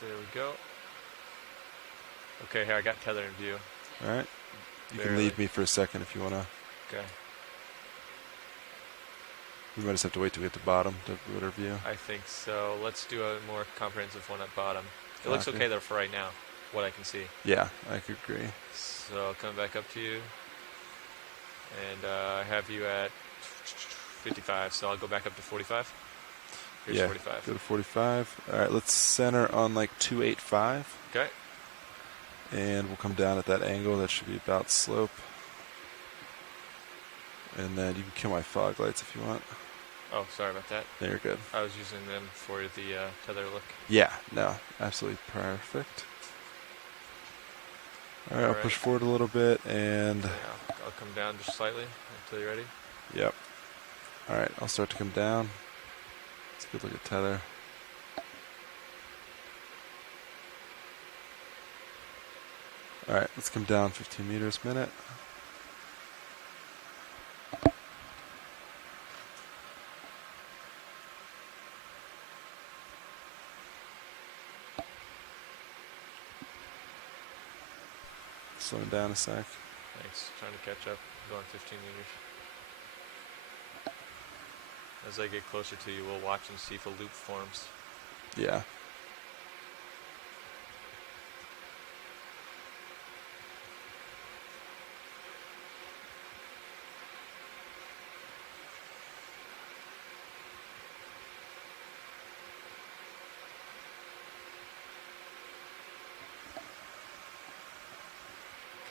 There we go. Okay, here, I got tether in view. All right. You can leave me for a second if you want to. Okay. We might just have to wait till we get to bottom to put our view. I think so. Let's do a more comprehensive one at bottom. It looks okay though for right now, what I can see. Yeah, I could agree. So I'll come back up to you. And I have you at 55, so I'll go back up to 45. Here's 45. Go to 45. All right, let's center on like 285. Okay. And we'll come down at that angle. That should be about slope. And then you can kill my fog lights if you want. Oh, sorry about that. No, you're good. I was using them for the tether look. Yeah, no, absolutely perfect. All right, I'll push forward a little bit and... Yeah, I'll come down just slightly until you're ready. Yep. All right, I'll start to come down. Let's go look at tether. All right, let's come down 15 meters a minute. Slowing down a sec. Thanks. Trying to catch up. Going 15 meters. As I get closer to you, we'll watch and see if a loop forms. Yeah.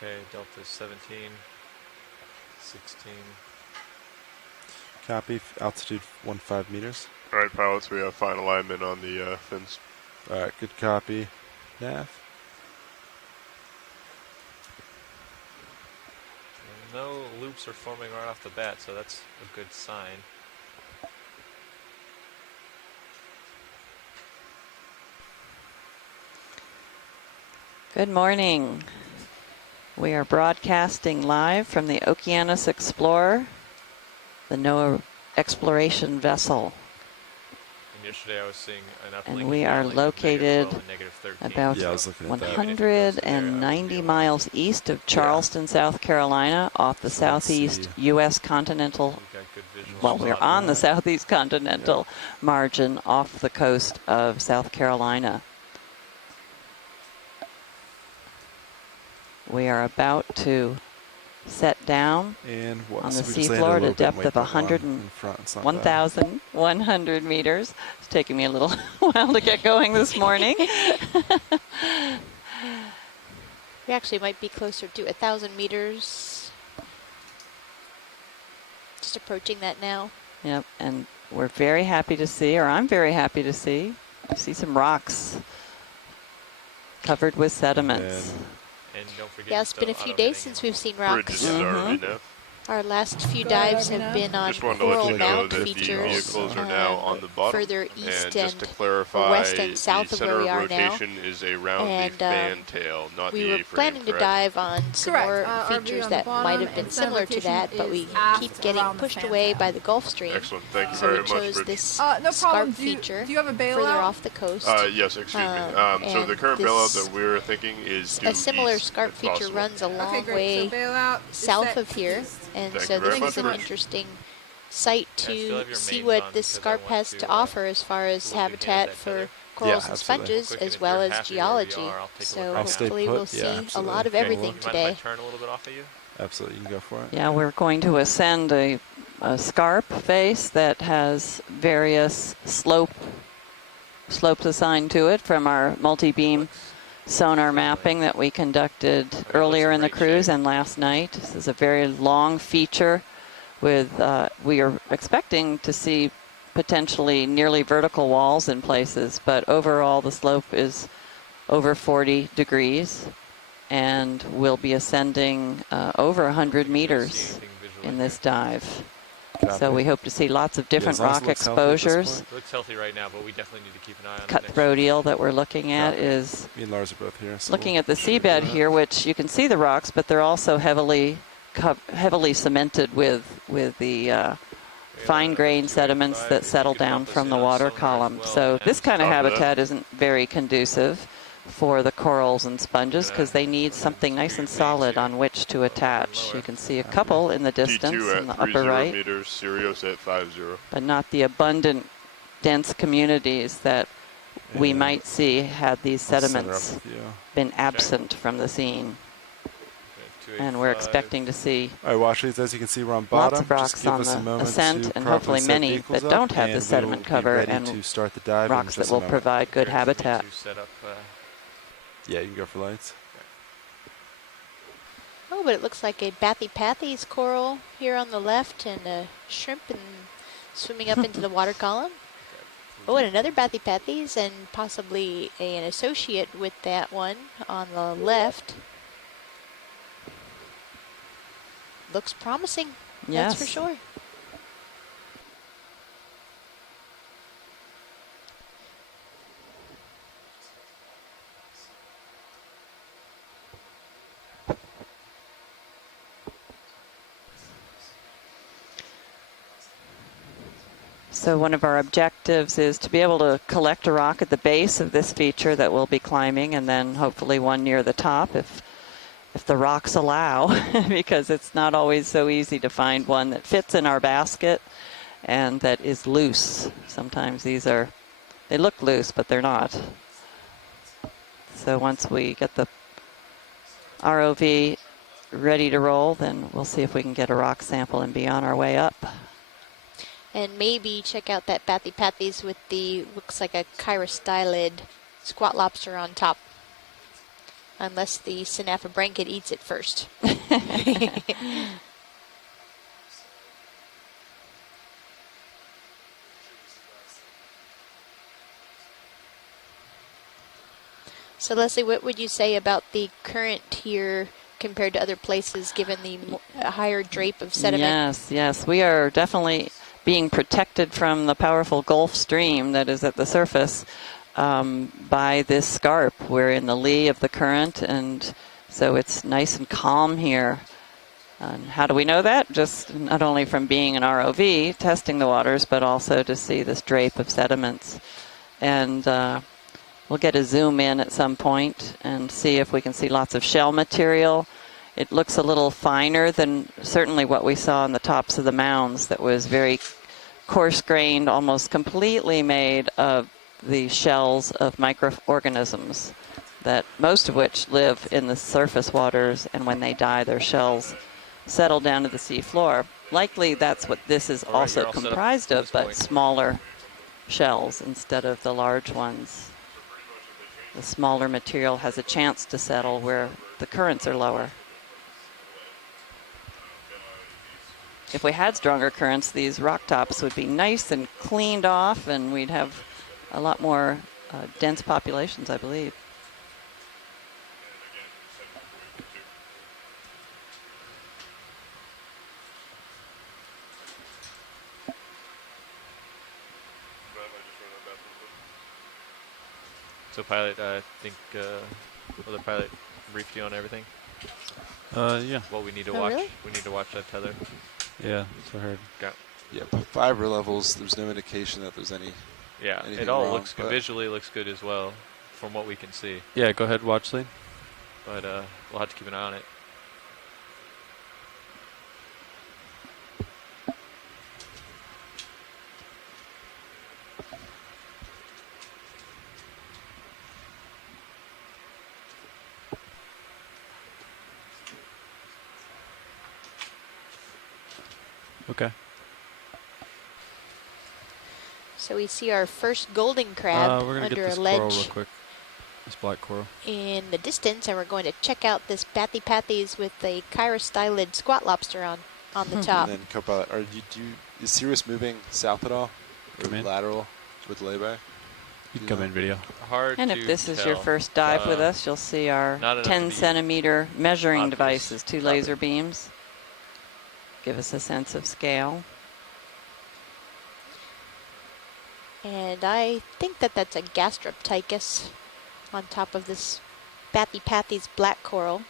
Okay, delta 17, 16. Copy. Altitude 15 meters. All right, pilots, we have fine alignment on the fins. All right, good copy. Nav. No loops are forming right off the bat, so that's a good sign. Good morning. We are broadcasting live from the Okeanos Explorer, the NOAA exploration vessel. And yesterday I was seeing an uplink. And we are located about Yeah, 190 miles east of Charleston, South Carolina, off the southeast U.S. continental. Well, we're on the southeast continental margin off the coast of South Carolina. We are about to set down on the seafloor at a depth of 1,100 meters. It's taking me a little while to get going this morning. We actually might be closer to 1,000 meters. Just approaching that now. Yep, and we're very happy to see, or I'm very happy to see some rocks covered with sediments. And don't forget, yeah, it's been a few days since we've seen rocks. Our last few dives have been on coral mount features further east and west and south of where we are now. Is around the fantail, not we were planning to dive on some more features that might have been similar to that, but we keep getting pushed away by the Gulf Stream. Excellent, thank you so very we chose much, this Scarp feature further off the coast. Yes, excuse me. So the current bailout that we're thinking is a similar Scarp feature runs a long way south of here. And so this is an interesting site to see what this Scarp has to offer as far as habitat for corals and sponges, as well as geology. So hopefully we'll see a lot of everything today. Turn a little bit off of you? Absolutely, you can go for it. Yeah, we're going to ascend a Scarp face that has various slopes assigned to it from our multi-beam sonar mapping that we conducted earlier in the cruise and last night. This is a very long feature with, we are expecting to see potentially nearly vertical walls in places, but overall the slope is over 40 degrees and we'll be ascending over 100 meters in this dive. So we hope to see lots of different rock exposures. It looks healthy right now, but we definitely need to keep an eye on it. Cutthroat eel that we're looking at is me and Lars are both here. So looking at the seabed here, which you can see the rocks, but they're also heavily cemented with the fine-grained sediments that settle down from the water column. So this kind of habitat isn't very conducive for the corals and sponges because they need something nice and solid on which to attach. You can see a couple in the distance in the upper right, meters, Sirius at 50. but not the abundant, dense communities that we might see had these sediments been absent from the scene. And we're expecting to see all right, watch these. As you can see, we're on bottom. lots of rocks on the ascent, and hopefully many that don't have the sediment cover and start the dive rocks that will provide good habitat. Yeah, you can go for lights. Oh, but it looks like a Bathypathes coral here on the left, and a shrimp and swimming up into the water column. Oh, and another Bathypathes, and possibly an associate with that one on the left. Looks promising, Yes. that's for sure. So one of our objectives is to be able to collect a rock at the base of this feature that we'll be climbing, and then hopefully one near the top if the rocks allow, because it's not always so easy to find one that fits in our basket and that is loose. Sometimes they look loose, but they're not. So once we get the ROV ready to roll, then we'll see if we can get a rock sample and be on our way up. And maybe check out that Bathypathes with the, looks like a chirostylid squat lobster on top. Unless the Synaphobranchid eats it first. So Leslie, what would you say about the current here compared to other places given the higher drape of sediment? Yes, we are definitely being protected from the powerful Gulf Stream that is at the surface by this scarp. We're in the lee of the current, and so it's nice and calm here. And how do we know that? Just not only from being an ROV testing the waters, but also to see this drape of sediments. And we'll get a zoom in at some point and see if we can see lots of shell material. It looks a little finer than certainly what we saw on the tops of the mounds that was very coarse-grained, almost completely made of the shells of microorganisms, that most of which live in the surface waters, and when they die, their shells settle down to the sea floor. Likely that's what this is also comprised of, but smaller shells instead of the large ones. The smaller material has a chance to settle where the currents are lower. If we had stronger currents, these rock tops would be nice and cleaned off, and we'd have a lot more dense populations, I believe. So pilot, I think, will the pilot brief you on everything? Yeah. What we need to Oh, watch? really? We need to watch that tether. Yeah, that's what I heard. Okay. Yeah, but fiber levels, there's no indication that there's any. Yeah, anything it all wrong, looks good. Visually looks good as well, from what we can see. Yeah, go ahead, watch lead. But we'll have to keep an eye on it. Okay. So we see our first golden crab we're gonna under get this a coral real ledge quick. This black coral. in the distance, and we're going to check out this Bathypathes with the chirostylid squat lobster on the top. And then co-pilot, is Sirius moving south at all? Or Come in. lateral with lay-by? You can come in video. Hard And to if this is tell. your first dive with us, you'll see our not enough to 10 be centimeter measuring obvious, devices, two probably. laser beams. Give us a sense of scale. And I think that that's a Gastroptychus on top of this Bathypathes black coral.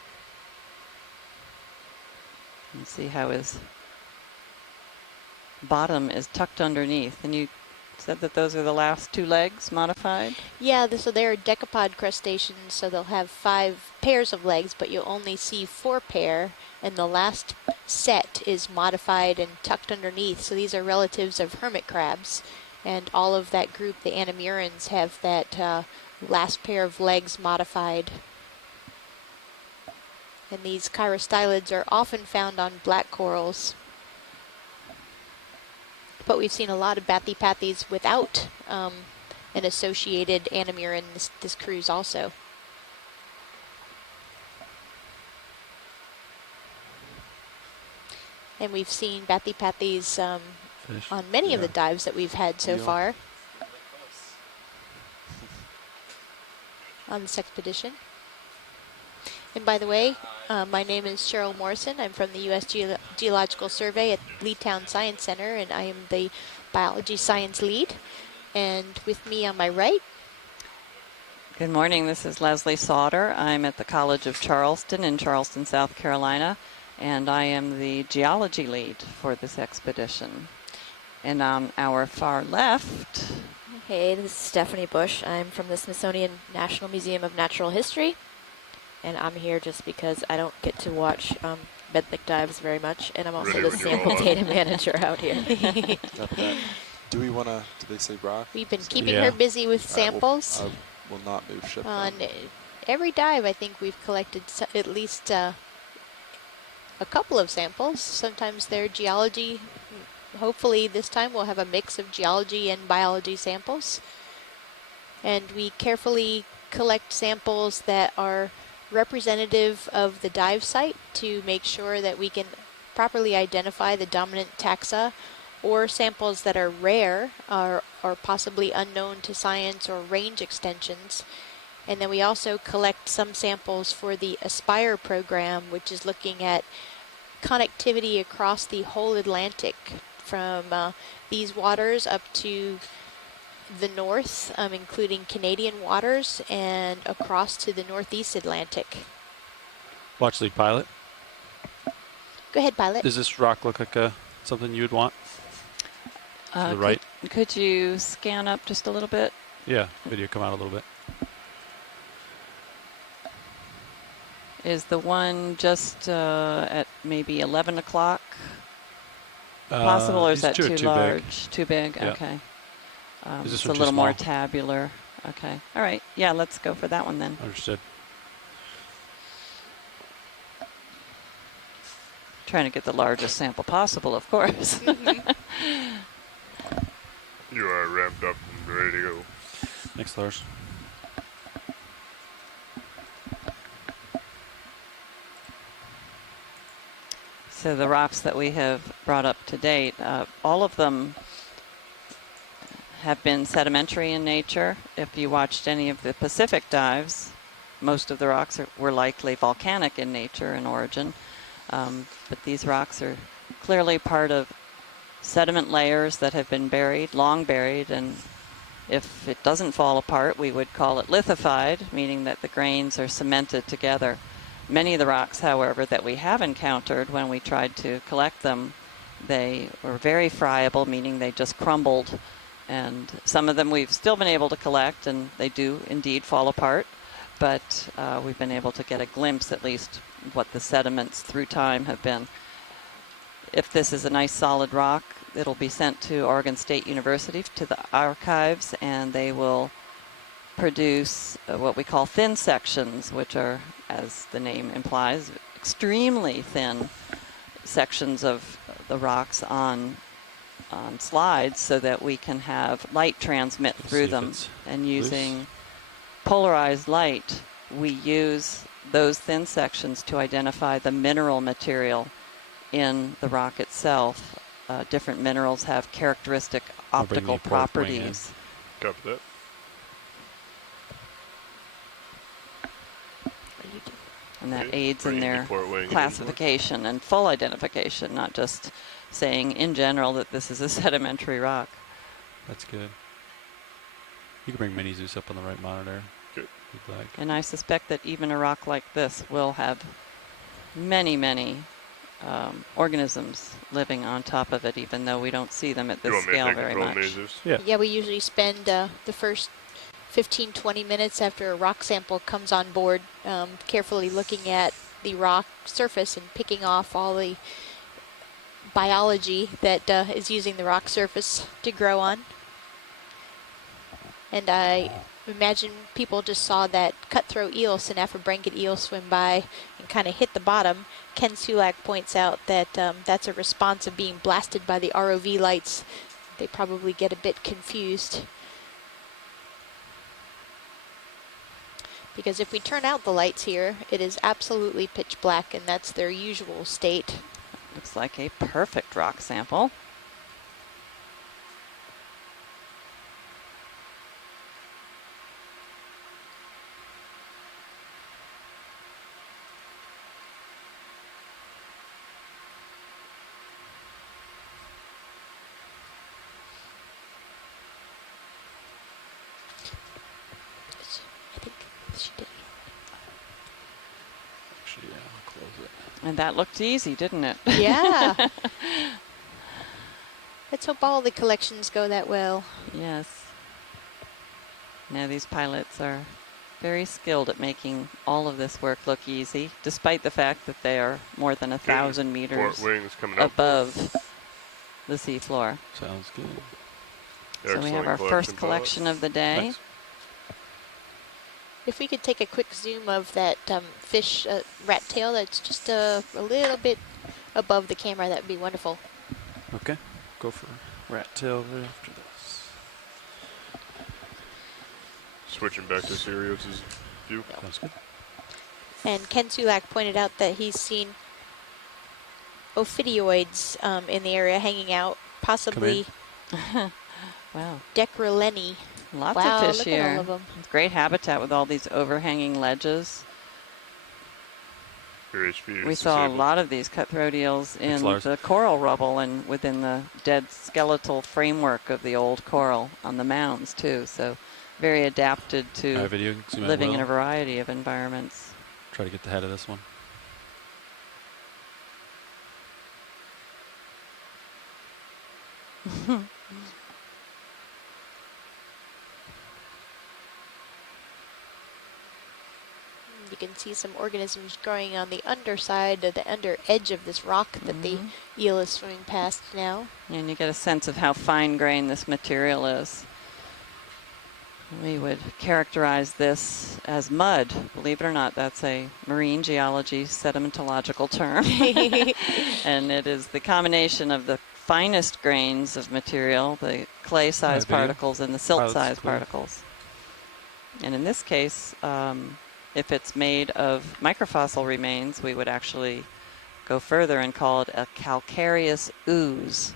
And see how his bottom is tucked underneath. And you said that those are the last 2 legs modified? Yeah, so they're decapod crustaceans, so they'll have 5 pairs of legs, but you'll only see 4 pair, and the last set is modified and tucked underneath. So these are relatives of hermit crabs, and all of that group, the Anomurans, have that last pair of legs modified. And these chirostylids are often found on black corals. But we've seen a lot of bathypathes without an associated Anomuran this cruise also. And we've seen bathypathes on many of the dives that we've had so far on this expedition. And by the way, my name is Cheryl Morrison. I'm from the U.S. Geological Survey at Leetown Science Center, and I am the biology science lead. And with me on my right. Good morning, this is Leslie Sauter. I'm at the College of Charleston in Charleston, South Carolina, and I am the geology lead for this expedition. And on our far left. Hey, this is Stephanie Bush. I'm from the Smithsonian National Museum of Natural History. And I'm here just because I don't get to watch benthic dives very much, and I'm also the sample data manager out here. Do we want to, do they say rock? We've been keeping her busy with samples. I will not move ship. On every dive, I think we've collected at least a couple of samples. Sometimes they're geology. Hopefully this time we'll have a mix of geology and biology samples. And we carefully collect samples that are representative of the dive site to make sure that we can properly identify the dominant taxa, or samples that are rare or possibly unknown to science, or range extensions. And then we also collect some samples for the Aspire program, which is looking at connectivity across the whole Atlantic from these waters up to the north, including Canadian waters, and across to the northeast Atlantic. Watch lead pilot. Go ahead, pilot. Does this rock look like something you would want? To the right? Could you scan up just a little bit? Yeah, video come out a little bit. Is the one just at maybe 11 o'clock possible, or is that too large? Big. Too big? Yeah. Okay. Is this it's a one too little more small? tabular. Okay. All right. Yeah, let's go for that one then. Understood. Trying to get the largest sample possible, of course. You are ramped up and ready to go. Thanks, Lars. So the rocks that we have brought up to date, all of them have been sedimentary in nature. If you watched any of the Pacific dives, most of the rocks were likely volcanic in nature and origin. But these rocks are clearly part of sediment layers that have been buried, long buried, and if it doesn't fall apart, we would call it lithified, meaning that the grains are cemented together. Many of the rocks, however, that we have encountered when we tried to collect them, they were very friable, meaning they just crumbled. And some of them we've still been able to collect, and they do indeed fall apart. But we've been able to get a glimpse, at least, what the sediments through time have been. If this is a nice solid rock, it'll be sent to Oregon State University to the archives, and they will produce what we call thin sections, which are, as the name implies, extremely thin sections of the rocks on slides, so that we can have light transmit through them. And using polarized light, we use those thin sections to identify the mineral material in the rock itself. Different minerals have characteristic optical properties. Copy that. And that aids in their classification and full identification, not just saying in general that this is a sedimentary rock. That's good. You can bring Mini Zeus up on the right monitor. Good. If you'd like. And I suspect that even a rock like this will have many, many organisms living on top of it, even though we don't see them at You this want me to scale take very control, much. Jesus? Yeah. Yeah, we usually spend the first 15-20 minutes after a rock sample comes on board carefully looking at the rock surface and picking off all the biology that is using the rock surface to grow on. And I imagine people just saw that cutthroat eel, Synaphobranchid eel, swim by and kind of hit the bottom. Ken Sulak points out that that's a response of being blasted by the ROV lights. They probably get a bit confused. Because if we turn out the lights here, it is absolutely pitch black, and that's their usual state. Looks like a perfect rock sample. I think she did. Actually, yeah, I'll close it. And that looked easy, didn't it? Yeah. Let's hope all the collections go that well. Yes. Now these pilots are very skilled at making all of this work look easy, despite the fact that they are more than 1,000 meters Wings coming up. above the seafloor. Sounds good. So we have our first collection of the day. Nice. If we could take a quick zoom of that fish rat tail that's just a little bit above the camera, that would be wonderful. Okay, go for rat tail right after this. Switching back to Sirius' view. Sounds good. And Ken Sulak pointed out that he's seen ophidioids in the area hanging out, possibly Wow. Decroleni. Lots Wow, of fish look here. at all of them. It's great habitat with all these overhanging ledges. Your HP We is saw a disabled. lot of these cutthroat eels in Lars. the coral rubble and within the dead skeletal framework of the old coral on the mounds too. So very adapted to Video, zoom living in a well. variety of environments. Try to get the head of this one. You can see some organisms growing on the underside, the under edge of this rock that the eel is swimming past now. And you get a sense of how fine grained this material is. We would characterize this as mud. Believe it or not, that's a marine geology sedimentological term. And it is the combination of the finest grains of material, the clay-sized video. particles and the Pilot's silt-sized clear. particles. And in this case, if it's made of microfossil remains, we would actually go further and call it a calcareous ooze.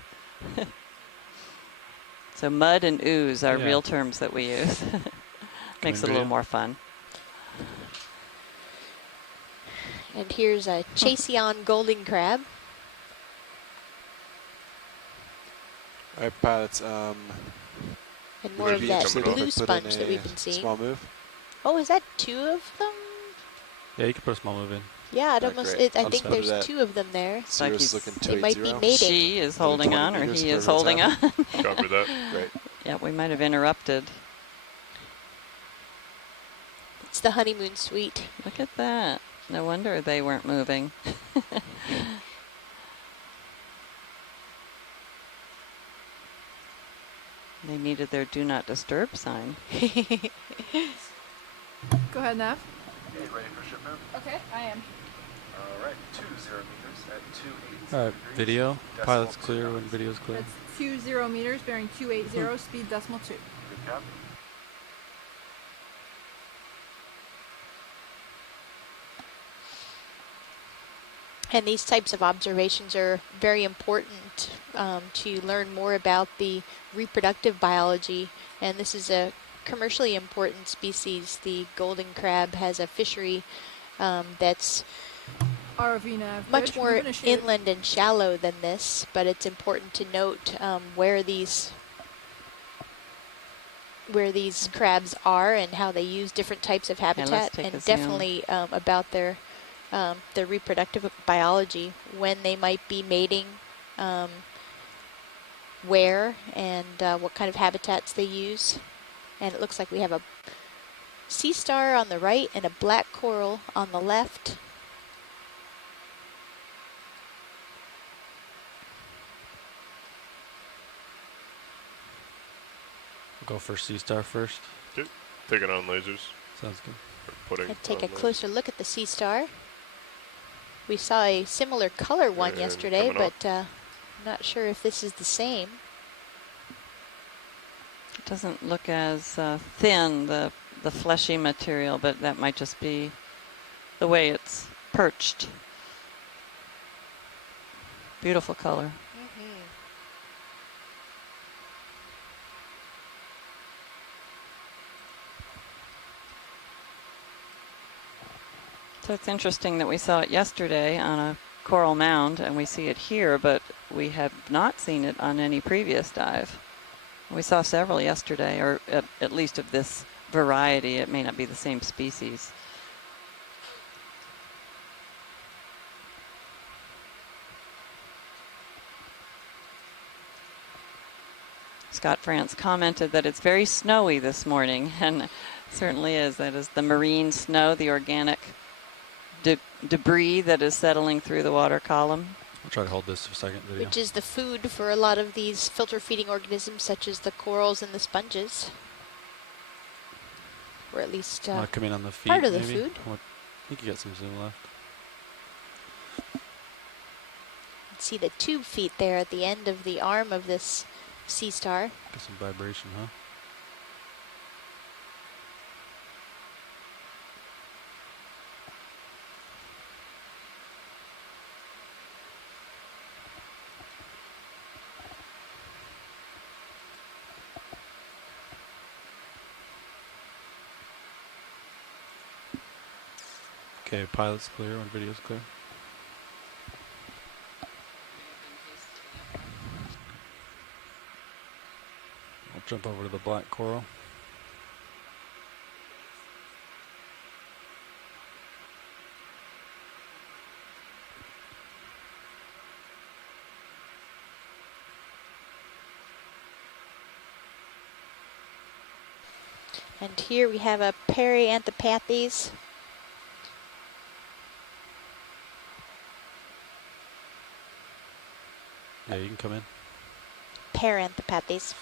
So mud and ooze are real terms that we use. Makes it a little more fun. And here's a Chaseon golden crab. All right, pilots. And more of Maybe that coming up. blue Put in sponge that a we've been seeing. Small move. Oh, is that two of them? Yeah, you can put a small move in. Yeah, it Oh, almost. great. I I'll think just there's that. two of them there. Sirius he's- looking They might be 280. mating. She is holding 20 on, or meters he for is everyone's holding on. half. Copy that. Great. Yeah, we might have interrupted. It's the honeymoon suite. Look at that. No wonder they weren't moving. They needed their do not disturb sign. Go ahead, Nav. Okay, ready for ship move? Okay, I am. All right, 20 meters at 280 All right, degrees. video. Decimal Pilot's 2 clear when knots. video's clear. That's 20 meters, bearing 280, speed decimal 2. Good copy. And these types of observations are very important to learn more about the reproductive biology. And this is a commercially important species. The golden crab has a fishery that's ROV nav. much Rich, more moving to shoot. inland and shallow than this, but it's important to note where these crabs are and how they use different types of habitat, take a and zoom. definitely about their their reproductive biology, when they might be mating, where, and what kind of habitats they use. And it looks like we have a sea star on the right and a black coral on the left. We'll go for sea star first. Okay. Take it on lasers. Sounds good. And take a closer look at the sea star. We saw a similar color one And yesterday, coming up. but I'm not sure if this is the same. It doesn't look as thin, the fleshy material, but that might just be the way it's perched. Beautiful color. So it's interesting that we saw it yesterday on a coral mound, and we see it here, but we have not seen it on any previous dive. We saw several yesterday, or at least of this variety. It may not be the same species. Scott France commented that it's very snowy this morning, and it certainly is. That is the marine snow, the organic debris that is settling through the water column. I'll try to hold this for a second video. Which is the food for a lot of these filter feeding organisms, such as the corals and the sponges. Or at least come in on the feet, part of the maybe? food. I think you got some zoom left. See the tube feet there at the end of the arm of this sea star. Got some vibration, huh? Okay, pilot's clear, when video's clear. I'll jump over to the black coral. And here we have a Perianthropathes. Yeah, you can come in. Perianthropathes.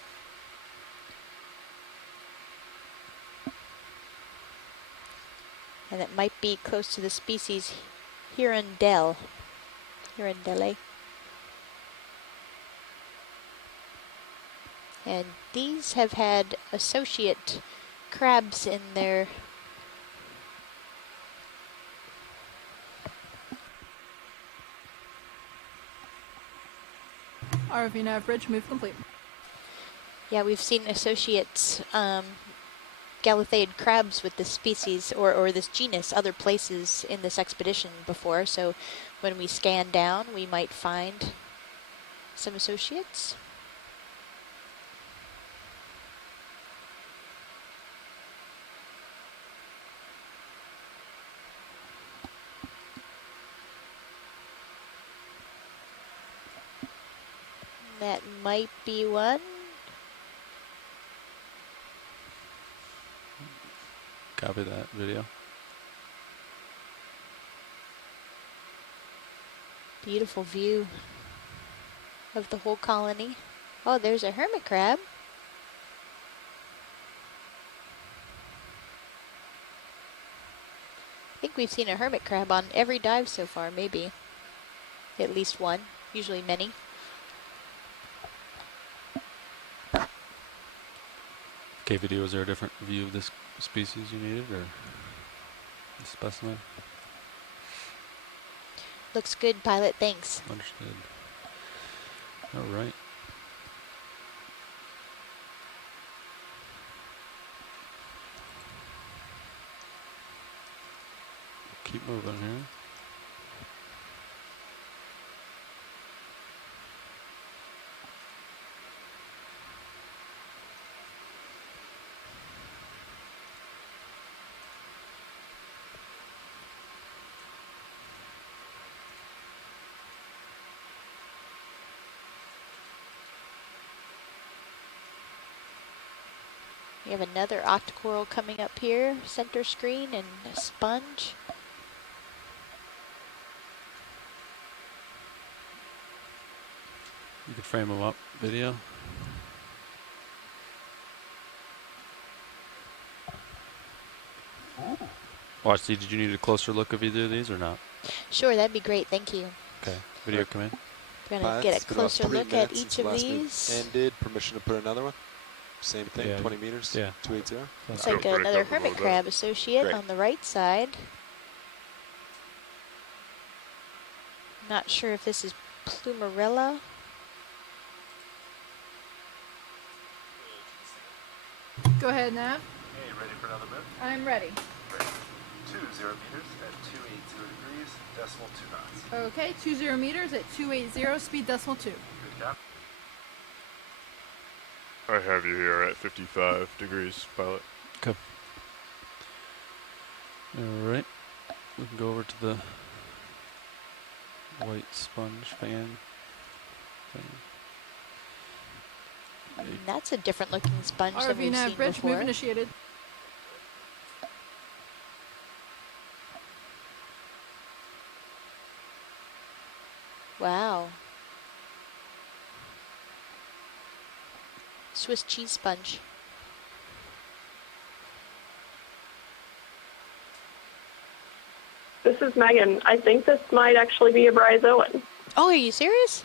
And it might be close to the species Hirundelle. Hirundelle. And these have had associate crabs in their ROV nav bridge move complete. Yeah, we've seen associates, Galatheid crabs with this species or this genus other places in this expedition before, so when we scan down we might find some associates. That might be one. Copy that video. Beautiful view of the whole colony. Oh, there's a hermit crab. I think we've seen a hermit crab on every dive so far, maybe. At least one, usually many. Okay, video, is there a different view of this species you needed, or the specimen? Looks good, pilot, thanks. Understood. All right. Keep moving here. We have another octocoral coming up here, center screen, and a sponge. You could frame them up, video. Watch, see, did you need a closer look of either of these or not? Sure, that'd be great. Thank you. Okay, video come in. We're going to get a closer look at each of these. Ended. Permission to put another one. Same thing, Yeah. 20 meters. Yeah. 280. Looks like another hermit crab associate Great. on the right side. Not sure if this is Plumarella. Go ahead, Nav. Okay, ready for another move? I'm ready. Great. 20 meters at 280 degrees, decimal 2 knots. Okay, 20 meters at 280, speed decimal 2. Good cap. I have you here at 55 degrees, pilot. Okay. All right. We can go over to the white sponge fan thing. That's a different looking sponge than RV we've nav seen bridge, before. move initiated. Wow. Swiss cheese sponge. This is Megan. I think this might actually be a bryozoan. Oh, are you serious?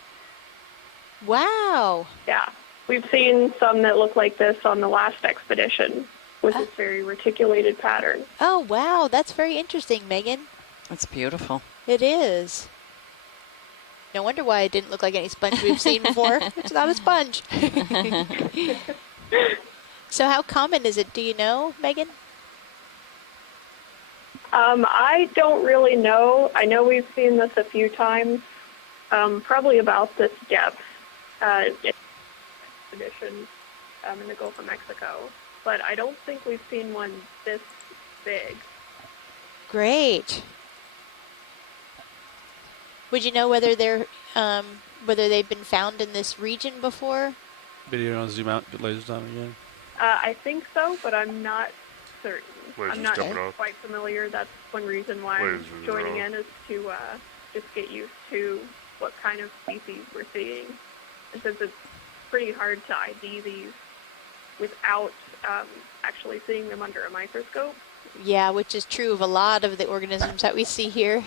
Wow. Yeah. We've seen some that look like this on the last expedition with this very reticulated pattern. Oh, wow. That's very interesting, Megan. That's beautiful. It is. No wonder why it didn't look like any sponge we've seen before. It's not a sponge. So how common is it? Do you know, Megan? I don't really know. I know we've seen this a few times, probably about this depth in expedition in the Gulf of Mexico. But I don't think we've seen one this big. Great. Would you know whether they're whether they've been found in this region before? Video, you want to zoom out, get lasers on again? I think so, but I'm not certain. Lasers I'm not coming off. quite familiar. That's one reason why I'm Lasers joining are in, is to just get used to what kind of species we're seeing. And since it's pretty hard to ID these without actually seeing them under a microscope. Yeah, which is true of a lot of the organisms that we see here.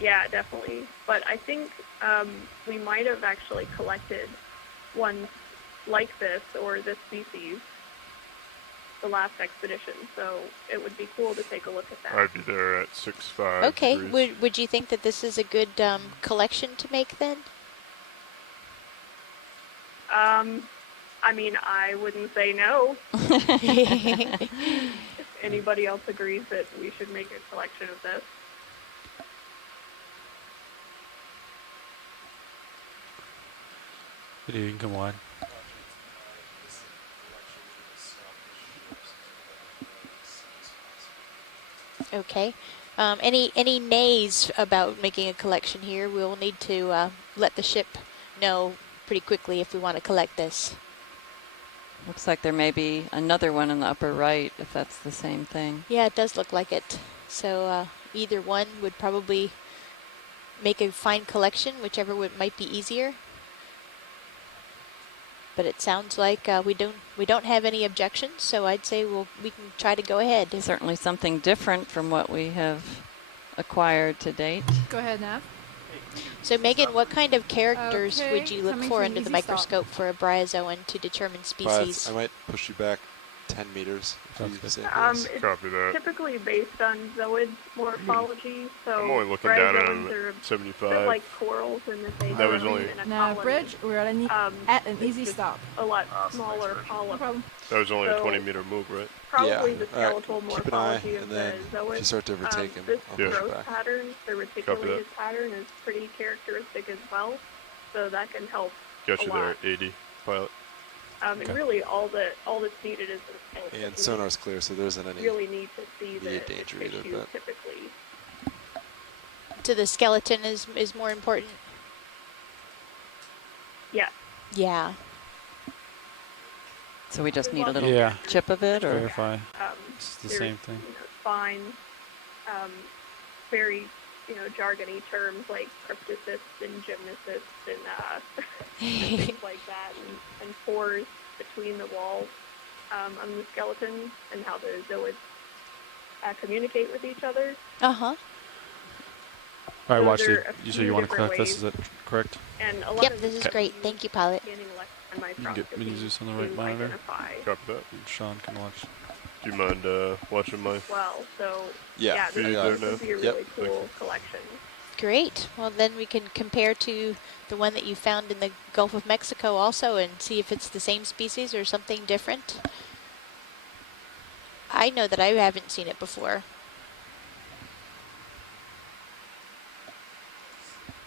Yeah, definitely. But I think we might have actually collected ones like this or this species the last expedition, so it would be cool to take a look at that. I'd be there at 6'5". Okay, degrees. would you think that this is a good collection to make then? I mean, I wouldn't say no. If anybody else agrees that we should make a collection of this. Video, you can come wide. Okay. Any nays about making a collection here? We'll need to let the ship know pretty quickly if we want to collect this. Looks like there may be another one in the upper right, if that's the same thing. Yeah, it does look like it. So either one would probably make a fine collection, whichever might be easier. But it sounds like we don't have any objections, so I'd say we can try to go ahead. Certainly something different from what we have acquired to date. Go ahead, Nav. So Megan, what kind of characters Okay, would you look coming for to under the easy microscope for a bryozoan to determine species? I might push you back 10 meters. If you say It's Copy that. typically based on zooid morphology, so I'm only looking down at bryozoans him are a at bit 75. like corals in that they That was live only- in a Nav colony. bridge, we're at an easy It's just stop. A lot Awesome, smaller thanks, No polyp. problem. That was only a So- 20-meter move, right? Probably Yeah. the All right. skeletal Keep an eye, morphology and of the then if zooid. you start to overtake him, This I'll push growth back. pattern, the reticulated pattern, is pretty characteristic as well. So that can help Got a you lot. there at 80, pilot. And really, all that's needed is a skeleton. And sonar's clear, so there isn't any Really need to see the immediate danger either, tissue but typically. So the skeleton is more important? Yeah. Yeah. So we just need a little Yeah. chip of it, or Verify. It's the same thing. Fine, very, jargony terms like cryptocysts and gymnocysts and things like that, and pores between the walls on the skeleton, and how the zooids communicate with each other. Uh-huh. All right, So watch there are it. a You few said you want to different collect this, ways. is that correct? And a lot Yep, of this is great. Thank you, pilot. scanning electron You can get microscopy mini Zeus on the right to monitor. identify Copy that. And Sean can watch. Do you mind watching my? well. So Yeah, this, I got this it. would be a Yep. really cool collection. Great. Well, then we can compare to the one that you found in the Gulf of Mexico also and see if it's the same species or something different. I know that I haven't seen it before.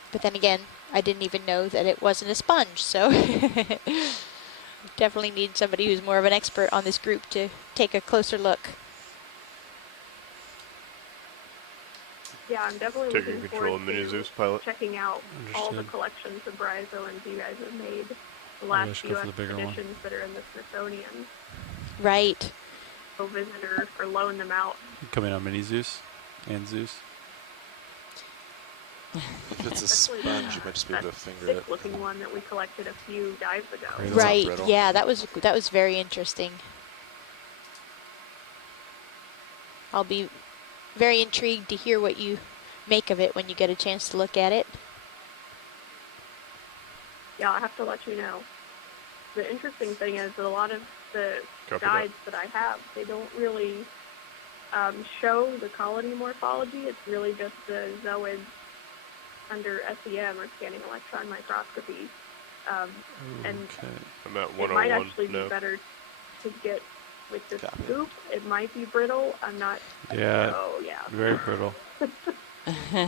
But then again, I didn't even know that it wasn't a sponge, so definitely need somebody who's more of an expert on this group to take a closer look. Yeah, I'm definitely Taking looking control forward of Mini to Zeus pilot. checking out all the Understood. collections of bryozoans you guys have made. The Maybe I last should few go for the bigger one. expeditions that are in the Smithsonian. Right. Go visit or loan them out. Coming on mini Zeus and Zeus. If it's a Especially sponge, you might just be able to finger it. thick-looking one that we collected a few dives ago. Great. It's not Right. brittle. Yeah, that was very interesting. I'll be very intrigued to hear what you make of it when you get a chance to look at it. Yeah, I'll have to let you know. The interesting thing is that a lot of the Copy guides that I have, they don't really show the colony morphology. It's really just the zooids under SEM, or scanning electron microscopy. And Okay. I'm at it might 101 actually be now. better to get with the Copy. scoop. It might be brittle. I'm not. Yeah. Oh, yeah. Very brittle.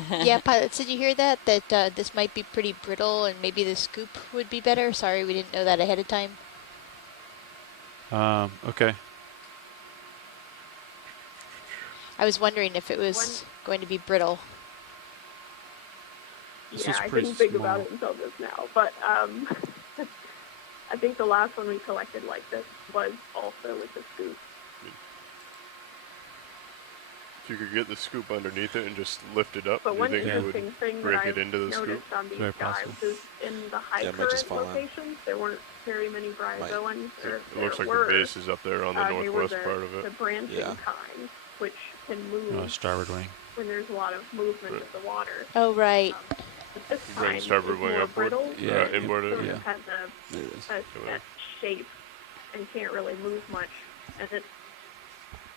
Yeah, pilot, did you hear that? That this might be pretty brittle and maybe the scoop would be better? Sorry, we didn't know that ahead of time. Okay. I was wondering if it was going to be brittle. This Yeah, was I pretty didn't think small. about it until just now. But I think the last one we collected like this was also with the scoop. If you could get the scoop underneath it and just lift it up, But do you one think it interesting would thing that break I've it into the scoop? noticed on these Very dives possible. is in the high Yeah, it might just current fall in. locations, there weren't very many bryozoans. Or if It looks there like were, the base is up there on the they were northwest part of the it. branching Yeah. kind, which can move Starboard wing. when there's a lot of movement Right. of the water. Oh, right. But this You bring kind starboard is wing more upward? brittle, Yeah, inboard sort it? yeah. of has There it is. a set shape and can't really move much. And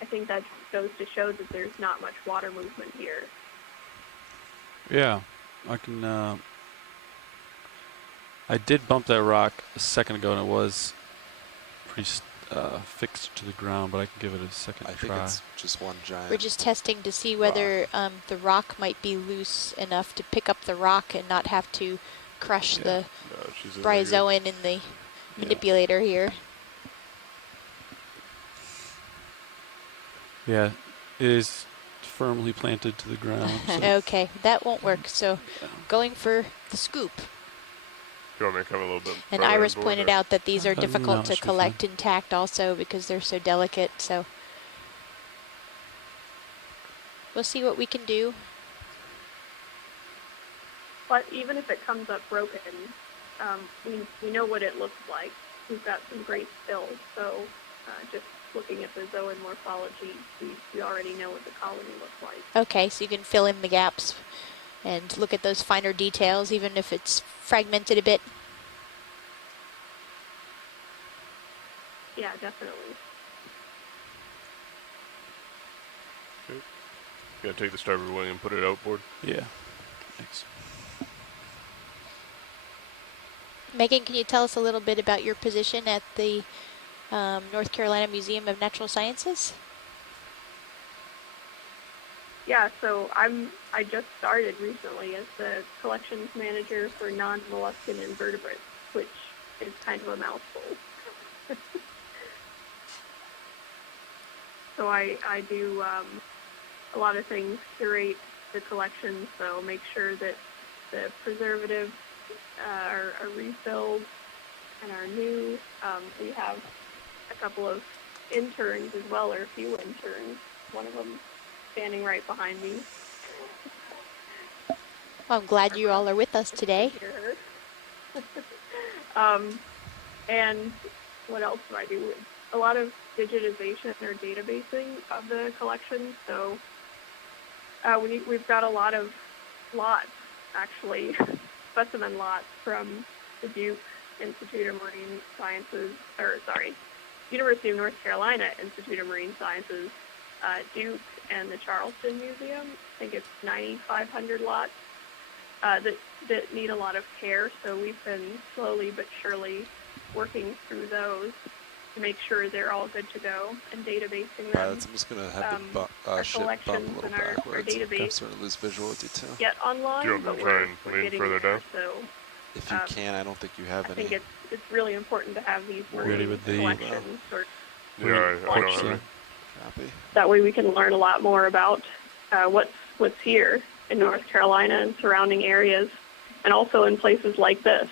I think that goes to show that there's not much water movement here. Yeah. I can, I did bump that rock a second ago and it was pretty fixed to the ground, but I can give it a second I think try. it's just one giant. We're just testing to see whether the rock might be loose enough to pick up the rock and not have to crush Yeah. the No, she's in there good. bryozoan in the manipulator here. Yeah, it is firmly planted to the ground. So Okay, that won't work. So going for the scoop. Do you want me to come a little bit And further Iris inboard pointed there? out that these are No, difficult it to should be collect intact also because they're so delicate. So we'll see what we can do. But even if it comes up broken, we know what it looks like. We've got some great stills, so just looking at the zooid morphology, we already know what the colony looks like. Okay, so you can fill in the gaps and look at those finer details, even if it's fragmented a bit. Yeah, definitely. You gotta take the starboard wing and put it outboard. yeah. Thanks. Megan, can you tell us a little bit about your position at the North Carolina Museum of Natural Sciences? Yeah, so I just started recently as the collections manager for non-molluscan invertebrates, which is kind of a mouthful. So I do a lot of things, curate the collection, so make sure that the preservatives are refilled and are new. We have a couple of interns as well, or a few interns. One of them standing right behind me. Well, I'm glad you all are with us today. And what else do I do? A lot of digitization or databasing of the collection. So we've got a lot of lots, actually, specimen lots from the Duke Institute of Marine Sciences, University of North Carolina Institute of Marine Sciences, Duke, and the Charleston Museum. I think it's 9,500 lots that need a lot of care. So we've been slowly but surely working through those to make sure they're all good to go and databasing them. Pilots, I'm just going to have the ship bump a little backwards. Our database I'm starting to lose visual detail. Get online, Do you want me to try and lean further down? So, if you can, I don't think you have I any. think it's really important to have these Ready with the collections. Yeah, I don't have any. Copy. That way we can learn a lot more about what's here in North Carolina and surrounding areas, and also in places like this.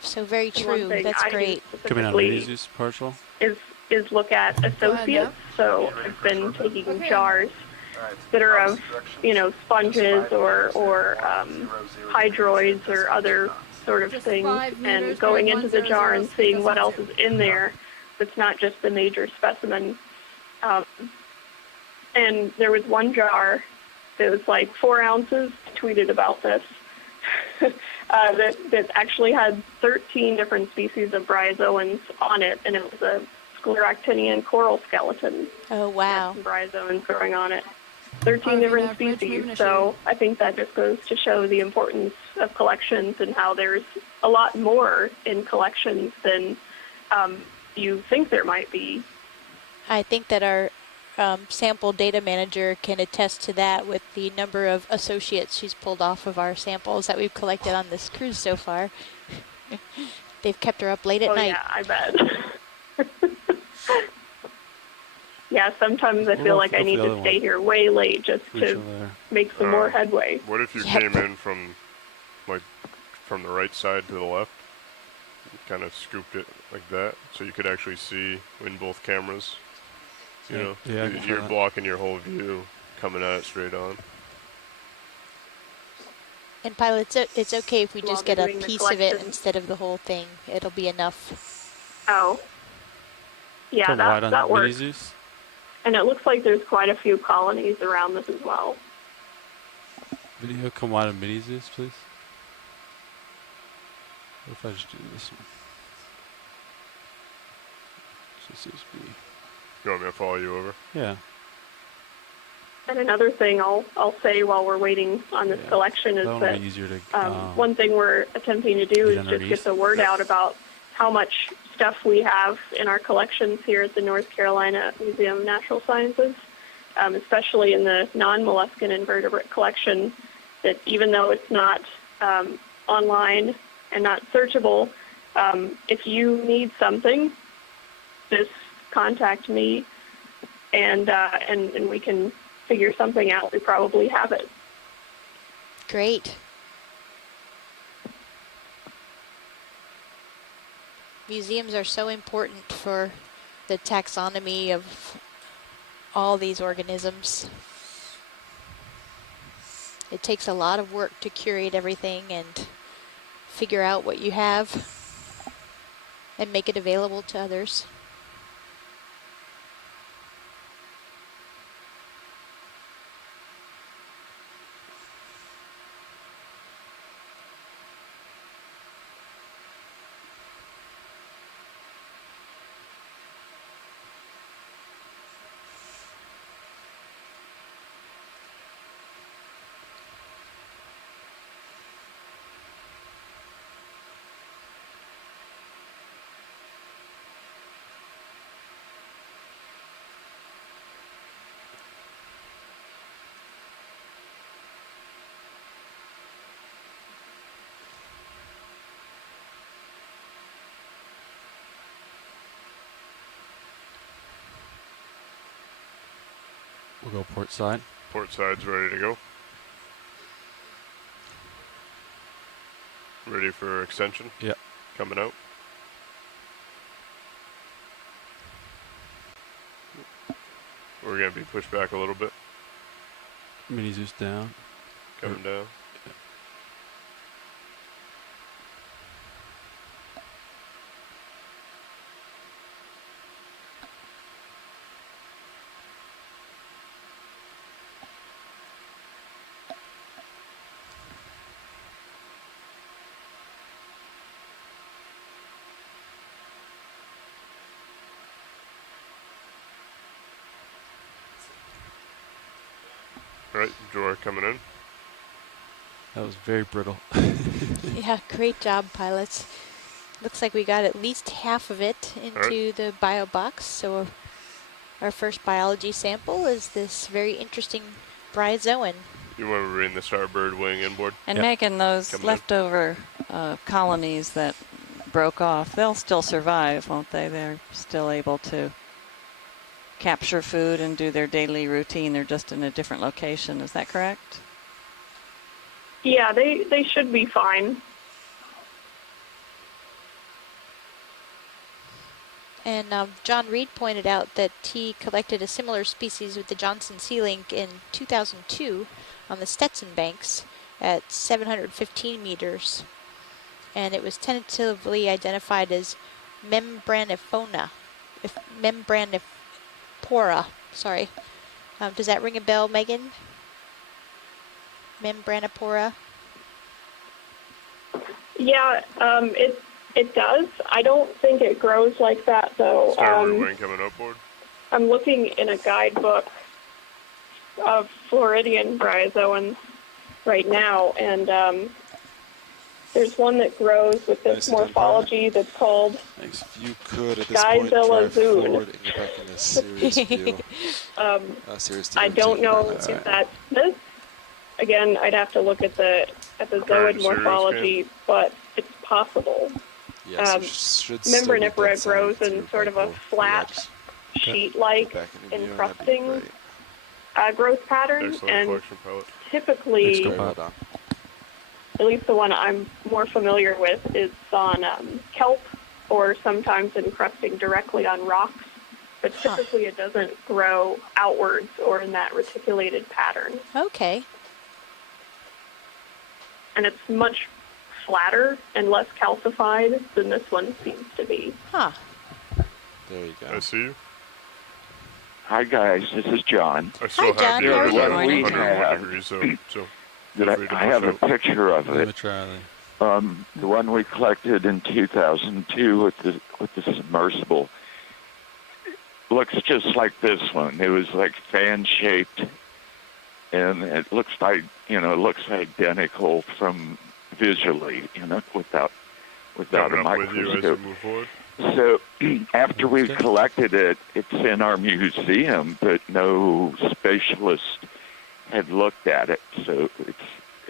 So very true. That's great. Coming out of Easy's partial? Is look at associates. So I've been taking jars that are of, sponges or hydroids or other sort of things, and going into the jar and seeing what else is in there that's not just the major specimen. And there was one jar that was like 4 ounces. I tweeted about this. That actually had 13 different species of bryozoans on it, and it was a scleractinian coral skeleton. Oh, wow. Some bryozoans growing on it. 13 different species, so I think that just goes to show the importance of collections and how there's a lot more in collections than you think there might be. I think that our sample data manager can attest to that with the number of associates she's pulled off of our samples that we've collected on this cruise so far. They've kept her up late at night. Yeah, I bet. Yeah, sometimes I feel like I need to stay here way late just to make some more headway. What if you came in from the right side to the left? Kind of scooped it like that, so you could actually see in both cameras. You're blocking your whole view coming at it straight on. And pilot, it's okay if we just get a piece of it instead of the whole thing. It'll be enough. Oh. Yeah, that works. And it looks like there's quite a few colonies around this as well. Video come wide on mini Zeus, please. What if I just do this one? You want me to follow you over? Yeah. And another thing I'll say while we're waiting on this collection is that one thing we're attempting to do is just get the word out about how much stuff we have in our collections here at the North Carolina Museum of Natural Sciences, especially in the non-molluscan invertebrate collection, that even though it's not online and not searchable, if you need something, just contact me and we can figure something out. We probably have it. Great. Museums are so important for the taxonomy of all these organisms. It takes a lot of work to curate everything and figure out what you have and make it available to others. We'll go port side. Port side's ready to go. Ready for extension? Yep. Coming out. We're going to be pushed back a little bit. Mini Zeus down. Coming down. Right, drawer coming in. That was very brittle. Yeah, great job, pilots. Looks like we got at least half of it into the bio box. So our first biology sample is this very interesting bryozoan. You want to bring the starboard wing inboard? And Megan, those coming leftover colonies that broke off, they'll still survive, won't they? They're still able to capture food and do their daily routine. They're just in a different location. Is that correct? Yeah, they should be fine. And John Reed pointed out that he collected a similar species with the Johnson sea link in 2002 on the Stetson Banks at 715 meters. And it was tentatively identified as membranifera, sorry. Does that ring a bell, Megan? Membranifera? Yeah, it does. I don't think it grows like that, though. Starboard wing coming upboard. I'm looking in a guidebook of Floridian bryozoans right now, and there's one that grows with this morphology that's called Thanks. If you could, at this point, drive forward and get back in a serious view. I don't know if that's this. Again, I'd have to look at the zoid morphology, but it's possible. Yes, membranifera grows in sort of a flat, sheet-like encrusting growth pattern, and typically, at least the one I'm more familiar with, is on kelp or sometimes encrusting directly on rocks, but typically it doesn't grow outwards or in that reticulated pattern. Okay. And it's much flatter and less calcified than this one seems to be. Huh. There you go. I see you. Hi guys, this is John. I still Hi, John. have How are you? What we have, I have a picture of it. The one we collected in 2002 with the submersible looks just like this one. It was like fan shaped, and it looks like it looks identical from visually, without a microscope. So after we collected it, it's in our museum, but no specialist had looked at it. So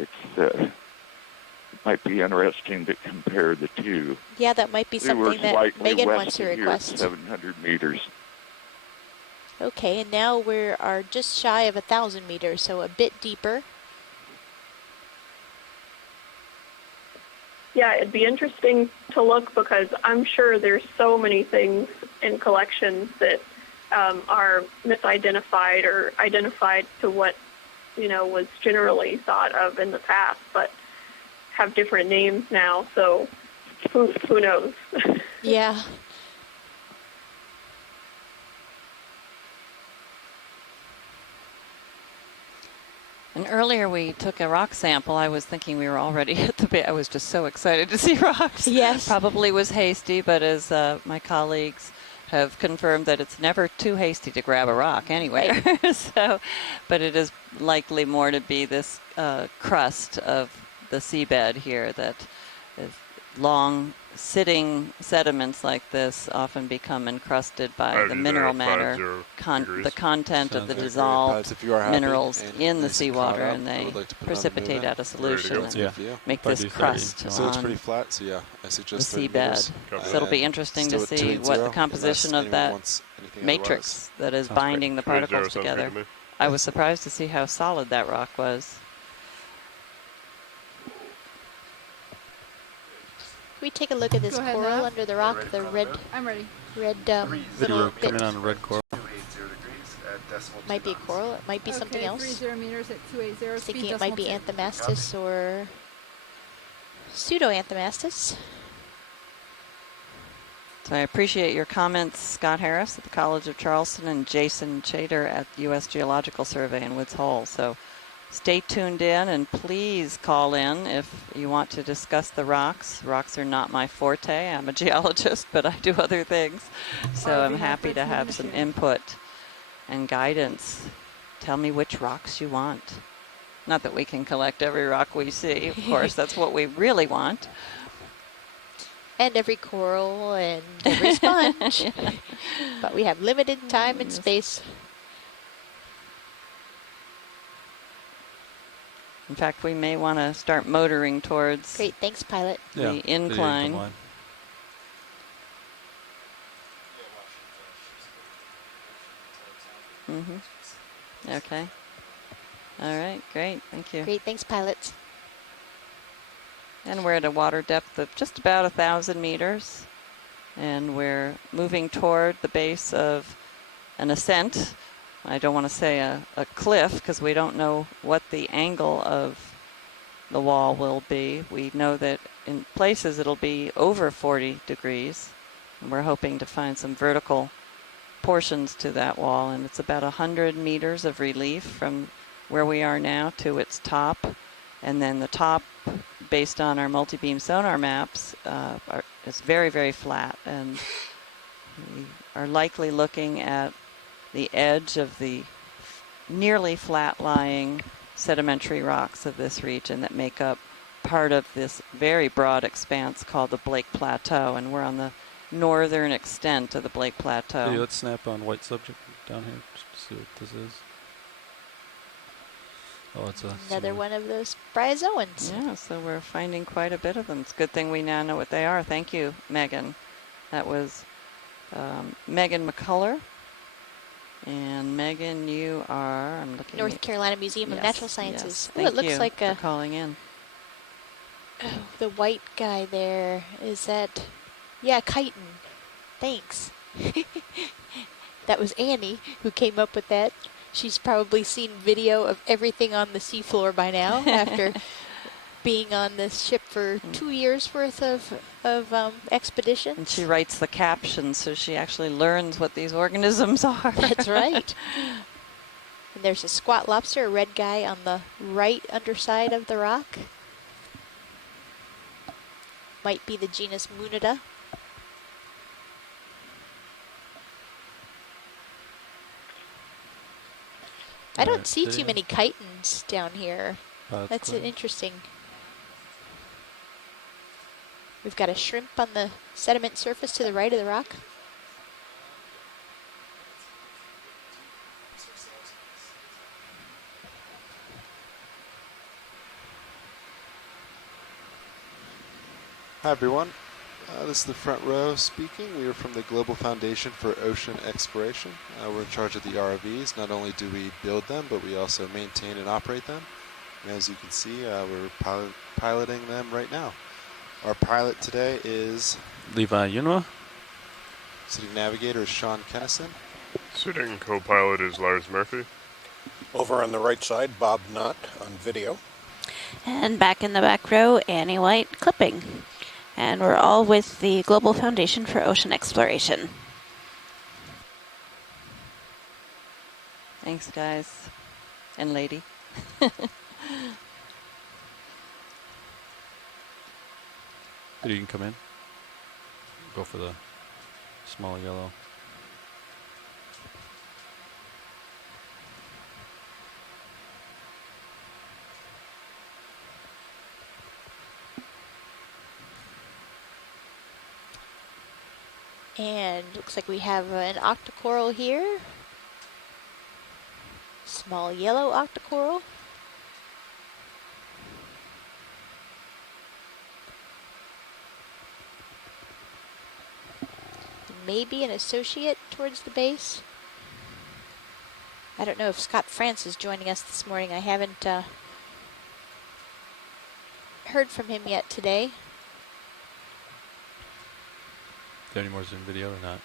it might be interesting to compare the two. Yeah, that might be something that Megan wants to request. 700 meters. Okay, and now we are just shy of 1,000 meters, so a bit deeper. Yeah, it'd be interesting to look because I'm sure there's so many things in collections that are misidentified or identified to what, was generally thought of in the past, but have different names now, so who knows? Yeah. And earlier we took a rock sample. I was thinking we were already at the bay. I was just so excited to see rocks. Yes. Probably was hasty, but as my colleagues have confirmed that it's never too hasty to grab a rock anywhere. Right. But it is likely more to be this crust of the seabed here that is long sitting sediments like this often become encrusted by the mineral matter, the content of the dissolved minerals in the seawater, and they precipitate out a solution and make this crust So it's on pretty flat, so yeah, I suggest the seabed. So it'll be interesting to see what the composition of that matrix that is binding the particles together. I was surprised to see how solid that rock was. Can we take a look at this coral under the rock, the red, I'm ready. red Video coming on red coral. 280 degrees at decimal 2 Might be a knots. coral. It might be something else. 30 meters at 280. Thinking it might be Anthomastus or pseudo-Anthomastus. So I appreciate your comments, Scott Harris at the College of Charleston and Jason Chater at U.S. Geological Survey in Woods Hole. So stay tuned in and please call in if you want to discuss the rocks. Rocks are not my forte. I'm a geologist, but I do other things. So I'm happy to have some input and guidance. Tell me which rocks you want. Not that we can collect every rock we see, of course. That's what we really want. And every coral and every sponge. But we have limited time and space. In fact, we may want to start motoring towards Great, thanks, pilot. The incline. Okay. All right, great, thank you. Great, thanks, pilots. And we're at a water depth of just about 1,000 meters. And we're moving toward the base of an ascent. I don't want to say a cliff because we don't know what the angle of the wall will be. We know that in places it'll be over 40 degrees. And we're hoping to find some vertical portions to that wall. And it's about 100 meters of relief from where we are now to its top. And then the top, based on our multi-beam sonar maps, is very, very flat. And we are likely looking at the edge of the nearly flat-lying sedimentary rocks of this region that make up part of this very broad expanse called the Blake Plateau. And we're on the northern extent of the Blake Plateau. Hey, let's snap on white subject down here just to see what this is. Oh, it's another one of those bryozoans. Yeah, so we're finding quite a bit of them. It's a good thing we now know what they are. Thank you, Megan. That was Megan McCullough. And Megan, you are, I'm looking North Carolina Museum of Natural Sciences. Yes. Oh, it looks like for calling in. Oh, the white guy there, is that, yeah, chitin. Thanks. That was Annie who came up with that. She's probably seen video of everything on the seafloor by now after being on this ship for 2 years worth of expeditions. And she writes the captions, so she actually learns what these organisms are. That's right. And there's a squat lobster, a red guy on the right underside of the rock. Might be the genus Munida. I don't see too many chitins down here. That's interesting. We've got a shrimp on the sediment surface to the right of the rock. Hi everyone, this is the front row speaking. We are from the Global Foundation for Ocean Exploration. We're in charge of the ROVs. Not only do we build them, but we also maintain and operate them. And as you can see, we're piloting them right now. Our pilot today is Levi Yunwa. Sitting navigator is Sean Kennison. Sitting co-pilot is Lars Murphy. Over on the right side, Bob Knott on video. And back in the back row, Annie White clipping. And we're all with the Global Foundation for Ocean Exploration. Thanks, guys. And lady. You can come in. Go for the small yellow. And looks like we have an octocoral here. Small yellow octocoral. Maybe an associate towards the base. I don't know if Scott France is joining us this morning. I haven't heard from him yet today. Is there any more Zoom video or not?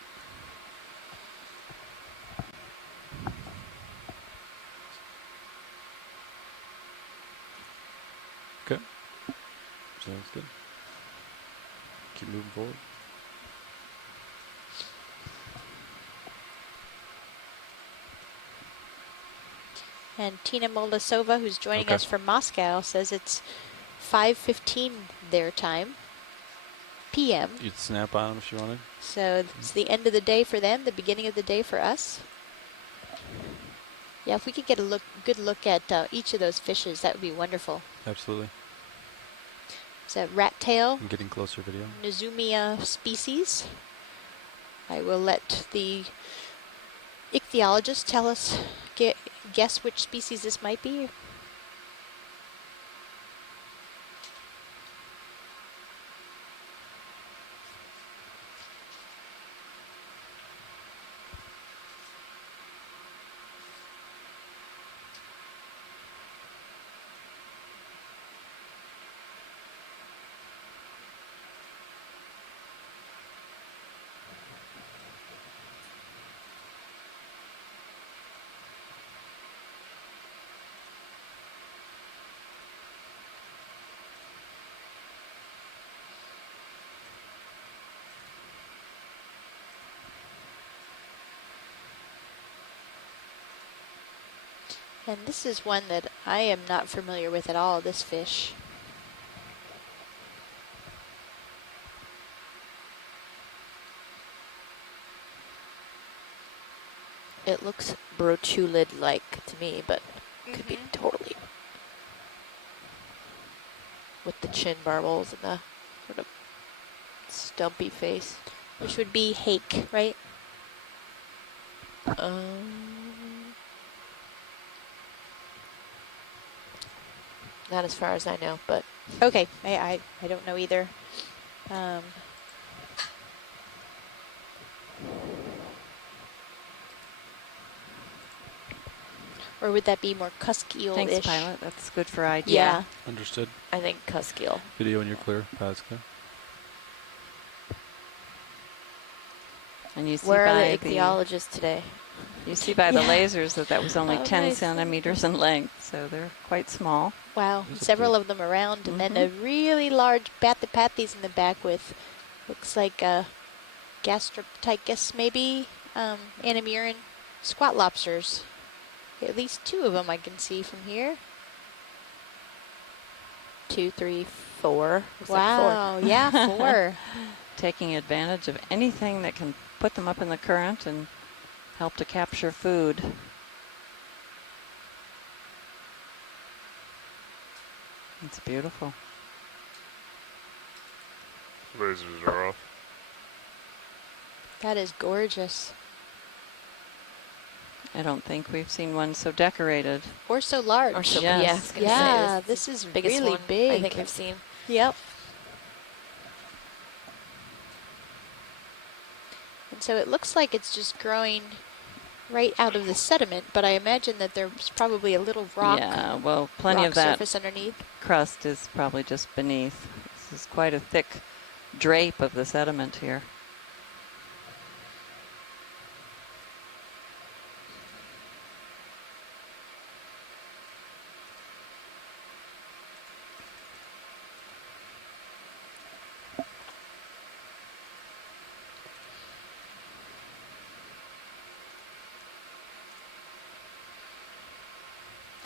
Sounds good. Keep moving forward. And Tina Moldasova, who's joining us from Moscow, says it's 5:15 their time, p.m. You'd snap on them if you wanted. So it's the end of the day for them, the beginning of the day for us. Yeah, if we could get a good look at each of those fishes, that would be wonderful. Absolutely. It's a rat tail. I'm getting closer video. Nizumia species. I will let the ichthyologist tell us, guess which species this might be. And this is one that I am not familiar with at all, this fish. It looks brochulid-like to me, but could be totally. With the chin barbels and the sort of stumpy face. Which would be hake, right? Not as far as I know, but okay. I don't know either. Or would that be more cusk eel-ish? Thanks, pilot. That's good for idea. Yeah. Understood. I think cusk eel. Video when you're clear. Path's clear. And you see Where by are the ichthyologists today? You see by the lasers that was only 10 centimeters in length, so they're quite small. Wow, several of them around, and then a really large Bathypathes in the back with, looks like a Gastroptychus maybe, Anamurin squat lobsters. At least 2 of them I can see from here. 2, 3, 4. Wow, Like 4. Yeah, 4. Taking advantage of anything that can put them up in the current and help to capture food. It's beautiful. Lasers are off. That is gorgeous. I don't think we've seen one so decorated. Or so large. Or so, yes. Yeah, this is biggest really one big. I think I've seen. Yep. And so it looks like it's just growing right out of the sediment, but I imagine that there's probably a little rock. Yeah, well, plenty of that surface underneath. Crust is probably just beneath. This is quite a thick drape of the sediment here.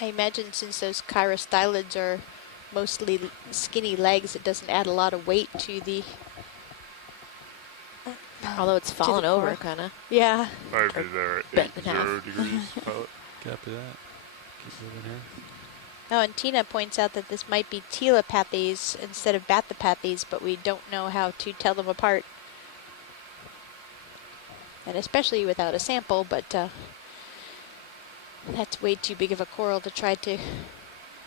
I imagine since those chirostylids are mostly skinny legs, it doesn't add a lot of weight to the... Although it's fallen over, kind of. Yeah. I'd be there at 0 degrees. Copy that. Keep moving here. Oh, and Tina points out that this might be Telepathes instead of Bathypathes, but we don't know how to tell them apart. And especially without a sample, but that's way too big of a coral to try to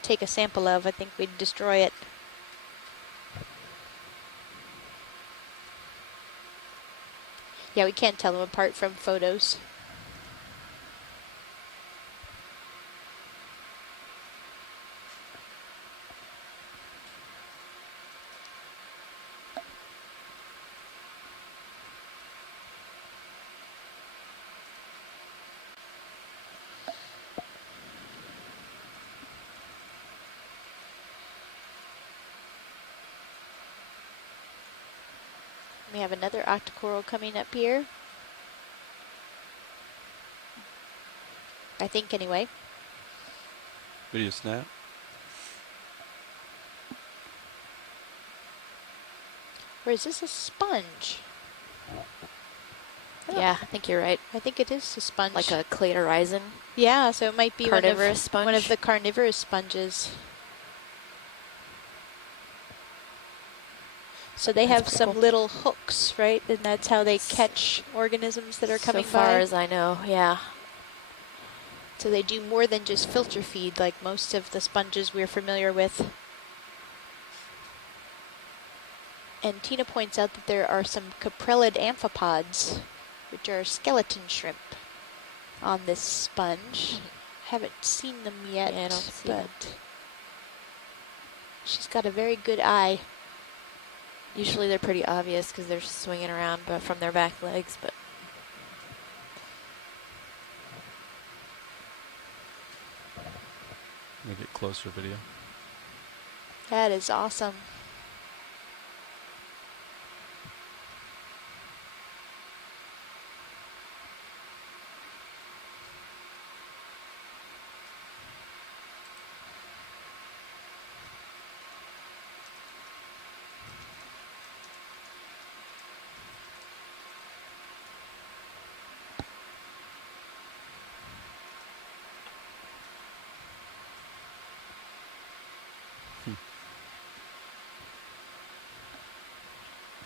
take a sample of. I think we'd destroy it. Yeah, we can't tell them apart from photos. We have another octocoral coming up here. I think anyway. Video snap. Or is this a sponge? Yeah, I think you're right. I think it is a sponge. Like a clay horizon. Yeah, so it might be carnivorous sponge. One of the carnivorous sponges. So they have some cool. little hooks, right? And that's how they catch organisms that are coming by? So far as I know, yeah. So they do more than just filter feed like most of the sponges we're familiar with. And Tina points out that there are some caprellid amphipods, which are skeleton shrimp, on this sponge. Haven't seen them yet, yeah, I don't see them. She's got a very good eye. Usually they're pretty obvious because they're swinging around but from their back legs, but Let me get closer video. That is awesome.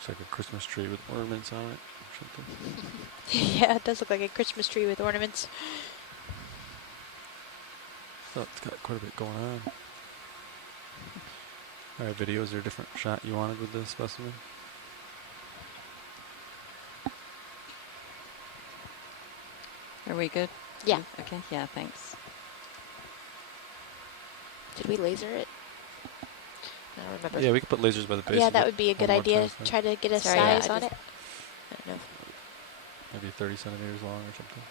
Looks like a Christmas tree with ornaments on it or something. Yeah, it does look like a Christmas tree with ornaments. Oh, it's got quite a bit going on. All right, video, is there a different shot you wanted with the specimen? Are we good? Yeah. Okay, yeah, thanks. Did we laser it? I don't remember. Yeah, we could put lasers by the base. Yeah, that would be a good idea. Try to get a size on it. I don't know. Maybe 30 centimeters long or something.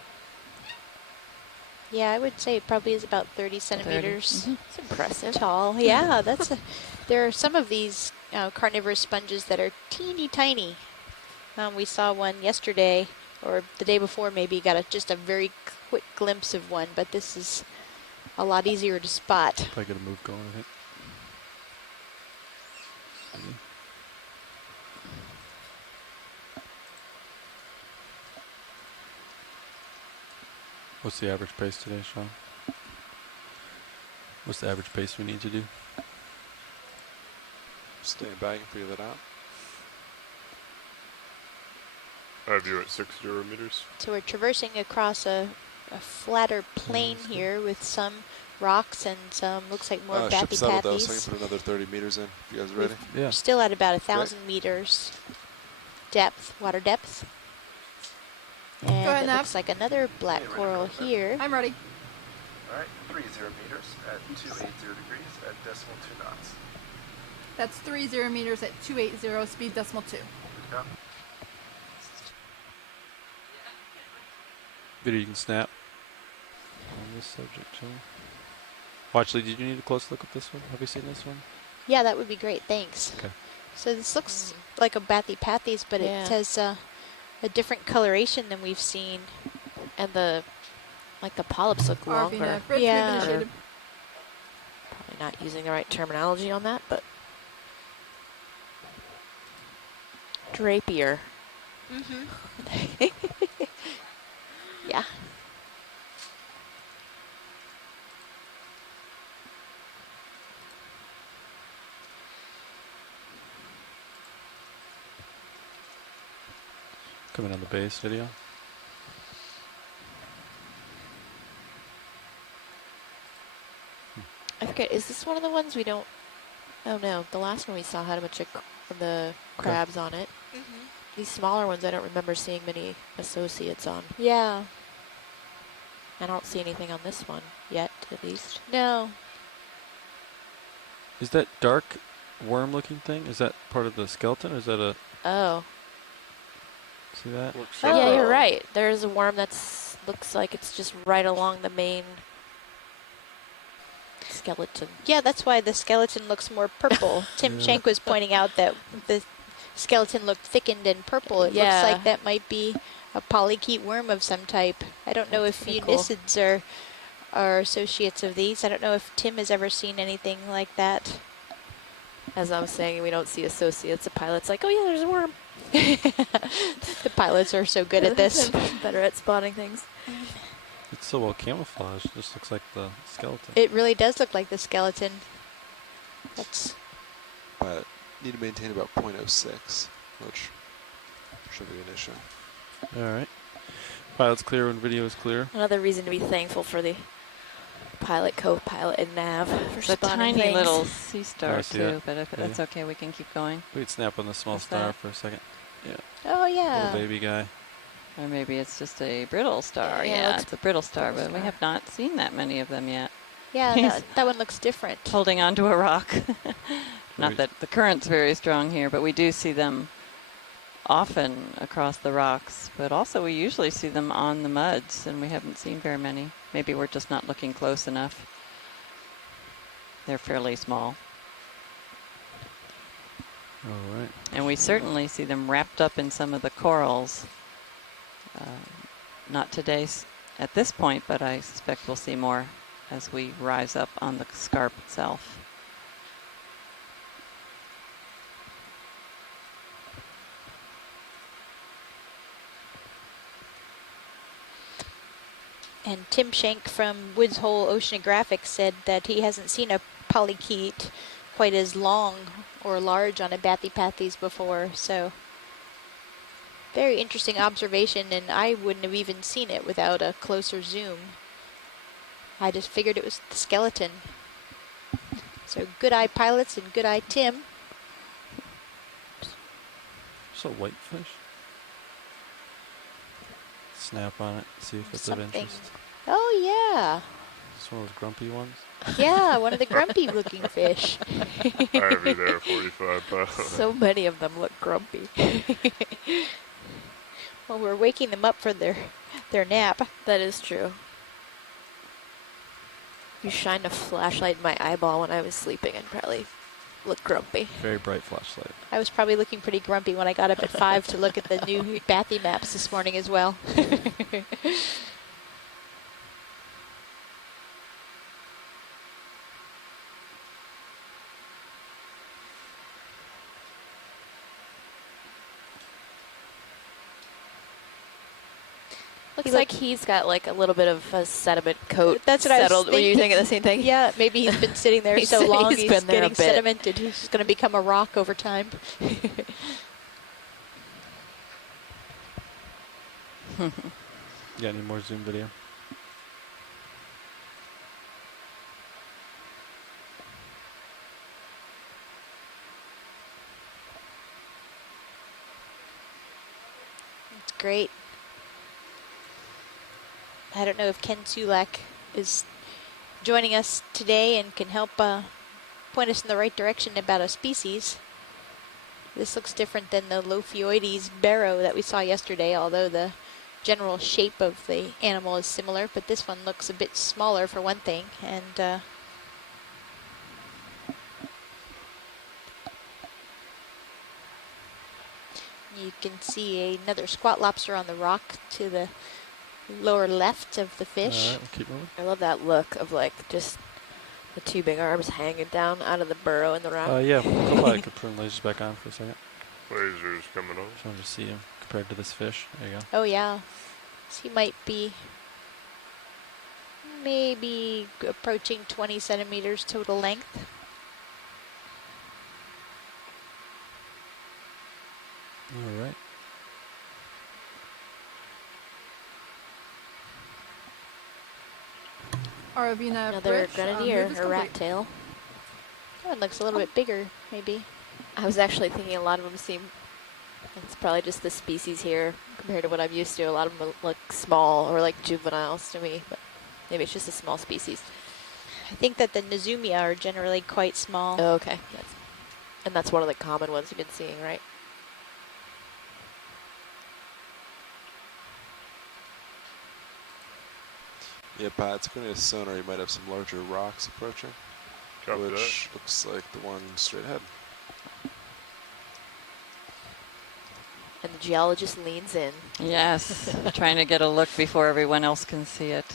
Yeah, I would say it probably is about 30 centimeters. It's impressive. Tall. Yeah, that's there are some of these carnivorous sponges that are teeny tiny. We saw one yesterday, or the day before maybe, got just a very quick glimpse of one, but this is a lot easier to spot. Probably get a move going, I think. What's the average pace today, Sean? What's the average pace we need to do? Stand by and figure that out. I have you at 60 meters. So we're traversing across a flatter plain here with some rocks and some, looks like more ship settled though, bathy-pathies. so I can put another 30 meters in. If you guys are ready? Yeah. We're still at about 1,000 meters depth, water depth. And Go ahead, it Nav. looks like another black coral here. I'm ready. All right, 30 meters at 280 degrees at decimal 2 knots. That's 30 meters at 280, speed decimal 2. Yep. Video you can snap on this subject, too. Watchley, did you need a close look at this one? Have you seen this one? Yeah, that would be great. Thanks. Okay. So this looks like a bathy-pathies, but it has a different coloration than we've seen. And the polyps look longer. Yeah. Probably not using the right terminology on that, but drapier. Mm-hmm. Yeah. Coming on the base video. I forget, is this one of the ones we don't... Oh no, the last one we saw had a bunch of the crabs on it. These smaller ones I don't remember seeing many associates on. Yeah. I don't see anything on this one yet, at least. No. Is that dark worm-looking thing? Is that part of the skeleton, or is that a... Oh. See that? Oh, yeah, you're right. There's a worm looks like it's just right along the main skeleton. Yeah, that's why the skeleton looks more purple. Tim Shank was pointing out that the skeleton looked thickened and purple. It looks like that might be a polychaete worm of some type. I don't know if unicids are associates of these. I don't know if Tim has ever seen anything like that. As I'm saying, we don't see associates. The pilot's like, oh yeah, there's a worm. The pilots are so good at this. Better at spotting things. It's so well camouflaged. It just looks like the skeleton. It really does look like the skeleton. That's. But need to maintain about 0.06, which should be an issue. All right. Pilot's clear when video is clear. Another reason to be thankful for the pilot, co-pilot, and nav for it's a spotting tiny things. little sea star too, that. but if that's okay, we can keep going. We'd snap on the small star for a second. Yeah. Oh yeah. Little baby guy. Or maybe it's just a brittle star. Yeah, It's a brittle star, but we have not seen that many of them yet. Yeah, that one looks different. Holding onto a rock. Not that the current's very strong here, but we do see them often across the rocks. But also we usually see them on the muds, and we haven't seen very many. Maybe we're just not looking close enough. They're fairly small. All right. And we certainly see them wrapped up in some of the corals. Not today at this point, but I suspect we'll see more as we rise up on the Scarp itself. And Tim Schenk from Woods Hole Oceanographic said that he hasn't seen a polychaete quite as long or large on a Bathypathes before, so very interesting observation, and I wouldn't have even seen it without a closer zoom. I just figured it was the skeleton. So good eye pilots and good eye Tim. Just a whitefish. Snap on it, see if it's of interest. Oh yeah. It's one of those grumpy ones. Yeah, one of the grumpy looking fish. I'd be there 45 pounds. So many of them look grumpy. Well, we're waking them up for their nap. That is true. You shined a flashlight in my eyeball when I was sleeping and probably looked grumpy. Very bright flashlight. I was probably looking pretty grumpy when I got up at 5 to look at the new Bathy maps this morning as well. Looks like he's got like a little bit of a sediment coat. That's what settled. I was thinking. Were you thinking the same thing? Yeah, maybe he's been sitting there so long he's been there getting sedimented. He's going to become a rock over time. You got any more zoom video? It's great. I don't know if Ken Sulak is joining us today and can help point us in the right direction about a species. This looks different than the Lophioides barrow that we saw yesterday, although the general shape of the animal is similar, but this one looks a bit smaller for one thing, and you can see another squat lobster on the rock to the lower left of the fish. All right, we'll keep moving. I love that look of like just the two big arms hanging down out of the burrow in the rock. Yeah, I could turn lasers back on for a second. Lasers coming on. Just wanted to see him compared to this fish. There you go. Oh yeah, so he might be maybe approaching 20 centimeters total length. All right. Another grenadier, or rat tail. That one looks a little bit bigger, maybe. I was actually thinking a lot of them seem, it's probably just the species here compared to what I'm used to. A lot of them look small or like juveniles to me, but maybe it's just a small species. I think that the Nezumia are generally quite small. Oh, okay. And that's one of the common ones you've been seeing, right? Yeah, Pat, it's going to sonar. You might have some larger rocks approaching, which looks like the one straight ahead. And the geologist leans in. Yes, trying to get a look before everyone else can see it.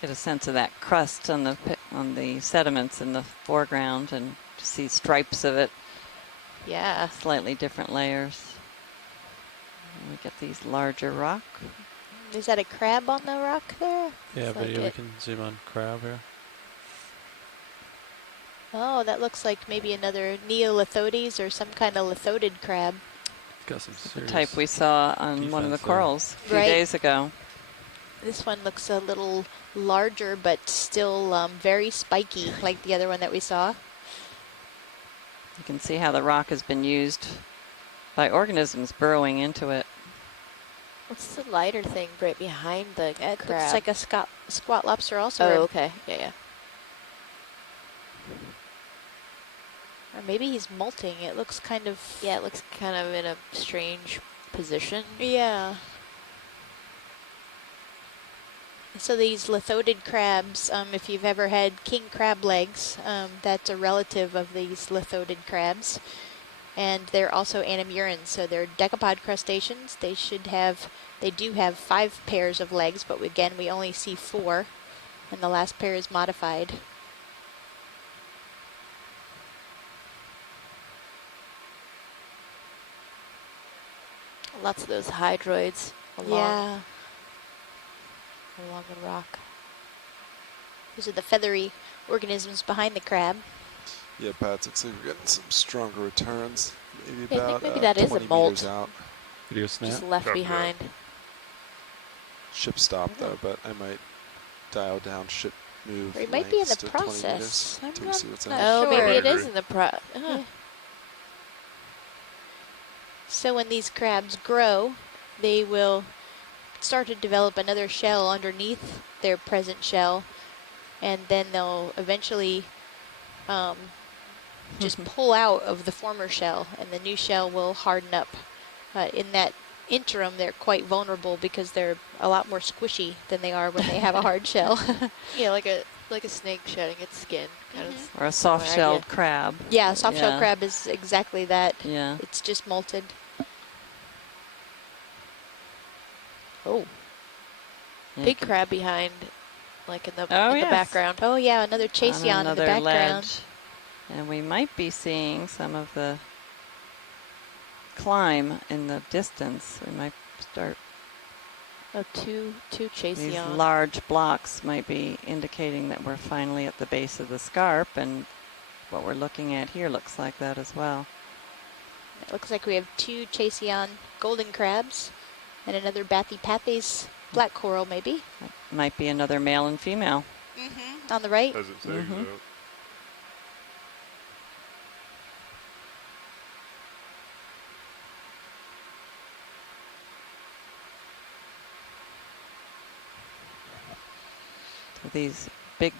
Get a sense of that crust on the sediments in the foreground and see stripes of it. Yeah. Slightly different layers. And we get these larger rock. Is that a crab on the rock there? Yeah, Looks video, like we can zoom on crab here. Oh, that looks like maybe another Neolithodes or some kind of lithodid crab. Got some The type we saw on one of the corals a few days ago. This one looks a little larger, but still very spiky, like the other one that we saw. You can see how the rock has been used by organisms burrowing into it. What's the lighter thing right behind the crab? It looks like a squat lobster also. Oh, okay. Yeah. Or maybe he's molting. It looks kind of... Yeah, it looks kind of in a strange position. Yeah. So these lithodid crabs, if you've ever had king crab legs, that's a relative of these lithodid crabs. And they're also anamurans, so they're decapod crustaceans. They do have 5 pairs of legs, but again, we only see 4, and the last pair is modified. Lots of those hydroids along the rock. Those are the feathery organisms behind the crab. Yeah, Pat, looks like we're getting some stronger returns. Maybe Yeah, about I think maybe that is a 20 molt. meters out. Video snap. Just left behind. Ship stop though, but I might dial down ship move. Or it might be in lengths the to 20 process. meters I'm to see what's not out. Oh, sure. maybe it is in the So when these crabs grow, they will start to develop another shell underneath their present shell, and then they'll eventually just pull out of the former shell, and the new shell will harden up. In that interim, they're quite vulnerable because they're a lot more squishy than they are when they have a hard shell. Yeah, like a snake shedding its skin, kind of. Or a soft-shelled crab. Yeah, soft-shelled crab is exactly that. Yeah. It's just molted. Oh. Yeah, Big crab behind, like in the yes. background. Oh yeah, another chaseon in the background. Ledge. And we might be seeing some of the climb in the distance. We might start. Oh, two chaseon. These large blocks might be indicating that we're finally at the base of the Scarp, and what we're looking at here looks like that as well. It looks like we have 2 chaseon golden crabs and another Bathypathes black coral, maybe. Might be another male and female. On the right. As it sags out. These big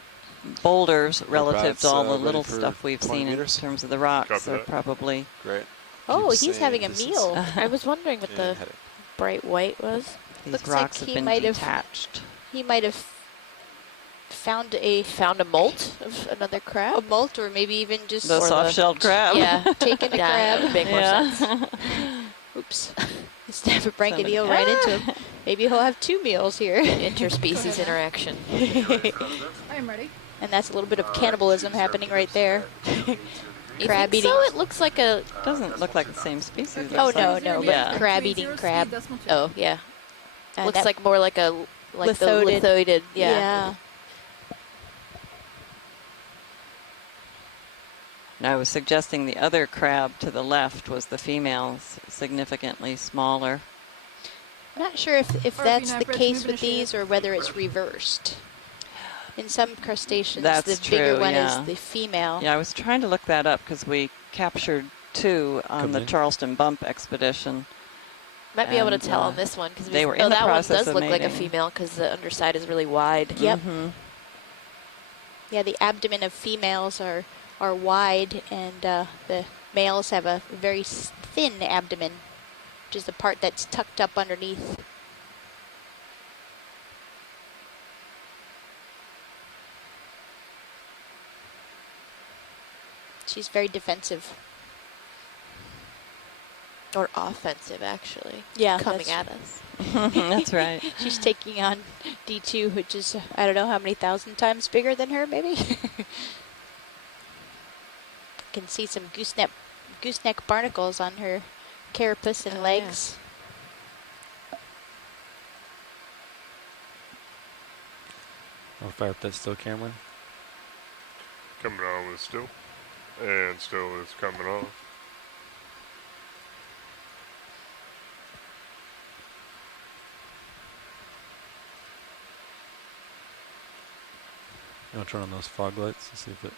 boulders relative to all the ready little for stuff we've 20 seen meters? in terms of the rocks Copy are that. probably Great. Oh, Keep he's having a saying this is- meal. I was wondering what the heading. bright white was. these Looks like rocks have he been might have- detached. He might have found a Molt of another crab. molt, or maybe even just The soft-shelled crab. Yeah, taken a yeah, crab. make more sense. Oops. Stab a branchial right into him. Maybe he'll have 2 meals here. Interspecies interaction. I'm ready. And that's a little bit of cannibalism happening right there. You Crab think eating. so? It looks like a. Doesn't look like the same species. Oh, looks no, like. no, Yeah. but crab eating crab. Oh, yeah. Looks that- like more like a the Lithodid. lithodid. Yeah. Yeah. I was suggesting the other crab to the left was the female, significantly smaller. I'm not sure if Or if that's you're the not case moving with a ship. these or whether it's reversed. In some crustaceans, That's the bigger true, one yeah. is the female. Yeah, I was trying to look that up because we captured 2 on Come the in. Charleston Bump expedition. Might be able to And, tell on this one because they were in the that one process does of look like a mating. female because the underside is really wide. Yep. Mhm. Yeah, the abdomen of females are wide, and the males have a very thin abdomen, which is the part that's tucked up underneath. She's very defensive. Or offensive, actually. Yeah, coming at us. That's right. She's taking on D2, which is, I don't know how many thousand times bigger than her, maybe? Can see some gooseneck barnacles on her carapace and legs. I'll fire up that still camera. Coming on with still. And still is coming on. You want to turn on those fog lights and see if it...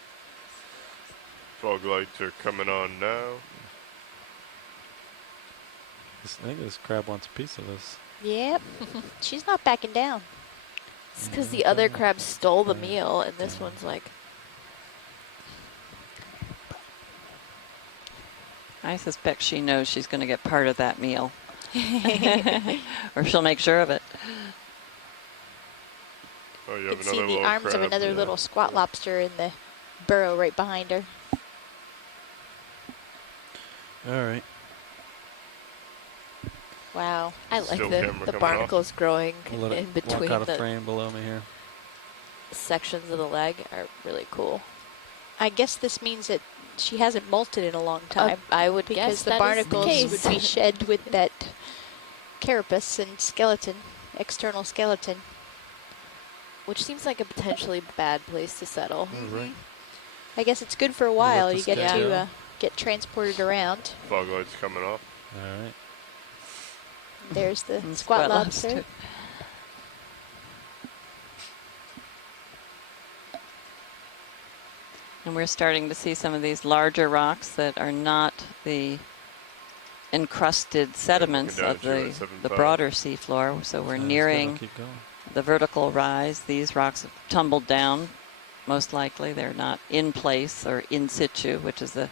Fog lights are coming on now. I think this crab wants a piece of this. Yep. She's not backing down. It's because the other crab stole the meal, and this one's like... I suspect she knows she's going to get part of that meal. Or she'll make sure of it. Oh, you You have can see another the little arms crab. of another little squat lobster in the burrow right behind her. All right. Wow. I like Still the camera coming barnacles growing We'll let in it between walk out of the frame below me here. sections of the leg are really cool. I guess this means that she hasn't molted in a long time. I would because guess the that is the barnacles case. would be shed with that carapace and skeleton, external skeleton. Which seems like a potentially bad place to settle. Right. I guess it's good for a while. let You this get guy to go. get transported around. Fog lights coming off. All right. There's the And squat squat lobster. lobster. And we're starting to see some of these larger rocks that are not the encrusted sediments down of at you the, at 7.5. the broader seafloor. So we're Sounds good, I'll nearing keep going. the vertical rise. These rocks have tumbled down. Most likely they're not in place or in situ, which is the,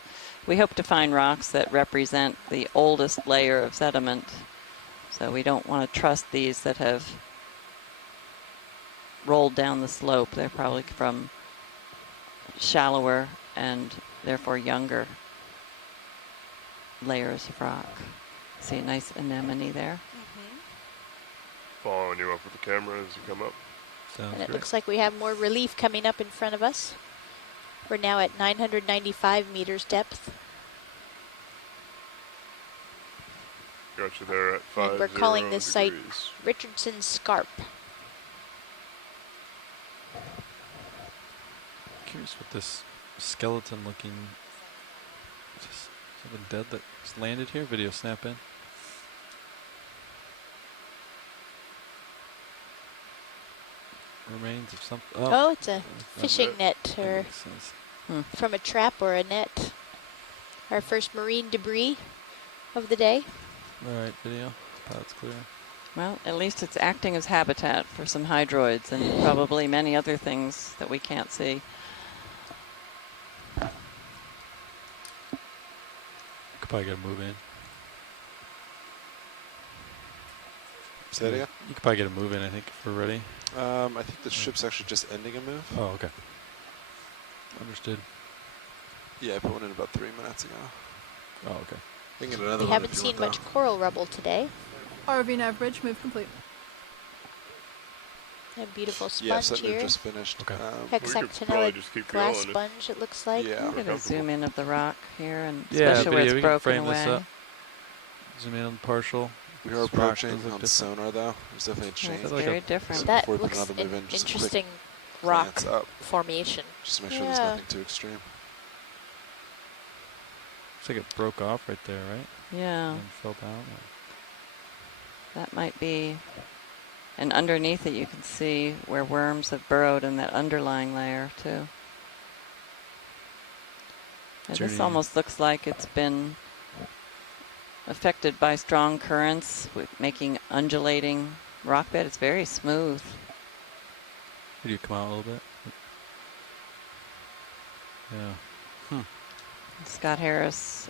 we hope to find rocks that represent the oldest layer of sediment. So we don't want to trust these that have rolled down the slope. They're probably from shallower and therefore younger layers of rock. See a nice anemone there. Following you up with the camera as you come up. Sounds And it great. looks like we have more relief coming up in front of us. We're now at 995 meters depth. Got you there at 50 And we're calling this site degrees. Richardson Scarp. Curious what this skeleton looking, just something dead that just landed here. Video snap in. Remains of something. Oh, it's a not fishing net That or makes sense. from a trap or a net. Our first marine debris of the day. All right, video. Path's clear. Well, at least it's acting as habitat for some hydroids and probably many other things that we can't see. Could probably get a move in. Say that again? You could probably get a move in, I think, if we're ready. I think the ship's actually just ending a move. Oh, okay. Understood. Yeah, I put one in about 3 minutes ago. Oh, okay. I can get another We one haven't if you seen want, much coral rubble today. RV nav bridge, move complete. A beautiful though. Yeah, sponge so they've here. just finished. Okay. We could probably Hexactinella just keep glass going. sponge, it looks like. Yeah. I'm going to zoom in of the rock here, and Yeah, especially where video, it's we can broken frame away. this up. Zoom in on the partial. We This are rock approaching does look on different. sonar, though. There's definitely a Yeah, change. it's like very a- different. That Before we put looks another move in, just a quick interesting rock glance up, formation. just to make sure there's Yeah. nothing too extreme. Looks like it broke off right there, right? Yeah, And fell down. that might be. And underneath it, you can see where worms have burrowed in that underlying layer, too. And this Journey. almost looks like it's been affected by strong currents, making undulating rock bed. It's very smooth. Could you come out a little bit? Yeah. Scott Harris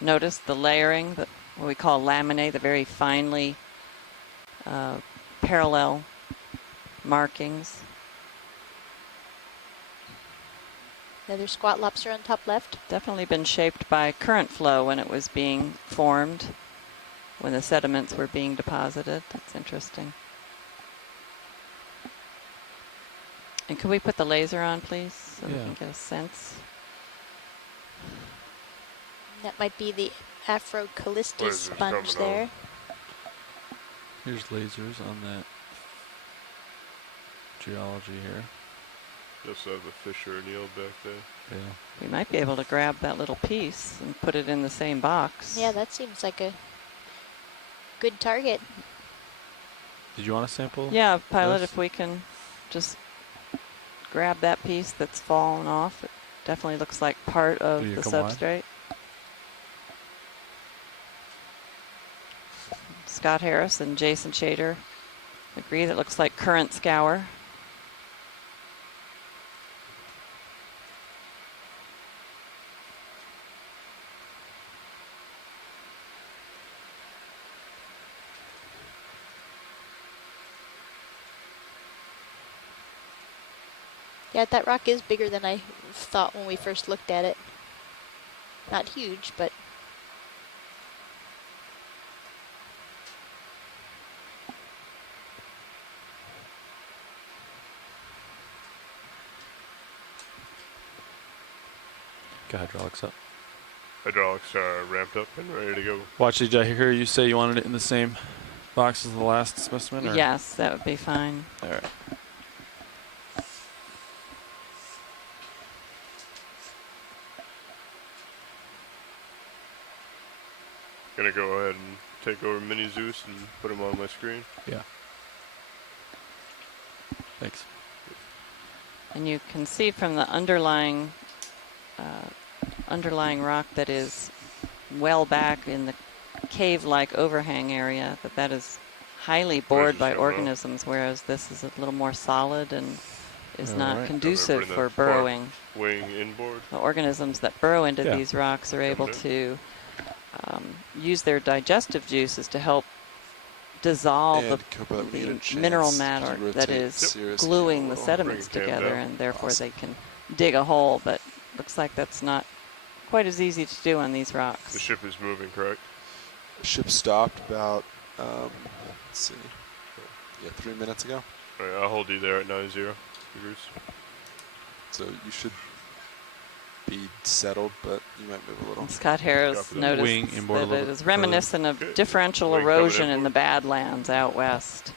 noticed the layering, what we call laminae, the very finely parallel markings. Another squat lobster on top left. Definitely been shaped by current flow when it was being formed, when the sediments were being deposited. That's interesting. And could we put the laser on, please, so we can get a sense? That might be the Afrocallistes sponge there. Here's lasers on that geology here. Just have a fish or an eel back there. Yeah. We might be able to grab that little piece and put it in the same box. Yeah, that seems like a good target. Did you want to sample? Yeah, pilot, this? if we can just grab that piece that's fallen off. It definitely looks like part of the substrate. Scott Harris and Jason Chater agree that looks like current scour. Yeah, that rock is bigger than I thought when we first looked at it. Not huge, but... Got hydraulics up. Hydraulics are ramped up and ready to go. Watch, did I hear you say you wanted it in the same box as the last specimen? Or? Yes, that would be fine. All right. Gonna go ahead and take over Mini Zeus and put him on my screen. Yeah. Thanks. And you can see from the underlying rock that is well back in the cave-like overhang area, that is highly bored by organisms, whereas this is a little more solid and is not conducive for burrowing. Weighing inboard. The organisms that burrow into these rocks are able to use their digestive juices to help dissolve the mineral matter that is gluing the sediments together, and therefore they can dig a hole, but looks like that's not quite as easy to do on these rocks. The ship is moving, correct? The ship stopped about, let's see, 3 minutes ago. All right, I'll hold you there at 90 degrees. So you should be settled, but you might move a little. Scott Harris noticed that it is reminiscent of differential erosion in the Badlands out west.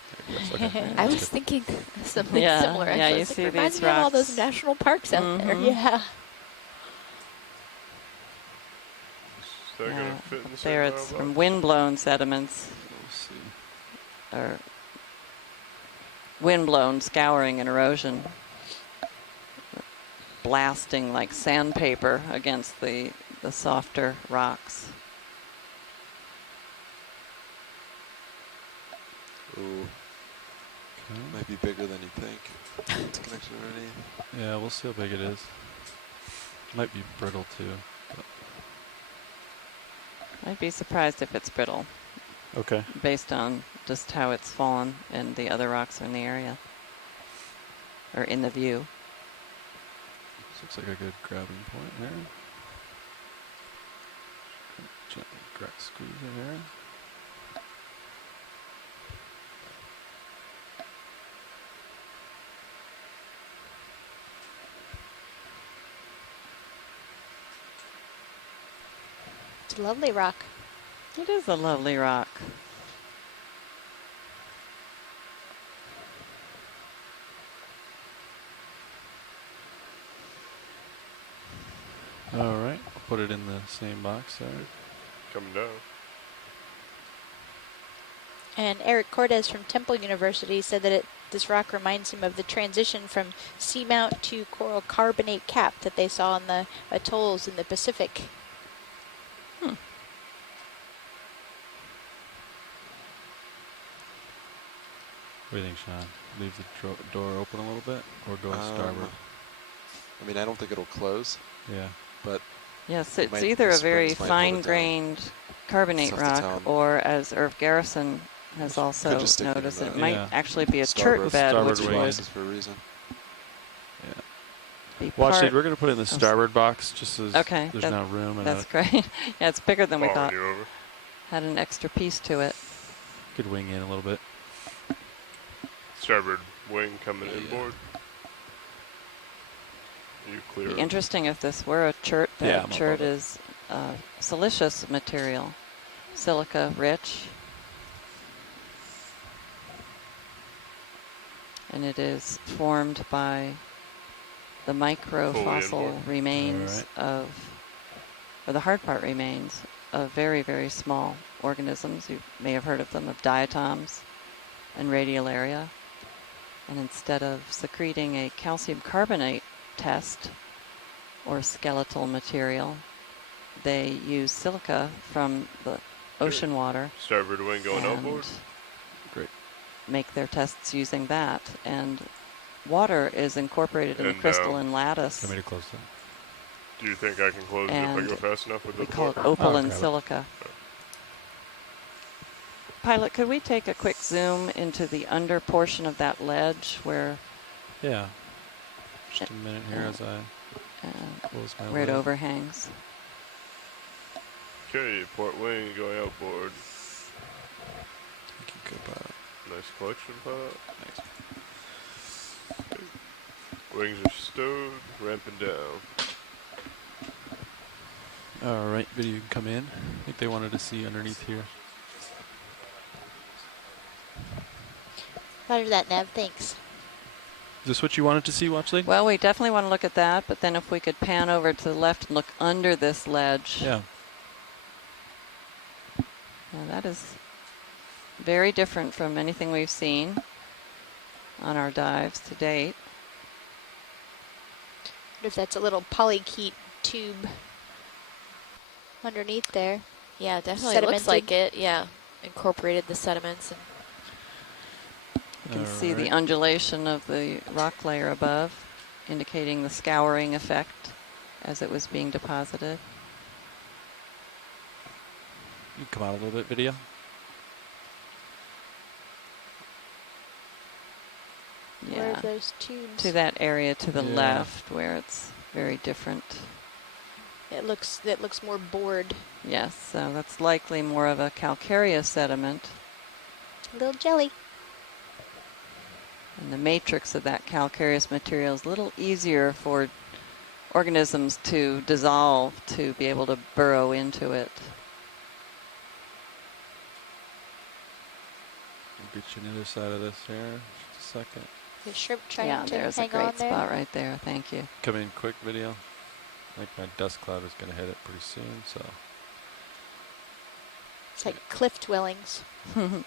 I was thinking something similar. Yeah, you see these rocks. All those national parks out there. Yeah. There it's from wind-blown sediments. Or wind-blown scouring and erosion. Blasting like sandpaper against the softer rocks. Ooh. Might be bigger than you think. It's connected underneath. Yeah, we'll see how big it is. Might be brittle too. I'd be surprised if it's brittle. Okay. Based on just how it's fallen and the other rocks in the area. Or in the view. Looks like a good grabbing point here. Gently squeeze it here. It's a lovely rock. It is a lovely rock. All right, I'll put it in the same box there. Coming down. And Eric Cortez from Temple University said that this rock reminds him of the transition from seamount to coral carbonate cap that they saw on the atolls in the Pacific. What do you think, Sean? Leave the door open a little bit, or go starboard? I mean, I don't think it'll close. Yeah. But yes, it's either a very fine-grained carbonate rock, or as Irv Garrison has also noticed, it might actually be a chert bed, which would be Watch part. it. We're going to put it in the starboard box just as there's now room. That's great. Yeah, it's bigger than we thought. You over. Had an extra piece to it. Could wing in a little bit. Starboard wing coming inboard. You clear. Be interesting if this were a chert. The chert is siliceous material, silica rich. And it is formed by the microfossil remains of, or the hard part remains of very, very small organisms. You may have heard of them, of diatoms and radiolaria. And instead of secreting a calcium carbonate test or skeletal material, they use silica from the ocean water. Starboard wing going outboard. Great. Make their tests using that. And water is incorporated in the crystalline lattice. Want me to close that? Do you think I can close it if I go fast enough with the we call it opaline silica. Pilot, could we take a quick zoom into the under portion of that ledge where... Yeah. Just a minute here as I close my where lid. it overhangs. Okay, port wing going outboard. Thank you, good pilot. Nice collection, pilot. Thanks. Okay. Wings are stowed, ramping down. All right, video can come in. I think they wanted to see underneath here. Roger that, Nav. Thanks. Is this what you wanted to see, Watchley? Well, we definitely want to look at that, but then if we could pan over to the left and look under this ledge. Yeah. Yeah, that is very different from anything we've seen on our dives to date. I wonder if that's a little polychaete tube underneath there. Yeah, definitely looks like it. Yeah, incorporated the sediments. And you can see the undulation of the rock layer above, indicating the scouring effect as it was being deposited. You can come out a little bit, video. Yeah, where are those tubes? To that area to the left where it's very different. It looks more bored. Yes, so that's likely more of a calcareous sediment. A little jelly. And the matrix of that calcareous material is a little easier for organisms to dissolve to be able to burrow into it. I'll get you on the other side of this here. Just a second. The shrimp trying yeah, to there's hang a great on there. spot right there. Thank you. Come in quick, video. I think my dust cloud is going to hit it pretty soon, so. It's like cliff dwellings. You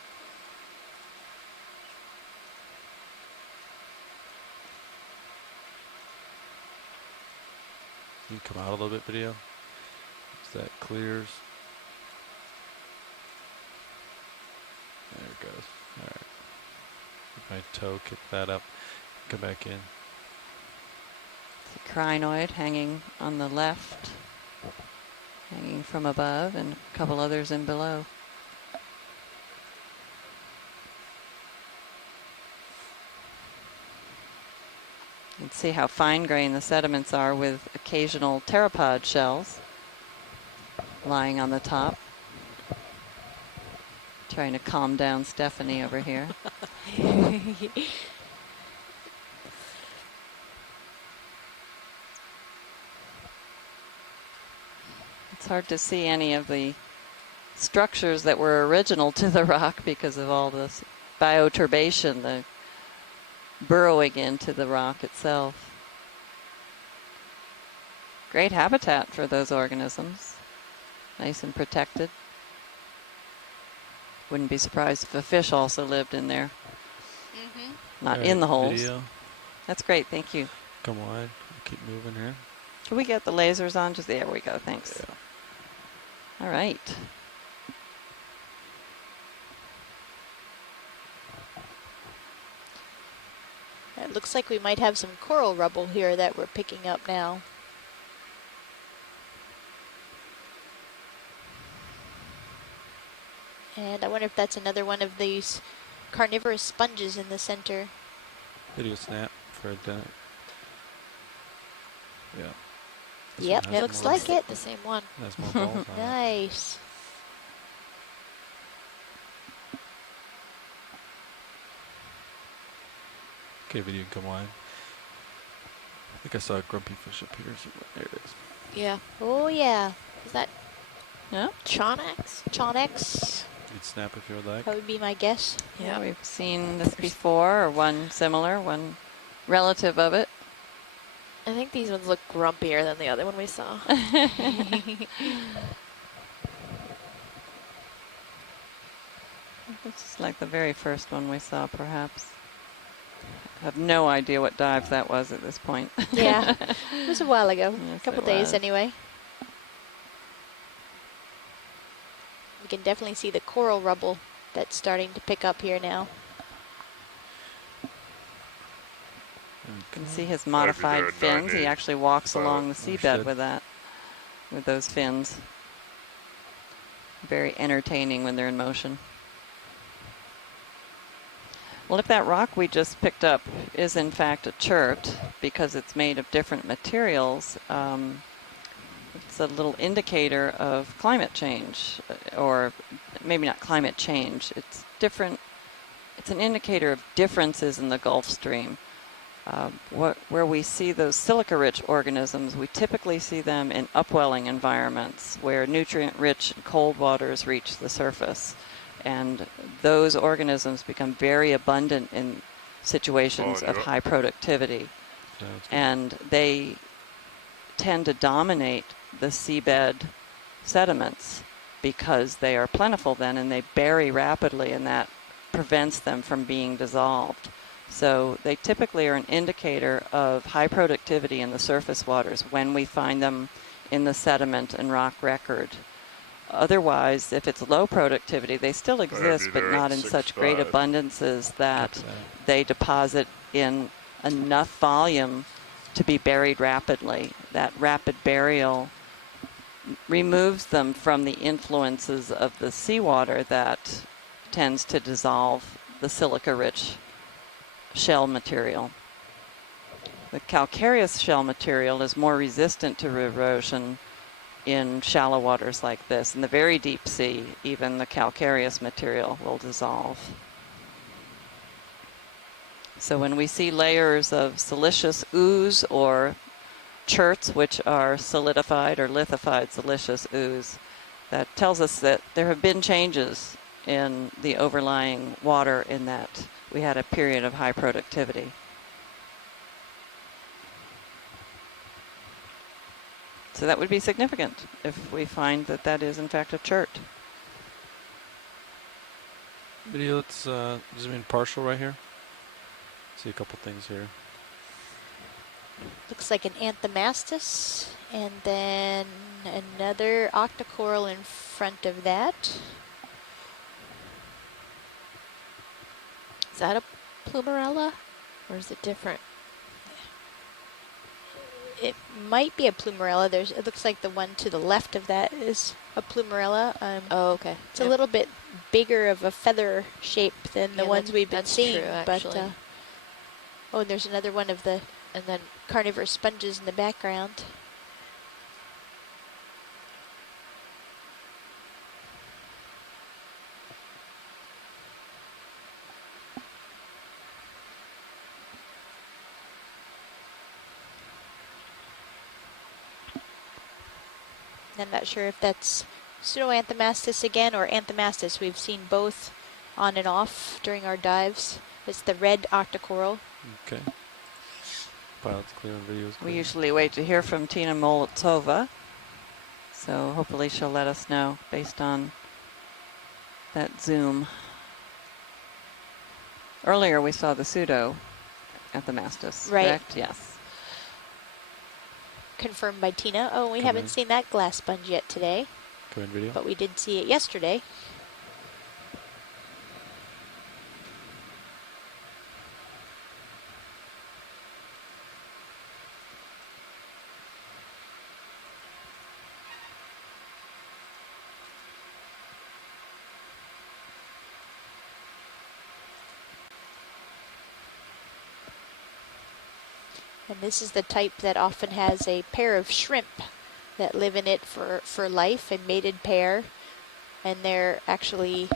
can come out a little bit, video. As that clears. There it goes. All right. With my toe, kick that up. Come back in. The crinoid hanging on the left, hanging from above, and a couple others in below. You can see how fine-grained the sediments are with occasional pteropod shells lying on the top. Trying to calm down Stephanie over here. It's hard to see any of the structures that were original to the rock because of all this bioturbation, the burrowing into the rock itself. Great habitat for those organisms. Nice and protected. Wouldn't be surprised if a fish also lived in there. Not in the holes. Video. That's great, thank you. Come wide. Keep moving here. Can we get the lasers on? Just there we go, thanks. Yeah. All right. It looks like we might have some coral rubble here that we're picking up now. And I wonder if that's another one of these carnivorous sponges in the center. Video snap for a Yeah. Yep, looks like it. The same one. That's more balls on it. Nice. Okay, video can come wide. I think I saw a grumpy fish up here. So there it is. Yeah. Oh, yeah. Is that Yeah. Chonex? Chonex? You'd snap if you would like. That would be my guess. Yeah, we've seen this before, or one similar, one relative of it. I think these ones look grumpier than the other one we saw. This is like the very first one we saw, perhaps. I have no idea what dive that was at this point. Yeah, it was a while ago. Yes, a couple it days was. anyway. You can definitely see the coral rubble that's starting to pick up here now. You can see his modified fins. He actually walks along the seabed with that, with those fins. Very entertaining when they're in motion. Well, if that rock we just picked up is in fact a chert because it's made of different materials, it's a little indicator of climate change, or maybe not climate change. It's different. It's an indicator of differences in the Gulf Stream. Where we see those silica-rich organisms, we typically see them in upwelling environments where nutrient-rich cold waters reach the surface. And those organisms become very abundant in situations of high productivity. And they tend to dominate the seabed sediments because they are plentiful then, and they bury rapidly, and that prevents them from being dissolved. So they typically are an indicator of high productivity in the surface waters when we find them in the sediment and rock record. Otherwise, if it's low productivity, they still exist, but not in such great abundances that they deposit in enough volume to be buried rapidly. That rapid burial removes them from the influences of the seawater that tends to dissolve the silica-rich shell material. The calcareous shell material is more resistant to erosion in shallow waters like this. In the very deep sea, even the calcareous material will dissolve. So when we see layers of siliceous ooze or cherts, which are solidified or lithified siliceous ooze, that tells us that there have been changes in the overlying water, in that we had a period of high productivity. So that would be significant if we find that that is in fact a chert. Video, let's zoom in partial right here. See a couple things here. Looks like an Anthomastus, and then another octocoral in front of that. Is that a plumerella, or is it different? It might be a plumerella. It looks like the one to the left of that is a plumerella. Oh, okay. It's a little bit bigger of a feather shape than the ones we've been seeing. True, but oh, and there's another one of the carnivorous sponges in the background. I'm not sure if that's Pseudoanthomastus again or Anthomastus. We've seen both on and off during our dives. It's the red octocoral. Okay. Pilot's clear and video's clear. We usually wait to hear from Tina Molotova, so hopefully she'll let us know based on that zoom. Earlier we saw the Pseudoanthomastus, right? Correct? Yes. Confirmed by Tina. Oh, we haven't seen that glass sponge yet today. Come in, video. But we did see it yesterday. And this is the type that often has a pair of shrimp that live in it for life, a mated pair. And they're actually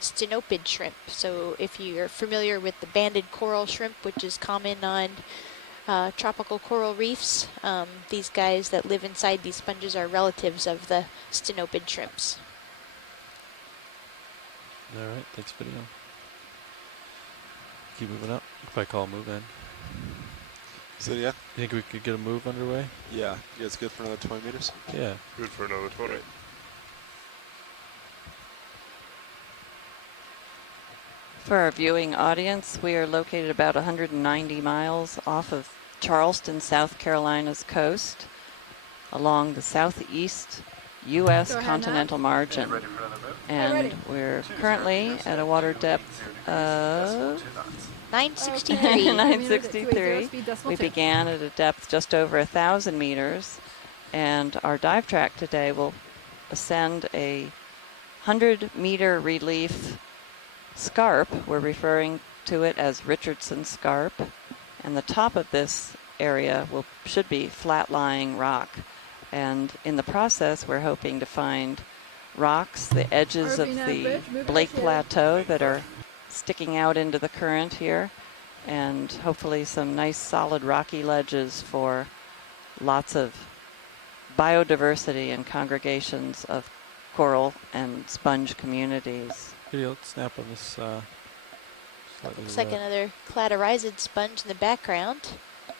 stenopid shrimp. So if you're familiar with the banded coral shrimp, which is common on tropical coral reefs, these guys that live inside these sponges are relatives of the stenopid shrimps. All right, thanks, video. Keep moving up. If I call move in. So yeah. You think we could get a move underway? Yeah. You guys good for another 20 meters? Yeah. Good for another 20. Great. For our viewing audience, we are located about 190 miles off of Charleston, South Carolina's coast, along the southeast U.S. continental margin. And we're currently at a water depth of 963. 963. We began at a depth just over 1,000 meters, and our dive track today will ascend a 100-meter relief scarp. We're referring to it as Richardson Scarp, and the top of this area should be flat-lying rock. And in the process, we're hoping to find rocks, the edges of the Blake Plateau that are sticking out into the current here, and hopefully some nice solid rocky ledges for lots of biodiversity and congregations of coral and sponge communities. Video, let's snap on this. Looks like another cladorizid sponge in the background.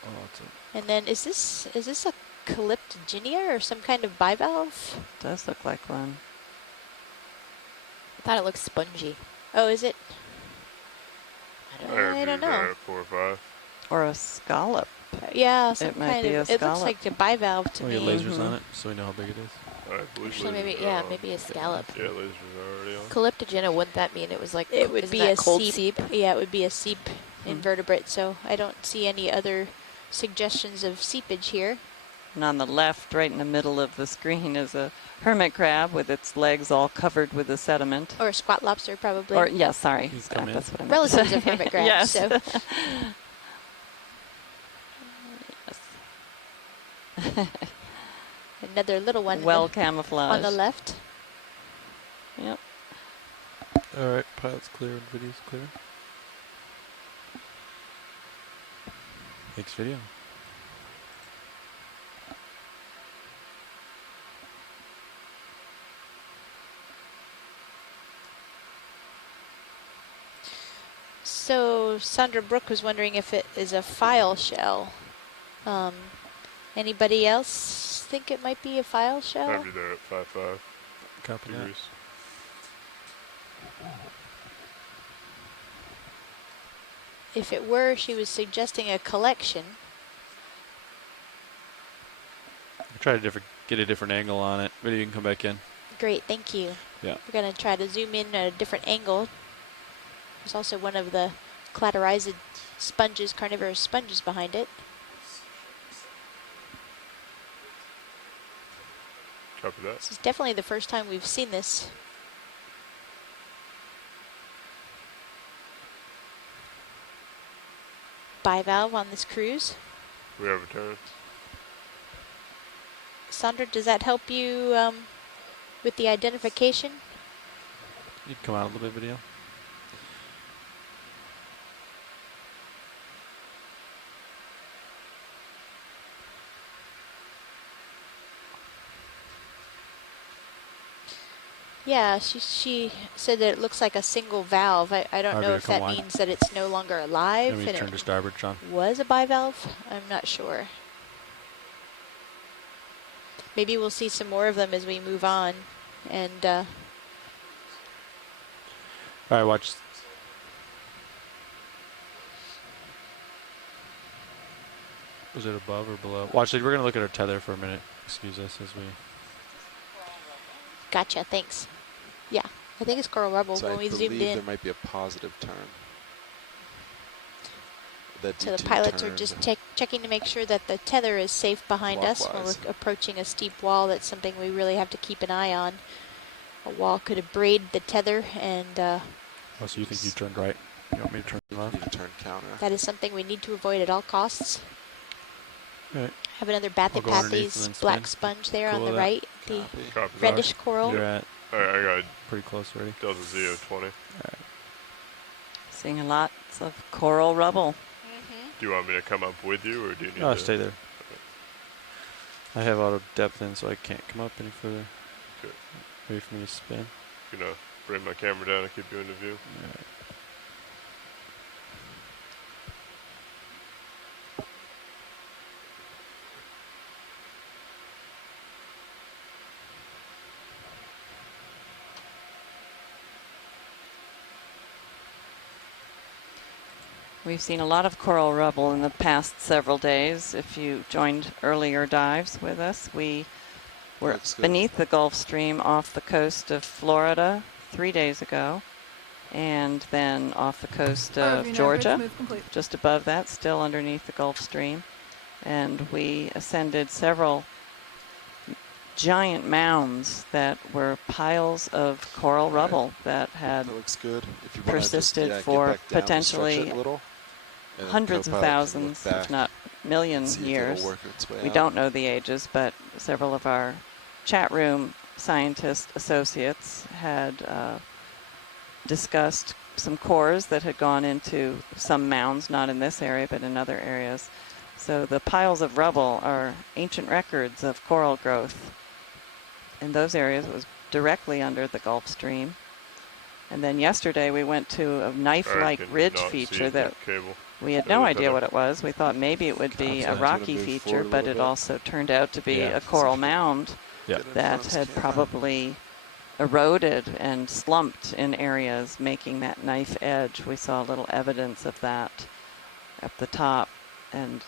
Oh, and then is this a Calyptogynia or some kind of bivalve? Does look like one. I thought it looked spongy. Oh, is it? I don't know. 4 or 5. Or a scallop. Yeah, some it might kind be of. a It scallop. looks like a bivalve to me. Lasers on it, so we know how big it is. Actually, maybe a scallop. Yeah, lasers are already on. Calyptogynia, wouldn't that mean it was like? It would be a cold seep. Yeah, it would be a seep invertebrate. So I don't see any other suggestions of seepage here. And on the left, right in the middle of the screen, is a hermit crab with its legs all covered with the sediment. Or a squat lobster, probably. Or, yeah, sorry. That's what I meant to say. Relatives of hermit crabs. Yes. So. Another little one. Well camouflaged. On the left. Yep. All right, pilot's clear and video's clear. Thanks, video. So Sandra Brook was wondering if it is a file shell. Anybody else think it might be a file shell? Probably there at 5.5 Copy degrees. If it were, she was suggesting a collection. Try to get a different angle on it. Video, you can come back in. Great, thank you. Yeah. We're going to try to zoom in at a different angle. There's also one of the cladorizid sponges, carnivorous sponges behind it. Copy that. This is definitely the first time we've seen this. Bivalve on this cruise. We have a turn. Sandra, does that help you with the identification? You can come out a little bit, video. Yeah, she said that it looks like a single valve. I don't know if that means that it's no longer alive. Maybe turn to starboard, John. Was a bivalve? I'm not sure. Maybe we'll see some more of them as we move on. And all right, watch. Was it above or below? Watch, we're going to look at our tether for a minute. Excuse us as we... Gotcha, thanks. Yeah, I think it's coral rubble so when we zoomed in. there might be a positive turn. So the pilots are just checking to make sure that the tether is safe behind us when we're approaching a steep wall. That's something we really have to keep an eye on. A wall could abrade the tether, and oh, so you think you turned right? You want me to turn left? You need to turn counter. That is something we need to avoid at all costs. Right. Have another Bathypathes black sponge there on the right. The reddish coral. You're at I got pretty close already. Delta Z of 20. Seeing lots of coral rubble. Do you want me to come up with you, or do you need to? to Stay there. Okay. I have auto depth in, so I can't come up any further. Okay. Ready for me to spin. Gonna bring my camera down and keep you into view. Alright. We've seen a lot of coral rubble in the past several days. If you joined earlier dives with us, we were beneath the Gulf Stream off the coast of Florida 3 days ago, and then off the coast of Georgia, just above that, still underneath the Gulf Stream. And we ascended several giant mounds that were piles of coral rubble that had persisted for potentially hundreds of thousands, if not million years. We don't know the ages, but several of our chat room scientist associates had discussed some cores that had gone into some mounds, not in this area, but in other areas. So the piles of rubble are ancient records of coral growth in those areas. It was directly under the Gulf Stream. And then yesterday we went to a knife-like ridge feature that we had no idea what it was. We thought maybe it would be a rocky feature, but it also turned out to be a coral mound that had probably eroded and slumped in areas, making that knife edge. We saw a little evidence of that at the top, and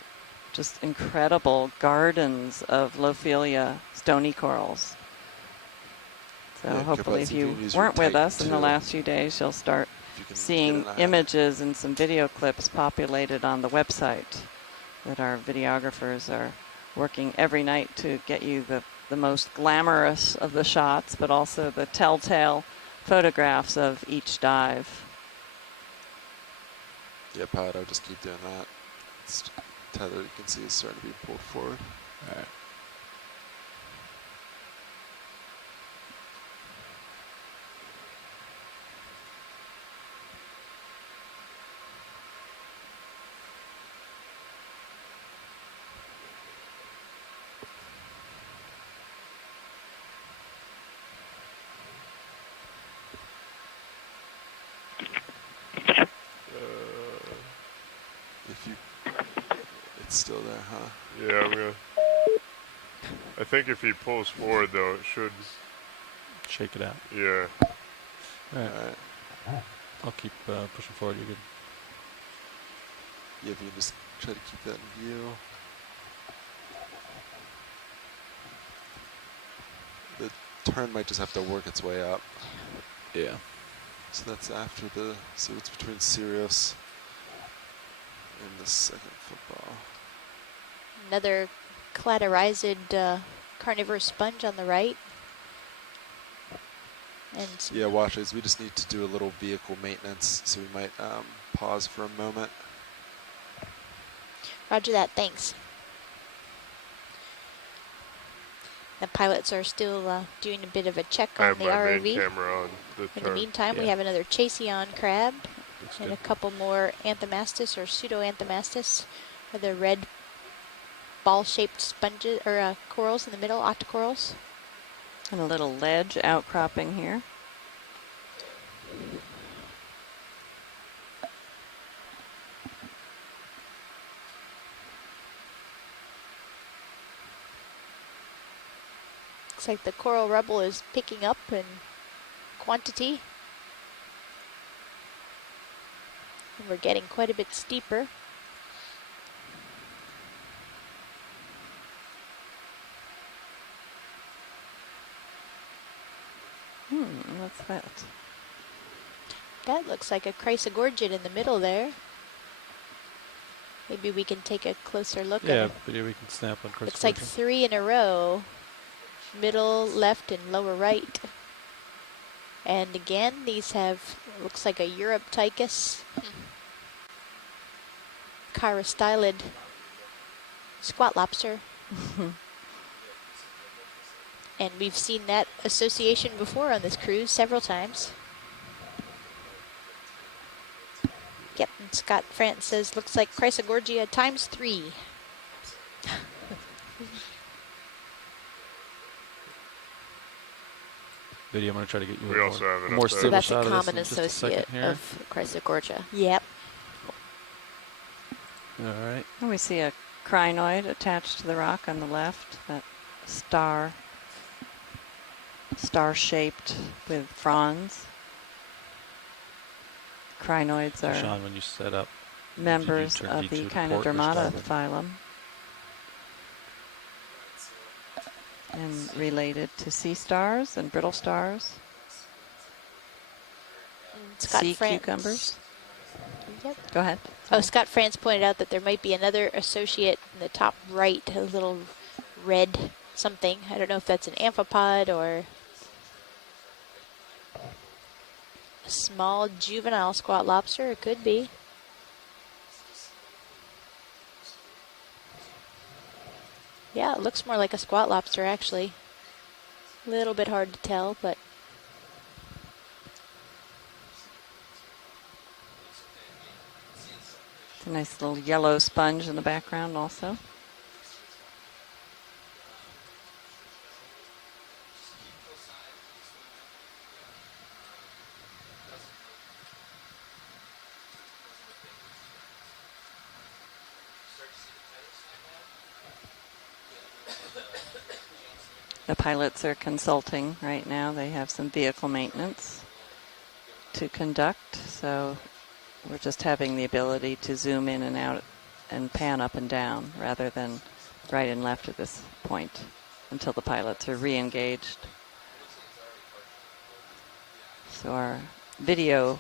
just incredible gardens of Lophelia stony corals. So hopefully if you weren't with us in the last few days, you'll start seeing images and some video clips populated on the website that our videographers are working every night to get you the most glamorous of the shots, but also the telltale photographs of each dive. Yeah, Pat, I'll just keep doing that. It's tether, you can see, is starting to be pulled forward. All right. It's still there, huh? Yeah, I'm gonna. I think if he pulls forward, though, it should shake it out. Yeah. All right. I'll keep pushing forward. You're good. Yeah, if you can just try to keep that in view. The turn might just have to work its way up. Yeah. So that's after the, so it's between Sirius and the second football. Another cladorized carnivorous sponge on the right. And yeah, watchers, we just need to do a little vehicle maintenance, so we might pause for a moment. Roger that, thanks. The pilots are still doing a bit of a check on the ROV. Main camera on the In the meantime, we have another Chaseon crab and a couple more Anthomastus or pseudo-Anthomastus with the red ball-shaped sponges or corals in the middle, octocorals. And a little ledge outcropping here. Looks like the coral rubble is picking up in quantity. And we're getting quite a bit steeper. What's that? That looks like a chrysogorgid in the middle there. Maybe we can take a closer look at it. Yeah, video we can snap on chrysogorgid. Looks like 3 in a row. Middle, left, and lower right. And again, these have, looks like a Europtychus, chirostylid squat lobster. And we've seen that association before on this cruise several times. Yep, and Scott France says, looks like Chrysogorgia times 3. Video, I'm going to try to get you We also have a more So stable that's shot a of common this in just a second associate here. of Chrysogorgia. Yep. All right. And we see a crinoid attached to the rock on the left, that star-shaped with fronds. Crinoids So are Sean, when you set up, members of the Echinodermata phylum and related to sea stars and brittle stars. Sea cucumbers. Yep. Go ahead. Oh, Scott France pointed out that there might be another associate in the top right, a little red something. I don't know if that's an amphipod or a small juvenile squat lobster. It could be. Yeah, it looks more like a squat lobster, actually. A little bit hard to tell, but... A nice little yellow sponge in the background also. The pilots are consulting right now. They have some vehicle maintenance to conduct, so we're just having the ability to zoom in and out and pan up and down rather than right and left at this point until the pilots are re-engaged. So our video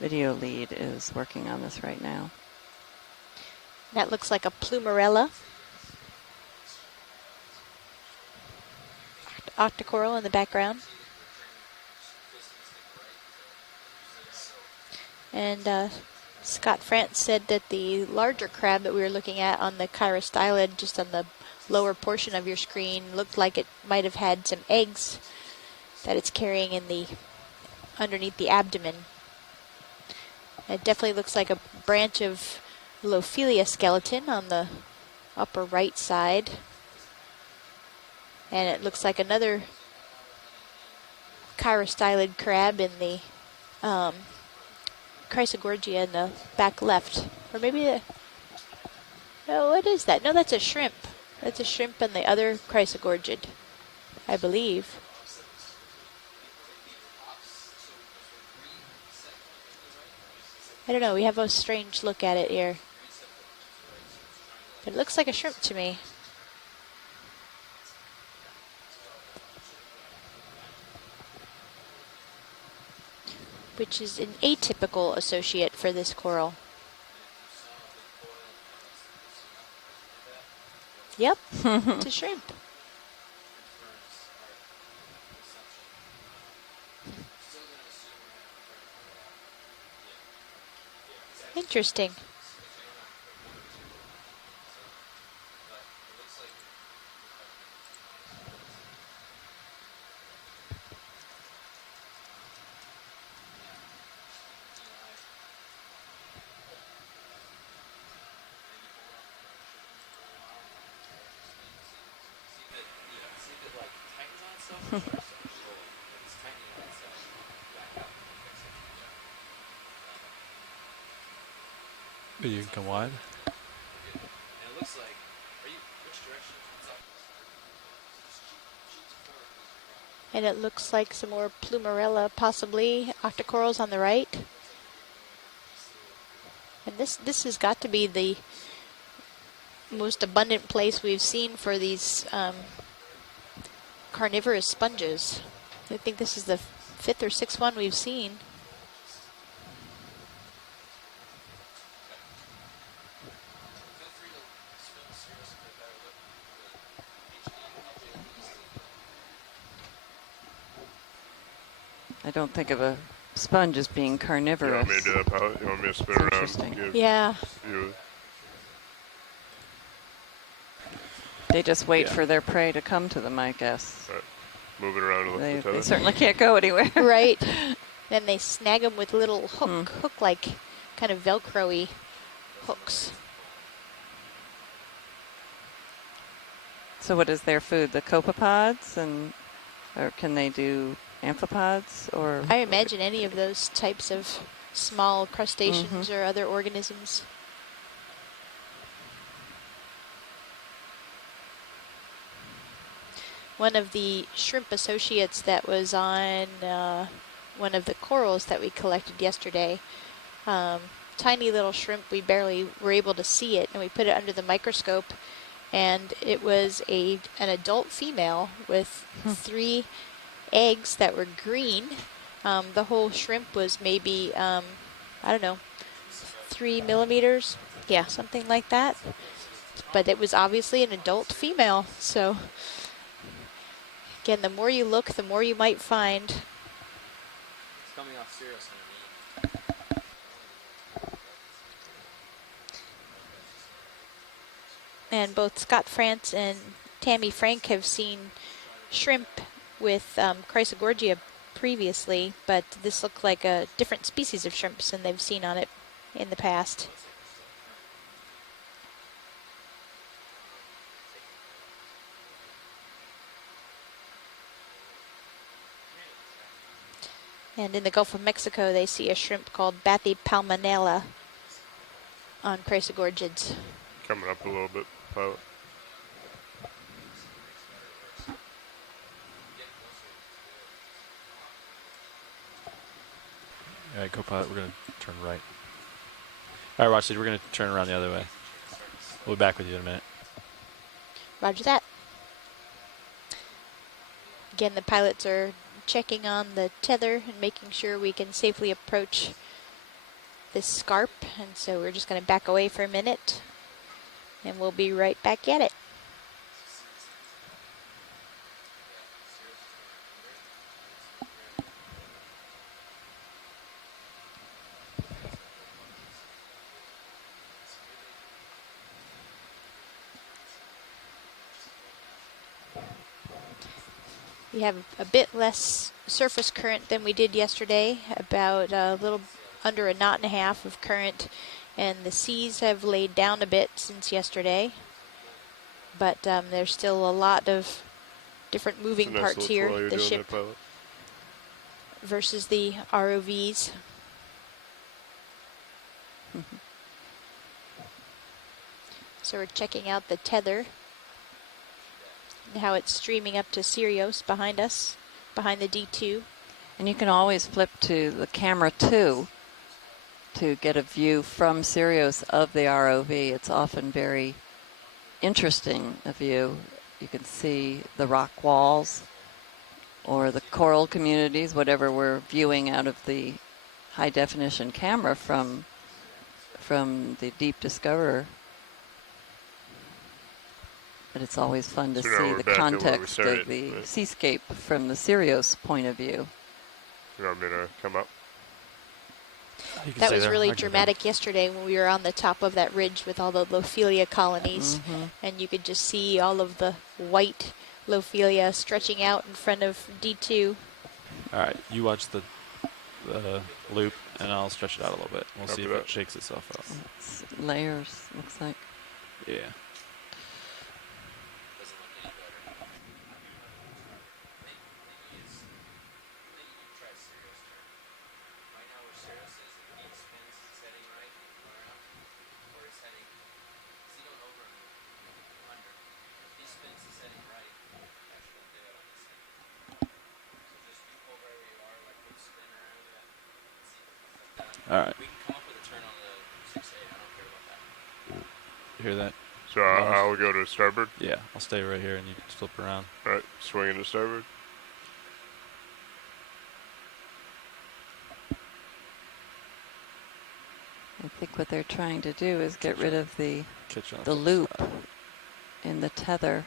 lead is working on this right now. That looks like a plumarella. Octocoral in the background. And Scott France said that the larger crab that we were looking at on the chirostylid, just on the lower portion of your screen, looked like it might have had some eggs that it's carrying in the underneath the abdomen. It definitely looks like a branch of Lophelia skeleton on the upper right side. And it looks like another chirostylid crab in the Chrysogorgia in the back left. Or maybe oh, what is that? No, that's a shrimp. That's a shrimp in the other Chrysogorgid, I believe. I don't know, we have a strange look at it here. But it looks like a shrimp to me. Which is an atypical associate for this coral. Yep, it's a shrimp. Interesting. You can come wide. And it looks like some more plumarella, possibly octocorals on the right. And this has got to be the most abundant place we've seen for these carnivorous sponges. I think this is the 5th or 6th one we've seen. I don't think of a sponge as being carnivorous. You want me to do that, pilot? You want me to spin around? Yeah. They just wait for their prey to come to them, I guess. Right. Moving around to look for the tether. They certainly can't go anywhere. Right. Then they snag them with little hook-like, kind of Velcro-y hooks. So what is their food? The copepods, or can they do amphipods? Or I imagine any of those types of small crustaceans or other organisms. One of the shrimp associates that was on one of the corals that we collected yesterday, tiny little shrimp, we barely were able to see it, and we put it under the microscope, and it was an adult female with 3 eggs that were green. The whole shrimp was maybe, I don't know, 3 millimeters, yeah, something like that. But it was obviously an adult female, so again, the more you look, the more you might find. It's coming off Sirius underneath. And both Scott France and Tammy Frank have seen shrimp with Chrysogorgia previously, but this looked like a different species of shrimps than they've seen on it in the past. And in the Gulf of Mexico, they see a shrimp called Bathypalmanella on Chrysogorgids. Coming up a little bit, pilot. All right, co-pilot, we're going to turn right. All right, Rochester, we're going to turn around the other way. We'll be back with you in a minute. Roger that. Again, the pilots are checking on the tether and making sure we can safely approach this Scarp, and so we're just going to back away for a minute, and we'll be right back at it. We have a bit less surface current than we did yesterday, about a little under 1.5 knots of current, and the seas have laid down a bit since yesterday, but there's still a lot of different moving parts here, the ship versus the ROVs. So we're checking out the tether and how it's streaming up to Sirius behind us, behind the D2. And you can always flip to the camera 2 to get a view from Sirius of the ROV. It's often very interesting, a view. You can see the rock walls or the coral communities, whatever we're viewing out of the high definition camera from the Deep Discoverer. But it's always fun to see the context of the seascape from the Sirius point of view. You want me to come up? That was really dramatic yesterday when we were on the top of that ridge with all the Lophelia colonies, and you could just see all of the white Lophelia stretching out in front of D2. All right, you watch the loop, and I'll stretch it out a little bit. We'll see if it shakes itself out. It's layers, looks like. Yeah. All right. We can come up with a turn on the 6-8. I don't care about that. You hear that? So I'll go to starboard? Yeah, I'll stay right here and you can flip around. All right, swinging to starboard. I think what they're trying to do is get rid of the loop in the tether.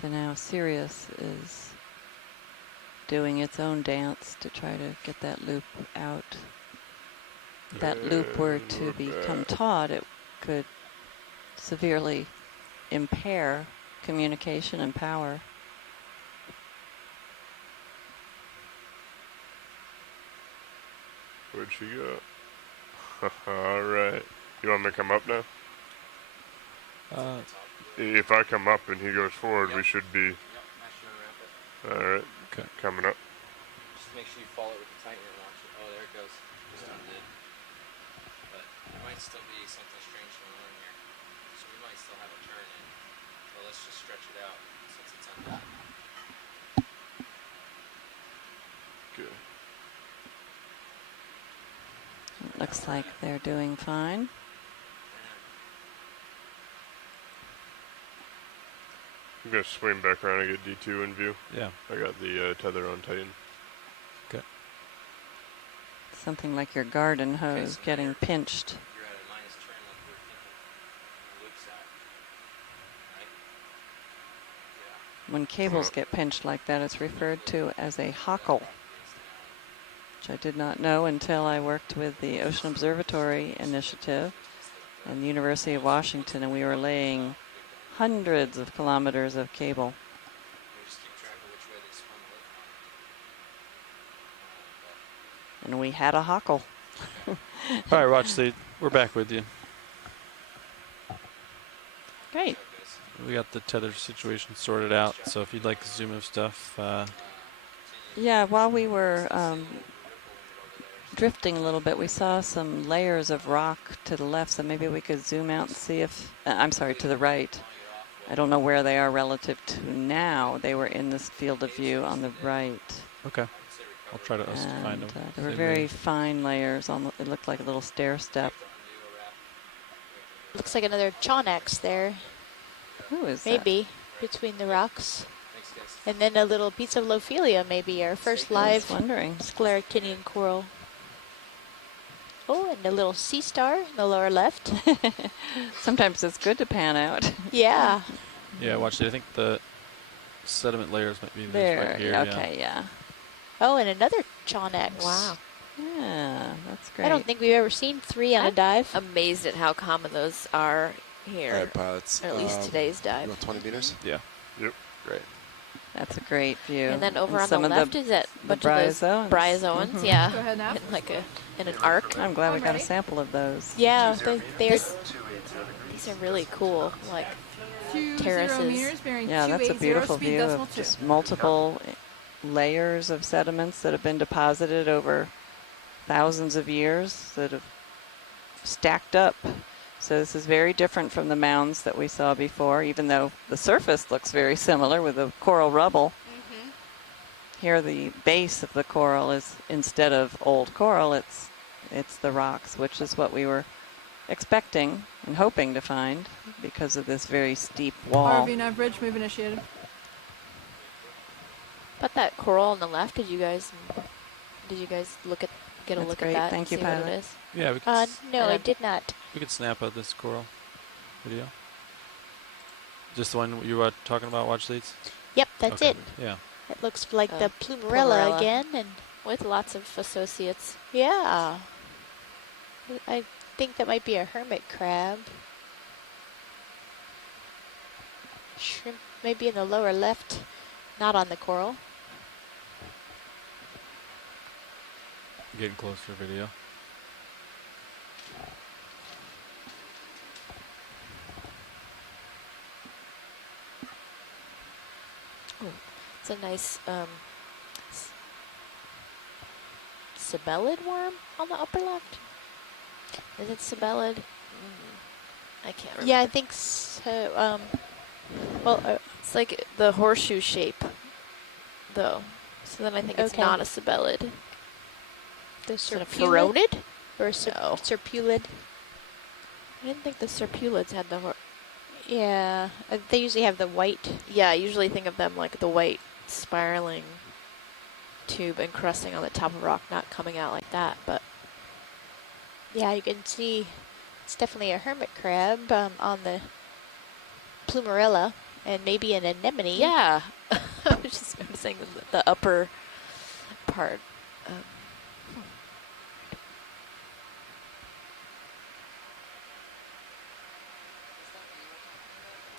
So now Sirius is doing its own dance to try to get that loop out. If that loop were to become taut, it could severely impair communication and power. Where'd she go? All right. You want me to come up now? If I come up and he goes forward, we should be. All right. Okay. Coming up. Just make sure you follow it with the tighter and watch it. Oh, there it goes. Just undid. But there might still be something strange going on here. So we might still have a turn in. Well, let's just stretch it out since it's undone. Good. Looks like they're doing fine. I'm going to swing back around and get D2 in view. Yeah. I got the tether on tighten. Okay. Something like your garden hose getting pinched. You're at a minus turn like we were thinking. Loop side. Right? Yeah. When cables get pinched like that, it's referred to as a hockle, which I did not know until I worked with the Ocean Observatory Initiative and the University of Washington, and we were laying hundreds of kilometers of cable. And we had a hockle. All right, watch the. We're back with you. Great. We got the tether situation sorted out, so if you'd like to zoom of stuff. Yeah, while we were drifting a little bit, we saw some layers of rock to the left, so maybe we could zoom out and see if, I'm sorry, to the right. I don't know where they are relative to now. They were in this field of view on the right. Okay. I'll try to find them. There were very fine layers. On the, it looked like a little stair step. Looks like another Chonex there. Who is maybe that? Between the rocks. And then a little piece of Lophelia, maybe our first live scleractinian coral. Oh, and a little sea star in the lower left. Sometimes it's good to pan out. Yeah. Yeah, watch it. I think the sediment layers might be there. Right here. Okay, yeah. Oh, and another Chonex. Wow. Yeah, that's great. I don't think we've ever seen 3 on a dive. Amazed at how common those are here. All right, pilots. Or at least today's dive. You want 20 meters? Yeah. Yep. Great. That's a great view. And then over on the left is that bunch of those bryozoans. Yeah. Go ahead now. In an arc. I'm glad we got a sample of those. Yeah, these are really cool. Like 20 terraces. meters, bearing Yeah, that's a 280, beautiful speed view decimal of 2. just multiple layers of sediments that have been deposited over thousands of years that have stacked up. So this is very different from the mounds that we saw before, even though the surface looks very similar with the coral rubble. Mm-hmm. Here the base of the coral is, instead of old coral, it's the rocks, which is what we were expecting and hoping to find because of this very steep wall. RV nav bridge move initiated. But that coral on the left, did you guys get a look great. at that? Thank you, see what pilot. it is? Yeah, we could no, I did not. We could snap out this coral video. Just the one you were talking about, watch these? Yep, that's it. Yeah. It looks like the plumarella again, and with lots of associates. yeah. I think that might be a hermit crab. Shrimp maybe in the lower left, not on the coral. Getting closer video. Oh, it's a nice Cibellid worm on the upper left. Is it Cibellid? I can't remember. Yeah, I think so. Well, it's like the horseshoe shape, though. So then I think it's not a Cibellid. The serpulid? Feronid? Or serpulid? I didn't think the serpulids had the Yeah, they usually have the white. Yeah, I usually think of them like the white spiraling tube encrusting on the top of rock, not coming out like that, but yeah, you can see it's definitely a hermit crab on the plumarella. And maybe an anemone. Yeah. I was just noticing the upper part.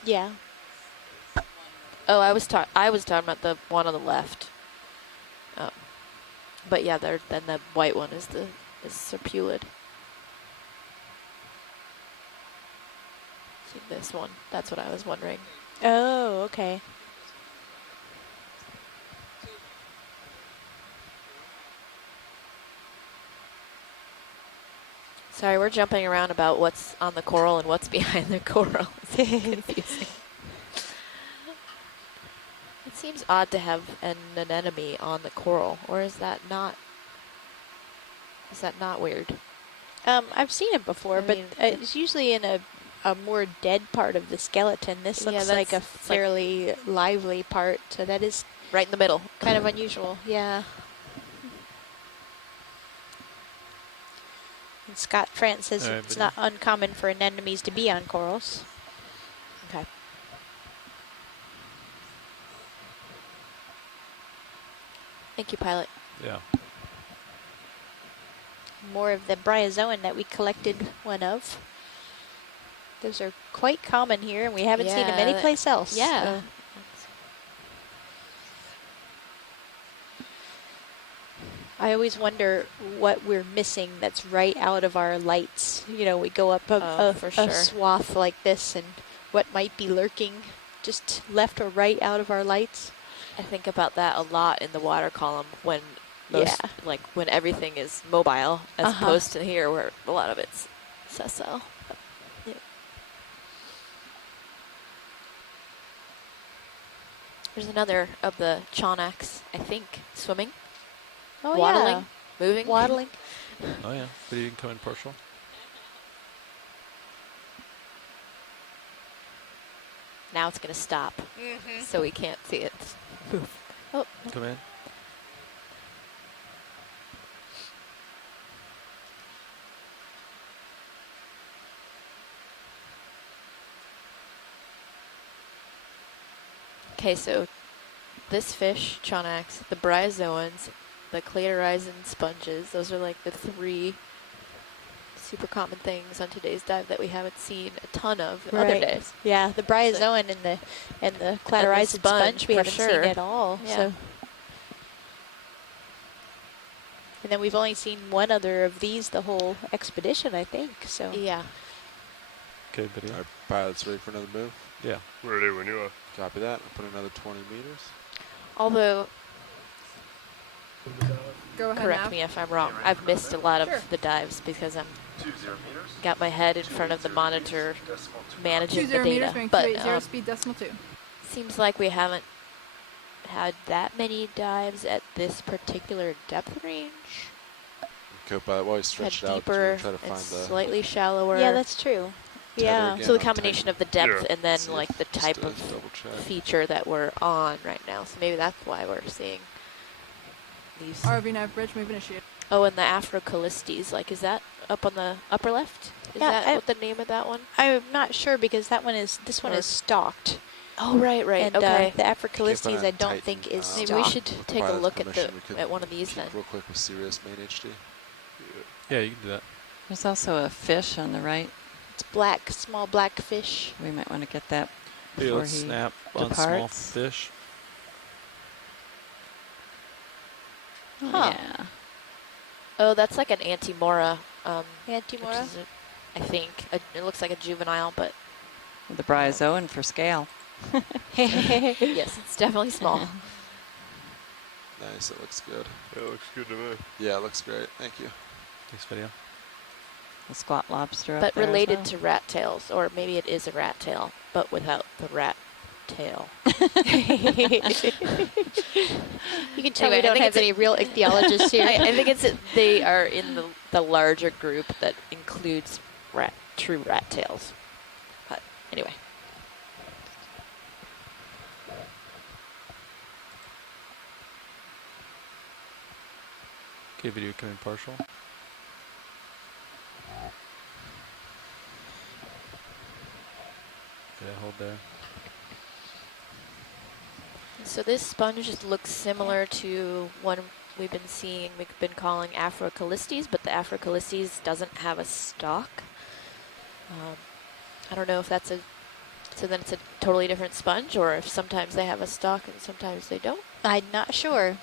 Yeah. Oh, I was talking about the one on the left. But yeah, then the white one is serpulid. See this one? That's what I was wondering. Oh, okay. Sorry, we're jumping around about what's on the coral and what's behind the coral. It's confusing. It seems odd to have an anemone on the coral, or is that not? Is that not weird? I've seen it before, but it's usually in a more dead part of the skeleton. This looks like a fairly lively part, so that is right in the middle. Kind of unusual, yeah. And Scott France says it's not uncommon for anemones to be on corals. Okay. Thank you, pilot. Yeah. More of the bryozoan that we collected one of. Those are quite common here, and we haven't seen them anyplace else. Yeah. I always wonder what we're missing that's right out of our lights. You know, we go up a swath like this, and what might be lurking just left or right out of our lights. I think about that a lot in the water column when like when everything is mobile, as opposed to here where a lot of it's sessile. Yeah. There's another of the Chonax, I think, swimming. Oh, waddling, moving. Waddling. Oh, yeah. But you can come in partial. Now it's going to stop, so we can't see it. Oh. Come in. Okay, so this fish, Chonax, the bryozoans, the Carnivorous Sponges, those are like the 3 super common things on today's dive that we haven't seen a ton of other days. Yeah, the bryozoan and the Carnivorous sponge we haven't seen at all. Yeah. So. And then we've only seen one other of these the whole expedition, I think. So. Yeah. Okay, video. Our pilot's ready for another move? Yeah. Ready when you are. Copy that. I'll put another 20 meters. Although, Go ahead correct now. me if I'm wrong, I've missed a lot of the dives because I'm got my head in front of the monitor managing the data. But speed decimal 2. Seems like we haven't had that many dives at this particular depth range. Co-pilot, while you stretch it out, deeper try to find the slightly shallower. Yeah, that's true. Yeah. So the combination of the depth and then like the type of feature that we're on right now. So maybe that's why we're seeing these. RV nav bridge moving issue. Oh, and the Afrocalistes, like, is that up on the upper left? Is that what the name of that one? I'm not sure because this one is stalked. Oh, right. And Okay. The Afrocalistes I don't think is stalked. Maybe we should take a look at one of these then. Real quick with Sirius main HD. Yeah, you can do that. There's also a fish on the right. It's black, small black fish. We might want to get that Here, before let's he snap departs. on small fish. Huh. Yeah. Oh, that's like an Antimora. Antimora? I think. It looks like a juvenile, but... The bryozoan for scale. Yes, it's definitely small. Nice, it looks good. It looks good to me. Yeah, it looks great. Thank you. Thanks, video. The squat lobster up But there as related well. to rat tails, or maybe it is a rat tail, but without the rat tail. You can tell we don't have any real ichthyologists here. I think they are in the larger group that includes true rat tails. But anyway. Okay, video coming partial. Yeah, hold there. So this sponge just looks similar to one we've been seeing, we've been calling Afrocalistes, but the Afrocalistes doesn't have a stalk. I don't know if that's so then it's a totally different sponge, or if sometimes they have a stalk and sometimes they don't. I'm not sure.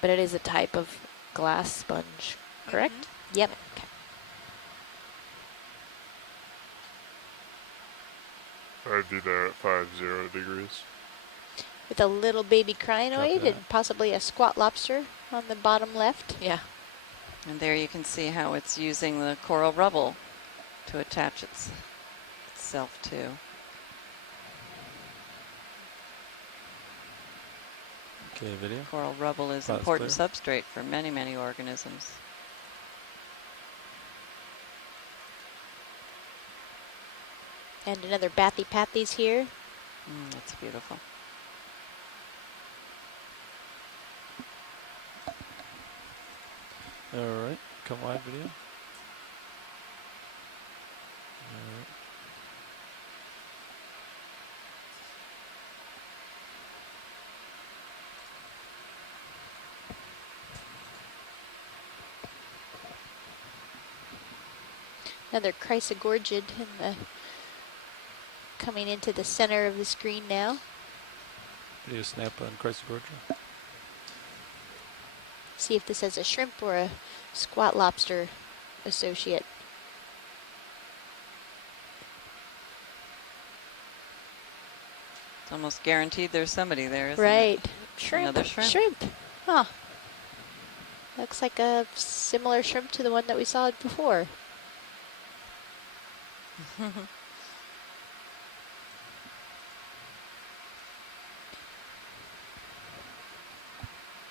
But it is a type of glass sponge, correct? Yep. Okay. I'd be there at 50 degrees. With a little baby crinoid Copy and possibly a squat lobster on the bottom left. Yeah. And there you can see how it's using the coral rubble to attach itself to. Okay, video. Coral rubble is That's important clear. substrate for many, many organisms. And another bathypathes here. That's beautiful. All right, come live video. All right. Another chrysogorgid in the coming into the center of the screen now. Video snap on Chrysogorgia. See if this has a shrimp or a squat lobster associate. It's almost guaranteed there's somebody there, isn't Right. it? Shrimp. Another shrimp. Shrimp. Huh. Looks like a similar shrimp to the one that we saw before.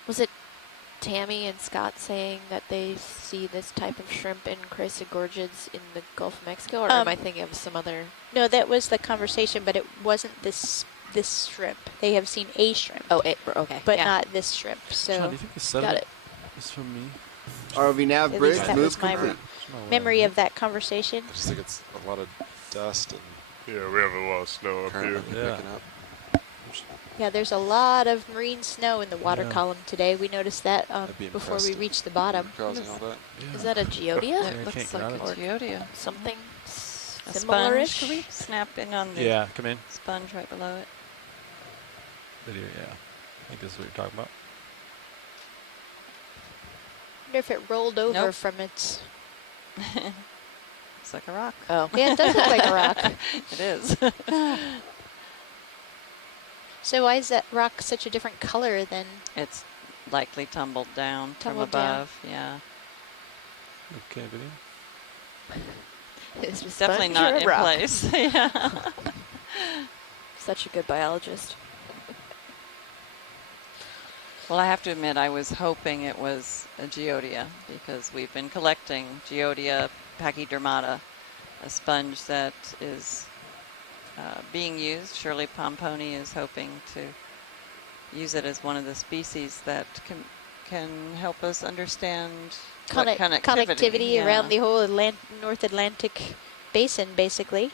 Was it Tammy and Scott saying that they see this type of shrimp in chrysogorgids in the Gulf of Mexico, or am I thinking of some other? No, that was the conversation, but it wasn't this shrimp. They have seen a shrimp. Oh, okay. But yeah. not this shrimp. So John, do you think the sediment is from me? ROV nav at bridge least that move was my complete. memory of that conversation. I just think it's a lot of dust and Yeah, we have a lot of snow up current here. might be Yeah. picking up. Yeah, there's a lot of marine snow in the water Yeah. column today. We noticed that I'd be before we impressed reached the bottom. causing all that. Is that a geodia? I It looks can't get like out a of it. geodia. Something A similar-ish? sponge. Can we snap in on the Yeah, come in. sponge right below it? Video, yeah. I think this is what you're talking about. I wonder if it rolled over Nope. from its... It's like a rock. Oh. Yeah, it does look like a rock. It is. So why is that rock such a different color than... It's likely tumbled down Tumbled from down. above. Yeah. Okay, video. Is It's definitely sponge or not a in rock? place. Yeah. Such a good biologist. Well, I have to admit, I was hoping it was a geodia because we've been collecting Geodia pachydermata, a sponge that is being used. Shirley Pomponi is hoping to use it as one of the species that can help us understand what connectivity yeah. around the whole North Atlantic basin, basically.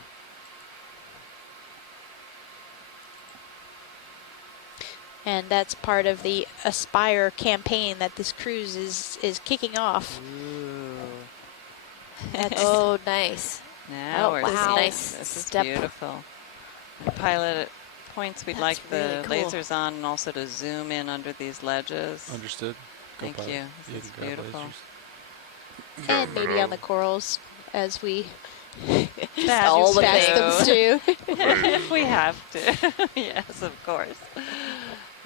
And that's part of the Aspire campaign that this cruise is kicking off. Oh, nice. Now Oh, we're wow. seeing Nice this is step. beautiful. And pilot at points we'd That's like the really cool. lasers on and also to zoom in under these ledges. Understood. Go Thank pilot. you. You This is can grab beautiful. lasers. And maybe on the corals as we That all is the them too. If we have to. Yes, of course.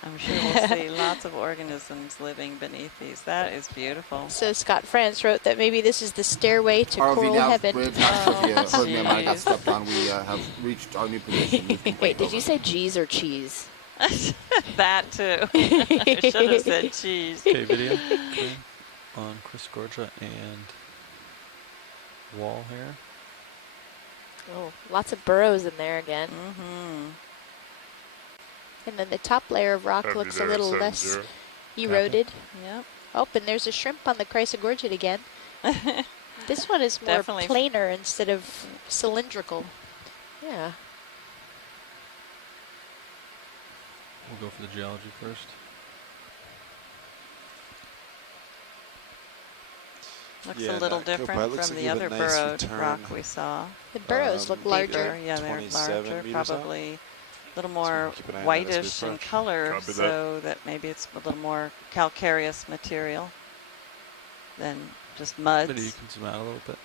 I'm sure we'll see lots of organisms living beneath these. That is beautiful. So Scott France wrote that maybe this is the stairway to ROV coral nav heaven. bridge. If you heard me, I might have jeez. stepped on. We have reached our new position. Move complete. Wait, did you say G's or cheese? That too. I should have said cheese. Okay, video. Okay. On Chrysogorgia and wall here. Oh, lots of burrows in there again. Mm-hmm. And then the top layer of rock I'd be looks a there at little less 70. eroded. Yep. Oh, and there's a shrimp on the Chrysogorgid again. This one is more planar instead of cylindrical. Yeah. We'll go for the geology first. Looks a little different from the other burrowed rock we saw. The burrows look larger. Yeah, they're larger, probably a little more whitish in color, so that maybe it's a little more calcareous material than just muds. Maybe you can zoom out a little bit.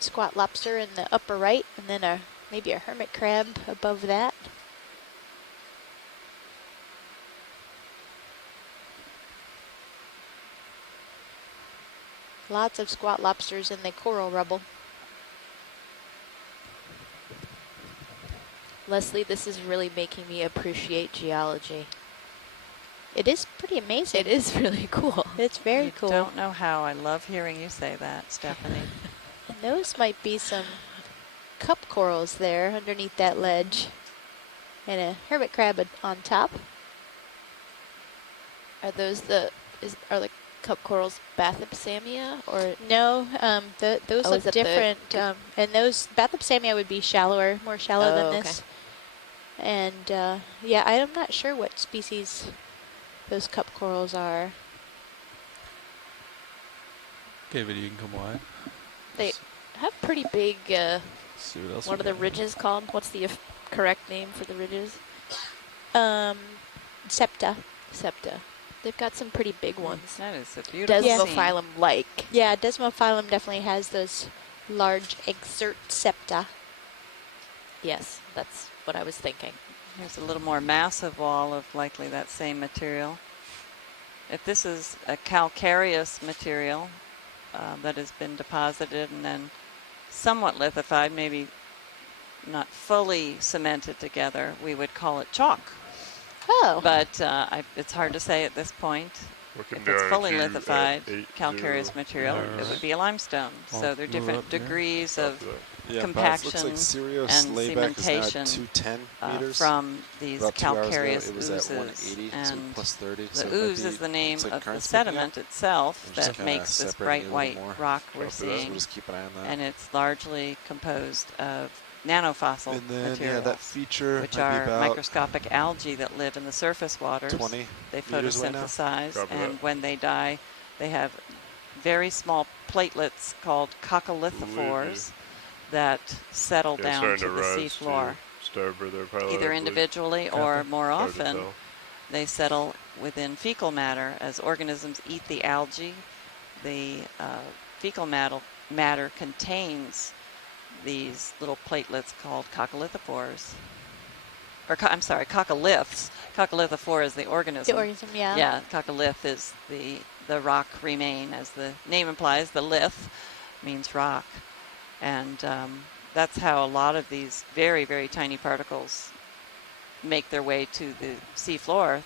Squat lobster in the upper right, and then maybe a hermit crab above that. Lots of squat lobsters in the coral rubble. Leslie, this is really making me appreciate geology. It is pretty amazing. It is really cool. It's very cool. I don't know how. I love hearing you say that, Stephanie. And those might be some cup corals there underneath that ledge. And a hermit crab on top. Are those are the cup corals Bathopsamia or no? Those look different. And those Bathopsamia would be shallower, more shallow than this. And yeah, I'm not sure what species those cup corals are. Okay, video, you can come wide. They have pretty big. See what else what are the ridges called? What's the correct name for the ridges? Septa. Septa. They've got some pretty big ones. That is a beautiful Desmophyllum-like. Yeah, Desmophyllum definitely has those large exert septa. Yes, that's what I was thinking. Here's a little more massive wall of likely that same material. If this is a calcareous material that has been deposited and then somewhat lithified, maybe not fully cemented together, we would call it chalk. Oh. But it's hard to say at this point. If it's fully lithified, calcareous material, it would be a limestone. So there are different degrees of compaction looks like Sirius and layback cementation is now at 210 meters. From these About 2 hours ago, calcareous it was oozes. at 180, so And plus 30. the So it might ooze be, is the name like of the currents sediment picking up. itself Just that kinda makes this separating it bright a little white more. rock we're So seeing. just keep an eye on that. And it's largely composed of nanofossil And then, materials, that feature which might be are about microscopic algae that live in the surface waters. 20 They meters away now. photosynthesize, Copy and that. when they die, they have very small platelets called coccolithophores that settle down to the seafloor, either individually or more often they settle within fecal matter. As organisms eat the algae, the fecal matter contains these little platelets called coccolithophores. Or, I'm sorry, coccoliths. Coccolithophore is the organism. The organism, yeah. Yeah, coccolith is the rock remain, as the name implies. The lith means rock. And that's how a lot of these very, very tiny particles make their way to the seafloor,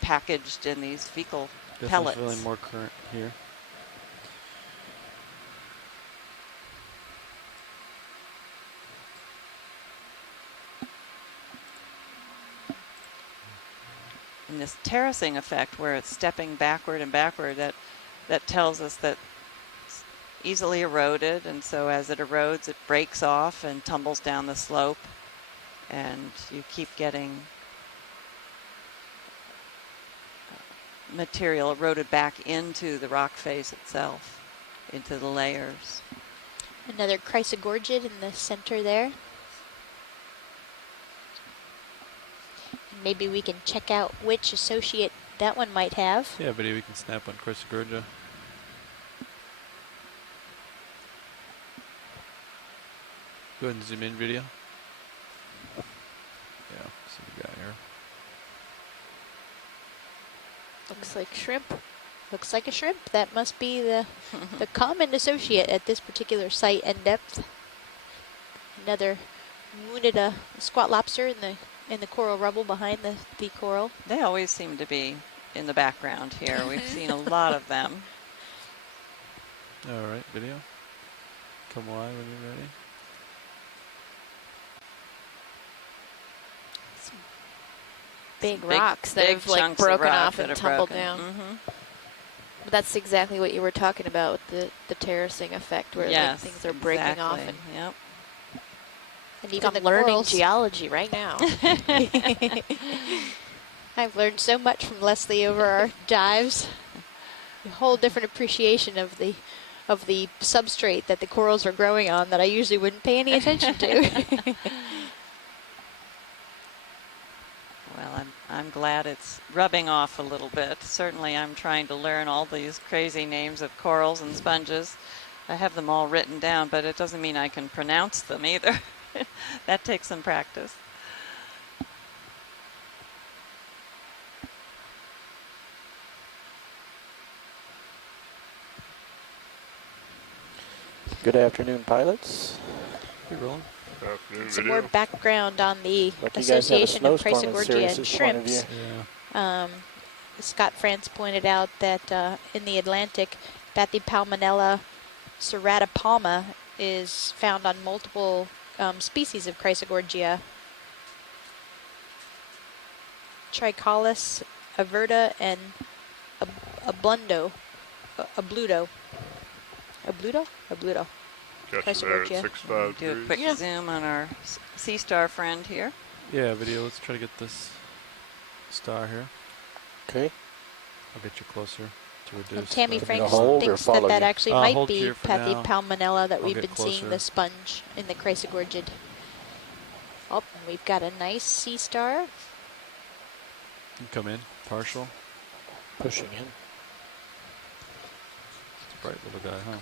packaged in these fecal pellets. Definitely feeling more current here. And this terracing effect, where it's stepping backward and backward, that tells us that it's easily eroded, and so as it erodes, it breaks off and tumbles down the slope, and you keep getting material eroded back into the rock face itself, into the layers. Another chrysogorgid in the center there. Maybe we can check out which associate that one might have. Yeah, video, we can snap on Chrysogorgia. Go ahead and zoom in, video. Yeah, see what we got here. Looks like shrimp. Looks like a shrimp. That must be the common associate at this particular site and depth. Another wounded squat lobster in the coral rubble behind the coral. They always seem to be in the background here. We've seen a lot of them. All right, video. Come wide when you're ready. Big rocks that have like broken off and tumbled down. That's exactly what you were talking about with the terracing effect, where like, things are breaking off. And yep. And even I'm the learning corals. geology right now. I've learned so much from Leslie over our dives. A whole different appreciation of the substrate that the corals are growing on that I usually wouldn't pay any attention to. Well, I'm glad it's rubbing off a little bit. Certainly I'm trying to learn all these crazy names of corals and sponges. I have them all written down, but it doesn't mean I can pronounce them either. That takes some practice. Good afternoon, pilots. Hey, Roland. Good afternoon, Some video. more background on the Like Association of snowstorm in Chrysogorgia Sirius and this point of Shrimps. Yeah. Scott France pointed out that in the Atlantic, Bathypalmanella serratipalma is found on multiple species of Chrysogorgia. Tricollis, averta, and abludo. Abludo. Gotcha there at Chrysogorgia. 653. Do a quick zoom on our sea star friend here. Yeah, video. Let's try to get this star here. Okay. I'll get you closer to reduce. Well, Tammy Give Franks it a hold or thinks follow that you? actually I'll might hold be here for now. Pathypalmanella that I'll we've get been seeing closer. the sponge in the Chrysogorgia. Oh, and we've got a nice sea star. You can come in, partial. Pushing in. It's a bright little guy, huh?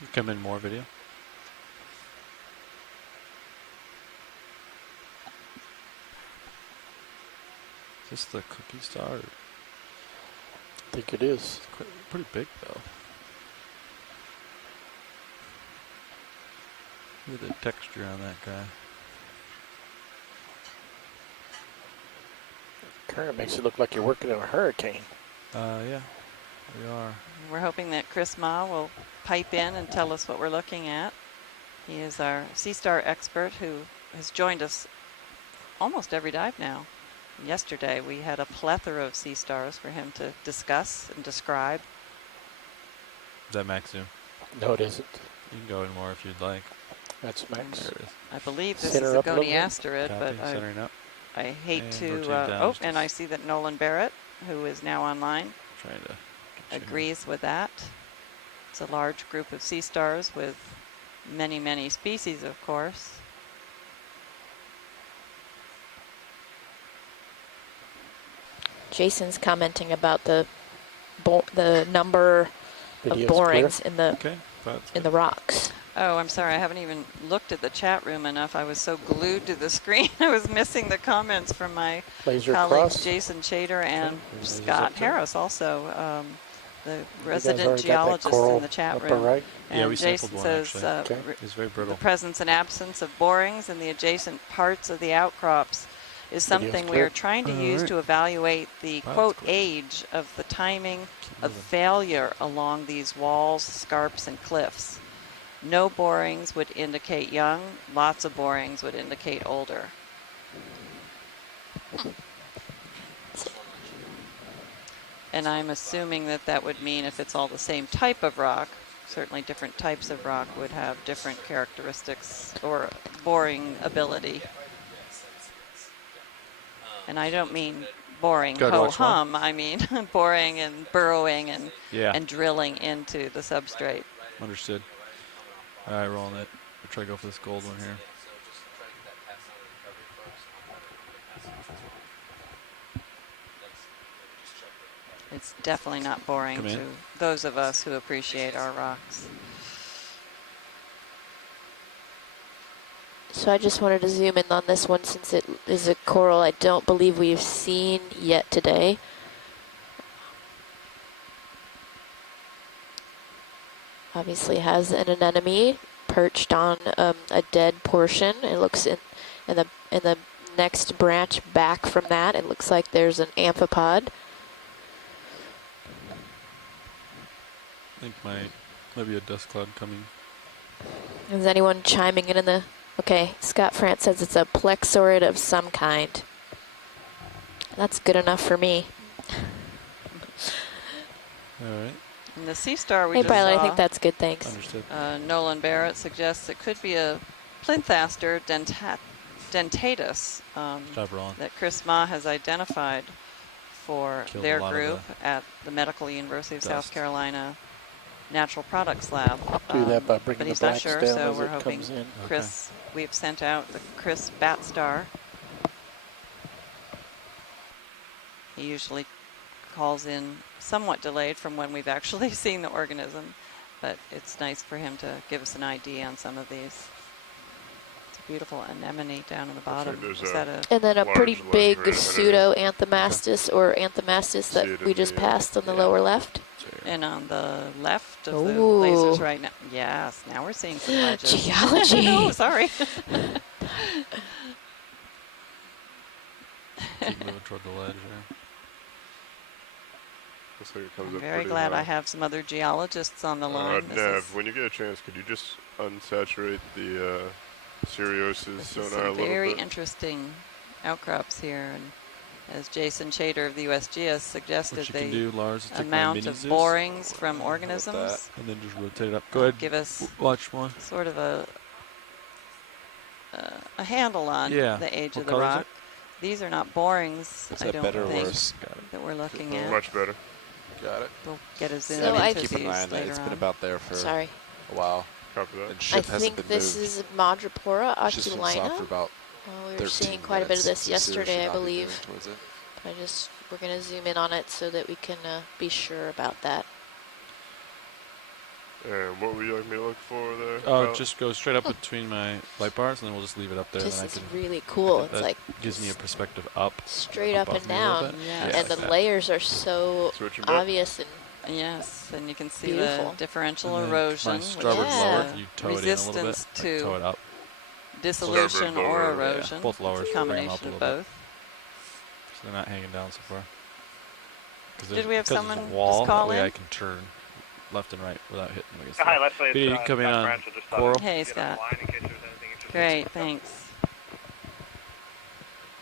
You come in more video. Is this the cookie star? I think it is. It's pretty big though. Look at the texture on that guy. Current makes it look like you're working in a hurricane. Yeah, we are. We're hoping that Chris Ma will pipe in and tell us what we're looking at. He is our sea star expert who has joined us almost every dive now. Yesterday we had a plethora of sea stars for him to discuss and describe. Is that max zoom? No, it isn't. You can go in more if you'd like. That's max. There it is. I believe this Center is a up a little bit. goniasterid, but Copy, centering up. I hate And to. rotate down Oh, just and I see that Nolan Barrett, who is now online, Trying to get you. agrees with that. It's a large group of sea stars with many, many species, of course. Jason's commenting about the number Video's of borings in the Okay, that's in the rocks. Oh, I'm sorry. I haven't even looked at the chat room enough. I was so glued to the screen. I was missing the comments from my Laser colleagues, cross. Jason Chater and Lasers Scott up there. Harris, also the You guys resident already got that geologist coral in the chat upper room. right? And Yeah, we Jason sampled one, says actually. Okay. It's very the brittle. presence and absence of borings in the adjacent parts of the outcrops is something we clear. are trying to All use right. to evaluate the, Wow, quote, that's cool. age of the timing of moving. failure along these walls, scarps, and cliffs. No borings would indicate young. Lots of borings would indicate older. And I'm assuming that that would mean if it's all the same type of rock, certainly different types of rock would have different characteristics or boring ability. And I don't mean boring Go ahead, watch one. ho-hum. I mean boring and burrowing and, Yeah. and drilling into the substrate. Understood. All right, rolling it. We'll try to go for this gold one here. It's definitely not boring Come in. to those of us who appreciate our rocks. So I just wanted to zoom in on this one since it is a coral I don't believe we've seen yet today. Obviously has an anemone perched on a dead portion. It looks in the next branch back from that. It looks like there's an amphipod. think might be a dust cloud coming. Is anyone chiming in the... Okay, Scott France says it's a plexaurid of some kind. That's good enough for me. All right. And the sea star we Hey, just Pilot, saw, I think that's good, thanks. Understood. Nolan Barrett suggests it could be a plinthaster dentatus that Chris Ma has identified for Killed their a lot of group at the Medical University of dust. South Carolina Natural Products Lab. Do that by bringing But the he's not blacks sure, down so as we're it hoping comes in. Chris, we've sent out the Chris Bat Star. He usually calls in somewhat delayed from when we've actually seen the organism, but it's nice for him to give us an idea on some of these. It's a beautiful anemone down in the bottom. And then a pretty big pseudo-anthomastus or anthomastus that we just passed on the lower left. And on the left of the lasers right now. Yes, now we're seeing some ledges. Geology. Oh, sorry. Keep moving toward the ledge there. Looks like it comes I'm up very pretty glad high. I have some other geologists on the line. Nav, when you get a chance, could you just unsaturate the Sirius's sonar a Some little very bit? interesting outcrops here. And as Jason Chater of the USGS suggested, What you can do, Lars, is take my amount mini of Zeus borings from organisms. and then just rotate it up. Go ahead. Give us watch one. Sort of a handle on the age What of the color is rock. it? These are not borings, Is I that don't better or think, worse? that we're looking at. Much better. Got it. We'll get a zoom So into keep these an eye on that. later It's on. been about there for Sorry. a while. Copy that. And I ship hasn't think been this moved. is Madrepora It's just been soft oculina. for about We were 13 seeing quite a bit of minutes, this so Sirius yesterday, should I not be believe. moving towards it. We're going to zoom in on it so that we can be sure about that. And what would you like me to look for there? Oh, just go straight up between my light bars, and then we'll just leave it up there. This and is then really cool. It's that like gives me a perspective up, straight up above and me a little down, bit. Yes. and like the that. layers are so Switching back. obvious and Yes, and you can see beautiful. the differential And then erosion, my which starboard is lower, the you toe it in a little bit, resistance like toe it to up. dissolution Starboard or lower, erosion. both lowers It's a will bring 'em up combination a of little both. So they're not hanging down so far. Did we have because someone there's a wall, just call that way in? I can turn left and right without hitting them against Hi, the Leslie. Hey, you can come in on Coral. Hey, Scott. Great, thanks.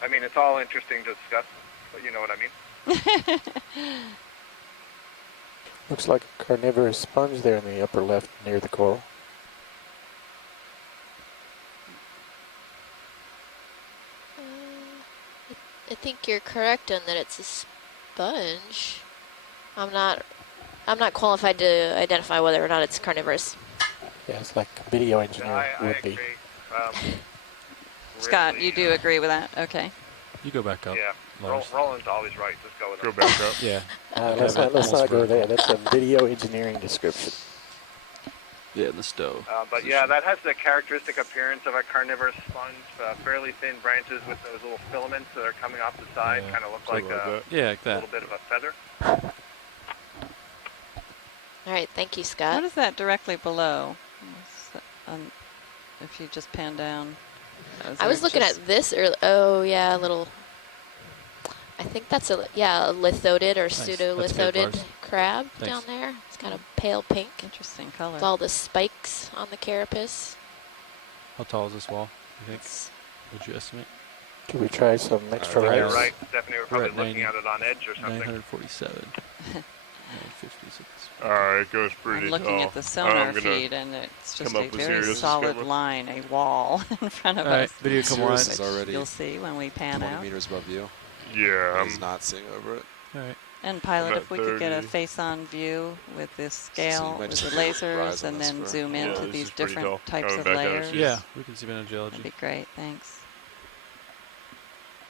I mean, it's all interesting to discuss, but you know what I mean. Looks like a carnivorous sponge there in the upper left near the coral. I think you're correct in that it's a sponge. I'm not qualified to identify whether or not it's carnivorous. Yeah, it's like a video engineer would be. Scott, you do agree with that? Okay. You go back up. Yeah, Lars. Roland's always right. Just go with Go it. back up. Yeah. Let's not go there. That's a video engineering description. Yeah, in the stove. But yeah, that has the characteristic appearance of a carnivorous sponge. Fairly thin branches with those little filaments that are coming off the side. Yeah, Kind of look something like like a that. Yeah, like that. little bit of a feather. All right, thank you, What Scott. is that directly below? If you just pan down. I was looking at this earlier. Oh, yeah, a little. I think that's a lithodid or Nice. pseudo-lithodid That's good, Lars. crab Thanks. down there. It's kind of pale pink Interesting color. with all the spikes on the carapace. How tall is this wall, you think? Would you estimate? Can we try some extra You're lights? right. Stephanie, we're probably at looking 90 at it on edge or something. 947. 956. It goes pretty I'm looking tall. at the sonar I'm gonna feed, and it's just come a up with very Sirius's solid camera. line, a wall in front of All right, us. video come on. Sirius is already You'll see when we pan 20 out. meters above you. Yeah, He's not seeing over it. All right. And pilot, I'm if at we could get a 30. face-on view with this So scale, you might with just the have to rise lasers, on and this then for- zoom Yeah, into this these is pretty different tall. types Coming of back down, layers. see. Yeah, we can zoom in on geology. That'd be great, thanks.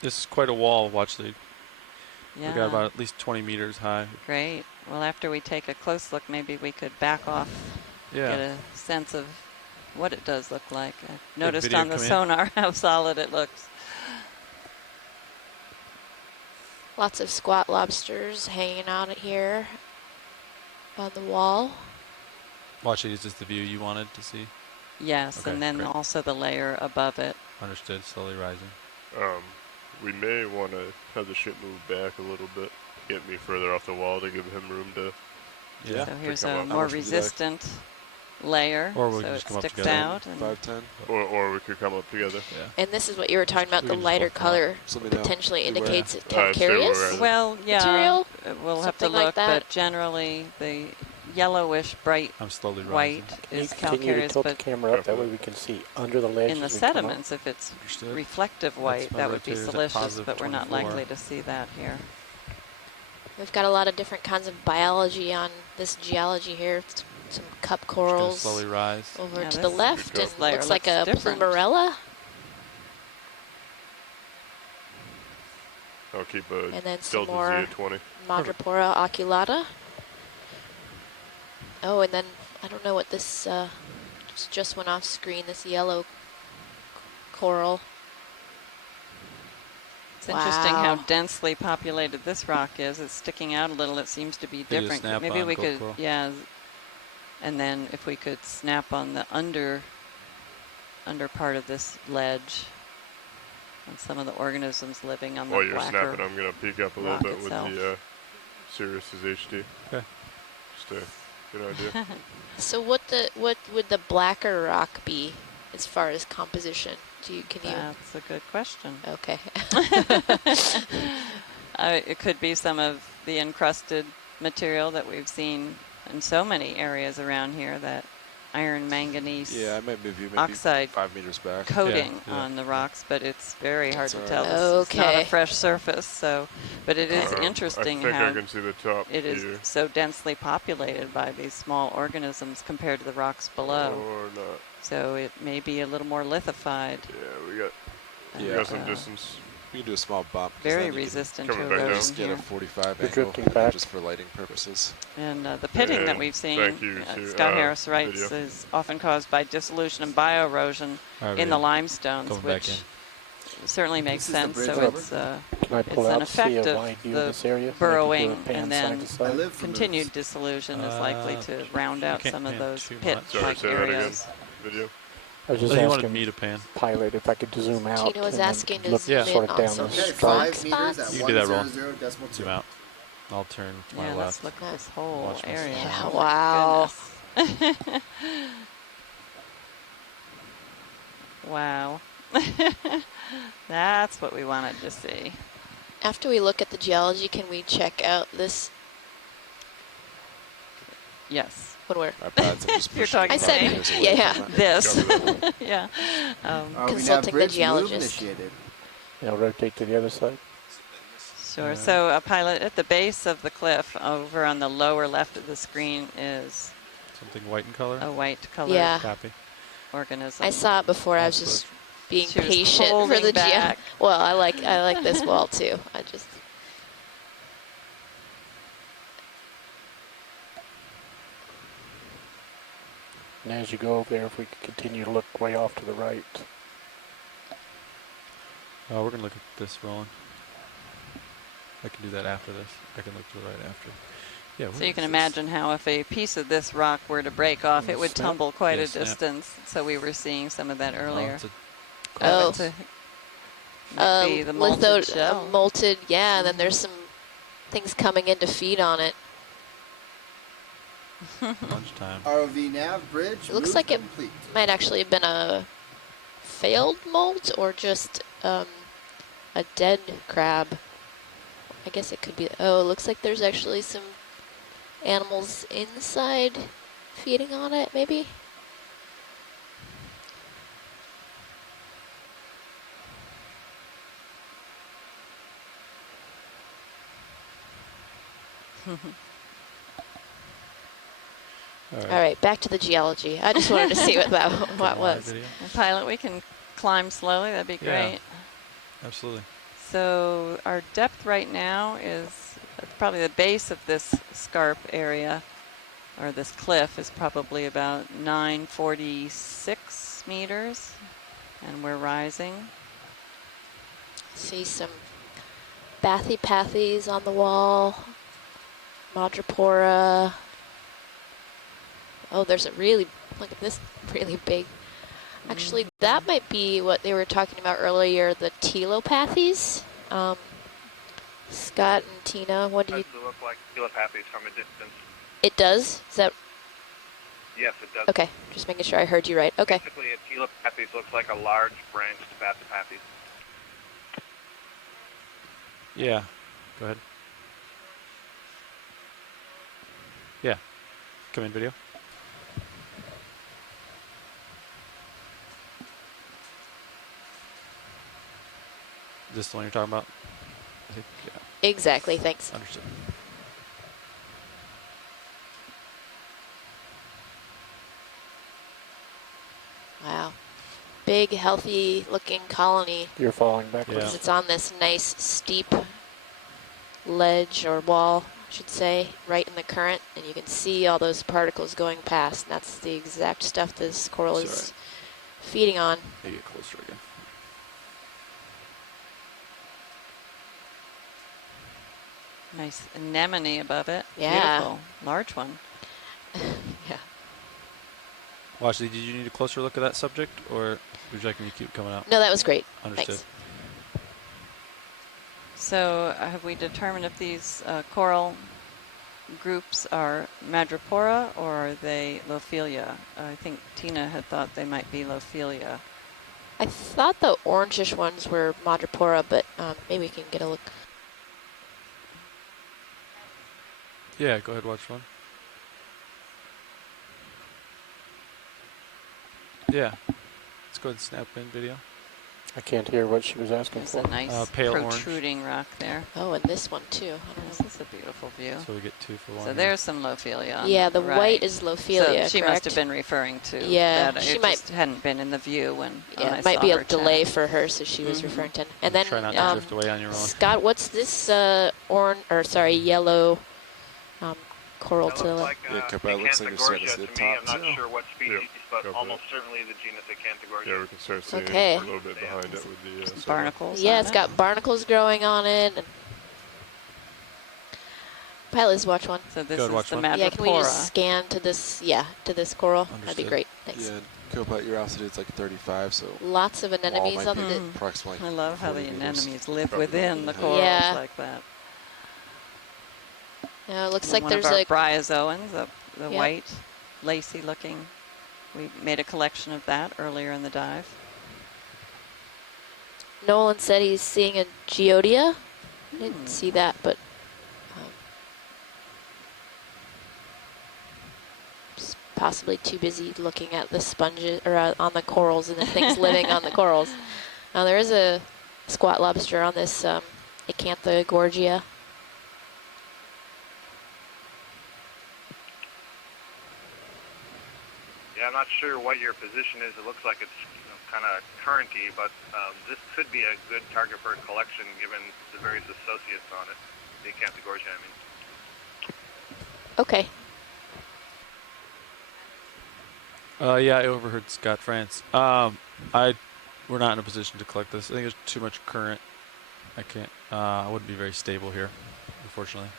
This is quite a wall. Watch the. Yeah. We got about at least 20 meters high. Great. Well, after we take a close look, maybe we could back off, Yeah. get a sense of what it does look like. I've noticed video on the come in. sonar how solid it looks. Lots of squat lobsters hanging out here on the wall. Watch it. Is this the view you wanted to see? Yes, Okay, and then great. also the layer above it. Understood. Slowly rising. We may want to have the ship move back a little bit, get me further off the wall to give him room to Yeah. So here's a more resistant layer, or we so can it just come up sticks together. out. And 510. Or we could come up together. Yeah. And this is what you were talking about, We the can just lighter walk down. color Let me know. potentially Beware. indicates Stay where calcareous we're at. well, yeah, material. we'll have to Something like look, that. but generally the yellowish bright I'm slowly white rising. Can you is continue to calcareous, tilt the but camera up? That way we can see under the ledge in the as we come up. sediments, if it's Understood. reflective white, my that would be rotators at silicious, positive but we're not 24. likely to see that here. We've got a lot of different kinds of biology on this geology here. Some cup Just gonna corals slowly rise. over Yeah, to the this left. good It go. layer looks like looks a different. plumerella. I'll keep a And then some delta Z more at 20. Madrepora oculata. Oh, and then I don't know what this just went off screen. This yellow coral. It's interesting how densely populated this rock is. It's sticking out a little. It seems to be Video different. snap Maybe on we could, GoPro. yeah. And then if we could snap on the under part of this ledge, on some of the organisms living on the While you're blacker snapping, I'm going to peek up a little rock bit itself. with the Sirius's HD. Okay. Just a good idea. So what would the blacker rock be as far as composition? Can you? That's a good question. Okay. It could be some of the encrusted material that we've seen in so many areas around here, that iron manganese Yeah, I might move you maybe oxide 5 meters back. coating Yeah. on the rocks, but it's very hard That's to all tell. right. This is not a Okay. fresh surface, so, but it is interesting I think how I can see the top it is here. so densely populated by these small organisms compared to the rocks below. Or not. So it may be a little more lithified. Yeah, we got some distance. We can do a small bump. 'cause Very then you can resistant to coming back down. erosion just get here. a 45 You're angle drifting back. just for lighting purposes. And the pitting that And we've seen, thank you to, Scott Harris writes, video. is often caused by dissolution and bioerosion in the limestones, Going back which certainly makes This is the sense. bridge So over. it's Can I pull an out to see effect a of wide view the of this area? burrowing, Maybe do a pan and then side to side? I live from continued dissolution is likely to round out can't some of pan those too much. Sorry, pit-like say that again. areas. Video. I was just You wanted asking me to pan. pilot if I could zoom out. Tino was and then asking to look zoom sort in of on down some the Okay, strike. 5 meters spots. at You can do that roll. 100.2. Zoom out. I'll turn to my Yeah, let's left. look at this whole Watch my area. screen. Yeah, Oh my wow. goodness. Wow. That's what we wanted to see. After we look at the geology, can we check out this? Yes. When we're iPads, I'm just You're pushing talking it I said, 5 meters away yeah, from it. This. Yeah. Consulting the Bridge move geologist. initiated. Now rotate to the other side. Sure. So a pilot at the base of the cliff over on the lower left of the screen is Something white in color. a white colored Yeah. Copy. organism. I saw it before. I was just being She was patient for holding the back. Well, I like this wall too. I just. And as you go over there, if we could continue to look way off to the right. Oh, we're going to look at this rolling. I can do that after this. I can look to the right after. Yeah. So you can imagine how if a piece of this rock were to break off, it would Snap? tumble quite Yeah, a snap. distance. So we were seeing some of that earlier. it's a Oh. Might be the molted shell. Molted, yeah, and then there's some things coming in to feed on it. lunchtime. ROV nav bridge. It looks move like it complete. might actually have been a failed molt or just a dead crab. I guess it could be. Oh, it looks like there's actually some animals inside feeding on it, maybe? All right, back to the geology. I just wanted to see what that was. Pilot, we can climb slowly. That'd be great. Yeah, absolutely. So our depth right now is probably the base of this Scarp area, or this cliff, is probably about 946 meters, and we're rising. See some bathypathes on the wall, Madrepora. Oh, there's a really, look at this, really big. Actually, that might be what they were talking about earlier, the telopathes. Scott and Tina, what do you? Does it look like telepathies from a distance? It does? Is that? Yes, it does. Okay, just making sure I heard you right. Okay. Basically, a telepathes looks like a large branched bathypathes. Yeah, go ahead. Yeah, come in video. Is this the one you're talking about? I think, yeah. Exactly, thanks. Understood. Wow. Big, healthy looking colony. You're falling backwards. Because it's on this nice steep ledge or wall, I should say, right in the current, and you can see all those particles going past. And that's the exact stuff this coral is feeding on. You get closer again. Nice anemone above it. Yeah. Beautiful. Large one. Yeah. Well, actually, did you need a closer look at that subject, or would you like me to keep coming out? No, that was great. Understood. Thanks. So have we determined if these coral groups are Madrepora or are they Lophelia? I think Tina had thought they might be Lophelia. I thought the orangish ones were Madrepora, but maybe we can get a look. Yeah, go ahead, watch one. Yeah, let's go ahead and snap in video. I can't hear what she was asking There's for. a nice pale protruding rock there. Oh, and this one too. This is a beautiful view. So we get 2 for 1. So there's some Lophelia. Yeah, the right. white is Lophelia, So she correct? must have been referring to yeah, that. She it might just hadn't been in the view when yeah, I it might saw be her a delay chat. for her, so she was referring to. And then try not to drift away on your own. Scott, what's this yellow coral to the left? It looks like you're starting to see the top. I'm not sure what species, but almost certainly the genus Acanthogorgia. Yeah, we can start seeing Okay. a little bit behind it with the barnacles. Yeah, it's got barnacles growing on it. And Pilots, watch one. So this is the Madrepora. Yeah, can we just scan to this? Yeah, to this coral. Understood. That'd be great. Thanks. Yeah, Copilot, your altitude is like 35, so lots of anemones on the. Approximately. I love how the 40 anemones meters. live within the corals like that. Yeah, it looks and like one there's of our a bryozoans, the white, lacy looking. We made a collection of that earlier in the dive. Nolan said he's seeing a Geodia. I didn't see that, but just possibly too busy looking at the sponges or on the corals and the things living on the corals. Now there is a squat lobster on this Acanthogorgia. Yeah, I'm not sure what your position is. It looks like it's kind of currenty, but this could be a good target for a collection given the various associates on it. The Acanthogorgia, I mean. Okay. Yeah, I overheard Scott France. We're not in a position to collect this. I think there's too much current. I can't. I wouldn't be very stable here, unfortunately.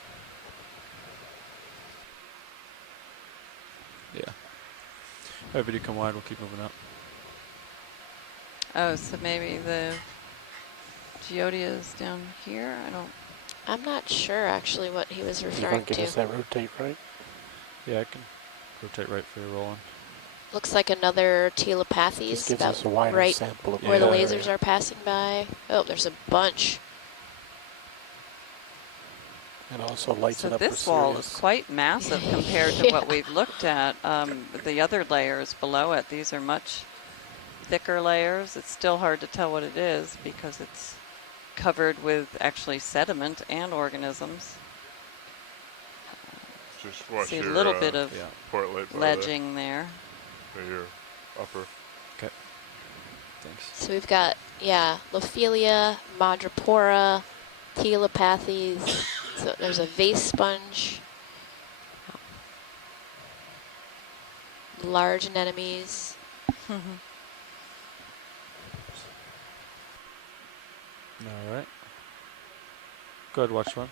Yeah. All right, video come wide. We'll keep moving up. Oh, so maybe the Geodia is down here? I'm not sure actually what he was You referring want to to. give us that rotate right? Yeah, I can rotate right for you rolling. Looks like another Just telepathes gives us a wider right sample of where the area. lasers are passing by. Oh, there's a bunch. And also lights So it up this for wall Sirius. is quite massive compared to what we've looked at. The other layers below it, these are much thicker layers. It's still hard to tell what it is because it's covered with actually sediment and organisms. Just watch See a your, little bit of port light ledging there. Or your upper. Okay. Thanks. So we've got, Lophelia, Madrepora, telepathes. So there's a vase sponge. Large anemones. All right. Go ahead, watch one.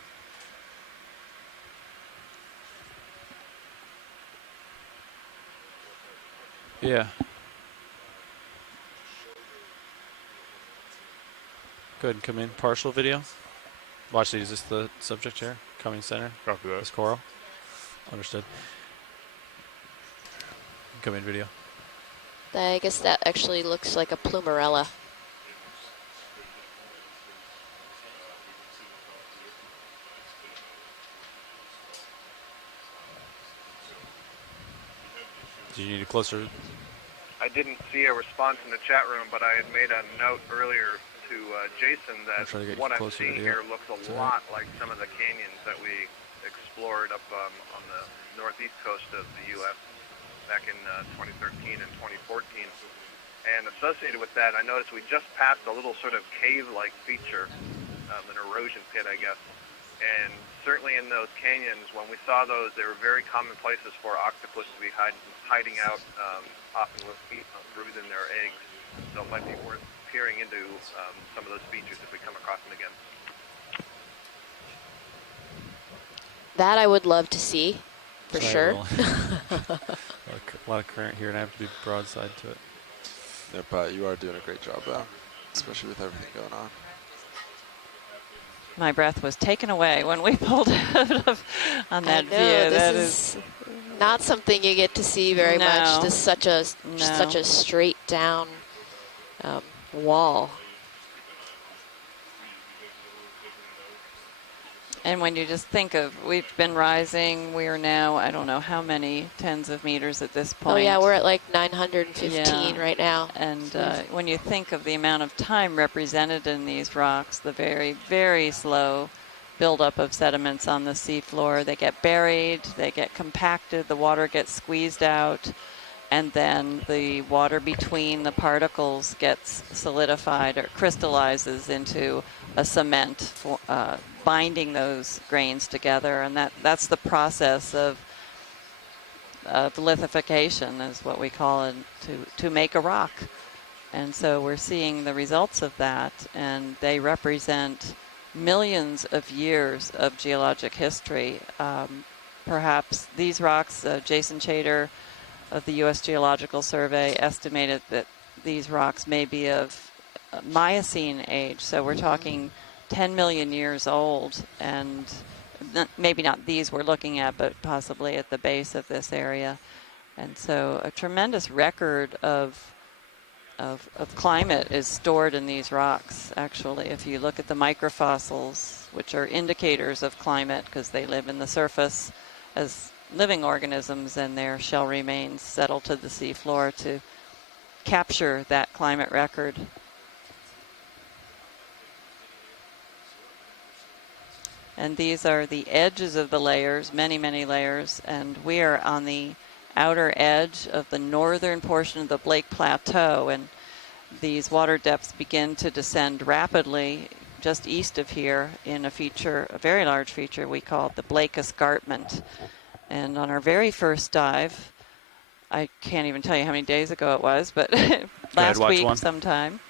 Yeah. Go ahead and come in. Partial video. Watch these. Is this the subject here? Coming center. Copy that. This coral. Understood. Come in video. I guess that actually looks like a plumerella. Do you need a closer? I didn't see a response in the chat room, but I had made a note earlier to Jason that what I'm seeing here looks a lot like some of the canyons that we explored up on the northeast coast of the U.S. back in 2013 and 2014. And associated with that, I noticed we just passed a little sort of cave-like feature, an erosion pit, I guess. And certainly in those canyons, when we saw those, they were very common places for octopus to be hiding out, often with brood in their eggs. So it might be worth peering into some of those features if we come across them again. That I would love to see, for sure. A lot of current here, and I have to be broadside to it. No, but you are doing a great job, though, especially with everything going on. My breath was taken away when we pulled out of on that view. That is not something you get to see very much. This is such a straight down wall. And when you just think of, we've been rising, we are now, I don't know how many tens of meters at this point. Oh yeah, we're at like 915 right now. And when you think of the amount of time represented in these rocks, the very, very slow buildup of sediments on the seafloor, they get buried, they get compacted, the water gets squeezed out, and then the water between the particles gets solidified or crystallizes into a cement, binding those grains together, and that's the process of lithification, is what we call it, to make a rock. And so we're seeing the results of that, and they represent millions of years of geologic history. Perhaps these rocks, Jason Chater of the U.S. Geological Survey estimated that these rocks may be of Miocene age, so we're talking 10 million years old, and maybe not these we're looking at, but possibly at the base of this area. And so a tremendous record of climate is stored in these rocks, actually. If you look at the microfossils, which are indicators of climate because they live in the surface as living organisms, and their shell remains settle to the seafloor to capture that climate record. And these are the edges of the layers, many, many layers, and we are on the outer edge of the northern portion of the Blake Plateau, and these water depths begin to descend rapidly just east of here in a feature, a very large feature we call the Blake Escarpment. And on our very first dive, I can't even tell you how many days ago it was, but last week sometime,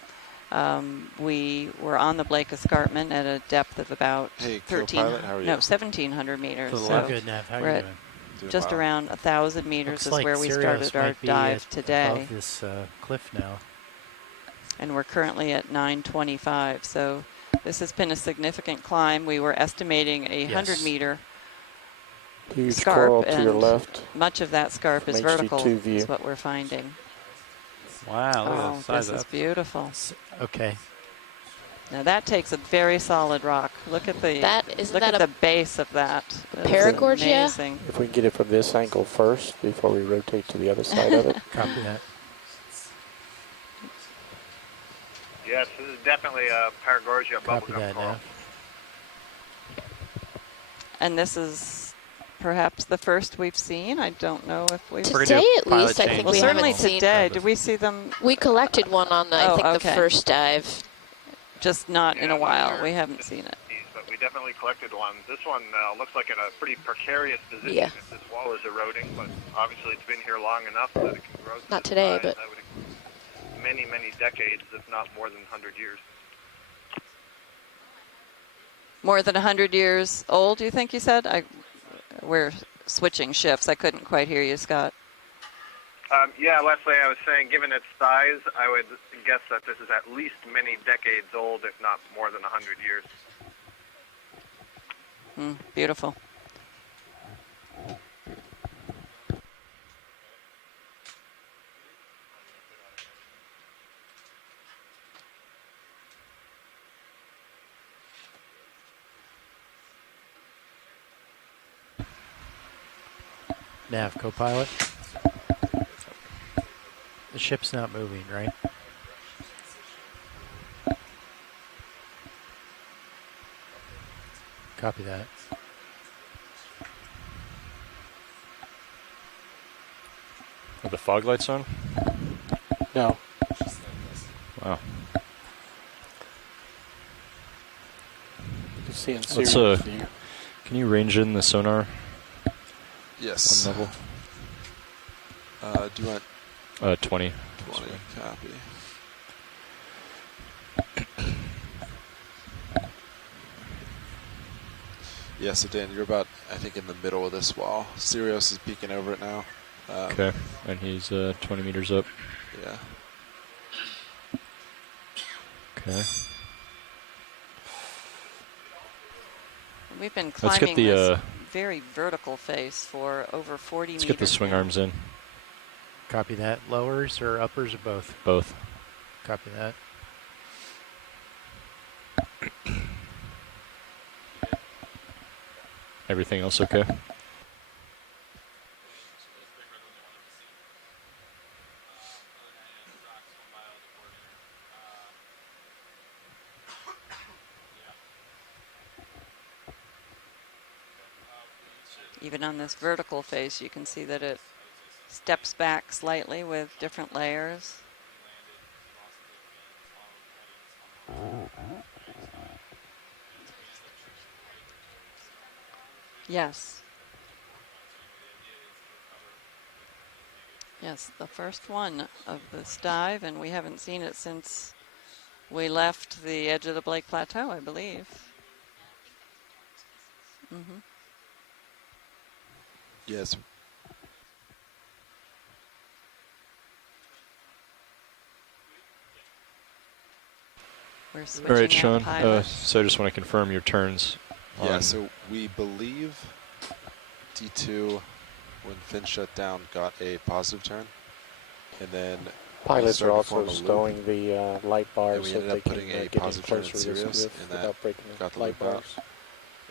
we were on the Blake Escarpment at a depth of about 1,700 meters. So good, Nev. How are you doing? Just around 1,000 meters is where we started our dive today. Above this cliff now. And we're currently at 925. So this has been a significant climb. We were estimating a 100-meter huge scarp, coral to and your left. much of that scarp is vertical, is what we're finding. Wow, look at the size this is beautiful. Okay. Now that takes a very solid rock. Look at the the base of that. Paragorgia? Amazing. If we can get it from this angle first before we rotate to the other side of it. Copy that. Yes, this is definitely a Paragorgia bubblegum coral. And this is perhaps the first we've seen. I don't know if we've today at least. I think we certainly haven't today. seen. Did we see them? We collected one on the the first dive. Just not in a while. We haven't seen it. But we definitely collected one. This one looks like in a pretty precarious position if this wall is eroding, but obviously it's been here long enough that it can grow. Not today, but many, many decades, if not more than 100 years. More than 100 years old, you think you said? We're switching shifts. I couldn't quite hear you, Scott. Yeah, Leslie, I was saying, given its size, I would guess that this is at least many decades old, if not more than 100 years. Beautiful. Nav, co-pilot. The ship's not moving, right? Copy that. Are the fog lights on? No. Wow. You can see in Let's, serious view. can you range in the sonar? Yes. One level? Do you want 20. 20, copy. Yeah, so Dan, you're about, I think, in the middle of this wall. Sirius is peeking over it now. Okay, and he's 20 meters up. Yeah. Okay. We've been Let's climbing get the, this very vertical face for over 40 meters. Let's get the swing now. arms in. Copy that. Lowers or uppers or both? Both. Copy that. Everything else okay? Even on this vertical face, you can see that it steps back slightly with different layers. Yes. Yes, the first one of this dive, and we haven't seen it since we left the edge of the Blake Plateau, I believe. Mm-hmm. Yes. We're switching All right, out Sean. pilot. So I just want to confirm your turns. Yeah, so we believe D2, when Finn shut down, got a positive turn. And then pilots are also stowing the light bars and we so ended they up putting can a get positive turn in closer to Sirius, this and that without breaking got the light loop out. bars.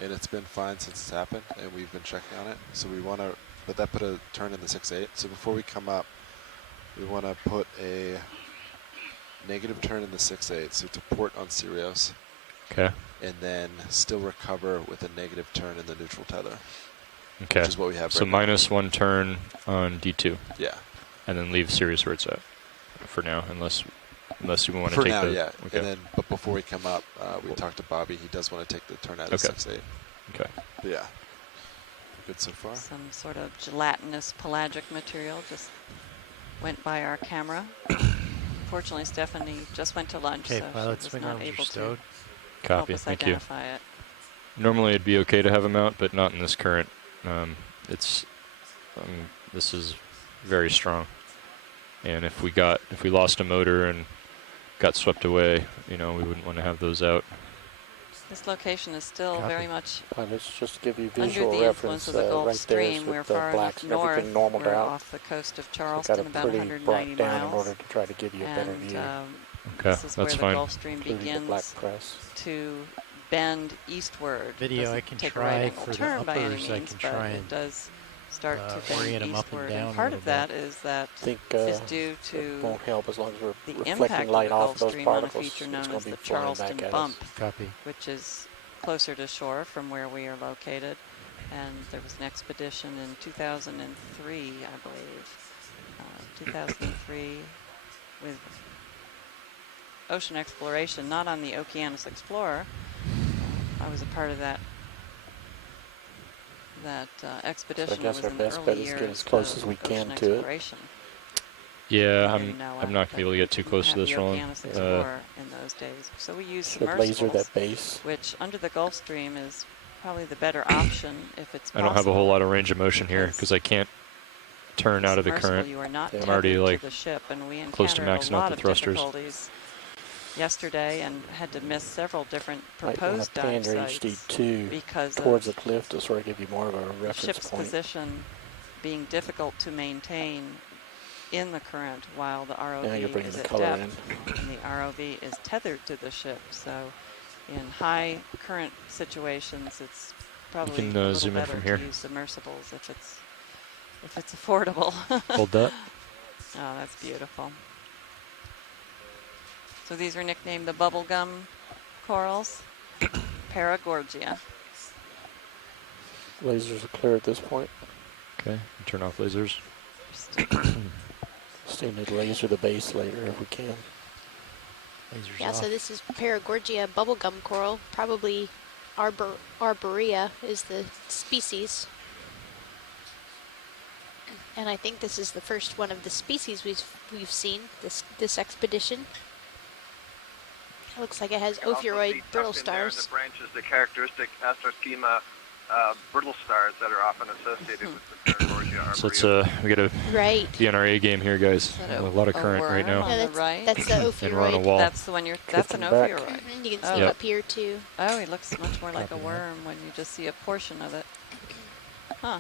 And it's been fine since it's happened, and we've been checking on it. So we want to, but that put a turn in the 6-8. So before we come up, we want to put a negative turn in the 6-8, so to port on Sirius. Okay. And then still recover with a negative turn in the neutral tether. Okay. Which is what we have so right minus 1 turn on D2. Yeah. And then leave Sirius where it's at for now, unless you want to for take now, the... yeah. Okay. And then, but before we come up, we talked to Bobby. He does want to take the turn out of Okay. 6-8. Okay. But yeah. Good so far. Some sort of gelatinous pelagic material just went by our camera. Fortunately, Stephanie just went to lunch, Okay, so pilot she was swing not arms are able to stowed. help Copy. us Thank identify you. it. Normally it'd be okay to have them out, but not in this current. This is very strong. And if we lost a motor and got swept away, we wouldn't want to have those out. This location is still very much Let's just give you under visual the reference influence of the Gulf right there Stream. We're with the far blacks enough and everything north. normaled We're out. off the coast of So Charleston, got it about pretty 190 brought down miles. in order to try to give you a better And, view. Okay, this is where that's the fine. Gulf Stream Including the black begins press. to bend eastward. Video, Doesn't I can take a try right angle for the turn by any uppers, I means, can but try it and does start to orient bend 'em up and eastward. down And a part little of that is that think is due it to won't help as long as we're the reflecting impact light of the off Gulf those Stream on a particles. feature It's known going as to be the flying Charleston back at Bump, us. Copy. which is closer to shore from where we are located. And there was an expedition in 2003, I believe, 2003 with ocean exploration, not on the Okeanos Explorer. I was a part of that expedition. So I guess was our in the best early bet is years get as close as we of can ocean to it. exploration. Yeah, Here, I'm not going to be able to get too close to this, Roland. Okeanos Explorer in those days. So we used Should laser submersibles, that base. which under the Gulf Stream is probably the better option if it's possible. I don't have a whole lot of range of motion here because I can't turn out of the current. You are not I'm already like to the ship, and we close to encountered maxing a out lot the of thrusters. difficulties yesterday and had to miss several different Might want proposed to pan dive your sites HD2 because towards of the cliff to sort of give you more of a the reference ship's point. position being difficult to maintain in the current while the Now you're ROV bringing is the at color depth and the ROV is tethered to the ship. So in high current situations, it's probably can, a little zoom in better from here. to use submersibles if it's if it's affordable. Hold that. Oh, that's beautiful. So these are nicknamed the bubblegum corals, Paragorgia. Lasers are clear at this point. Okay, turn off lasers. Still need to laser the base later if we can. Lasers Yeah, off. so this is Paragorgia bubblegum coral. Probably Arborea is the species. And I think this is the first one of the species we've seen this expedition. It looks like it has ophiuroid brittle stars. The branches, the characteristic astroschema brittle stars that are often associated with the Paragorgia arborea. So it's we gotta be on our A game here, guys. A lot of current right now. Yeah, that's the ophiuroid. And we're on a wall. That's the one that's an ophiuroid. You can see him up here too. Oh, he looks much more like a worm when you just see a portion of it. Huh.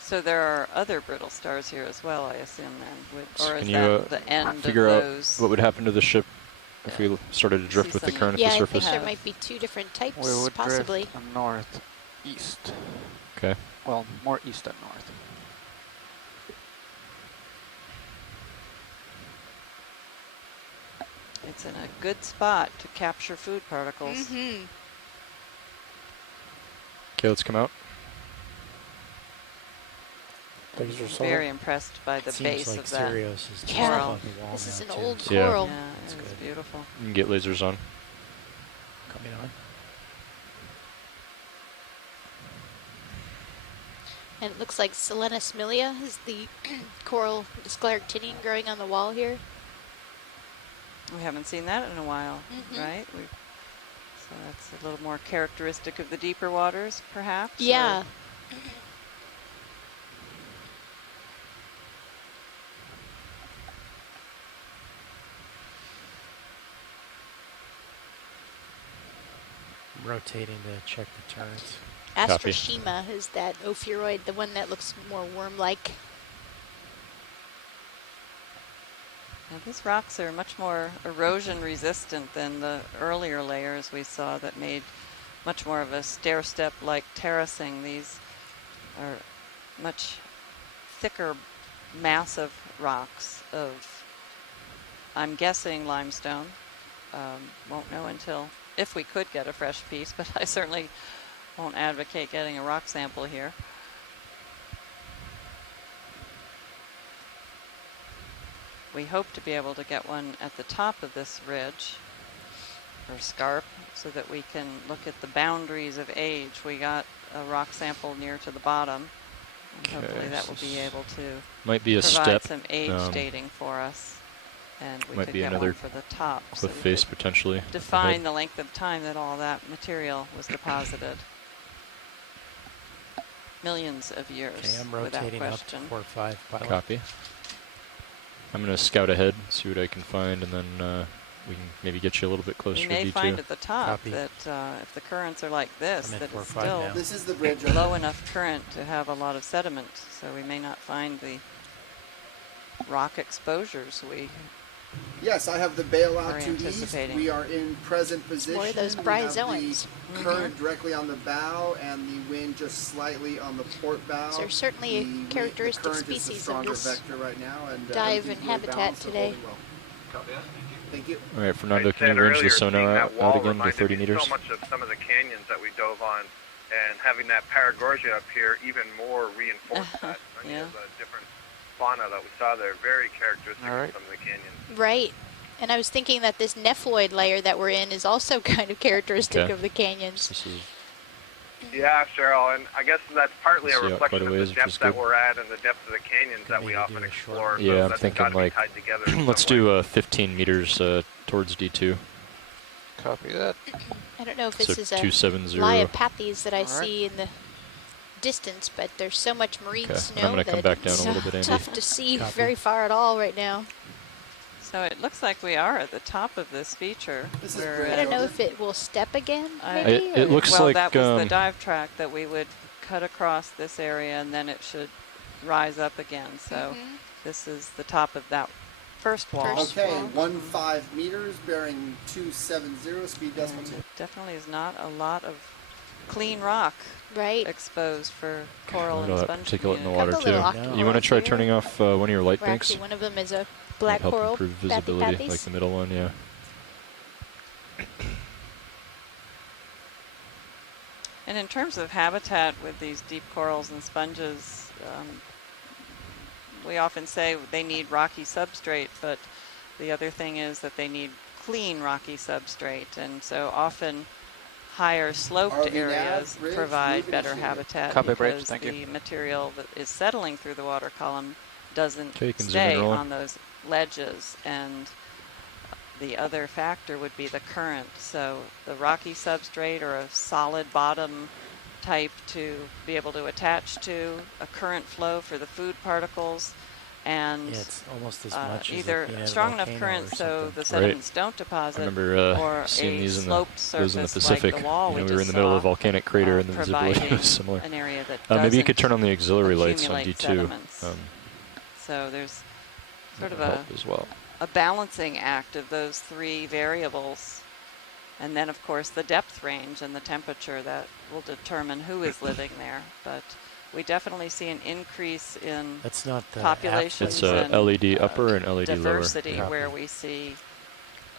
So there are other brittle stars here as well, I assume then, or is that the end figure of out those? what would happen to the ship if we started to drift with the current at the surface? Yeah, I think there might be two different types, We would possibly. drift northeast. Okay. Well, more east than north. It's in a good spot to capture food particles. Mm-hmm. Okay, let's come out. Very impressed by the base like of that Sirius is just coral. above the wall This is now, an too. old Yeah. coral. Yeah, it's beautiful. You can get lasers on. Coming on. And it looks like Selenus milia is the coral scleractinian growing on the wall here. We haven't seen that in a while, Mhm. right? So that's a little more characteristic of the deeper waters, perhaps? Yeah. Rotating to check the turns. Astroschema is that ophiuroid, the one that looks more worm-like. Now these rocks are much more erosion resistant than the earlier layers we saw that made much more of a stair-step like terracing. These are much thicker, massive rocks of, I'm guessing, limestone. Won't know until, if we could get a fresh piece, but I certainly won't advocate getting a rock sample here. We hope to be able to get one at the top of this ridge, or scarp, so that we can look at the boundaries of age. We got a rock sample near to the bottom. And hopefully that will be able to might be a provide step, some age dating for us. And we might could be get another one for the top. cliff we face could potentially. define ahead. the length of time that all that material was deposited. Millions of years, Okay, I'm without rotating up to question. 4-5 pilot. Copy. I'm going to scout ahead, see what I can find, and then we can maybe get you a little bit closer You to may D2. find at the top Copy. that if the currents are like this, I'm at that it's 4-5 still now. This is the bridge. low enough current to have a lot of sediment, so we may not find the rock exposures we Yes, I have the are bailout to east. anticipating. We are in present position. More of those We bryozoans. have the current directly on the bow and the wind just slightly on the port bow. So there's certainly The a wind- characteristic the current is the species of stronger this vector right now, and dive everything's and really habitat balanced and today. holding well. Thank you. All right, Fernando, I can you said range the earlier, sonar seeing that out wall again to reminded 30 me meters? so much of some of the canyons that we dove on, and having that Paragorgia up here even more reinforced that. Many Yeah. of the different fauna that we saw there, very characteristic All right. of some of the canyons. Right. And I was thinking that this nepheloid layer that we're in is also kind of characteristic Okay. of the canyons. This is Yeah, Cheryl, and I guess that's partly a See out reflection quite a of ways, the which depth is that good. we're at and the depth of the canyons that we maybe often do a short explore. Yeah, so I'm that's thinking gotta be like tied together in let's some way. do 15 meters towards D2. Copy that. I don't know if So this is a 270. Liopathes that I All right. see in the distance, but there's so much marine Okay, and snow I'm gonna that come back down it's a little bit, Andy. tough to see Copy. very far at all right now. So it looks like we are at the top of this feature. This is We're great. I at- don't know if it will step again, I- maybe? It or- looks well, like that was the dive track that we would cut across this area, and then it should rise up again. So Mhm. this is the top of that first wall. First Okay, wall. 15 meters, bearing 270, speed decimal 2. It definitely is not a lot of clean rock right exposed for coral Look and at that sponge particulate in the community. water too. You want to try turning off one of your light Or banks? actually, one of them is a black help coral. improve visibility, like the middle one, yeah. And in terms of habitat with these deep corals and sponges, we often say they need rocky substrate, but the other thing is that they need clean rocky substrate, and so often higher sloped areas provide better habitat because the material that is settling through the water column doesn't stay on those ledges, and the other factor would be the current. So the rocky substrate or a solid bottom type to be able to attach to, a current flow for the food particles, and it's almost as much either as strong enough current so the sediments don't deposit, I remember or seeing a these in sloped those in the surface Pacific. like the wall we we were in the middle of a volcanic crater and the visibility was similar. an area that maybe you could turn on the auxiliary lights on accumulate D2. sediments. So there's sort of a balancing act of those three variables. And then, of course, the depth range and the temperature that will determine who is living there. But we definitely see an increase in populations and LED upper and LED diversity, lower. where we see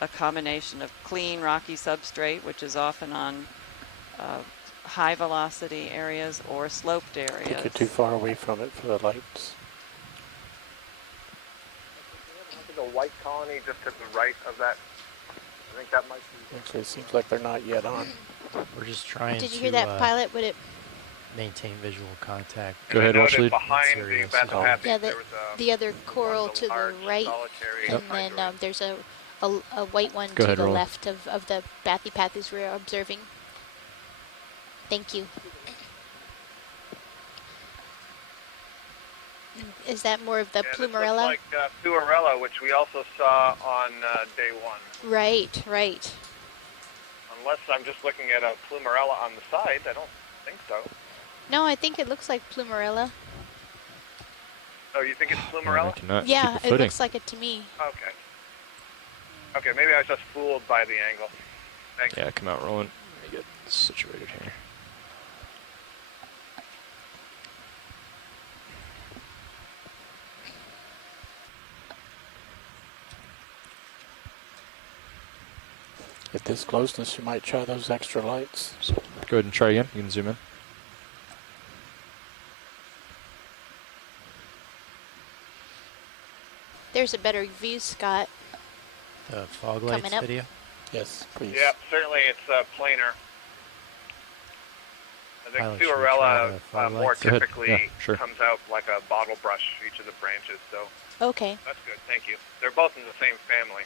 a combination of clean rocky substrate, which is often on high velocity areas or sloped areas. I think you're too far away from it for the lights. The white colony just to the right of that. I think that might be. Actually, it seems like they're not yet on. We're just trying Did you hear that, Pilot? Would it maintain visual contact? Go ahead, watch lead. Behind the bathypathes, yeah, the other coral to the right, and then there's a white one to the left of the bathypathes we're observing. Thank you. Is that more of the plumerella? Like Fluorella, which we also saw on day one. Right, right. Unless I'm just looking at a plumerella on the side, I don't think so. No, I think it looks like plumerella. Oh, you think it's plumerella? Yeah, it looks like it to me. Okay. Okay, maybe I was just fooled by the angle. Thanks. Yeah, come out, Roland. Let me get situated here. At this closeness, you might try those extra lights. So, go ahead and try again. You can zoom in. There's a better view, Scott. The fog lights video? Yes, please. Yeah, certainly it's planar. I think Fluorella more typically comes out like a bottle brush, each of the branches, so. Okay. That's good, thank you. They're both in the same family.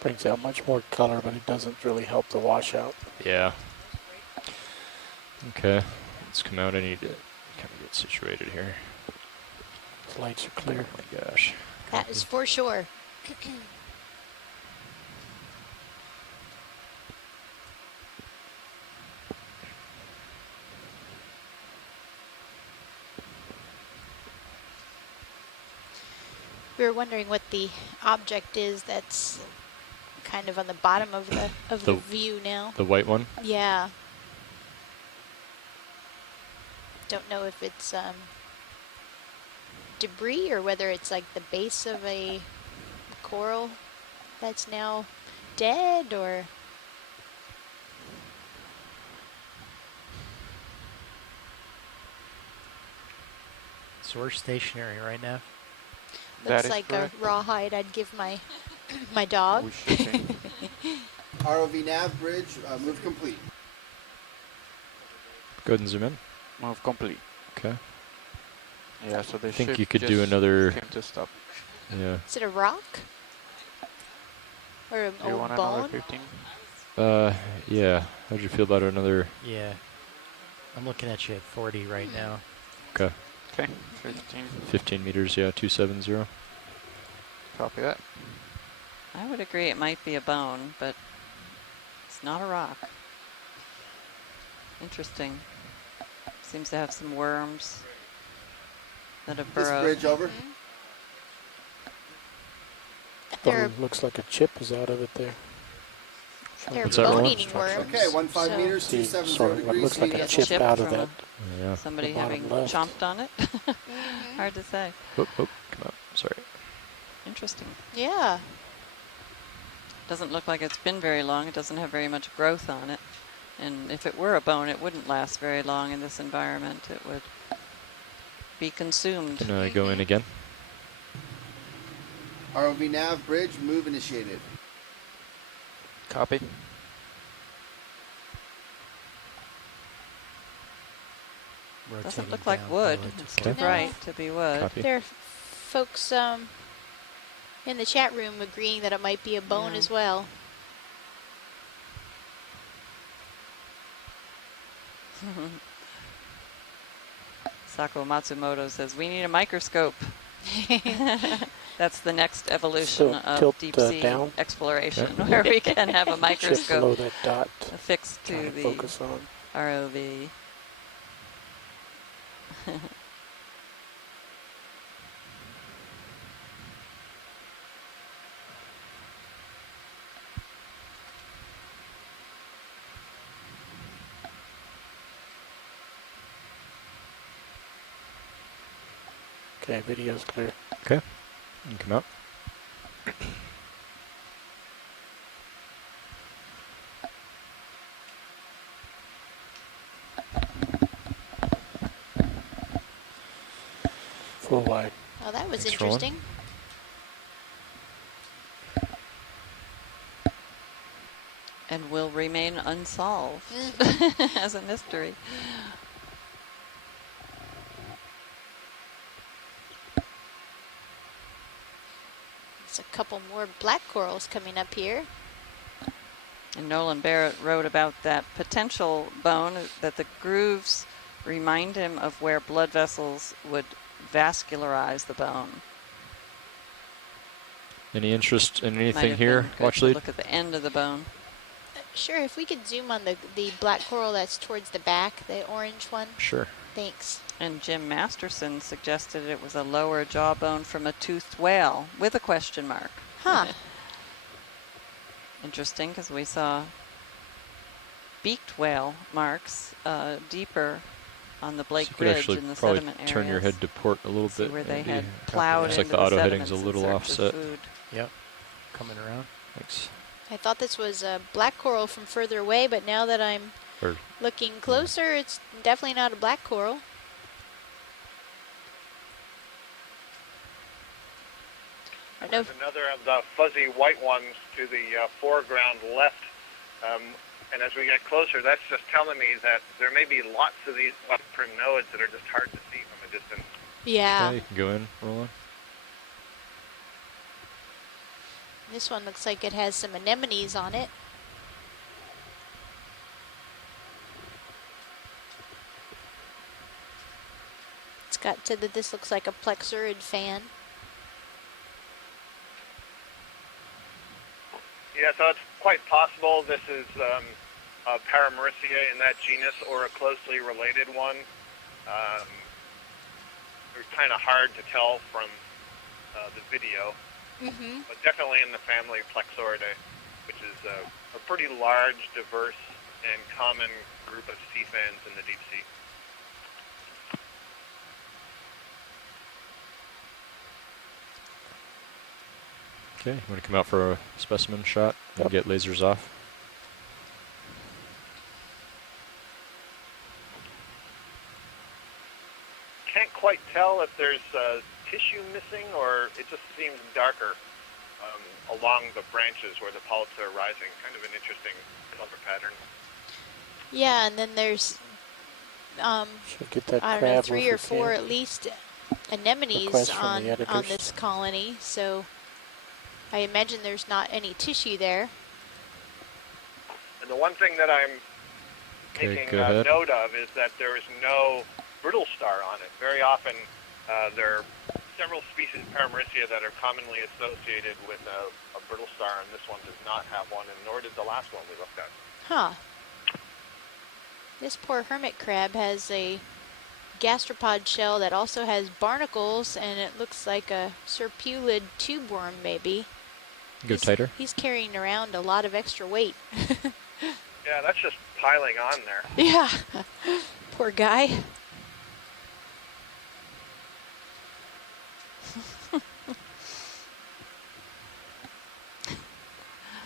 Brings out much more color, but it doesn't really help the washout. Yeah. Okay, let's come out. I need to kind of get situated here. The lights are clear. Oh my gosh. That is for sure. We were wondering what the object is that's kind of on the bottom of the view now. The white one? Yeah. Don't know if it's debris or whether it's like the base of a coral that's now dead, or So we're stationary right now. looks like a rawhide I'd give my my dog. ROV nav bridge, move complete. Go ahead and zoom in. Move complete. Okay. Yeah, so they I think should you could do another. came to stop. Yeah. Is it a rock? Or an You old want bone? another 15? Yeah. How'd you feel about another? Yeah. I'm looking at you at 40 right now. Okay. Okay, 15. 15 meters, yeah, 270. Copy that. I would agree it might be a bone, but It's not a rock. Interesting. Seems to have some worms that have burrowed. This bridge over. Looks like a chip is out of it there. They're bone-eating worms. Okay, 15 meters, 270 degrees. What looks like a chip out of that. Yeah. Somebody having left. chomped on it. Hard to say. Oh, come on. Sorry. Interesting. Yeah. Doesn't look like it's been very long. It doesn't have very much growth on it. And if it were a bone, it wouldn't last very long in this environment. It would be consumed. Can I go in again? ROV nav bridge move initiated. Copy. Doesn't look like wood. It's too bright to be wood. Copy. There are folks in the chat room agreeing that it might be a bone as well. Sako Matsumoto says, we need a microscope. That's the next evolution of deep sea exploration, where we can have a microscope affixed to the ROV. Okay, video's clear. Okay, you can come out. Full wide. Oh, that was Thanks for rolling. interesting. And will remain unsolved as a mystery. There's a couple more black corals coming up here. And Nolan Barrett wrote about that potential bone, that the grooves remind him of where blood vessels would vascularize the bone. Any interest in anything Might here? have been Watch good to lead. look at the end of the bone. Sure, if we could zoom on the black coral that's towards the back, the orange one. Sure. Thanks. And Jim Masterson suggested it was a lower jawbone from a toothed whale with a question mark. Huh. Interesting, because we saw beaked whale marks deeper on the Blake So you could Ridge actually in the probably sediment areas. turn your head to port a little See bit. where they maybe. had plowed Looks like into the auto sediments heading's a in little search of offset. food. Yep. Coming around. Thanks. I thought this was a black coral from further away, but now that I'm looking closer, it's definitely not a black coral. There's another of the fuzzy white ones to the foreground left. And as we get closer, that's just telling me that there may be lots of these upper nodes that are just hard to see from a distance. Yeah. Okay, you can go in, roll on. This one looks like it has some anemones on it. Scott said that this looks like a plexurid fan. Yeah, so it's quite possible this is a Paramyricia in that genus or a closely related one. They're kind of hard to tell from the video, but definitely in the family Plexauridae, which is a pretty large, diverse, and common group of sea fans in the deep sea. Okay, you want to come out for a specimen shot and get lasers off? Can't quite tell if there's tissue missing or it just seems darker along the branches where the polyps are rising. Kind of an interesting color pattern. Yeah, and then there's I don't know, 3 or 4 at least anemones on this colony, so I imagine there's not any tissue there. And the one thing that I'm taking note of is that there is no brittle star on it. Very often there are several species of Paramyricia that are commonly associated with a brittle star, and this one does not have one, and nor did the last one we looked at. Huh. This poor hermit crab has a gastropod shell that also has barnacles, and it looks like a serpulid tube worm, maybe. Go tighter. He's carrying around a lot of extra weight. Yeah, that's just piling on there. Yeah. Poor guy.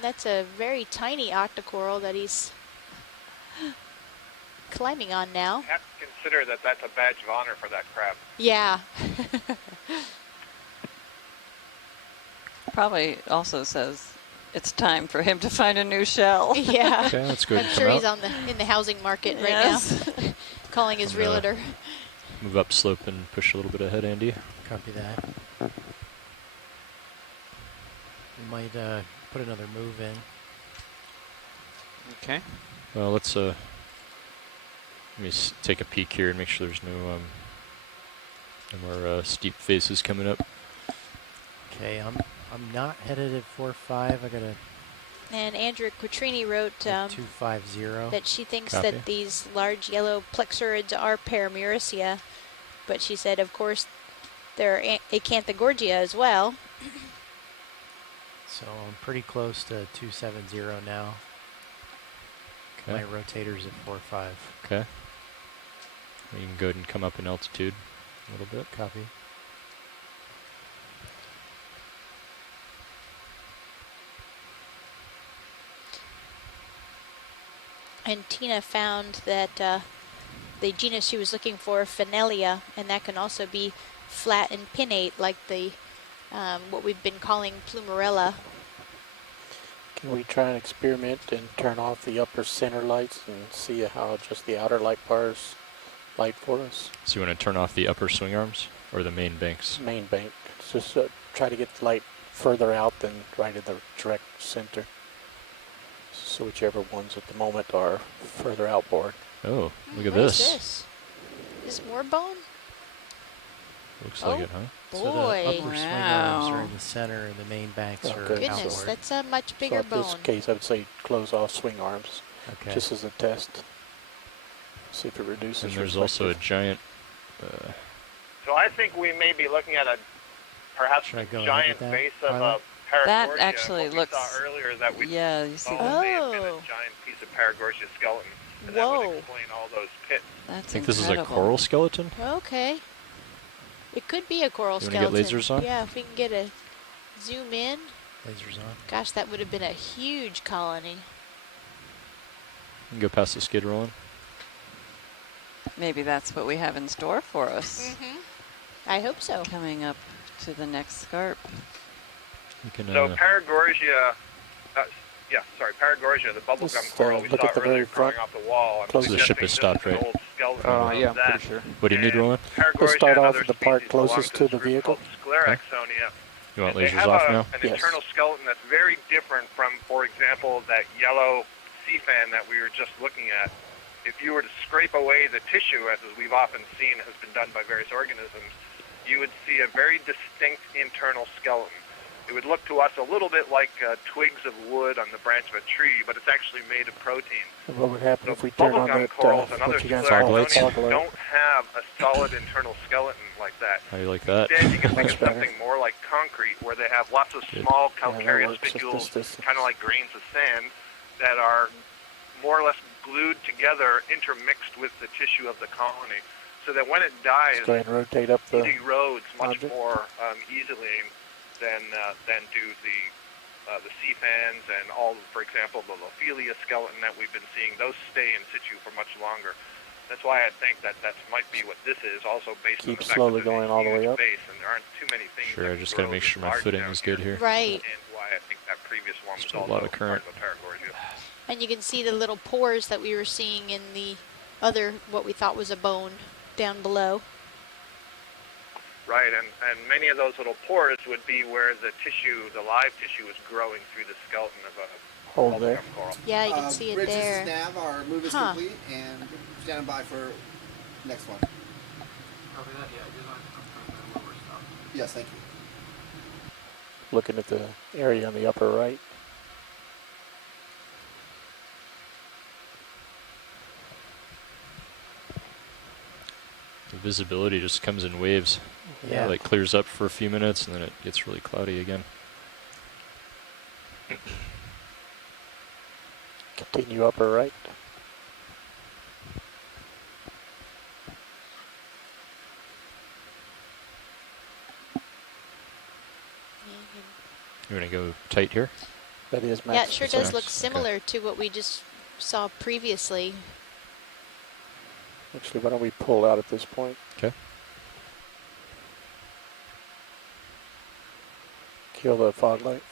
That's a very tiny octocoral that he's climbing on now. You have to consider that that's a badge of honor for that crab. Yeah. Probably also says it's time for him to find a new shell. Yeah. Okay, that's good. I'm sure he's in the housing market right now, calling his realtor. Move up slope and push a little bit ahead, Andy. Copy that. We might put another move in. Okay. Well, let's let me take a peek here and make sure there's no more steep faces coming up. Okay, I'm not headed at 4.5. I got a. And Andrea Quattrini wrote 250 that she thinks Copy. that these large yellow plexurids are Paramuricea, but she said, of course, they're Acanthogorgia as well. So I'm pretty close to 270 now. Okay. My rotator's at 4.5. Okay. You can go ahead and come up in altitude a little bit. Copy. And Tina found that the genus she was looking for, Phanelia, and that can also be flat and pinnate, like the what we've been calling Plumerella. Can we try and experiment and turn off the upper center lights and see how just the outer light bars light for us? So you want to turn off the upper swing arms or the main banks? Main bank. Just try to get the light further out than right in the direct center. So whichever ones at the moment are further outboard. Oh, look at What this. is this? Is more bone? Looks like it, huh? Boy. So the upper swing arms are in the center and the main banks are Goodness, outboard. that's a much bigger so bone. in this case, I would say close off swing arms, Okay. just as a test. See if it reduces. And there's also a giant. So I think we may be looking at a perhaps Should I go giant ahead with that, base of Pilot? Paragorgia. That actually what we looks. saw earlier that we Yeah, you see may that? have been a giant piece of Paragorgia skeleton. And that would explain all those pits. That's I think this is a coral skeleton. Okay. It could be a coral You wanna skeleton. get lasers on? Yeah, if we can get a zoom in. Lasers on. Gosh, that would have been a huge colony. You can go past the skid rolling. Maybe that's what we have in store for us. I hope so. Coming up to the next Scarp. You can, So Paragorgia, Paragorgia, the bubblegum coral we look saw at the earlier very front. crawling off the wall. I'm So the ship suggesting is stopped, this is an right? old skeleton of Yeah, I'm that. pretty sure. What do you need, Roland? Let's Paragorgia start and off other with the part species belong closest this to the group vehicle. called Scleraxonia. You want They lasers have off now? an Yes. internal skeleton that's very different from, for example, that yellow sea fan that we were just looking at. If you were to scrape away the tissue, as we've often seen has been done by various organisms, you would see a very distinct internal skeleton. It would look to us a little bit like twigs of wood on the branch of a tree, but it's actually made of protein. And what would happen So if we turn on bubblegum that, corals and other what you guys call Scleraxonia fog light? don't have a solid internal skeleton like that. How do you like that? Instead, you can think Much of better. something more like concrete, where they have lots of small calcareous spicules, kind of like grains of sand, that are more or less glued together, intermixed with the tissue of the colony, so that when it dies, Let's go ahead and rotate up the it erodes much object. more easily than do the sea fans and all, for example, the Lophelia skeleton that we've been seeing. Those stay in situ for much longer. That's why I think that might be what this is, also based on keep the fact slowly that there's going a all the huge way up. base and there aren't too many things. Sure, that I just grow gotta make this sure my large footing down is good here. Right. And why I think that previous one was Just a also lot of current. part of a Paragorgia. And you can see the little pores that we were seeing in the other, what we thought was a bone down below. Right, and many of those little pores would be where the tissue, the live tissue, is growing through the skeleton of a Hold there. coral. Yeah, you can see it Rich, there. This is Nav. Our move is complete, and standing by for next one. Yes, thank you. Looking at the area on the upper right. visibility just comes in waves. Yeah. It like clears up for a few minutes and then it gets really cloudy again. Continue upper right. You want to go tight here? That is max. Yeah, it sure does max. look similar to what we just saw previously. Actually, why don't we pull out at this point? Okay. Kill the fog light.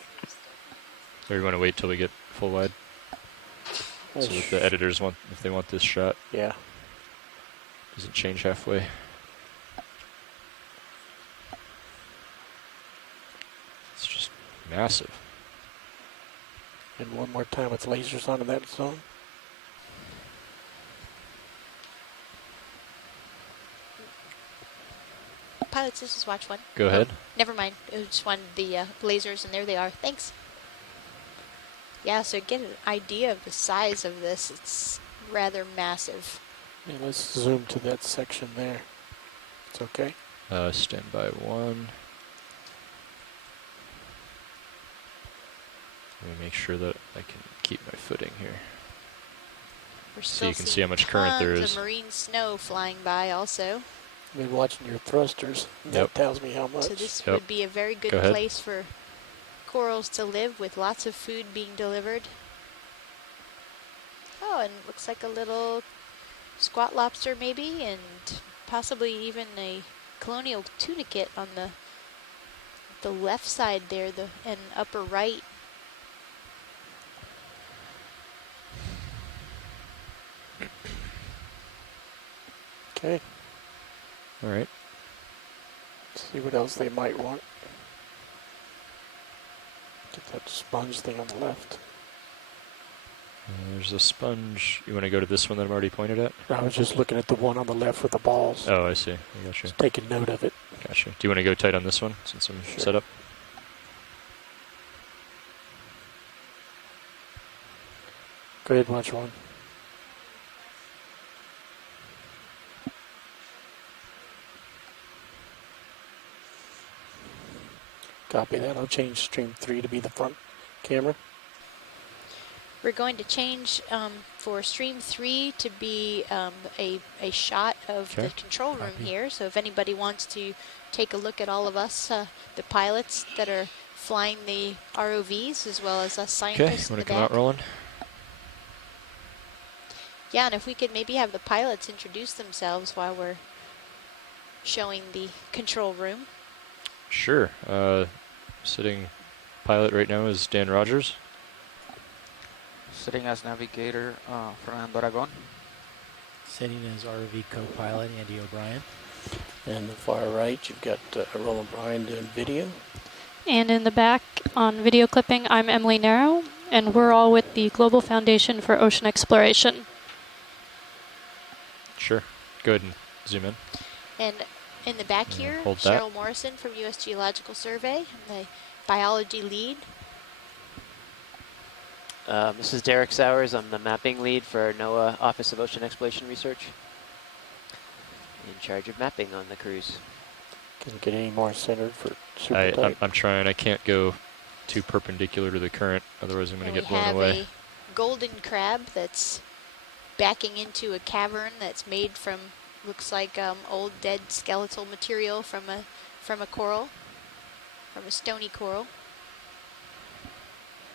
Or you want to wait till we get full wide? So if the editors want, if they want this shot. Yeah. Does it change halfway? It's just massive. And one more time with lasers on in that zone. Pilots, this is watch one. Go ahead. Never mind. I just wanted the lasers, and there they are. Thanks. Yeah, so get an idea of the size of this. It's rather massive. Yeah, let's zoom to that section there. It's okay. Stand by 1. Let me make sure that I can keep my footing here. We're So you can see how much current there is. Tons of marine snow flying by also. I've been watching your thrusters. That tells me how much. So this would be a very good place for corals to live with lots of food being delivered. Oh, and looks like a little squat lobster maybe, and possibly even a colonial tunicate on the left side there, and upper right. Okay. All right. Let's see what else they might want. Get that sponge thing on the left. There's a sponge. You want to go to this one that I'm already pointed at? I was just looking at the one on the left with the balls. Oh, I see. I got you. Just taking note of it. Gotcha. Do you want to go tight on this one since I'm set up? Go ahead, watch one. Copy that. I'll change stream 3 to be the front camera. We're going to change for stream 3 to be a shot of the control room here. So if anybody wants to take a look at all of us, the pilots that are flying the ROVs, as well as us scientists in the back. Want to come out rolling? Yeah, and if we could maybe have the pilots introduce themselves while we're showing the control room. Sure. Sitting pilot right now is Dan Rogers. Sitting as navigator, Fernando Aragon. Sitting as ROV co-pilot, Andy O'Brien. And the far right, you've got Roland Bryan doing video. And in the back on video clipping, I'm Emily Narrow, and we're all with the Global Foundation for Ocean Exploration. Sure. Go ahead and zoom in. And in the back here, Cheryl Morrison from U.S. Geological Survey, the biology lead. This is Derek Sowers. I'm the mapping lead for NOAA Office of Ocean Exploration Research. In charge of mapping on the cruise. Can you get any more centered for super tight? I'm trying. I can't go too perpendicular to the current, otherwise I'm going to get blown away. We have a golden crab that's backing into a cavern that's made from, looks like old dead skeletal material from a coral, from a stony coral.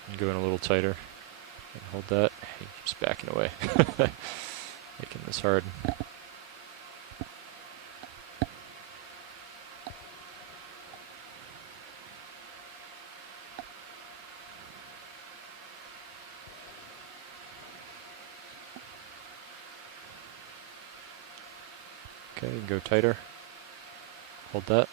I'm going a little tighter. Hold that. He keeps backing away. Making this hard. Okay, go tighter. Hold that.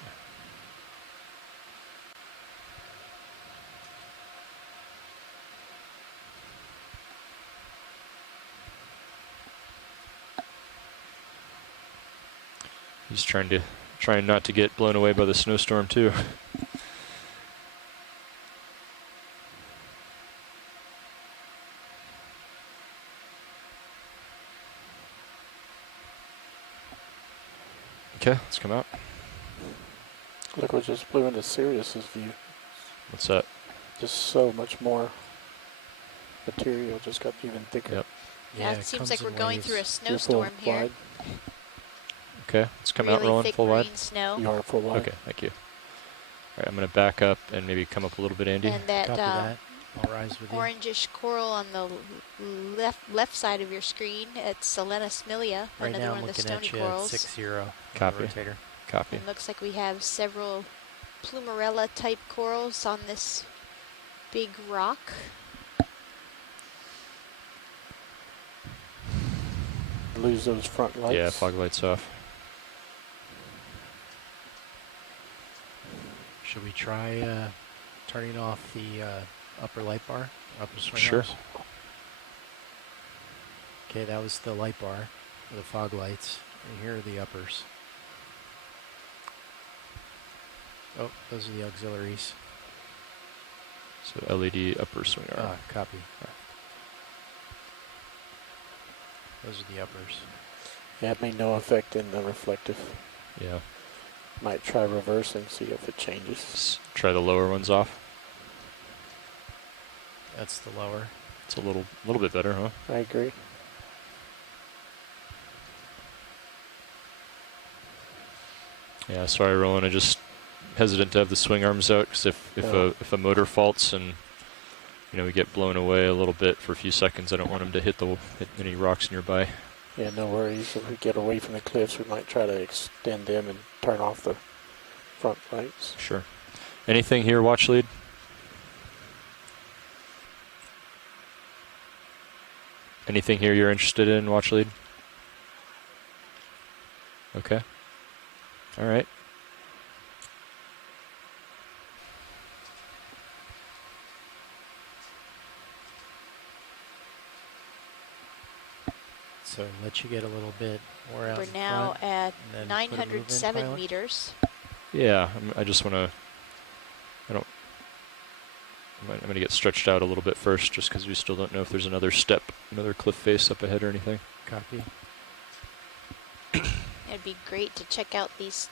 He's trying not to get blown away by the snowstorm too. Okay, let's come out. Look what just blew into Sirius's view. What's that? Just so much more material just got even thicker. Yep. Yeah, it seems like we're going through a snowstorm here. Wide. Okay, let's come really out rolling thick full wide. green snow. You are full wide. Okay, thank you. All right, I'm going to back up and maybe come up a little bit, Andy. And that, Copy that. I'll rise with you. orangish coral on the left side of your screen, it's Selena smilia, Right another now one I'm of the looking at stony you corals. at 6-0. Copy. Rotator. Copy. It looks like we have several plumarella type corals on this big rock. Lose those front lights. Yeah, fog lights off. Should we try turning off the upper light bar, upper swing Sure. arms? Okay, that was the light bar, the fog lights. And here are the uppers. Oh, those are the auxiliaries. So LED upper swing arm. Ah, copy. Those are the uppers. Yeah, it made no effect in the reflective. Yeah. Might try reversing, see if it changes. Try the lower ones off. That's the lower. It's a little bit better, huh? I agree. Yeah, sorry, Roland. I just hesitant to have the swing arms out because if a motor faults and we get blown away a little bit for a few seconds, I don't want them to hit any rocks nearby. Yeah, no worries. If we get away from the cliffs, we might try to extend them and turn off the front lights. Sure. Anything here, watch lead? Anything here you're interested in, watch lead? Okay. All right. So let you get a little bit more out. We're in now front, at and then put a move in, 907 pilot. meters. Yeah, I just want to. I'm going to get stretched out a little bit first, just because we still don't know if there's another cliff face up ahead or anything. Copy. It'd be great to check out these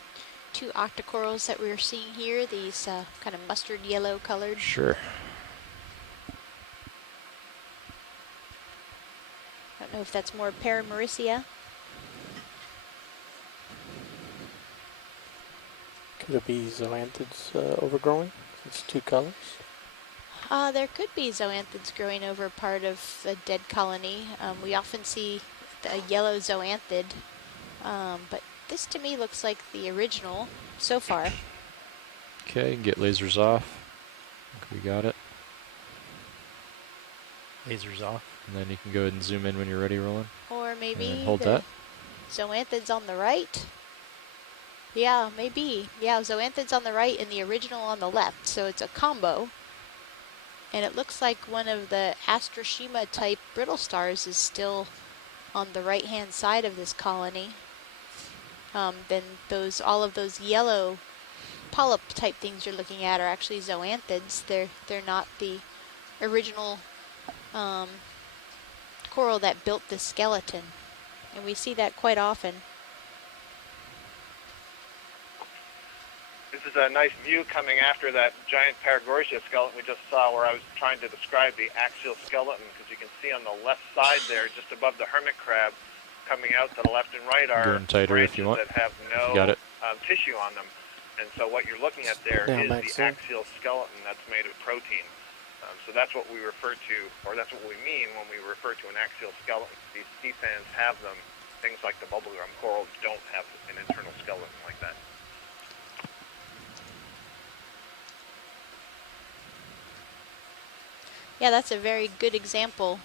two octocorals that we're seeing here, these kind of mustard yellow colored. Sure. I don't know if that's more Paramaricia. Could it be zoanthids overgrowing? It's two colors. There could be zoanthids growing over part of the dead colony. We often see a yellow zoanthid, but this to me looks like the original so far. Okay, get lasers off. I think we got it. Lasers off. And then you can go ahead and zoom in when you're ready, Roland. Or maybe and hold the that. zoanthids on the right. Yeah, maybe. Yeah, zoanthids on the right and the original on the left. So it's a combo. And it looks like one of the Astroshima type brittle stars is still on the right hand side of this colony. Then all of those yellow polyp type things you're looking at are actually zoanthids. They're not the original coral that built the skeleton. And we see that quite often. This is a nice view coming after that giant Paragorgia skeleton we just saw, where I was trying to describe the axial skeleton, because you can see on the left side there, just above the hermit crab, coming out to the left and right are tighter branches if you want. that have no tissue on them. And so what you're looking at there is the axial skeleton that's made of protein. So that's what we refer to, or that's what we mean when we refer to an axial skeleton. These sea sands have them. Things like the bubblegum corals don't have an internal skeleton like that. Yeah, that's a very good example.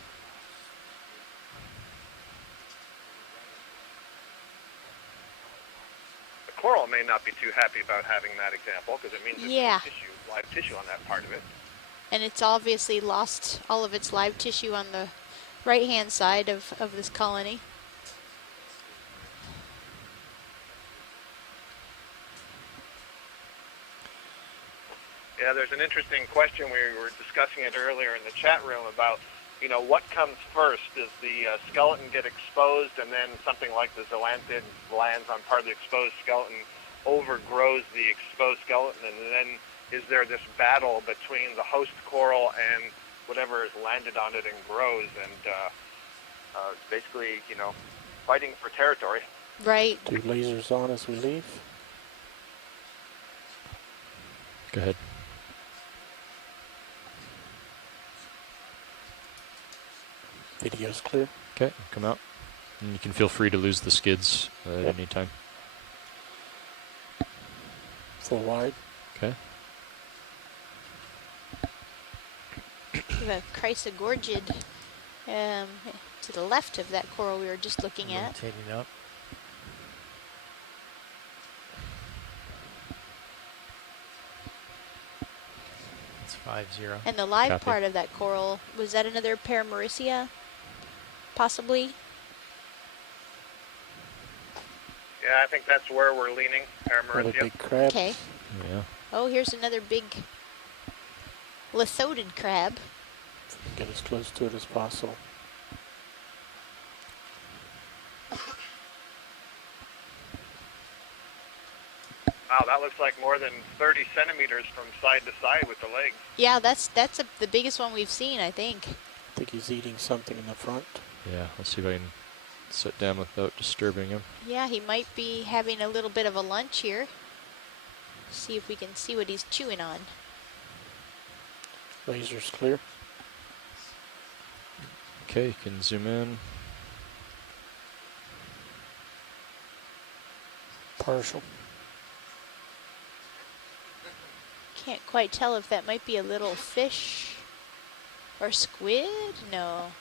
The coral may not be too happy about having that example, because it means there's live tissue on that part of it. And it's obviously lost all of its live tissue on the right-hand side of this colony. Yeah, there's an interesting question. We were discussing it earlier in the chat room about you know, what comes first? Does the skeleton get exposed, and then something like the zoanthid lands on part of the exposed skeleton, overgrows the exposed skeleton, and then is there this battle between the host coral and whatever has landed on it and grows, and basically, you know, fighting for territory? Right. 2 lasers on as we leave. Go ahead. Video's clear. Okay, come out. And you can feel free to lose the skids at any time. Full wide. Okay. We have a chrysogorgid to the left of that coral we were just looking at. Rotating up. It's 5-0. And the live Copy. part of that coral, was that another Paramaricia? Possibly? Yeah, I think that's where we're leaning, Another Paramaricia. big crab. Okay. Yeah. Oh, here's another big lithodid crab. Get as close to it as possible. Wow, that looks like more than 30 centimeters from side to side with the legs. Yeah, that's the biggest one we've seen, I think. I think he's eating something in the front. Yeah, let's see if I can sit down without disturbing him. Yeah, he might be having a little bit of a lunch here. See if we can see what he's chewing on. Laser's clear. Okay, you can zoom in. Partial. Can't quite tell if that might be a little fish or squid. No.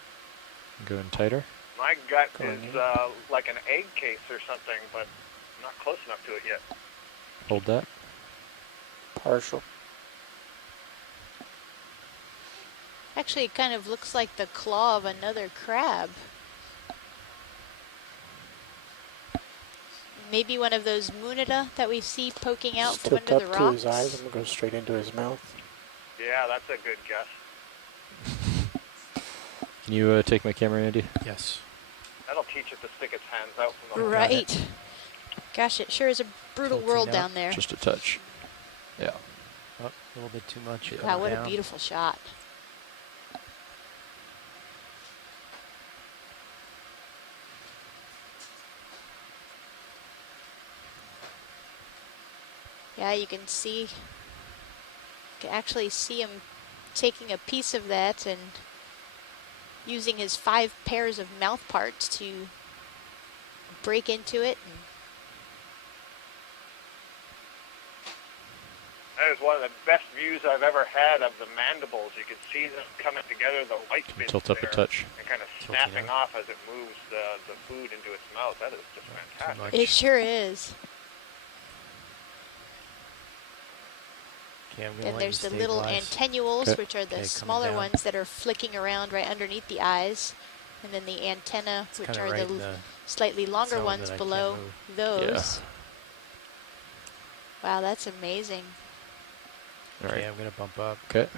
Go in tighter. My gut is like an egg case or something, but not close enough to it yet. Hold that. Partial. Actually, it kind of looks like the claw of another crab. Maybe one of those Munida that we see poking out from Tilt under up the to rocks. his eyes. I'm going to go straight into his mouth. Yeah, that's a good guess. Can you take my camera, Andy? Yes. That'll teach it to stick its hands out from the Right. Gosh, it sure is a brutal world down there. Just a touch. Yeah. Oh, a little bit too much. Yeah. Wow, what Down. a beautiful shot. Yeah, you can actually see him taking a piece of that and using his 5 pairs of mouth parts to break into it. And that is one of the best views I've ever had of the mandibles. You can see them coming together, the white bits Tilt up a there, touch. and kind of snapping off as it moves the food into its mouth. That is just fantastic. it sure is. Okay, I'm gonna And let there's you the little stabilize. antennules, Okay. which are the Okay, coming smaller down. ones that are flicking around right underneath the eyes. And then the antenna, It's which kinda are right the in the slightly longer zone ones that I can't below move. those. Wow, that's amazing. All Okay, right. I'm going to bump up. Okay.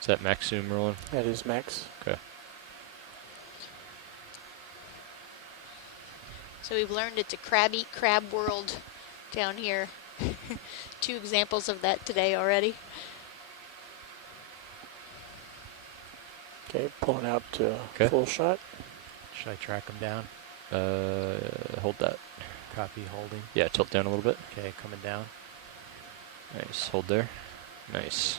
Is that max zoom rolling? That is max. Okay. So we've learned it's a crab eat crab world down here. 2 examples of that today already. Okay, pulling out to Okay. full shot. Should I track him down? Hold that. Copy, holding. Yeah, tilt down a little bit. Okay, coming down. Nice. Hold there. Nice.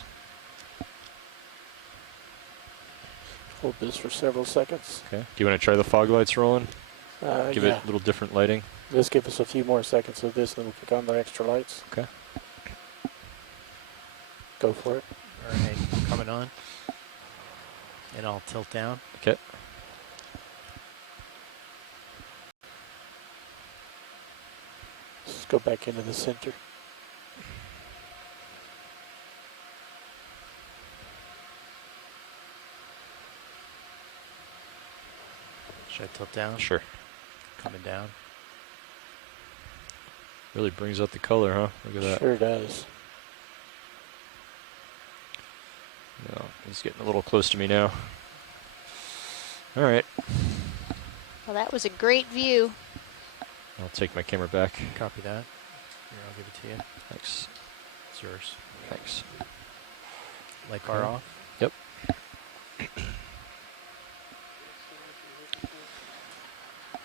Hold this for several seconds. Okay. Do you want to try the fog lights rolling? Give Yeah. it a little different lighting. Just give us a few more seconds of this and then we'll kick on the extra lights. Okay. Go for it. All right, coming on. And I'll tilt down. Okay. Let's go back into the center. Should I tilt down? Sure. Coming down. Really brings out the color, huh? Look at that. Sure does. No, he's getting a little close to me now. All right. Well, that was a great view. I'll take my camera back. Copy that. Here, I'll give it to you. Thanks. It's yours. Thanks. Light bar off? Yep.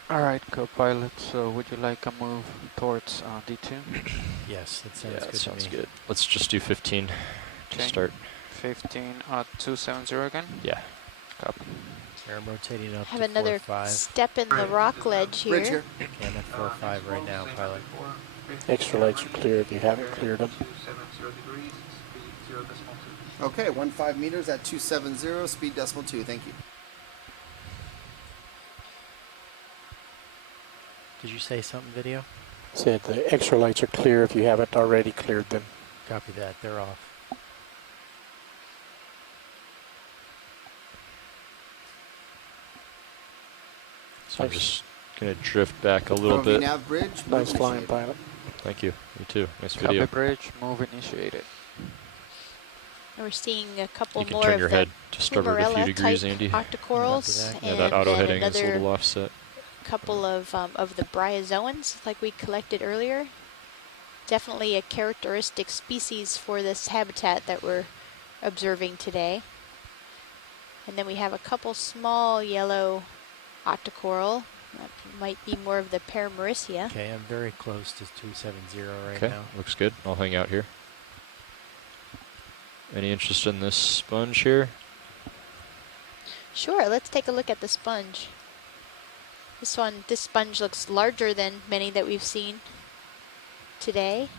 Alright, co-pilot, so would you like a move towards D2? Yes, that sounds Yeah, good that sounds to me. good. Let's just do 15 to start. 15 270 again? Yeah. Copy. I'm rotating up Have to another 4-5. step in the rock ledge here. Bridge here. Okay, I'm at 4-5 right now, pilot. Extra lights are clear if you haven't cleared them. Okay, 15 meters at 270, speed decimal 2. Thank you. Did you say something, video? Said the extra lights are clear if you haven't already cleared them. Copy that. They're off. So I'm just going to drift back a little bit. Nav bridge. Nice flying, pilot. Thank you. You too. Nice Copy video. bridge, move initiated. We're seeing a couple You can more turn of your the head to starboard a few degrees, type Andy. octocorals, Yeah, and that auto then heading is a another little offset. couple of the bryozoans like we collected earlier. Definitely a characteristic species for this habitat that we're observing today. And then we have a couple small yellow octocoral. That might be more of the Paramaricia. Okay, I'm very close to 270 right Okay, now. looks good. I'll hang out here. Any interest in this sponge here? Sure, let's take a look at the sponge. This sponge looks larger than many that we've seen today.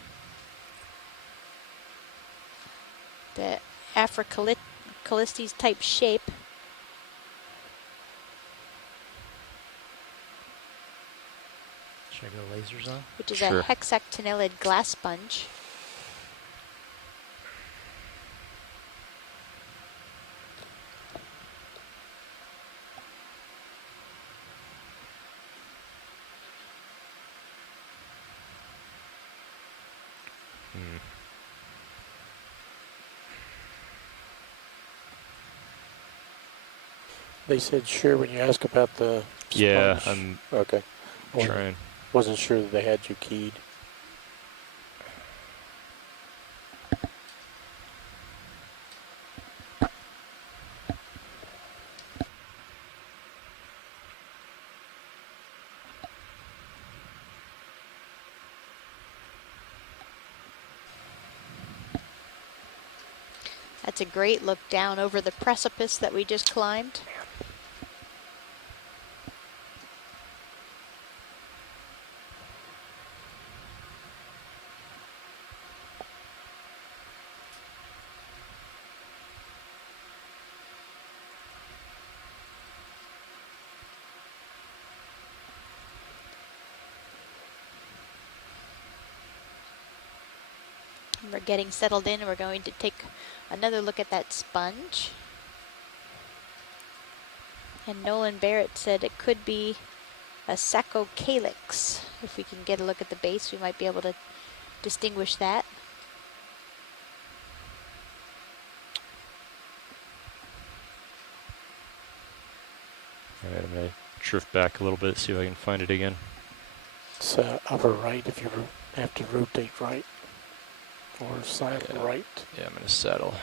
The Afrocalistes type shape. Should I go lasers on? Which is a hexactinellid glass sponge. They said sure when you ask about the sponge. Yeah, I'm okay. trying. Wasn't sure that they had you keyed. That's a great look down over the precipice that we just climbed. We're getting settled in, and we're going to take another look at that sponge. And Nolan Barrett said it could be a Sacocalix. If we can get a look at the base, we might be able to distinguish that. All right, I'm going to drift back a little bit, see if I can find it again. It's upper right if you have to rotate right. Or side right. Yeah, I'm going to saddle.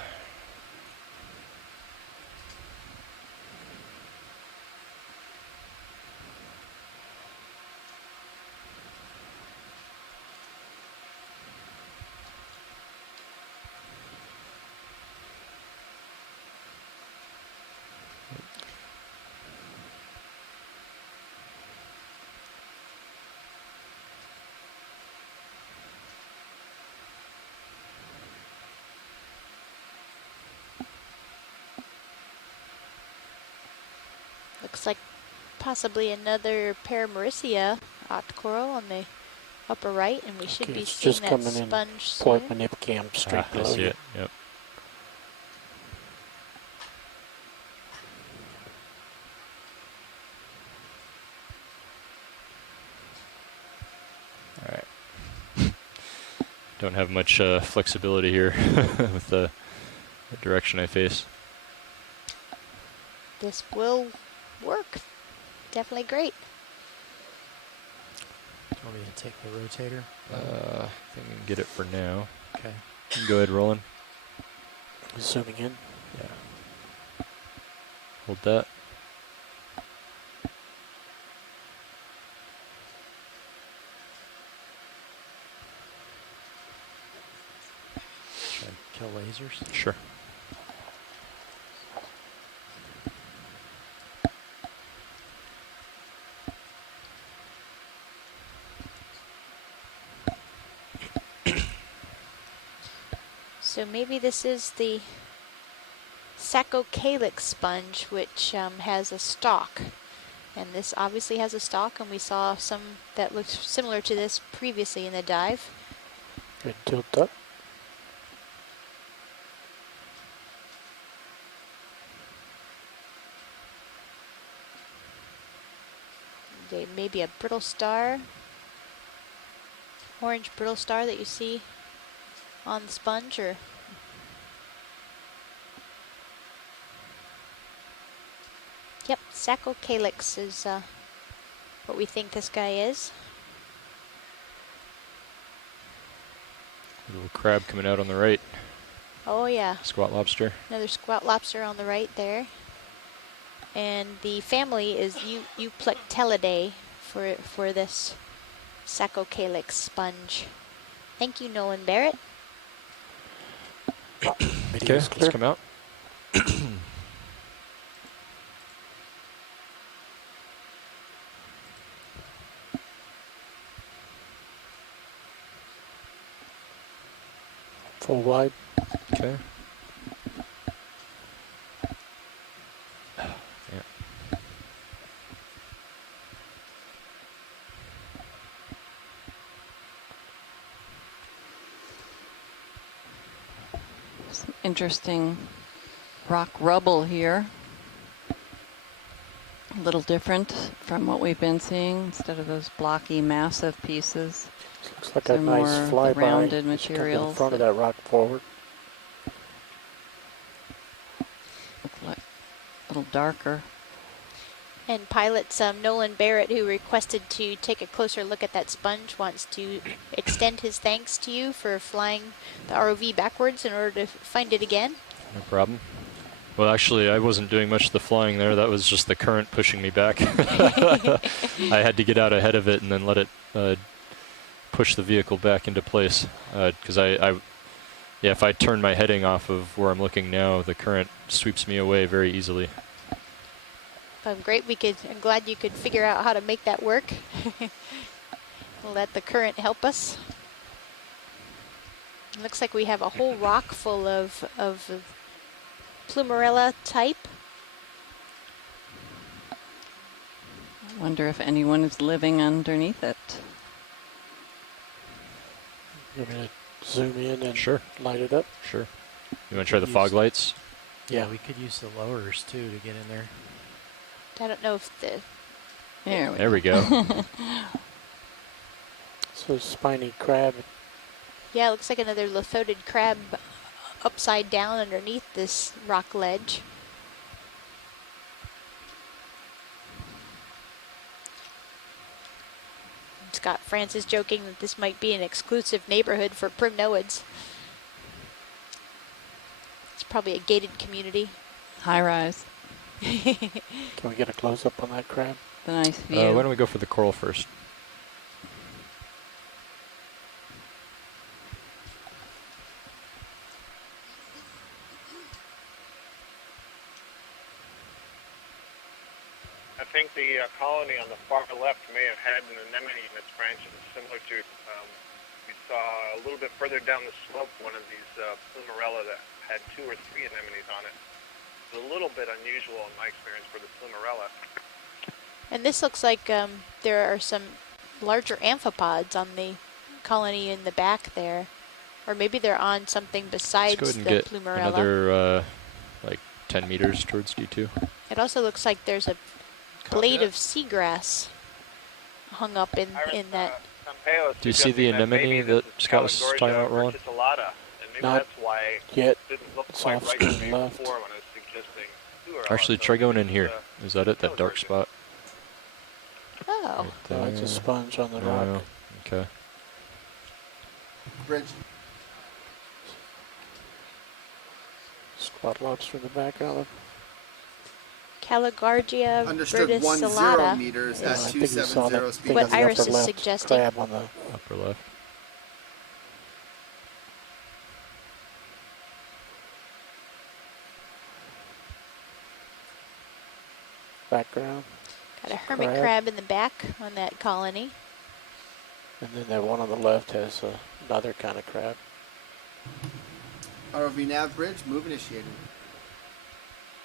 Looks like possibly another Paramaricia octocoral on the upper right, and we should be it's seeing just that coming sponge in soon. Port Manipcam straight I below see you. it. Yep. All right. don't have much flexibility here with the direction I face. This will work. Definitely great. Do you want me to take the rotator? I think I can get it for now. Okay. You can go ahead, rolling. Zooming in. Yeah. Hold that. Should I kill lasers? Sure. So maybe this is the Saccocalyx sponge, which has a stalk. And this obviously has a stalk, and we saw some that looked similar to this previously in the dive. Good, tilt up. They may be a brittle star, orange brittle star that you see on the sponge, or yep, Saccocalyx is what we think this guy is. A little crab coming out on the right. Oh yeah. Squat lobster. Another squat lobster on the right there. And the family is Euplectellidae for this Saccocalyx sponge. Thank you, Nolan Barrett. Okay, let's come out. Full wide. Okay. Some interesting rock rubble here. A little different from what we've been seeing. Instead of those blocky, massive pieces. Looks like a nice flyby. Rounded Just come in materials. front of that rock forward. Look like a little darker. And pilots Nolan Barrett, who requested to take a closer look at that sponge, wants to extend his thanks to you for flying the ROV backwards in order to find it again. No problem. Well, actually, I wasn't doing much of the flying there. That was just the current pushing me back. I had to get out ahead of it and then let it push the vehicle back into place. Because yeah, if I turn my heading off of where I'm looking now, the current sweeps me away very easily. Great, I'm glad you could figure out how to make that work. Let the current help us. It looks like we have a whole rock full of Plumerella type. I wonder if anyone is living underneath it. You're going to zoom in and sure. Light it up? Sure. You want to try the fog lights? Yeah, we could use the lowers too to get in there. I don't know if the... There we go. So spiny crab. Yeah, it looks like another lithoted crab upside down underneath this rock ledge. Scott France is joking that this might be an exclusive neighborhood for primnoids. It's probably a gated community. High rise. Can we get a close-up on that crab? The nice view. Why don't we go for the coral first? I think the colony on the far left may have had an anemone in its branches, similar to, we saw a little bit further down the slope one of these Plumerella that had 2 or 3 anemones on it. It's a little bit unusual in my experience for the Plumerella. And this looks like there are some larger amphipods on the colony in the back there. Or maybe they're on something besides Let's go the ahead and get Plumerella. another like 10 meters towards D2. It also looks like there's a blade of seagrass hung up in that Do you see the anemone that Scott was talking about, Roland? Not yet. It's off to the left. Actually, try going in here. Is that it? That dark spot? Oh. No, it's a sponge on the rock. Okay. Bridge. Squat lobster in the background. Caligargia Understood. verticillata. 10 meters at 270 speed. What Iris is suggesting. Crab on the upper left. background. Got a hermit crab in the back on that colony. And then that one on the left has another kind of crab. ROV nav bridge, move initiated.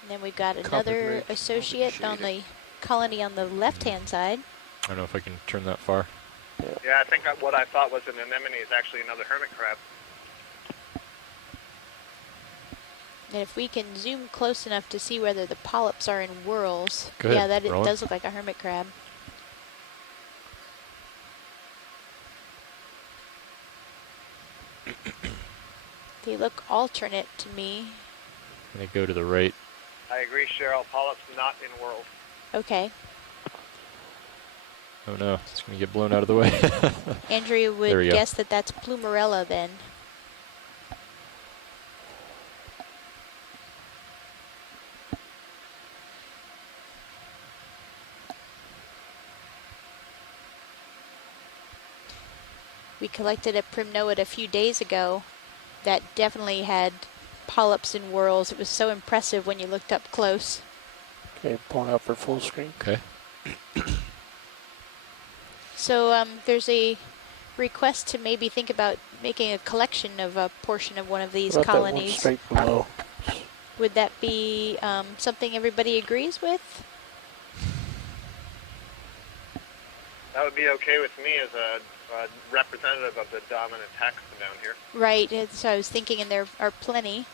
And then we've got another associate on the colony on the left-hand side. I don't know if I can turn that far. Yeah, I think what I thought was an anemone is actually another hermit crab. And if we can zoom close enough to see whether the polyps are in whorls. Good. Yeah, that it does look like a hermit crab. They look alternate to me. I'm going to go to the right. I agree, Cheryl. Polyps not in whorls. Okay. Oh no, it's going to get blown out of the way. Andrea would guess that that's Plumerella then. We collected a primnoid a few days ago that definitely had polyps and whorls. It was so impressive when you looked up close. Okay, pulling out for full screen. Okay. So there's a request to maybe think about making a collection of a portion of one of these colonies. That one straight below. Would that be something everybody agrees with? That would be okay with me as a representative of the dominant taxa down here. Right, so I was thinking, and there are plenty.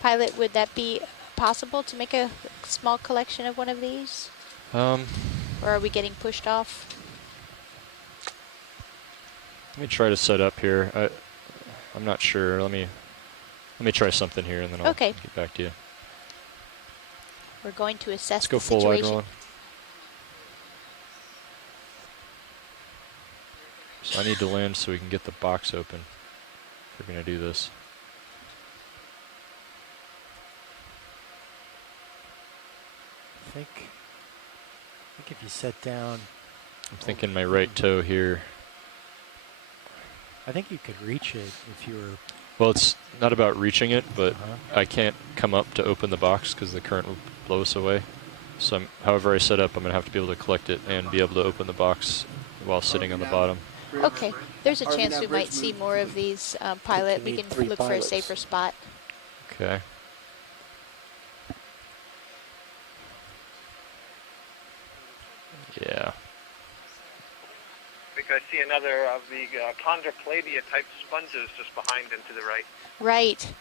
Pilot, would that be possible to make a small collection of one of these? Or are we getting pushed off? Let me try to set up here. I'm not sure. Let me try something here, and then I'll get back to you. We're going to assess Let's go full wide, Roland. So I need to land so we can get the box open if we're going to do this. I think if you set down... I'm thinking my right toe here. I think you could reach it if you were... Well, it's not about reaching it, but I can't come up to open the box because the current will blow us away. So however I set up, I'm going to have to be able to collect it and be able to open the box while sitting on the bottom. Okay, there's a chance we might see more of these, Pilot. We can look for a safer spot. Okay. Yeah. I think I see another of the chondrocladia type sponges just behind and to the right. Right.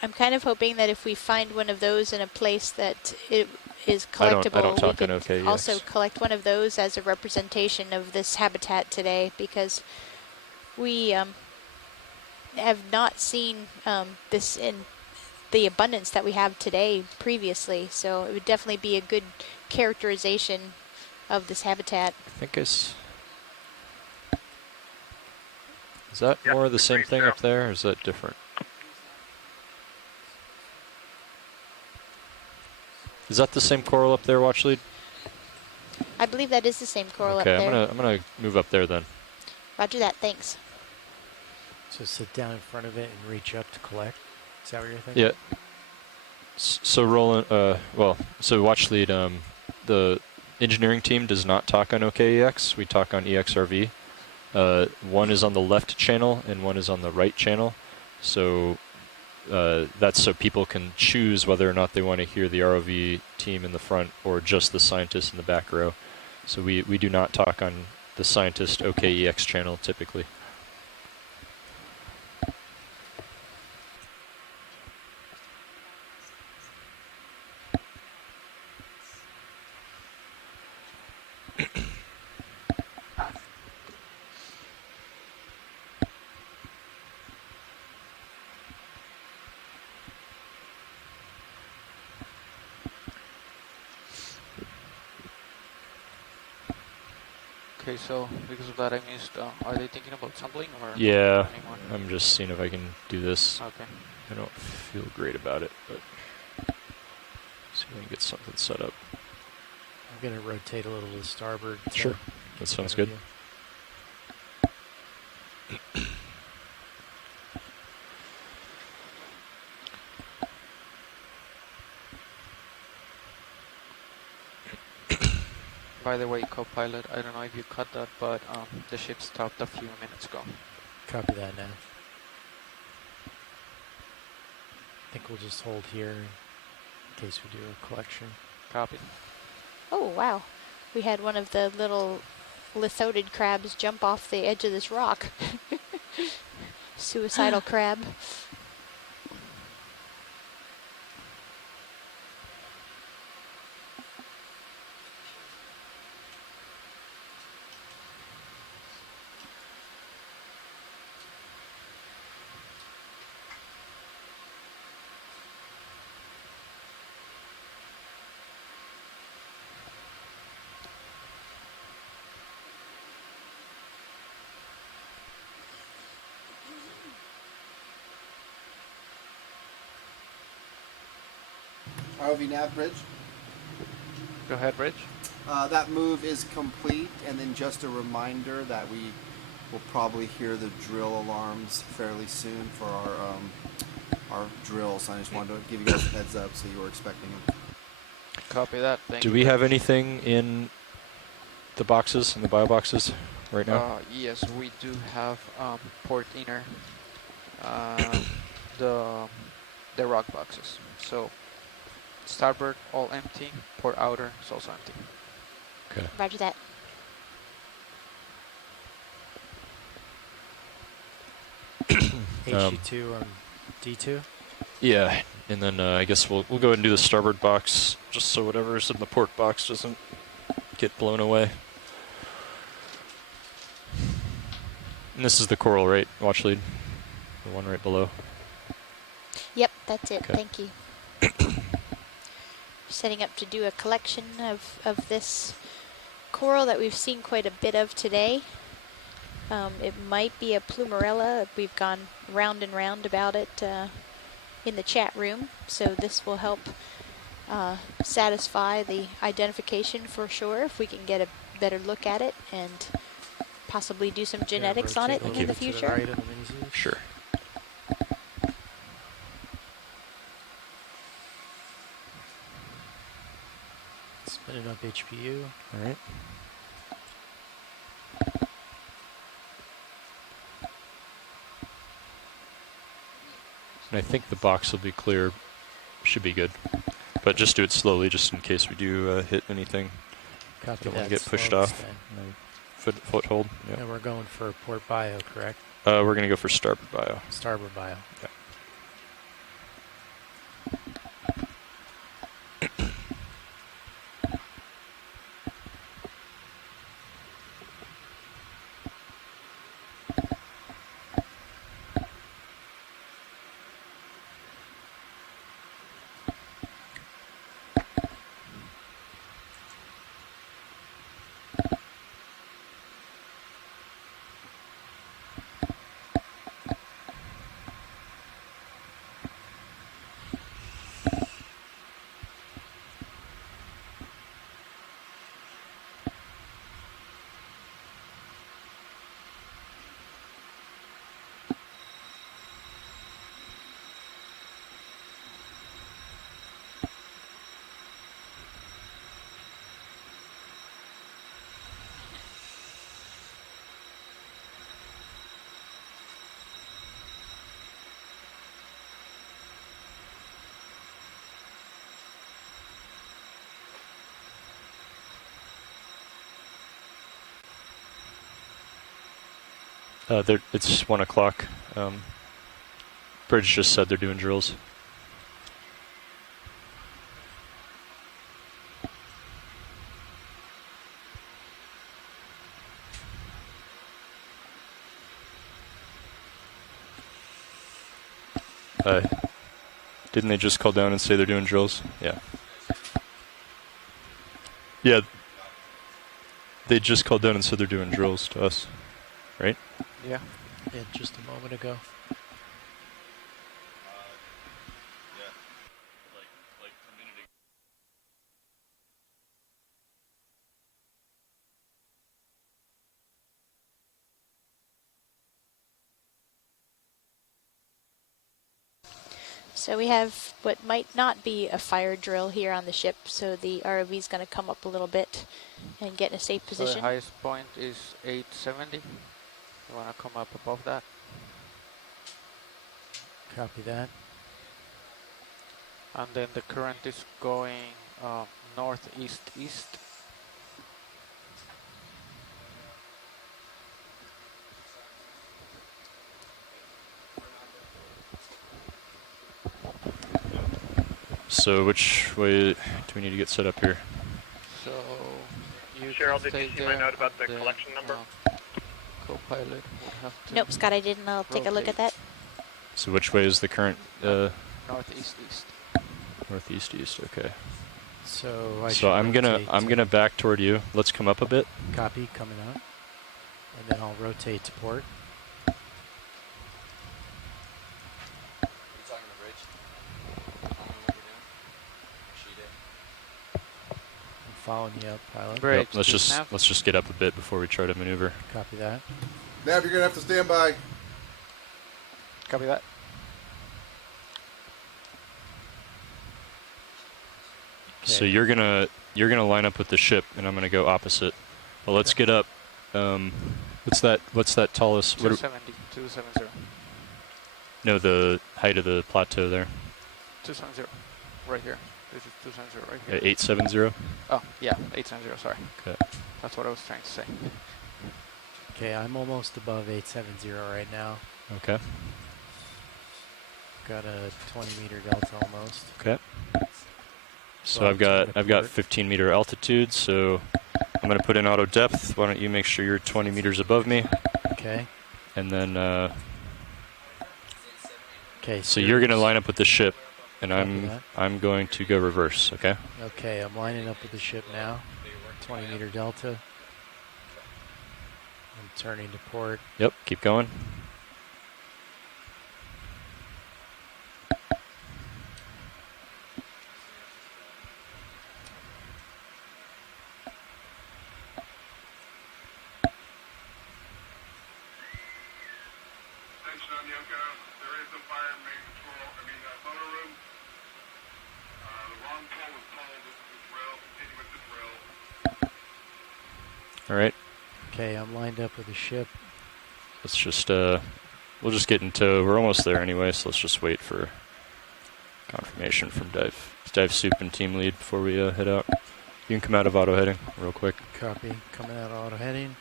I'm kind of hoping that if we find one of those in a place that it is collectible, we could also collect one of those as a representation of this habitat today, because we have not seen this in the abundance that we have today previously, so it would definitely be a good characterization of this habitat. I think it's... Is that more of the same thing up there, or is that different? Is that the same coral up there, watch lead? I believe that is the same coral up there. Okay, I'm gonna move up there then. Roger that, thanks. So sit down in front of it and reach up to collect? Is that what you're thinking? Yeah. So Roland, so watch lead, the engineering team does not talk on OKEX, we talk on EXRV. One is on the left channel and one is on the right channel. So that's so people can choose whether or not they want to hear the ROV team in the front or just the scientist in the back row. So we do not talk on the scientist OKEX channel typically. Okay, so because of that I missed, are they thinking about tumbling or? Yeah, I'm just seeing if I can do this. Okay. I don't feel great about it, but see if I can get something set up. I'm going to rotate a little to the starboard. Sure, that sounds good. By the way, co-pilot, I don't know if you caught that, but the ship stopped a few minutes ago. Copy that now. I think we'll just hold here in case we do a collection. Copy. Oh, wow. We had one of the little lithodid crabs jump off the edge of this rock. Suicidal crab. ROV nav bridge. Go ahead, Rich. That move is complete, and then just a reminder that we will probably hear the drill alarms fairly soon for our drills. I just wanted to give you guys a heads up so you were expecting them. Copy that. Thank you. Do we have anything in the boxes, in the bio boxes right now? Yes, we do have port inner, the rock boxes. So starboard all empty, port outer is also empty. Okay. Roger that. HG2 on D2? Yeah, and then I guess we'll go ahead and do the starboard box, just so whatever's in the port box doesn't get blown away. And this is the coral, right? Watch lead, the one right below. Yep, that's it. Okay. Thank you. Setting up to do a collection of this coral that we've seen quite a bit of today. It might be a plumarella. We've gone round and round about it in the chat room, so this will help satisfy the identification for sure if we can get a better look at it and possibly do some genetics on it in the future. Sure. Spin it up HPU. All right. And I think the box will be clear. Should be good. But just do it slowly, just in case we do hit anything. Copy Don't want that. to get pushed Slow off. Foothold. Yeah. And we're going for port bio, correct? We're going to go for starboard bio. Starboard bio. Yeah. It's 1 o'clock. Bridge just said they're doing drills. Didn't they just call down and say they're doing drills? Yeah. Yeah. They just called down and said they're doing drills to us, right? Yeah. Yeah, just a moment ago. So we have what might not be a fire drill here on the ship, so the ROV is going to come up a little bit and get in a safe So position. the highest point is 870. You want to come up above that? Copy that. And then the current is going northeast-east. So which way do we need to get set up here? So you Cheryl, can did you stay see my there note about the and then, collection number? Co-pilot would have to. Nope, Scott, I didn't. I'll take a look at that. So which way is the current? Northeast-east. Northeast-east. Okay. So I'm gonna back toward you. Let's come up a bit. Copy, coming up. And then I'll rotate to port. Following you up, pilot. Great. Yep, let's just get up a bit before we try to maneuver. Copy that. Nav, you're gonna have to stand by. Copy that. Okay. So you're gonna line up with the ship, and I'm gonna go opposite. Well, let's get up. What's that tallest? 270. 270. No, the height of the plateau there. 270. Right here. This is 270 right here. 870. Oh yeah, 870. Sorry. Okay. That's what I was trying to say. Okay, I'm almost above 870 right now. Okay. Got a 20-meter delta almost. Okay. So I've got 15 meter altitude. So I'm gonna put in auto depth. Why don't you make sure you're 20 meters above me? Okay. And then. Okay. So you're gonna line up with the ship, and I'm going to go reverse. Okay. Okay, I'm lining up with the ship now. 20-meter delta. I'm turning to port. Yep. Keep going. Attention on the Okeanos. There is a fire in main control. Motor room. The wrong pole was pulled. This is the drill. Continue with the drill. All right. Okay, I'm lined up with the ship. Let's just we'll just get in tow. We're almost there anyway, so let's just wait for confirmation from dive soup and team lead before we head out. You can come out of auto heading real quick. Copy. Coming out of auto heading.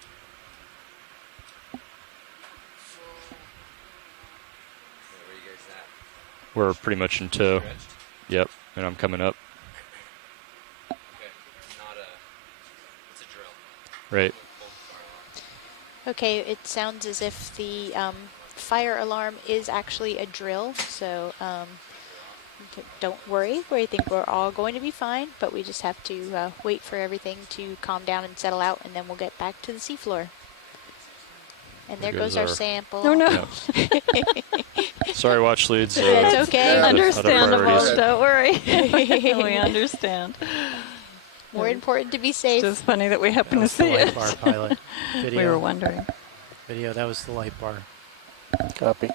We're pretty much in tow. Yep, and I'm coming up. It's a drill. Right. Okay, it sounds as if the fire alarm is actually a drill, so don't worry. We think we're all going to be fine, but we just have to wait for everything to calm down and settle out, and then we'll get back to the seafloor. And there goes our sample. Oh no. Yeah. Sorry, watch leads. It's okay. Understandable. Don't worry. We understand. More important to be safe. It's just funny that we happen to see it. Bar pilot. Video. We were wondering. Video, that was the light bar. Copy.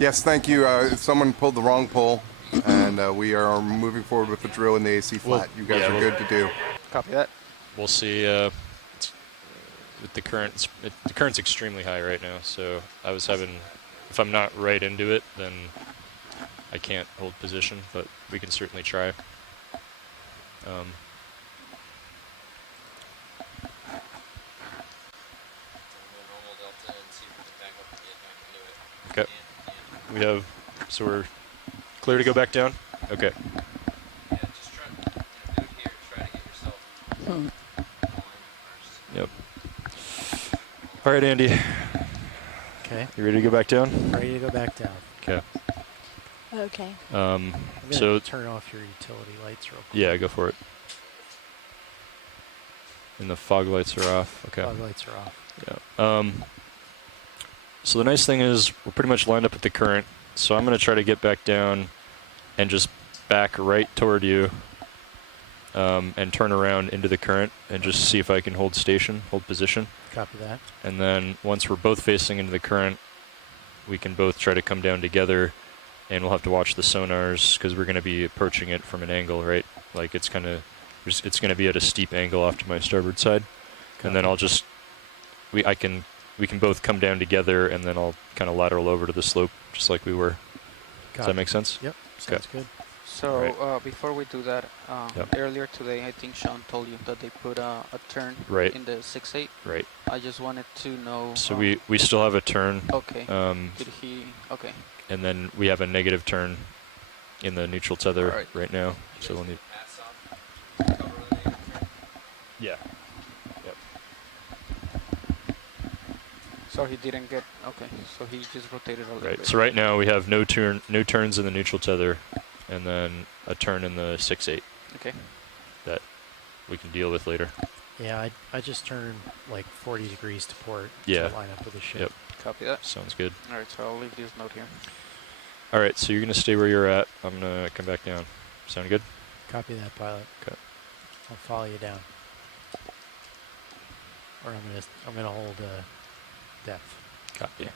Yes, thank you. Someone pulled the wrong pole, and we are moving forward with the drill in the AC flat. You guys are good to do. Copy that. We'll see. With the current's extremely high right now, so I was having, if I'm not right into it, then I can't hold position, but we can certainly try. Okay. So we're clear to go back down? Okay. Yeah, just try to do it here. Try to get yourself Yep. All right, Andy. Okay. You ready to go back down? Ready to go back down. Okay. Okay. I'm so turn off your utility lights real quick. Yeah, go for it. And the fog lights are off. Okay. Fog lights are off. Yeah. So the nice thing is we're pretty much lined up with the current. So I'm going to try to get back down and just back right toward you and turn around into the current and just see if I can hold position. Copy that. And then once we're both facing into the current, we can both try to come down together, and we'll have to watch the sonars because we're going to be approaching it from an angle, right? Like it's going to be at a steep angle off to my starboard side. Copy. And then I'll just, we can both come down together, and then I'll kind of lateral over to the slope just like we were. Does that make sense? Yep, sounds good. So right. Before we do that, earlier today, I think Sean told you that they put a turn in the 6.8. Right. I just wanted to know. So we still have a turn. Okay. Did he? Okay. And then we have a negative turn in the neutral tether right now. So we'll need. Yeah. Yep. So he didn't get. Okay. So he just rotated a little bit. Right. So right now we have no turns in the neutral tether, and then a turn in the 6.8. Okay. That we can deal with later. Yeah, I just turned like 40 degrees to port to line up with the ship. Yep. Copy that. Sounds good. All right. So I'll leave this note here. All right. So you're gonna stay where you're at. I'm gonna come back down. Sound good? Copy that, pilot. Okay. I'll follow you down. Or I'm gonna hold depth. Copy.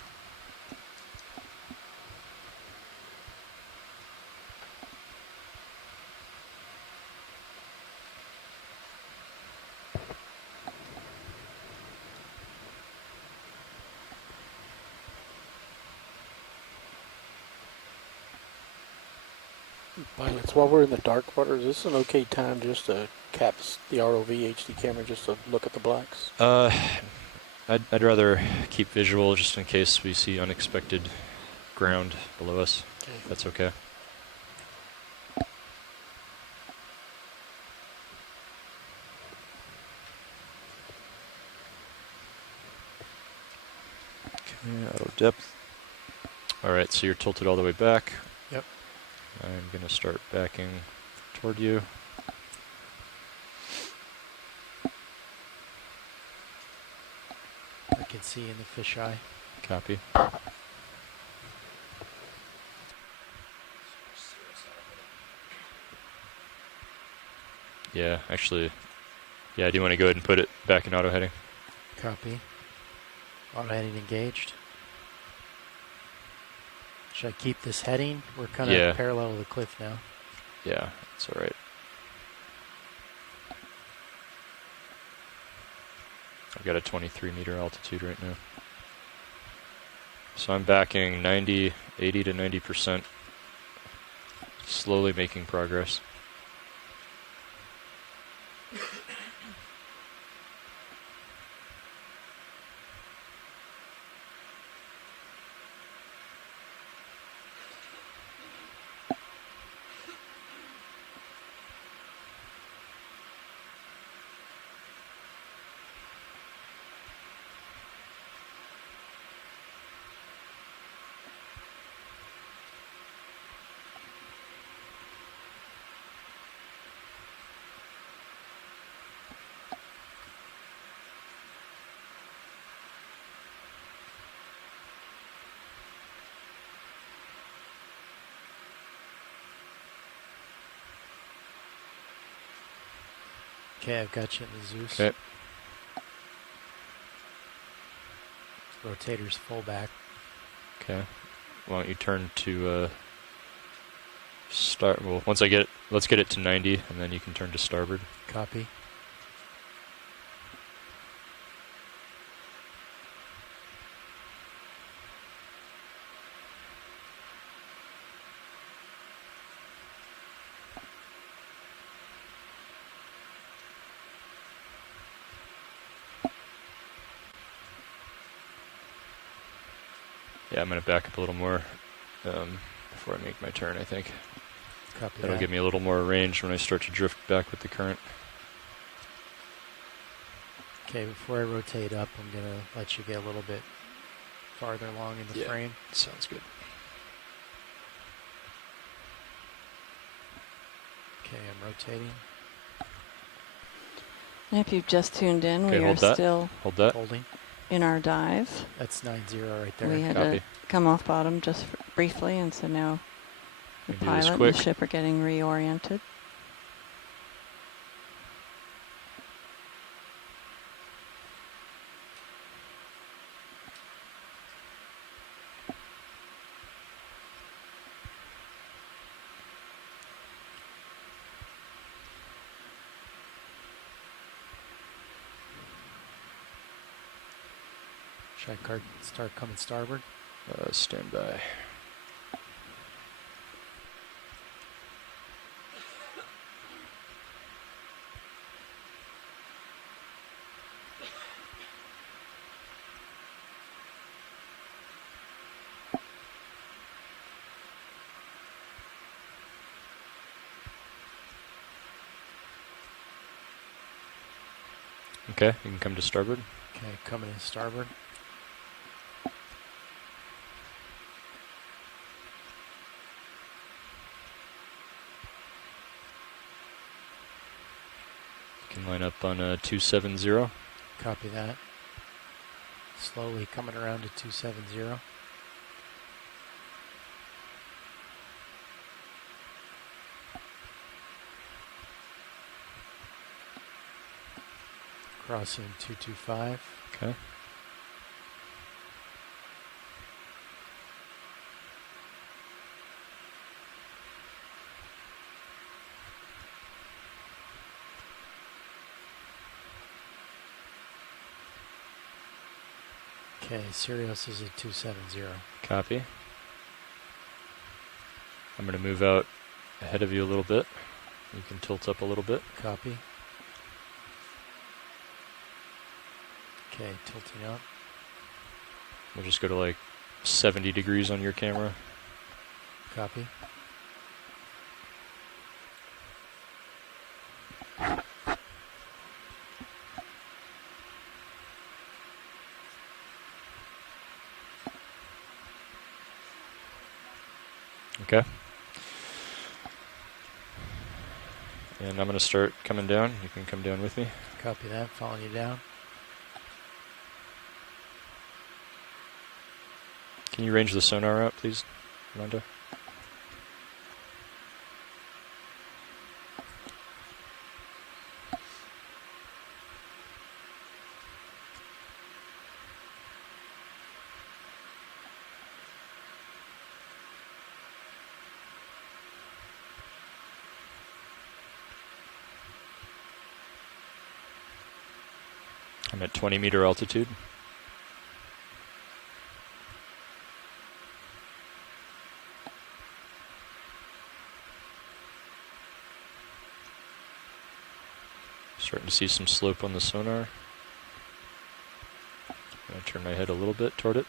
Pilots, while we're in the dark water, is this an okay time just to cap the ROV HD camera just to look at the blacks? I'd rather keep visual just in case we see unexpected ground below us. Okay. If that's okay. Okay, auto depth. All right, so you're tilted all the way back. Yep. I'm gonna start backing toward you. I can see in the fisheye. Copy. Yeah, actually, do you want to go ahead and put it back in auto heading? Copy. Auto heading engaged. Should I keep this heading? We're kind of parallel to the cliff now. Yeah, that's all right. I've got a 23 meter altitude right now. So I'm backing 80 to 90%. Slowly making progress. Okay, I've got you in the Zeus. Okay. Rotator's full back. Okay. Why don't you turn to start? Well, once I get it, let's get it to 90, and then you can turn to starboard. Copy. Yeah, I'm going to back up a little more before I make my turn, I think. Copy That'll that. give me a little more range when I start to drift back with the current. Okay, before I rotate up, I'm going to let you get a little bit farther along in the frame. Sounds good. Okay, I'm rotating. And if you've just tuned in, Okay, we are hold that. still Hold that. Holding. in our dive. That's 9-0 right there. We had Copy. to come off bottom just briefly, and so now the Can do this pilot and quick. the ship are getting reoriented. Should I start coming starboard? Stand by. Okay, you can come to starboard. Okay, coming in starboard. You can line up on 270. Copy that. Slowly coming around to 270. Crossing 225. Okay. Okay, Sirius is at 270. Copy. I'm going to move out ahead of you a little bit. You can tilt up a little bit. Copy. Okay, tilting up. We'll just go to like 70 degrees on your camera. Copy. Okay. And I'm going to start coming down. You can come down with me. Copy that, following you down. Can you range the sonar out, please, Amanda? I'm at 20-meter altitude. Starting to see some slope on the sonar. I'm going to turn my head a little bit toward it.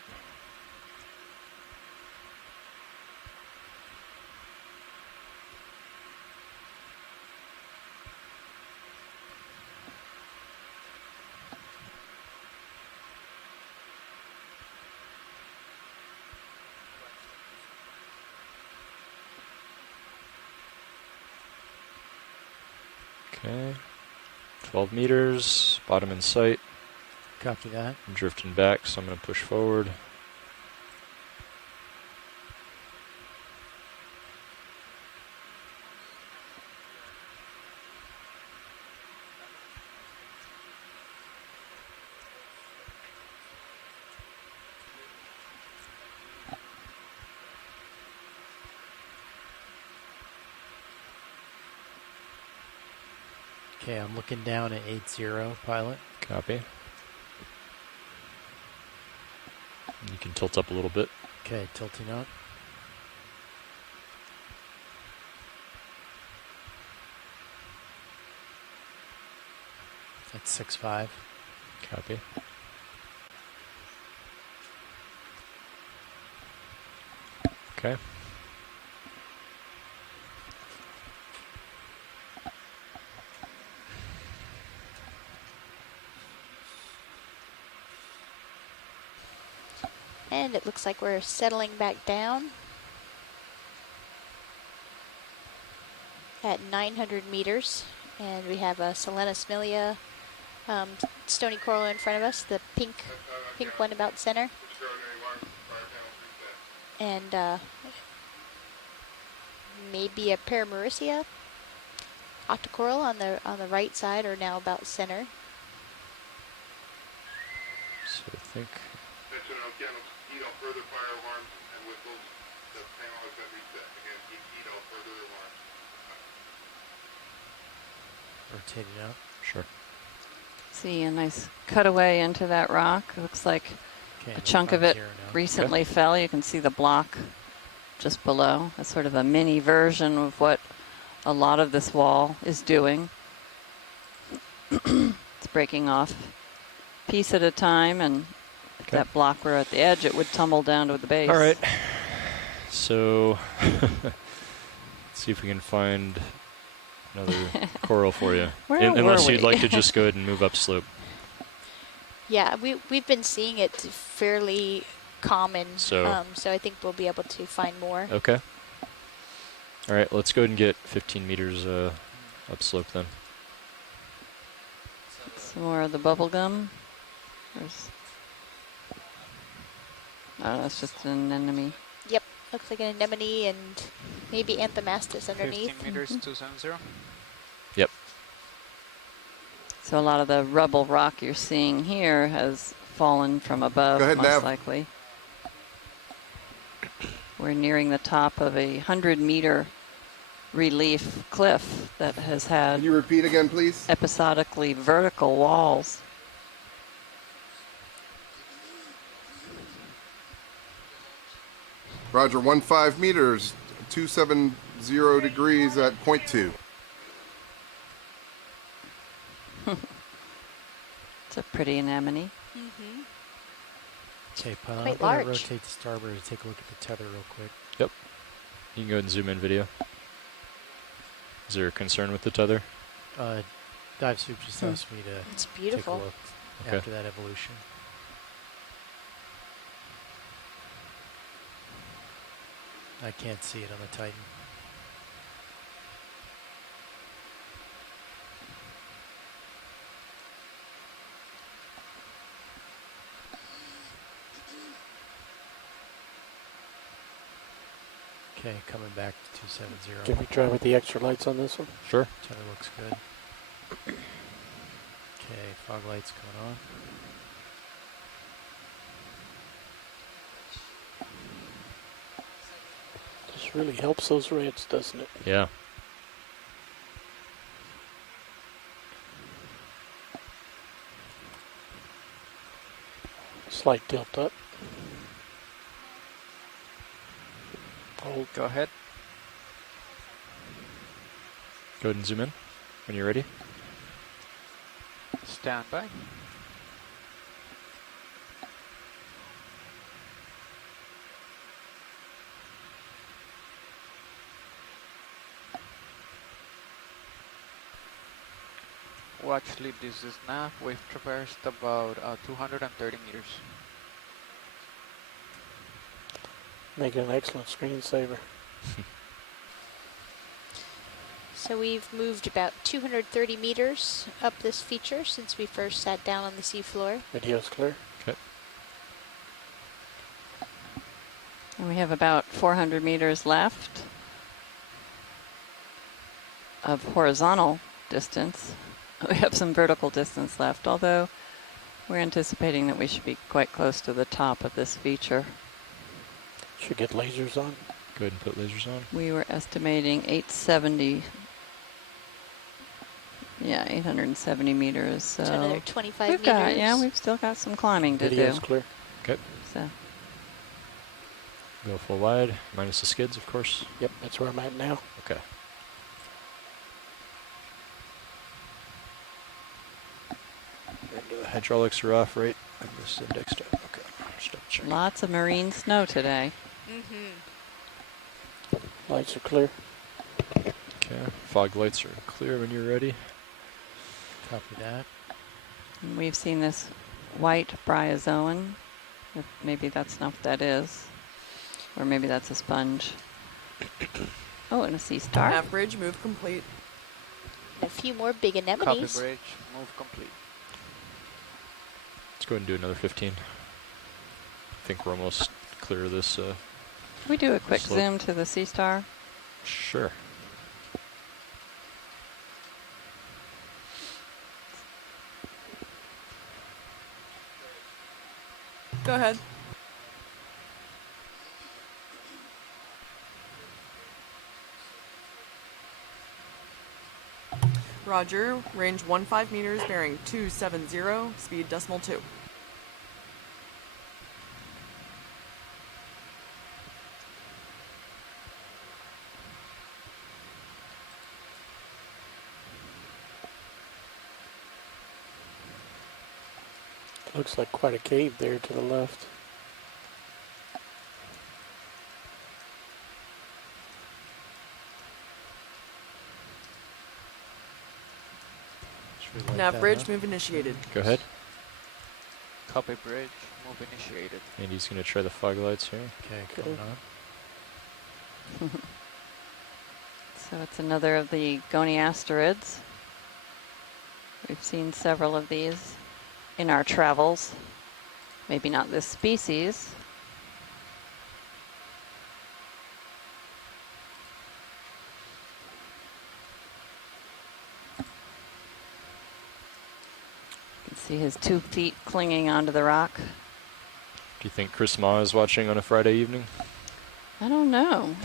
Okay. 12 meters, bottom in sight. Copy that. I'm drifting back, so I'm going to push forward. Okay, I'm looking down at 80, pilot. Copy. You can tilt up a little bit. Okay, tilting up. That's 6.5. Copy. Okay. And it looks like we're settling back down at 900 meters. And we have a Selena Smilia stony coral in front of us, the pink one about center. And maybe a Paramaricea octocoral on the right side, or now about center. So I think. That's an Okeanos heat out further fire alarms and whistles. The panel has been reset. Again, heat out further alarms. Rotate it out. Sure. See a nice cutaway into that rock. It looks like a chunk of it recently fell. You can see the block just below. That's sort of a mini version of what a lot of this wall is doing. It's breaking off piece at a time, and if that block were at the edge, it would tumble down to the base. All right. So let's see if we can find another coral for you. Unless you'd like to just go ahead and move upslope. Yeah, we've been seeing it fairly common, so I think we'll be able to find more. Okay. All right, let's go ahead and get 15 meters upslope then. Some more of the bubble gum. Oh, that's just an anemone. Yep, looks like an anemone and maybe anthomastus underneath. 15 meters, 270. Yep. So a lot of the rubble rock you're seeing here has fallen from above, most likely. We're nearing the top of a 100-meter relief cliff that has had. Can you repeat again, please? Episodically vertical walls. Roger, 15 meters, 270 degrees at 0.2. It's a pretty anemone. Mm-hmm. Okay, Paul, Quite I'm going to large. rotate the starboard to take a look at the tether real quick. Yep. You can go ahead and zoom in video. Is there a concern with the tether? Dive Soup just asked me to It's beautiful. take a look after that evolution. I can't see it on the Titan. Okay, coming back to 270. Can we try with the extra lights on this one? Sure. Tether looks good. Okay, fog lights coming on. This really helps those reds, doesn't it? Yeah. Slight tilt up. Hold. Go ahead. Go ahead and zoom in when you're ready. Stand by. Watch lead, this is nav. We've traversed about 230 meters. Making an excellent screensaver. So we've moved about 230 meters up this feature since we first sat down on the seafloor. Video's clear. Okay. And we have about 400 meters left of horizontal distance. We have some vertical distance left, although we're anticipating that we should be quite close to the top of this feature. Should get lasers on. Go ahead and put lasers on. We were estimating 870. Yeah, 870 meters. So another 25 we've meters. We've still got some climbing to Video's do. clear. Okay. So Go full wide, minus the skids, of course. Yep, that's where I'm at now. Okay. And the hydraulics are off, right? And this indexed up. Okay. Just double check. lots of marine snow today. Mm-hmm. Lights are clear. Okay. Fog lights are clear when you're ready. Copy that. And we've seen this white bryozoan. If maybe that's not what that is. Or maybe that's a sponge. Oh, and a sea star. Half bridge, move complete. A few more big Copy anemones. bridge, move complete. go ahead and do another 15. I think we're almost clear of this. Can we do a quick slope. zoom to the sea star? Sure. Go ahead. Roger, range 15 meters, bearing 270, speed decimal 2. Looks like quite a cave there to the left. Nav bridge, move initiated. Go ahead. Copy bridge, move initiated. Andy's going to try the fog lights here. Okay, coming on. So it's another of the goniasterids. We've seen several of these in our travels. Maybe not this species. You can see his 2 feet clinging onto the rock. Do you think Chris Ma is watching on a Friday evening? I don't know.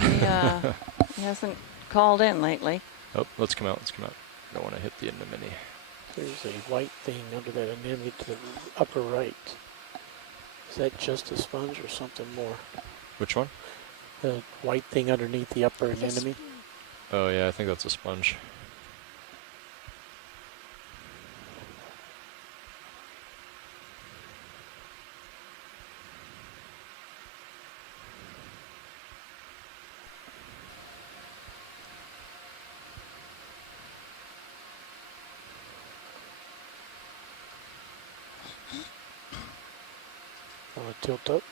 He hasn't called in lately. Oh, let's come out. Let's come out. Don't want to hit the anemone. There's a white thing under that anemone to the upper right. Is that just a sponge or something more? Which one? The white thing underneath the upper anemone? Oh yeah, I think that's a sponge. Want to tilt up?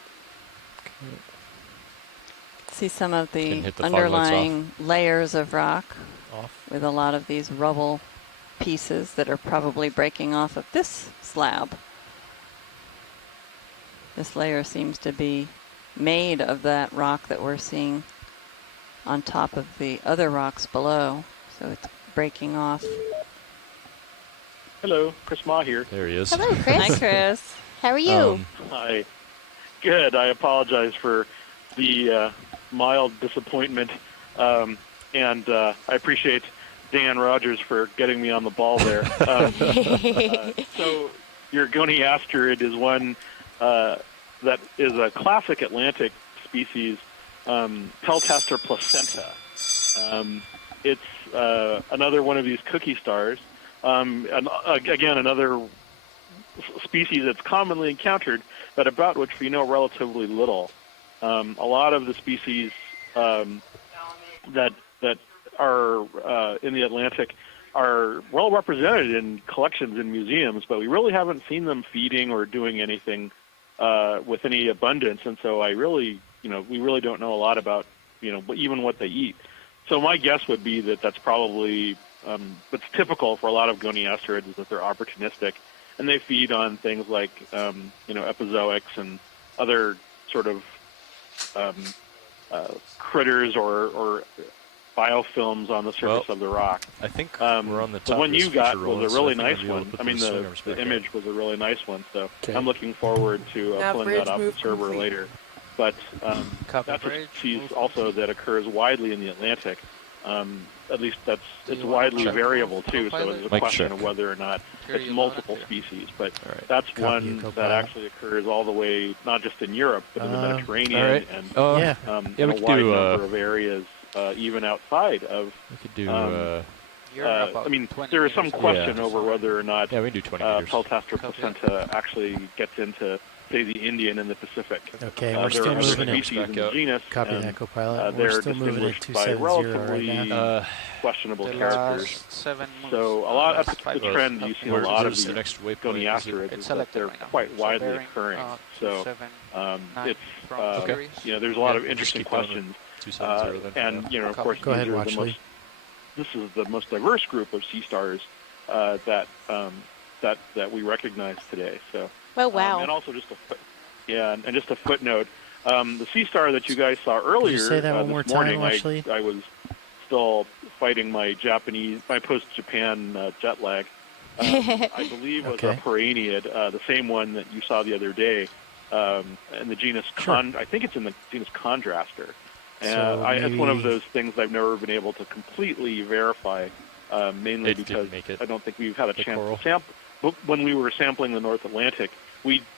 See some of the hit the underlying layers of rock Off. with a lot of these rubble pieces that are probably breaking off of this slab. This layer seems to be made of that rock that we're seeing on top of the other rocks below. So it's breaking off. Hello, Chris Ma here. There he is. Hello, Chris. Hi, Chris. How are you? Hi. Good. I apologize for the mild disappointment, and I appreciate Dan Rogers for getting me on the ball there. So your goniasterid is one that is a classic Atlantic species, Peltaster placenta. It's another one of these cookie stars. And again, another species that's commonly encountered, but about which we know relatively little. A lot of the species that are in the Atlantic are well represented in collections in museums, but we really haven't seen them feeding or doing anything with any abundance. And so we really don't know a lot about, even what they eat. So my guess would be that that's probably what's typical for a lot of goniasterids is that they're opportunistic, and they feed on things like epizoics and other sort of critters or biofilms on the surface of the rock. I think we're on the top. The one of this you got feature was roll, a so really I think I'll nice be able to one. put I mean, those swingers the back image up. was a really nice one, so Okay. I'm looking forward to pulling Bridge that off the move server complete. later. But Copy that's a bridge, species move also complete. that occurs widely in the Atlantic. At least Do it's you wanna widely check variable both too, so profiles? it's a Mike, question check. of whether or not Hear it's you loud multiple and clear. species. But All right. that's Copy one you, that co-pilot. actually occurs all the way, not just in Europe, but in the Mediterranean all right. and Yeah. Yeah, in we a could wide do, number of areas, even outside of. We could do. You're about I mean, 20 there is some meters question Yeah. over whether or not yeah, we can do 20 meters. Peltaster Copy. placenta actually gets into, say, the Indian and the Pacific. Okay, There we're are still other moving species it. in the genus, Copy and that, co-pilot. they're We're still moving at distinguished by 270 right relatively now. questionable The characters. last 7 moves. So a lot. last That's 5 the moves. trend you see in a Where- lot of where's these the next waypoint? Is it- goniasterids It's is that selected they're right now. quite So widely bearing, occurring. So 279 it's from series. there's a lot of Yeah, just interesting keep going with questions. 270 then. And of Copy. course, Go ahead, these are watch the Lee. most. This is the most diverse group of sea stars that we recognize today. So Oh, wow. And also and just a footnote. The sea star that you guys saw earlier Could you say that one more this morning, time, Ashley? I was still fighting my post-Japan jet lag. I believe was a Paraeniid, the same one that you saw the other day, in the genus I think it's in the genus Contraster. And So it's one of those things I've never been able to completely verify, mainly because I don't think we've had a chance to sample. But when we were sampling the North Atlantic,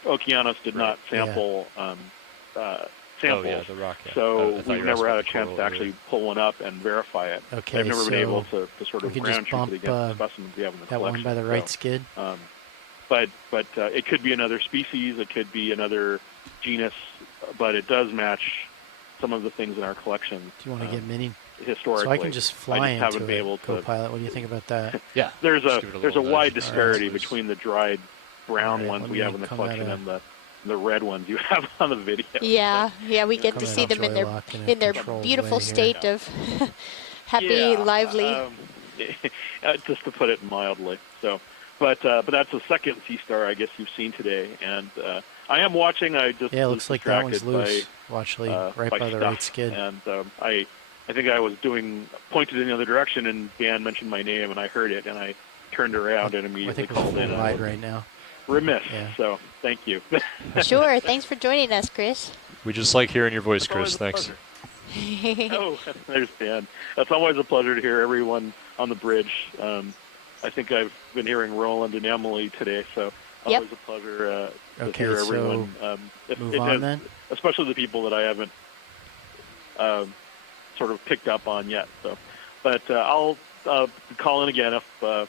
Okeanos did not sample samples. Oh, yeah, the rock, yeah. So we've never had a chance to actually pull one up and verify it. Okay, I've never been able so to sort of we can ground just truth bump it against the specimens we have in the that collection. one by the right skid. But it could be another species, it could be another genus, but it does match some of the things in our collection. Do you want to get mini? Historically, so I can just fly into haven't been it, able to. co-pilot. What do you think about that? Yeah, there's a wide disparity between the dried brown ones we have in the collection and the red ones you have on the video. Yeah, we get to see them in their beautiful state of happy, lively. Just to put it mildly. So, but that's the second sea star I guess you've seen today, and I am watching. I just it looks like that one's loose. Actually, right by the right skid. And I think I was pointed in the other direction, and Dan mentioned my name, and I heard it, and I turned around and immediately called in. Wide right now. Remiss. So thank you. Sure. Thanks for joining us, Chris. We just like hearing your voice, Chris. Thanks. Oh, there's Dan. That's always a pleasure to hear everyone on the bridge. I think I've been hearing Roland and Emily today, so always a pleasure to hear everyone. Move on then. Especially the people that I haven't sort of picked up on yet. So, but I'll call in again if the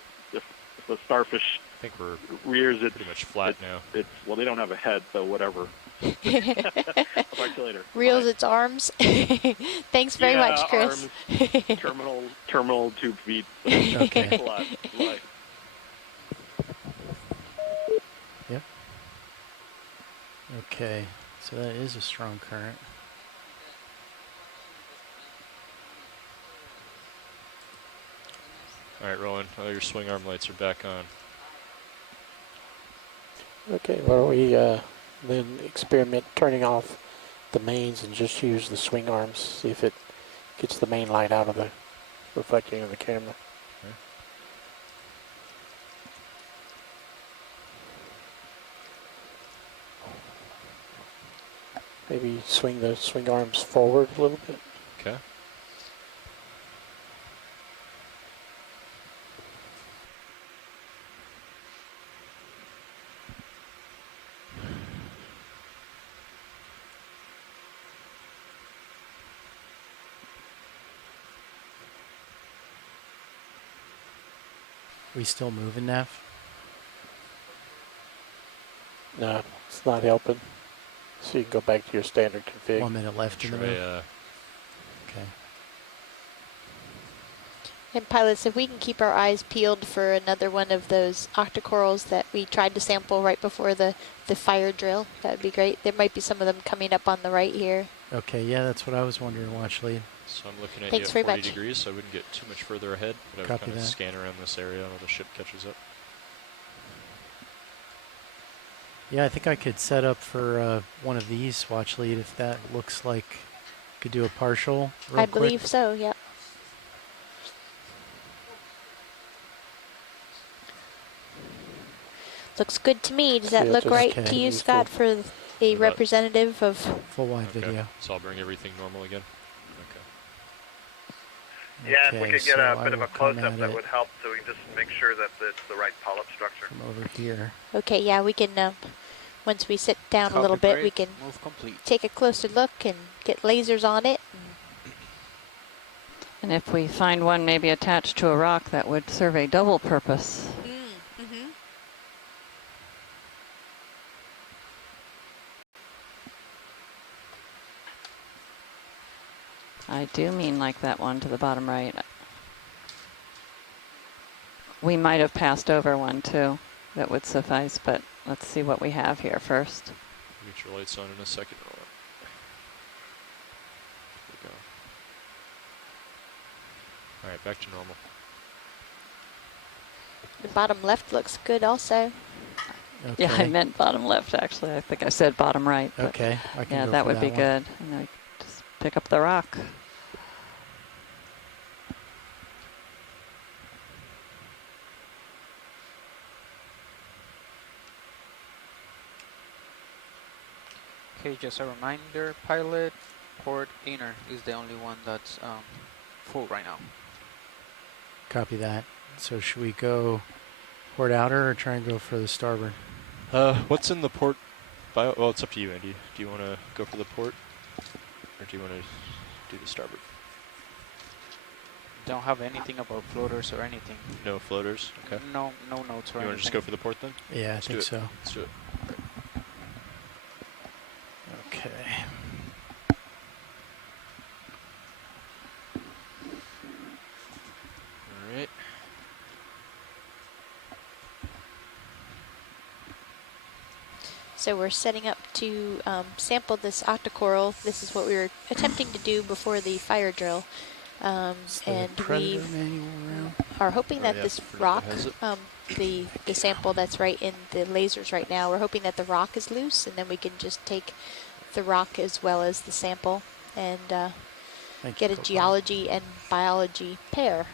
starfish. I think we're rears pretty much flat now. Well, they don't have a head, so whatever. I'll talk to you later. Reels its arms. Thanks very much, Chris. Arms, terminal tube feet. Okay. Thanks a lot. Bye. Yep. Okay, so that is a strong current. All right, Rowan, your swing arm lights are back on. Okay, why don't we then experiment turning off the mains and just use the swing arms, see if it gets the main light out of the reflecting of the camera. Okay. Maybe swing the swing arms forward a little bit. Okay. We still moving, Nav? No, it's not helping. So you can go back to your standard config. 1 minute left in the move. Okay. And pilots, if we can keep our eyes peeled for another one of those octocorals that we tried to sample right before the fire drill, that would be great. There might be some of them coming up on the right here. Okay, yeah, that's what I was wondering, watch lead. So I'm looking at Thanks you at very 40 much. degrees, so I wouldn't get too much further ahead, but I would Copy kind of that. scan around this area while the ship catches up. Yeah, I think I could set up for one of these watch lead if that looks like could do a partial real I quick. believe so, yeah. Looks good to me. Does that look right to you, Scott, for a representative of... Full wide video. So I'll bring everything normal again? Yeah, if we Okay, could get so a bit of I a will come close-up, at that it would help, so we can just make sure that it's the right polyp structure. From over here. Okay, yeah, we can, once we sit down a little bit, we can take a closer look and get lasers on it. And if we find one maybe attached to a rock, that would serve a double purpose. I do mean like that one to the bottom right. We might have passed over one too. That would suffice, but let's see what we have here first. Get your lights on in a second, Rowan. There we go. All right, back to normal. The bottom left looks good also. Yeah, I meant bottom left, actually. I think I said bottom right. Okay, I can yeah, go that for would that be one. good. And then just pick up the rock. Okay, just a reminder, pilot, port inner is the only one that's full right now. Copy that. So should we go port outer or try and go for the starboard? What's in the port bio? Well, it's up to you, Andy. Do you want to go for the port, or do you want to do the starboard? Don't have anything about floaters or anything. No floaters. Okay. No notes or anything. You want to just go for the port then? Yeah, I think so. Let's do it. Okay. All right. So we're setting up to sample this octocoral. This is what we were attempting to do before the fire drill. And we are hoping that this rock, the sample that's right in the lasers right now, we're hoping that the rock is loose, and then we can just take the rock as well as the sample and get a geology and biology pair.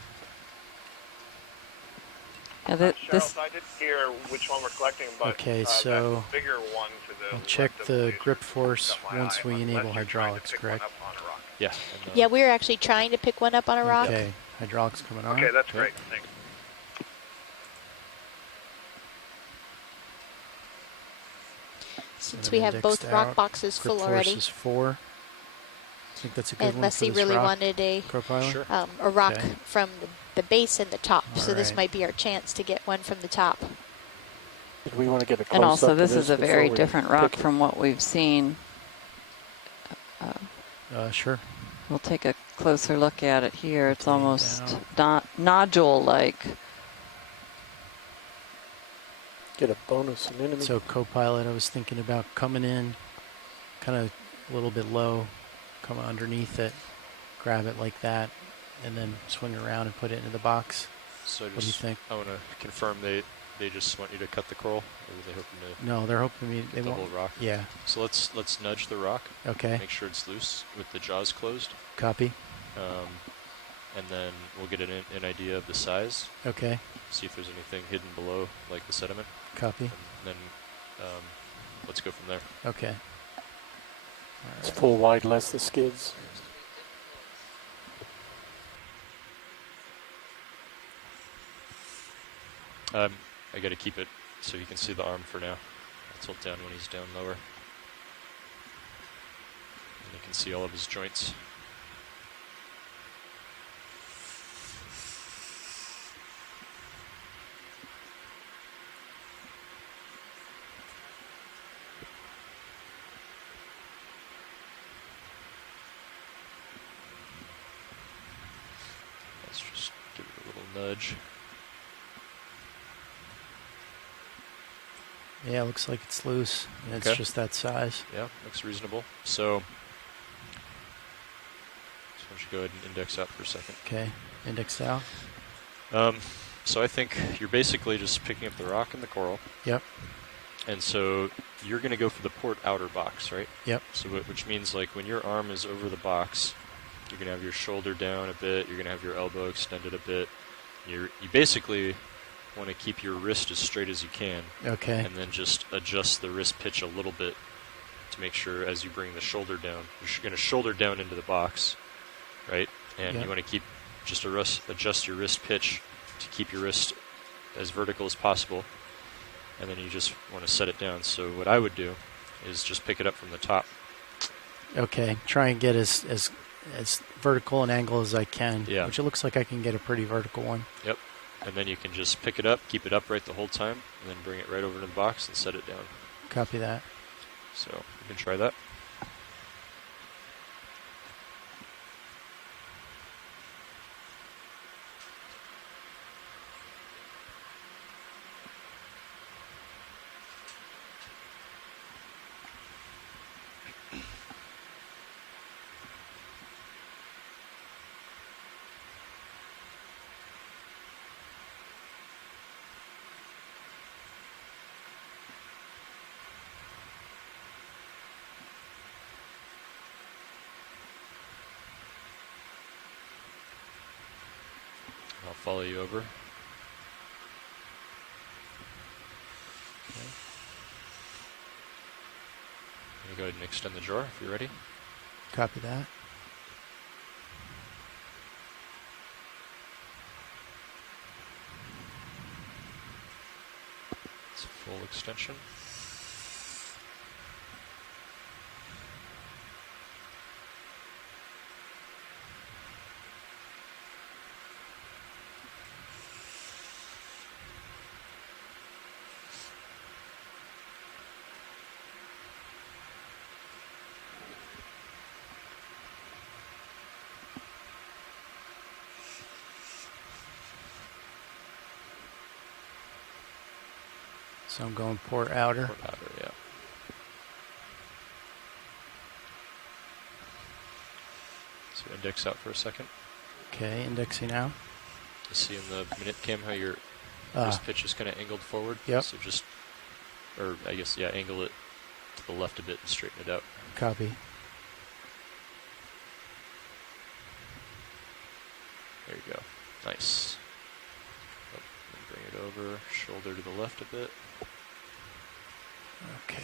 Yeah, Cheryl, I didn't hear which one we're collecting, but okay, so that bigger one to the I'll check the grip force once we enable hydraulics, correct? Yeah. Yeah, we're actually trying to pick one up on a rock. Okay, hydraulics coming on. Okay, that's great. Thanks. Since we have both rock boxes full already. Grip force is 4. I think that's a good and one Leslie for this really rock. wanted a rock from the base and the top, so this might be our chance to get one from the top. Did we want to get a close And also, up this to is a before very we different rock from what we've seen. Sure. We'll take a closer look at it here. It's almost nodule-like. Get a bonus an enemy. So co-pilot, I was thinking about coming in kind of a little bit low, come underneath it, grab it like that, and then swing around and put it into the box. So what do you think? I want to confirm they just want you to cut the coral, or are they hoping to? No, they're hoping me. They the won't. whole rock. Yeah. So let's nudge the rock. Okay. Make sure it's loose with the jaws closed. Copy. And then we'll get an idea of the size. Okay. See if there's anything hidden below, like the sediment. Copy. And then let's go from there. Okay. It's full wide less the skids. I got to keep it so you can see the arm for now. I'll tilt down when he's down lower. And you can see all of his joints. Let's just give it a little nudge. Yeah, it looks like it's loose. And it's just that size. Yeah, looks reasonable. So, why don't you go ahead and index out for a second. Okay, index out. So I think you're basically just picking up the rock and the coral. Yep. And so you're going to go for the port outer box, right? Yep. So which means like when your arm is over the box, you're going to have your shoulder down a bit. You're going to have your elbow extended a bit. You basically want to keep your wrist as straight as you can. Okay. And then just adjust the wrist pitch a little bit to make sure as you bring the shoulder down, you're going to shoulder down into the box, right? And you want to keep just adjust your wrist pitch to keep your wrist as vertical as possible. And then you just want to set it down. So what I would do is just pick it up from the top. Okay, try and get as vertical an angle as I can. Yeah. Which it looks like I can get a pretty vertical one. Yep. And then you can just pick it up, keep it upright the whole time, and then bring it right over to the box and set it down. Copy that. So you can try that. follow you over. Okay. You go ahead and extend the drawer if you're ready. Copy that. It's a full extension. So I'm going port outer. Port outer, yeah. So index out for a second. Okay, indexing out. You see in the minute cam how your wrist pitch is kind of angled forward? Yep. So just, or I guess, yeah, angle it to the left a bit and straighten it out. Copy. There you go. Nice. Oh, bring it over, shoulder to the left a bit. Okay.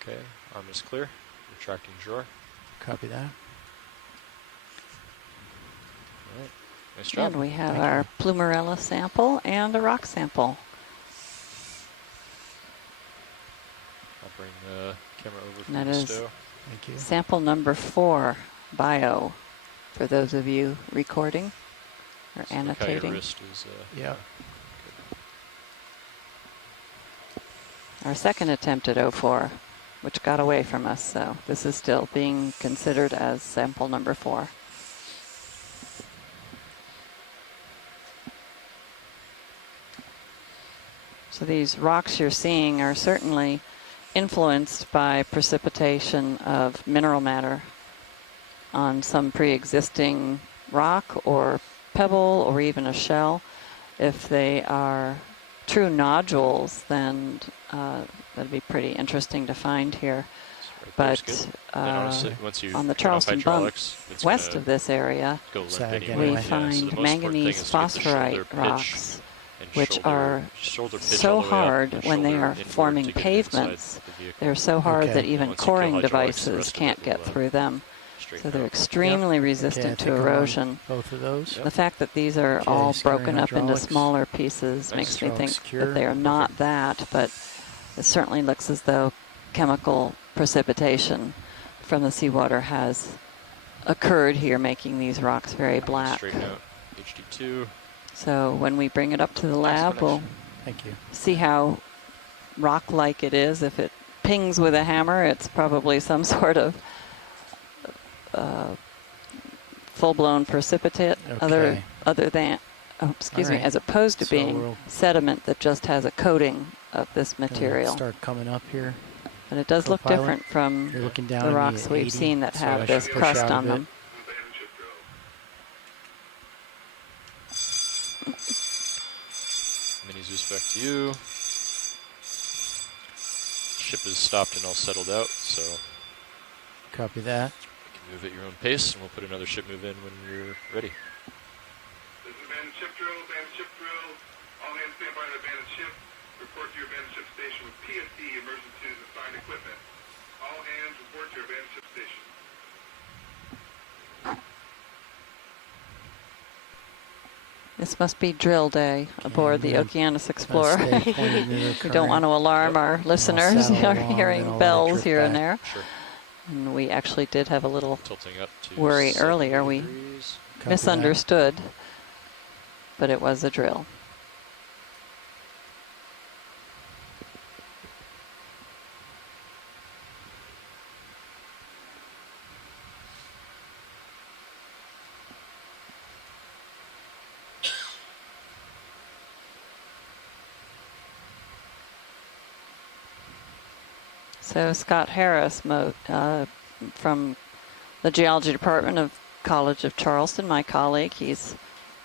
Okay, arm is clear. Retracting drawer. Copy that. All right, nice job. And we have our Plumerella sample and a rock sample. I'll bring the camera over for And that the is stow. Thank you. sample number 4, bio, for those of you recording or So look how annotating. your wrist is, yeah. Our second attempt at 04, which got away from us, so this is still being considered as sample number 4. So these rocks you're seeing are certainly influenced by precipitation of mineral matter on some pre-existing rock or pebble or even a shell. If they are true nodules, then that'd be pretty interesting to find here. Right, but once you on the turn off Charleston Bump, it's west gonna of this area, go limp Sag anyway. we Yeah, so find the most important thing manganese is to get the shoulder phosphorite pitch rocks, and which are shoulder pitch so all the way up hard and when they shoulder are inward forming to get it inside pavements. the vehicle. They're so hard Okay. that even Once you kill coring hydraulics, the devices rest of can't it get will, through them. straighten So they're out. extremely Okay, I resistant to think I'm on erosion. both of those. The fact that these are Okay, all securing broken up into hydraulics. smaller pieces Nice. makes me Hydraulics think secure. that they are not that, but it certainly looks as though chemical precipitation from the seawater has occurred here, making these rocks very black. Straighten out HD2. So when we bring it up to the lab, we'll Thank you. see how rock-like it is. If it pings with a hammer, it's probably some sort of full-blown precipitate, Okay. other than, excuse me, right. as opposed to So being we'll sediment that just has a coating of this gonna material. Start coming up here. And it does look Co-pilot, different from you're looking down the at me rocks at we've 80, seen that so I have should this push crust out a on bit. them. Mini Zeus back to you. Ship is stopped and all settled out, so Copy that. you can move at your own pace, and we'll put another ship move in when you're ready. This is abandoned ship drill, abandoned ship drill. All hands stand by the abandoned ship. Report to your abandoned ship station with PSD emergencies and assigned equipment. All hands report to your abandoned ship station. This must be drill day aboard the I'm Okeanos Explorer. stay pointed to the We don't want to current. alarm our listeners saddle who are along, and hearing I'll let it bells drip here and back. there. Sure. And we actually did have a little Tilting up to worry 70 earlier. We degrees. Copy misunderstood, but it was a drill. So Scott Harris from the Geology Department of College of Charleston, my colleague, he's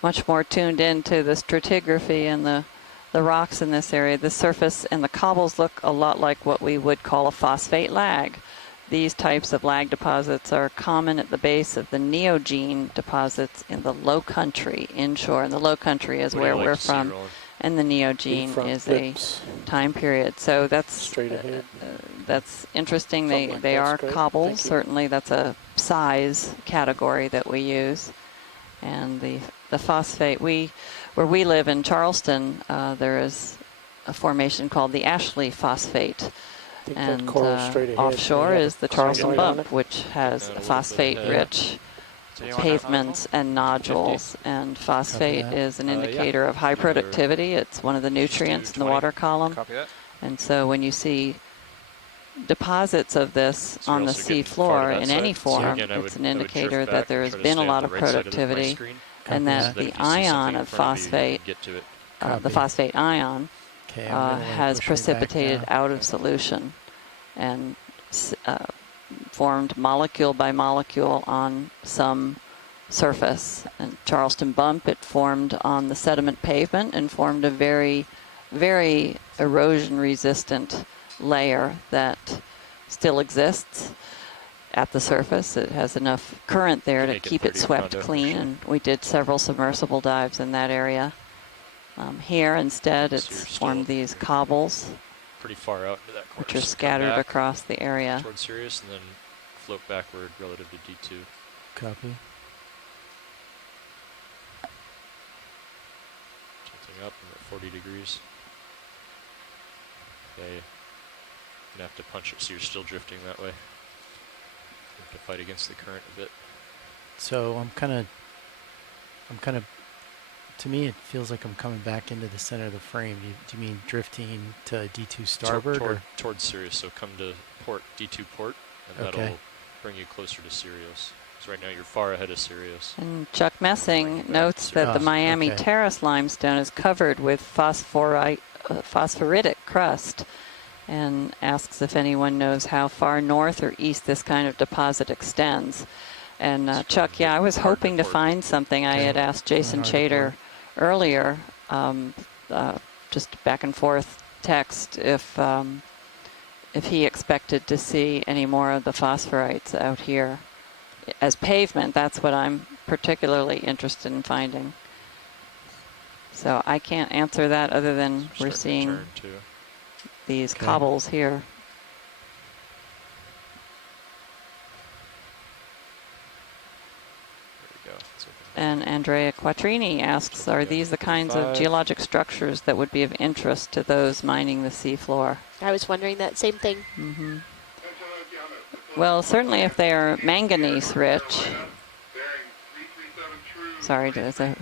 much more tuned into the stratigraphy and the rocks in this area. The surface and the cobbles look a lot like what we would call a phosphate lag. These types of lag deposits are common at the base of the neogene deposits in the low country inshore. And the low country is where we're from. And the neogene is a time period. So that's that's interesting. They are cobbles. Certainly that's a size category that we use. And the phosphate, where we live in Charleston, there is a formation called the Ashley Phosphate. And offshore is the Charleston Bump, which has phosphate-rich pavements and nodules. And phosphate is an indicator of high productivity. It's one of the nutrients in the water column. And so when you see deposits of this on the sea floor in any form, it's an indicator that there has been a lot of productivity and that the ion of phosphate, the phosphate ion, has precipitated out of solution and formed molecule by molecule on some surface. And Charleston Bump, it formed on the sediment pavement and formed a very, very erosion resistant layer that still exists at the surface. It has enough current there to keep it swept clean, and we did several submersible dives in that area. Here instead it's formed these cobbles pretty far out into that corner, which are scattered across the area towards Sirius and then float backward relative to D2. Copy. Tilting up, I'm at 40 degrees. Okay, you're gonna have to punch it so you're still drifting that way. You have to fight against the current a bit. So I'm kind of, to me it feels like I'm coming back into the center of the frame. Do you mean drifting to D2 starboard? Towards Sirius, so come to port, D2 port, and that'll bring you closer to Sirius. Because right now you're far ahead of Sirius. And Chuck Messing notes that the Miami Terrace limestone is covered with phosphoritic crust, and asks if anyone knows how far north or east this kind of deposit extends. And Chuck, I was hoping to find something. I had asked Jason Chater earlier, just back and forth text, if he expected to see any more of the phosphorites out here as pavement. That's what I'm particularly interested in finding. So I can't answer that other than we're seeing these cobbles here. And Andrea Quattrini asks, are these the kinds of geologic structures that would be of interest to those mining the seafloor? I was wondering that same thing. Mm-hmm. Well, certainly if they are manganese rich. Sorry, there's a...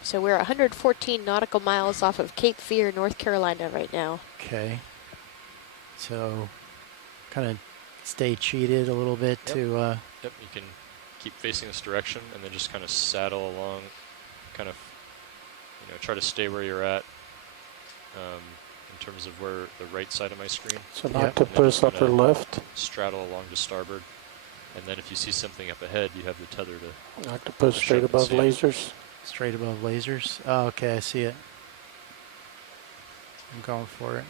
So we're 114 nautical miles off of Cape Fear, North Carolina right now. Okay. So kind of stay cheated a little bit to... Yep, you can keep facing this direction and then just kind of saddle along, kind of, try to stay where you're at in terms of where the right side of my screen. So an octopus upper left. Straddle along to starboard. And then if you see something up ahead, you have the tether to... Octopus straight above lasers. Straight above lasers. Oh, okay, I see it. I'm going for it.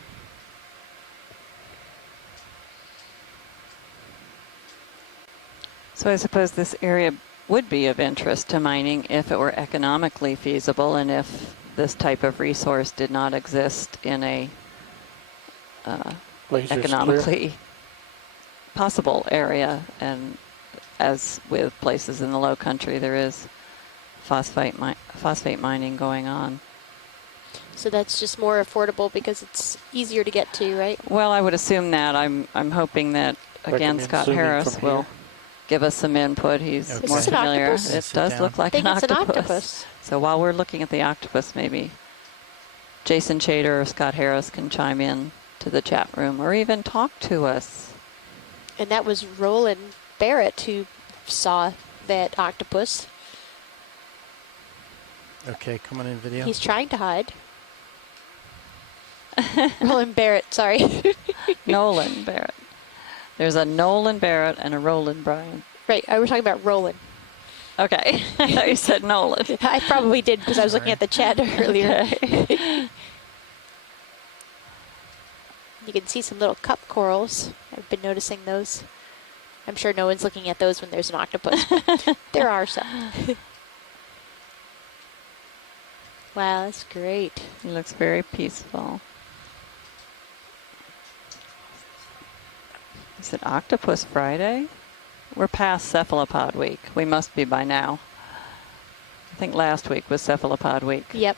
So I suppose this area would be of interest to mining if it were economically feasible and if this type of resource did not exist in a economically possible area. And as with places in the low country, there is phosphate mining going on. So that's just more affordable because it's easier to get to, right? Well, I would assume that. I'm hoping that, again, Scott Harris will give us some input. He's more familiar. It does look like an octopus. So while we're looking at the octopus, maybe Jason Chater or Scott Harris can chime in to the chat room or even talk to us. And that was Roland Barrett who saw that octopus. Okay, come on in video. He's trying to hide. Roland Barrett, sorry. Nolan Barrett. There's a Nolan Barrett and a Roland Bryan. Right, I was talking about Roland. Okay, I thought you said Nolan. I probably did because I was looking at the chat earlier. Okay. You can see some little cup corals. I've been noticing those. I'm sure no one's looking at those when there's an octopus, but there are some. Wow, that's great. It looks very peaceful. Is it Octopus Friday? We're past Cephalopod Week. We must be by now. I think last week was Cephalopod Week. Yep.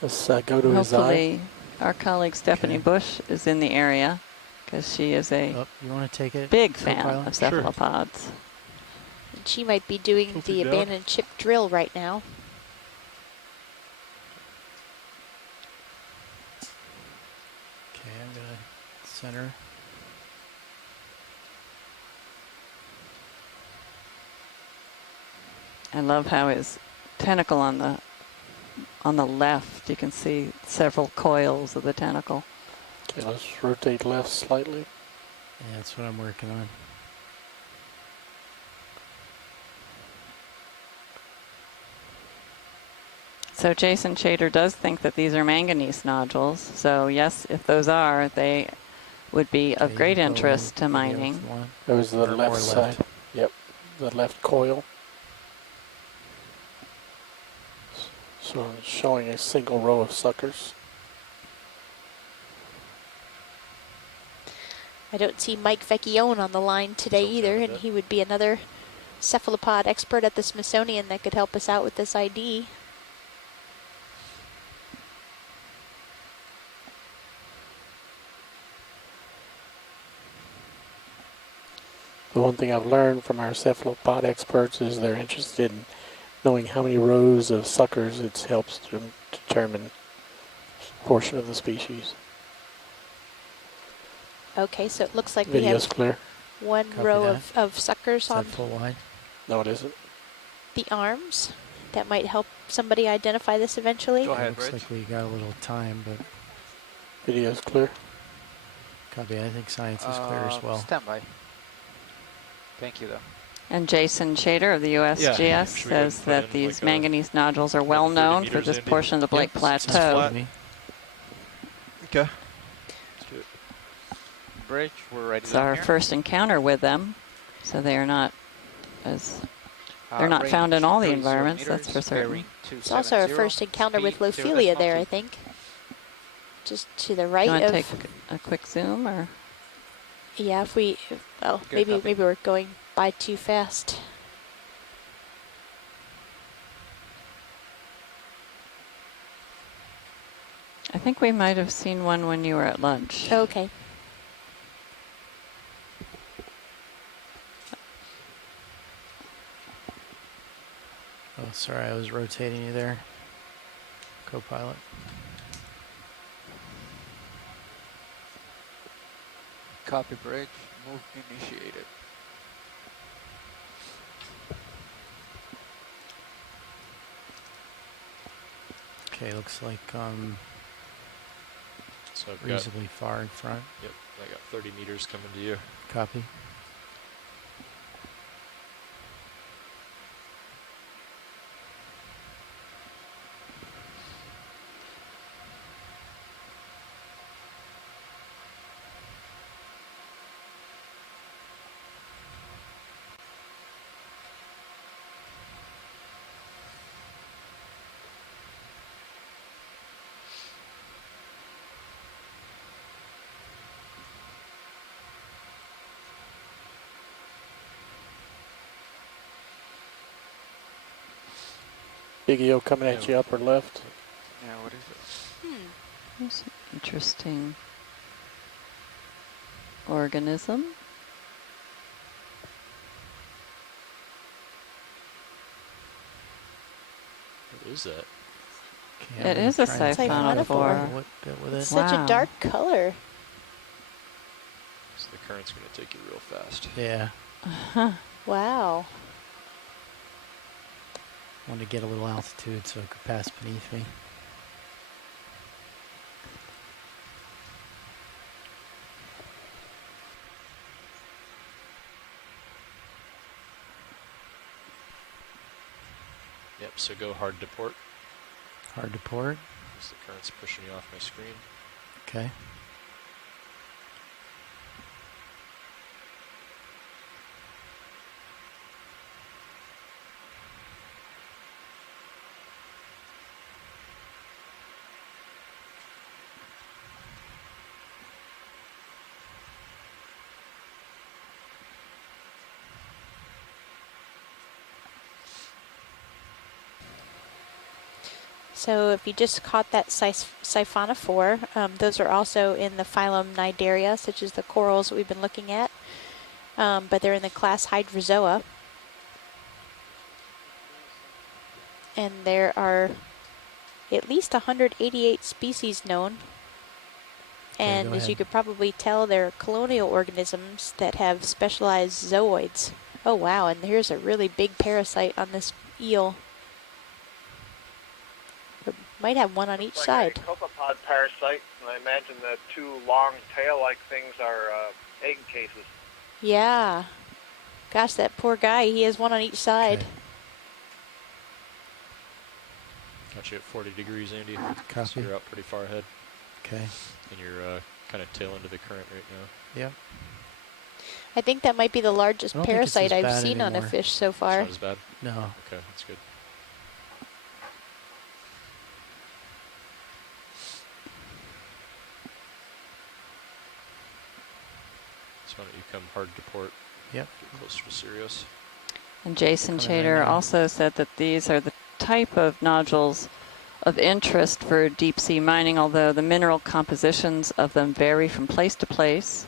Let's go to his eye. Hopefully our colleague Stephanie Bush is in the area because she is a you want to take it, big fan Co-pilot? of cephalopods. And she might be doing the abandoned ship drill right now. Okay, I'm going to center. I love how his tentacle on the left, you can see several coils of the tentacle. Okay, let's rotate left slightly. Yeah, that's what I'm working on. So Jason Chater does think that these are manganese nodules. So yes, if those are, they would be of great interest to mining. That was the left side. Yep, the left coil. So it's showing a single row of suckers. I don't see Mike Vecchione on the line today either, and he would be another cephalopod expert at the Smithsonian that could help us out with this ID. The one thing I've learned from our cephalopod experts is they're interested in knowing how many rows of suckers it helps to determine a portion of the species. Okay, so it looks like Video's we have clear. one row of suckers on full wide? No, it isn't. the arms. That might help somebody identify this eventually. Go ahead, looks like we got a little time, but video's clear. Copy. I think science is clear as well. Stand by. Thank you, though. And Jason Chater of the USGS says that these manganese nodules are well known for this portion of the Blake Plateau. Okay. Bridge, we're ready. It's our first encounter with them, so they are not as they're not found in all the environments. That's for certain. It's also our first encounter with Lophelia there, I think. Just to the right you want to of. take a quick zoom, or? Yeah, if we. Well, maybe we're going by too fast. I think we might have seen one when you were at lunch. Okay. Oh, sorry, I was rotating you there, co-pilot. Copy bridge, move initiated. Okay, looks like so I've reasonably far in front. Yep, I got 30 meters coming to you. Copy. Big Eo coming at you upper left. Yeah, what is it? There's an interesting organism. What is that? It is a siphonophore. Such a dark color. current's going to take you real fast. Yeah. Wow. Wanted to get a little altitude so it could pass beneath me. Yep, so go hard to port. Hard to port. As the current's pushing you off my screen. Okay. So if you just caught that siphonophore, those are also in the phylum Cnidaria, such as the corals that we've been looking at, but they're in the class Hydrozoa. And there are at least 188 species known. And as you could probably tell, they're colonial organisms that have specialized zooids. Oh wow, and here's a really big parasite on this eel. Might have one on each side. A copepod parasite, and I imagine the two long tail-like things are egg cases. Yeah. Gosh, that poor guy, he has one on each side. Okay. Got you at 40 degrees, Andy. Copy. So you're out pretty far ahead. Okay. And you're kind of tail into the current right now. Yep. I think that might be the largest parasite I've seen on a fish so far. It's not as bad? No. Okay, that's good. So why don't you come hard to port? Yep. Get closer to Sirius. And Jason Chater also said that these are the type of nodules of interest for deep sea mining, although the mineral compositions of them vary from place to place.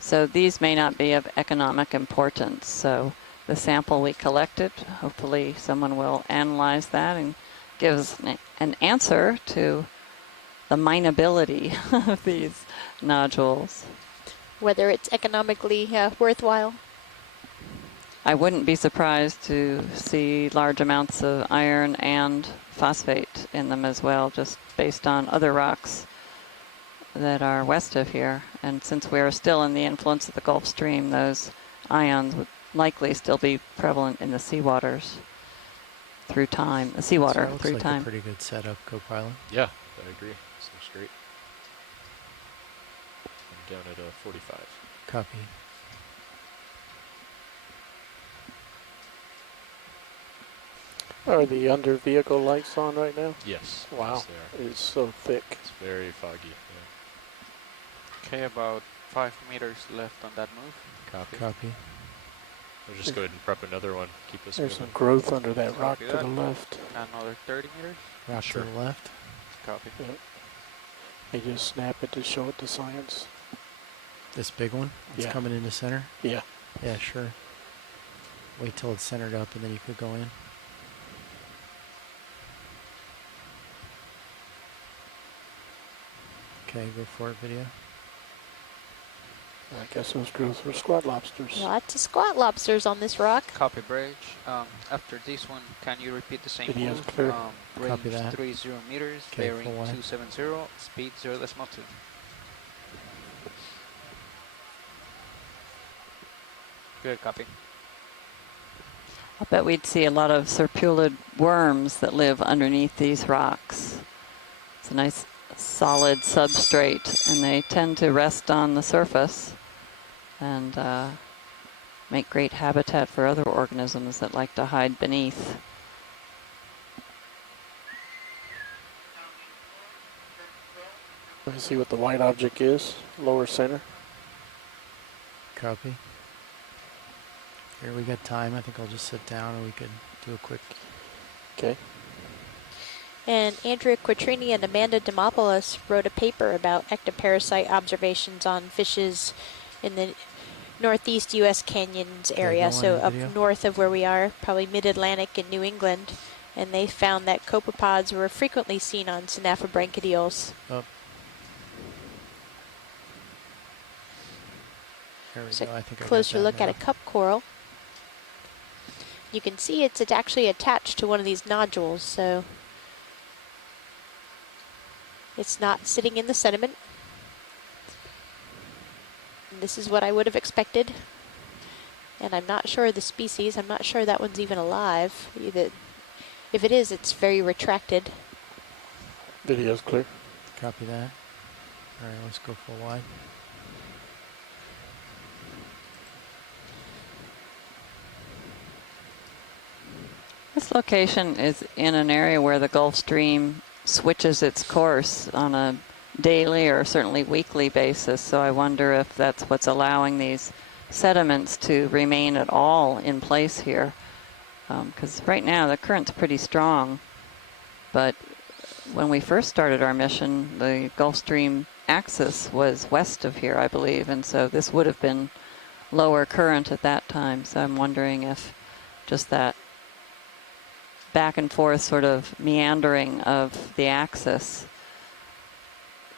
So these may not be of economic importance. So the sample we collected, hopefully someone will analyze that and give us an answer to the mineability of these nodules. Whether it's economically worthwhile. I wouldn't be surprised to see large amounts of iron and phosphate in them as well, just based on other rocks that are west of here. And since we're still in the influence of the Gulf Stream, those ions would likely still be prevalent in the seawaters through time, the seawater so through like time. A pretty good setup, co-pilot. Yeah, I agree. This looks great. I'm down at 45. Copy. Are the under vehicle lights on right now? Yes. Wow. Yes, they are. It's so thick. It's very foggy. Yeah. Okay, about 5 meters left on that move. Copy. Copy. We'll just go ahead and prep another one. Keep us There's moving. some growth under that rock Copy to that. the left. Another 30 meters. Rock to the left. Copy. Yep. They just snap it to show it to science. This big one? It's Yeah. coming into center? Yeah. Yeah, sure. Wait till it's centered up and then you could go in. Okay, go for it, video. I guess those growth were squat lobsters. Lots of squat lobsters on this rock. Copy, bridge. After this one, can you repeat the same Video's move? clear. Range Copy that. 30 meters, Okay, bearing full line. 270, speed 0.2. Good, copy. I bet we'd see a lot of serpulid worms that live underneath these rocks. It's a nice solid substrate, and they tend to rest on the surface and make great habitat for other organisms that like to hide beneath. Let's see what the white object is. Lower center. Copy. Here we got time. I think I'll just sit down and we could do a quick. Okay. And Andrea Quattrini and Amanda Demopoulos wrote a paper about ectoparasite observations on fishes in the northeast U.S. canyons area, so up north of where we are, probably mid-Atlantic in New England. And they found that copepods were frequently seen on Synaphobranchidioles. Oh. There we So go. I think I got closer that look at now. a cup coral. You can see it's actually attached to one of these nodules, so it's not sitting in the sediment. And this is what I would have expected. And I'm not sure of the species. I'm not sure that one's even alive. If it is, it's very retracted. Video's clear. Copy that. All right, let's go full wide. This location is in an area where the Gulf Stream switches its course on a daily or certainly weekly basis, so I wonder if that's what's allowing these sediments to remain at all in place here. Because right now the current's pretty strong, but when we first started our mission, the Gulf Stream axis was west of here, I believe, and so this would have been lower current at that time. So I'm wondering if just that back and forth sort of meandering of the axis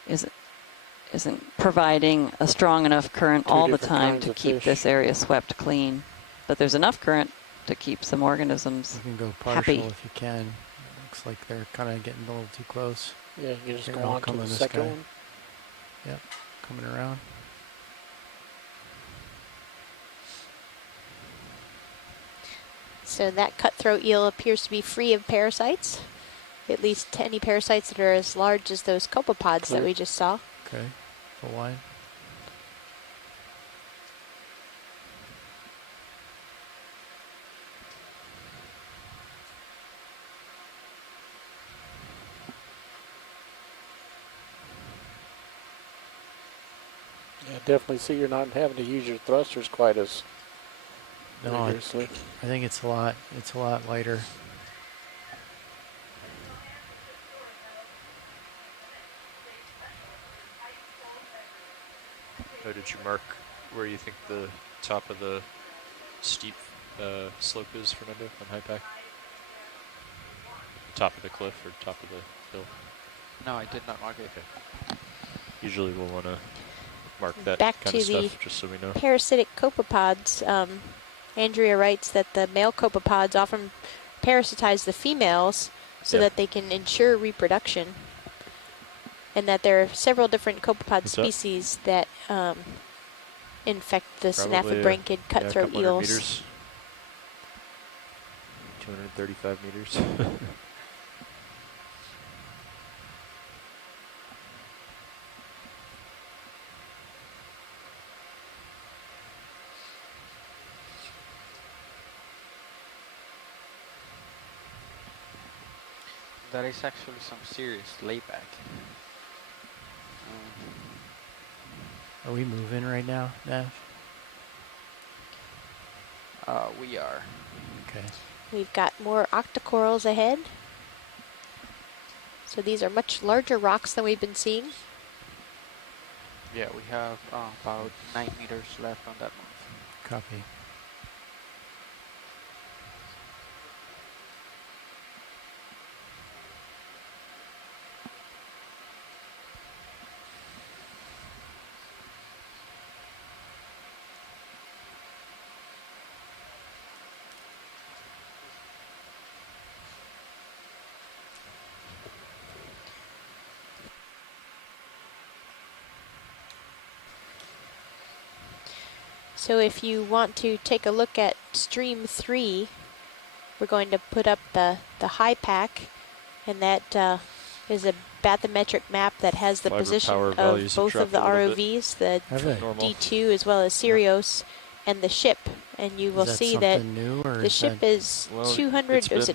isn't providing a strong enough current all the time to keep this area swept clean. But there's enough current to keep some organisms You can go partial happy. if you can. Looks like they're kind of getting a little too close. Yeah, you just Here, go I'll on to come the in this second guy. one. Yep, coming around. So that cutthroat eel appears to be free of parasites, at least any parasites that are as large as those copepods that we just saw. Okay, full wide. Yeah, definitely see you're not having to use your thrusters quite as No, vigorously. I think it's a lot lighter. Oh, did you mark where you think the top of the steep slope is, Fernando, on high pack? Top of the cliff or top of the hill? No, I did not mark it. Okay. Usually we'll want to mark that Back kind to of the stuff just so we know. parasitic copepods. Andrea writes that the male copepods often parasitize the females so that they can ensure reproduction, and that there are several different copepod species that infect the synaphobranchid cutthroat eels. Meters. 235 meters. That is actually some serious layback. Are we moving right now, Nav? We are. Okay. We've got more octocorals ahead. So these are much larger rocks than we've been seeing. Yeah, we have about 9 meters left on that one. Copy. So if you want to take a look at stream 3, we're going to put up the high pack, and that is a bathymetric map that has the position of both of the ROVs, the D2 as well as Sirius, and the ship. And you will see that the ship is 200 meters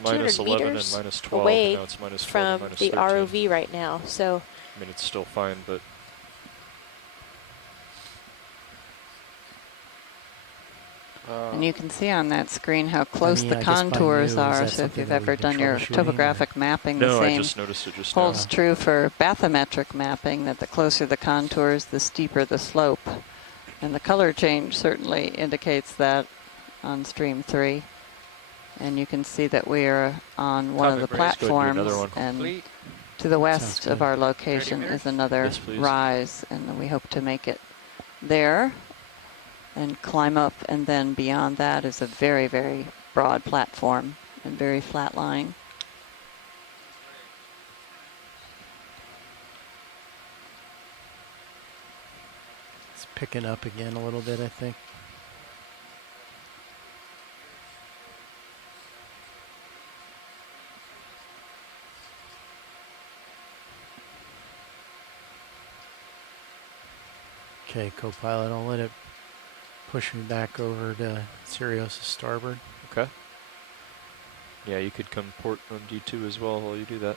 away from the ROV right now. So I mean, it's still fine, but and you can see on that screen how close the contours are. So if you've ever done your topographic mapping, the same I just noticed it just holds true for bathymetric mapping, that the closer the contours, the steeper the slope. And the color change certainly indicates that on stream 3. And you can see that we are on one of the platforms, and to the west of our location is another rise, and we hope to make it there and climb up, and then beyond that is a very, very broad platform and very flat lying. It's picking up again a little bit, I think. Okay, co-pilot, I'll let it push me back over to Sirius' starboard. Okay. Yeah, you could come port on D2 as well while you do that.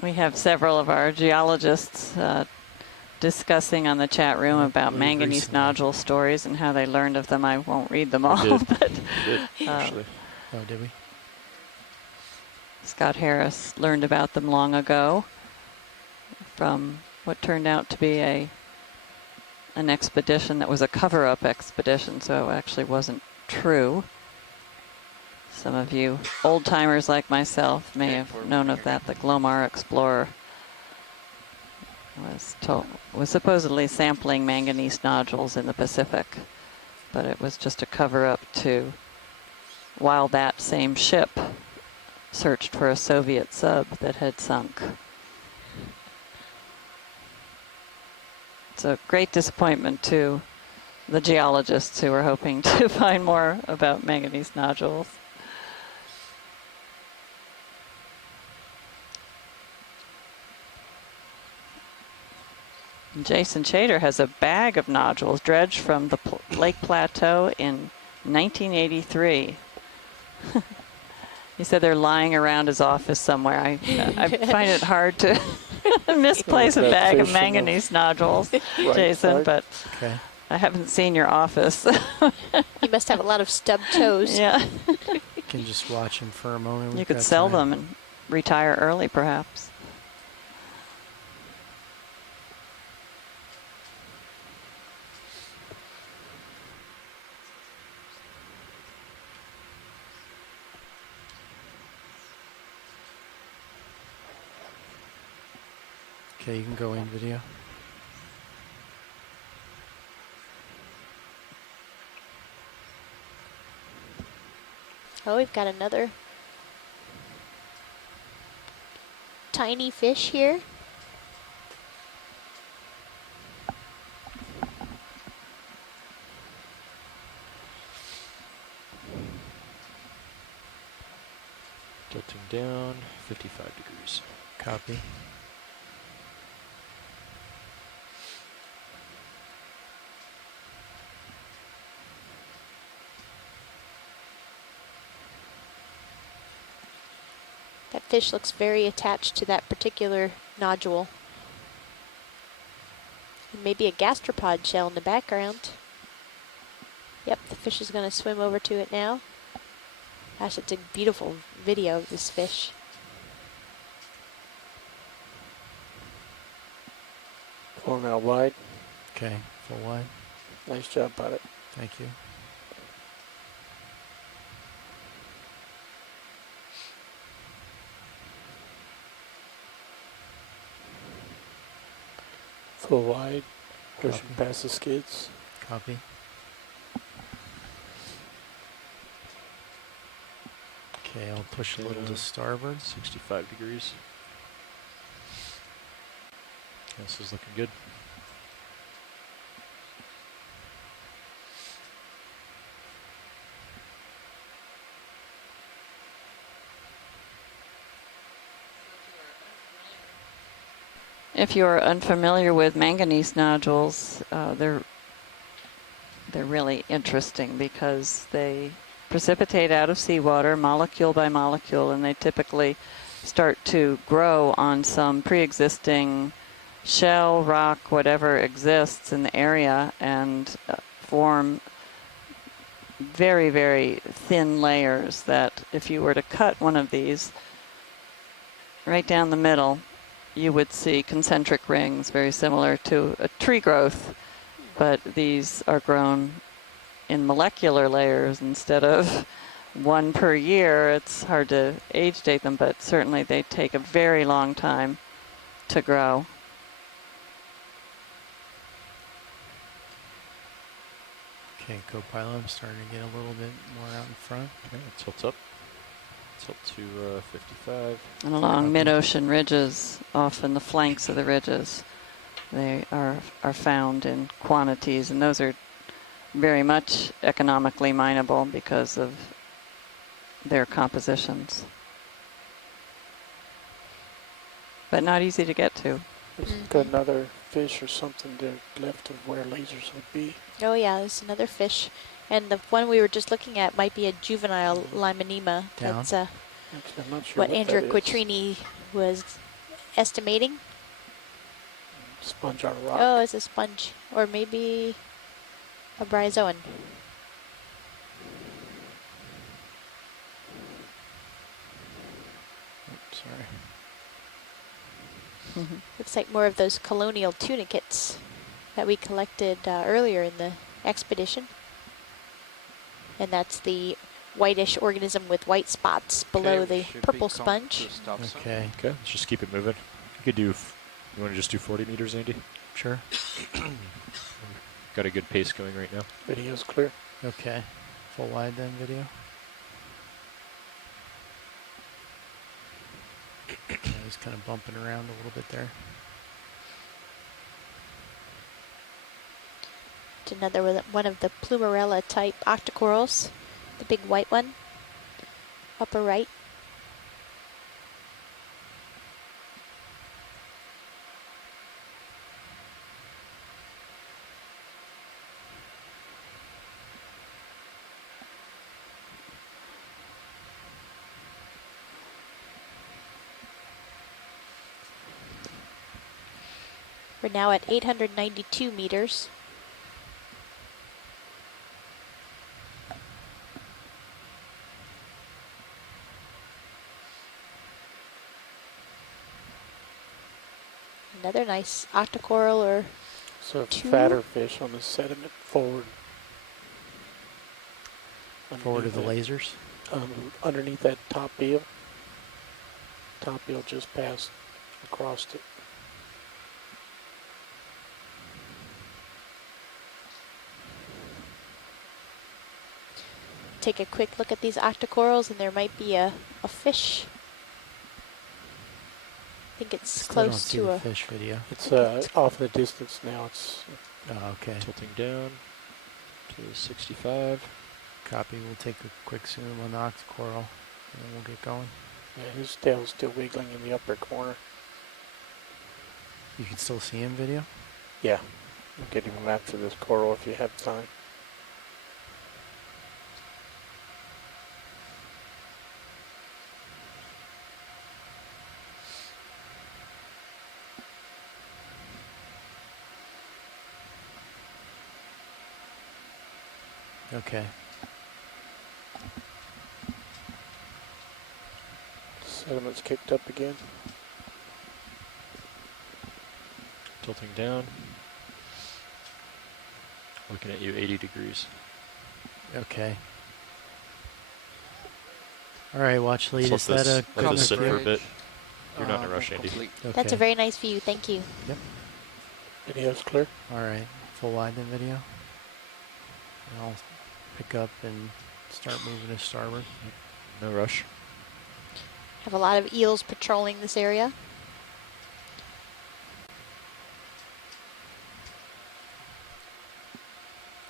We have several of our geologists discussing on the chat room about manganese nodule stories and how they learned of them. I won't read them all, but actually. Oh, did we? Scott Harris learned about them long ago from what turned out to be an expedition that was a cover-up expedition, so it actually wasn't true. Some of you old-timers like myself may have known of that. The Glomar Explorer was supposedly sampling manganese nodules in the Pacific, but it was just a cover-up to, while that same ship searched for a Soviet sub that had sunk. It's a great disappointment to the geologists who were hoping to find more about manganese nodules. Jason Chater has a bag of nodules dredged from the Lake Plateau in 1983. He said they're lying around his office somewhere. I find it hard to misplace a bag of manganese nodules, Jason, but I haven't seen your office. You must have a lot of stub toes. Yeah. You can just watch him for a moment. You could sell them and retire early, perhaps. Okay, you can go in video. Oh, we've got another tiny fish here. Tilting down, 55 degrees. Copy. That fish looks very attached to that particular nodule. And maybe a gastropod shell in the background. Yep, the fish is going to swim over to it now. Gosh, it's a beautiful video of this fish. Pulling out wide. Okay, full wide. Nice job, pilot. Thank you. Full wide. Pushing past the skids. Copy. Okay, I'll push a little to starboard. 65 degrees. This is looking good. If you're unfamiliar with manganese nodules, they're really interesting because they precipitate out of seawater molecule by molecule, and they typically start to grow on some pre-existing shell, rock, whatever exists in the area, and form very, very thin layers that if you were to cut one of these, right down the middle, you would see concentric rings, very similar to a tree growth, but these are grown in molecular layers instead of one per year. It's hard to age date them, but certainly they take a very long time to grow. Okay, co-pilot, I'm starting to get a little bit more out in front. Okay, tilt up. Tilt to 55. And along mid-ocean ridges, often the flanks of the ridges, they are found in quantities, and those are very much economically mineable because of their compositions. But not easy to get to. There's got another fish or something there left of where lasers would be. Oh yeah, there's another fish. And the one we were just looking at might be a juvenile Limonema. Down. That's Actually, I'm not sure what Andrew that is. Quattrini was estimating. Sponge on a rock. Oh, it's a sponge. Or maybe a bryozoan. Oops, sorry. Looks like more of those colonial tunicates that we collected earlier in the expedition. And that's the whitish organism with white spots below the purple sponge. Okay. Okay, let's just keep it moving. You could do, you want to just do 40 meters, Andy? Sure. Got a good pace going right now. Video's clear. Okay. Full wide then video. He's kind of bumping around a little bit there. Another one of the Plumarella type octocorals, the big white one, upper right. We're now at 892 meters. Another nice octocoral or So two. fatter fish on the sediment forward. Forward of the Underneath lasers? Underneath that top eel. Top eel just passed across it. Take a quick look at these octocorals, and there might be a fish. I think it's Still don't close see to the a fish video. It's off in the distance now. It's Oh, okay. Tilting down to 65. Copy. We'll take a quick zoom on the octocoral, and then we'll get going. yeah, his tail's still wiggling in the upper corner. You can still see him video? Yeah, I'll get him after this coral if you have time. Okay. Sediment's kicked up again. Tilting down. Looking at you 80 degrees. Okay. All right, watch lead. Let's Is that a let this sit for a bridge? bit. You're not in a rush, Andy. Okay. That's a very nice view. Thank you. Yep. Video's clear. All right. Full wide then video. And I'll pick up and start moving to starboard. No rush. Have a lot of eels patrolling this area.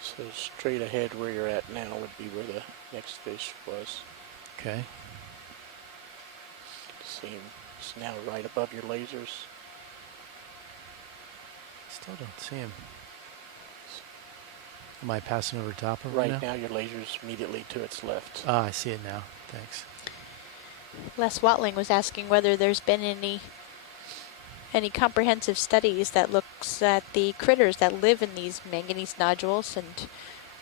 So straight ahead where you're at now would be where the next fish was. Okay. See him. It's now right above your lasers. Still don't see him. Am I passing over top of Right him now your laser's immediately to its left. Ah, I see it now. Thanks. Les Watling was asking whether there's been any comprehensive studies that looks at the critters that live in these manganese nodules, and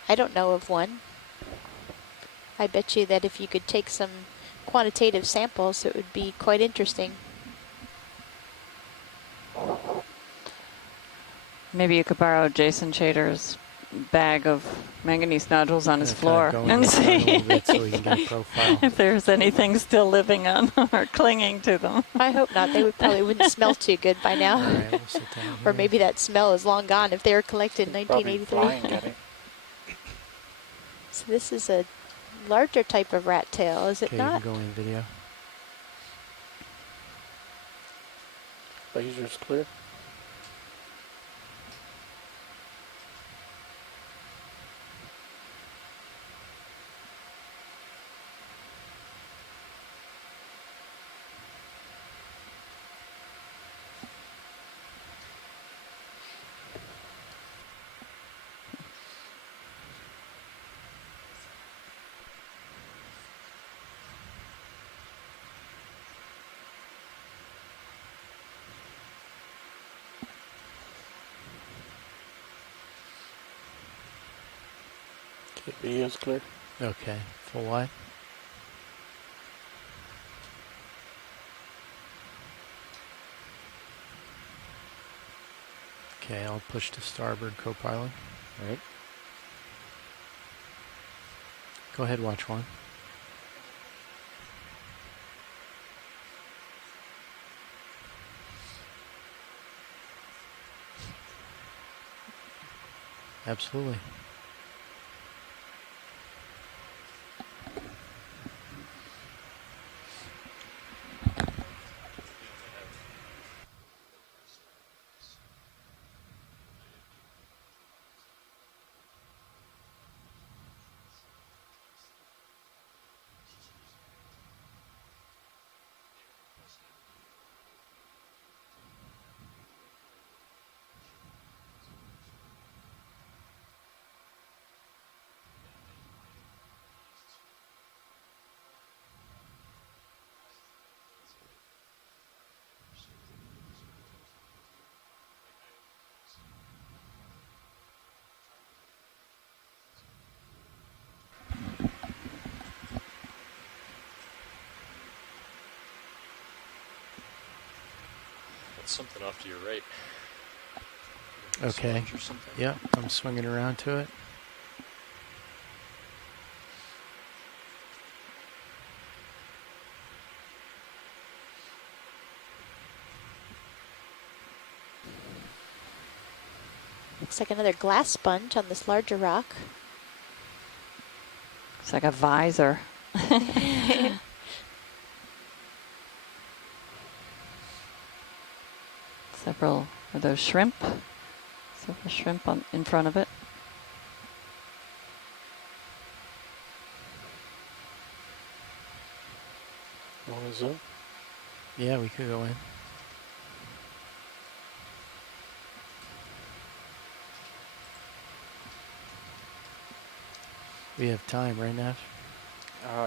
I don't know of one. I bet you that if you could take some quantitative samples, it would be quite interesting. Maybe you could borrow Jason Chater's bag of manganese nodules on his floor and see so we can get a profile. if there's anything still living on or clinging to them. I hope not. They probably wouldn't smell too good by now. All right, we'll sit down Or maybe that smell is long gone if they were collected in 1983. So this is a larger type of rat tail, is it okay, not? you can go in video. Laser's clear. Okay, video's clear. Okay, full wide. Okay, I'll push to starboard, co-pilot. All right. Go ahead, watch one. Absolutely. Something off to your right. Okay. Yeah, I'm swinging around to it. Looks like another glass sponge on this larger rock. It's like a visor. Several of those shrimp. Several shrimp in front of it. Want to zoom? Yeah, we could go in. We have time, right, Nash?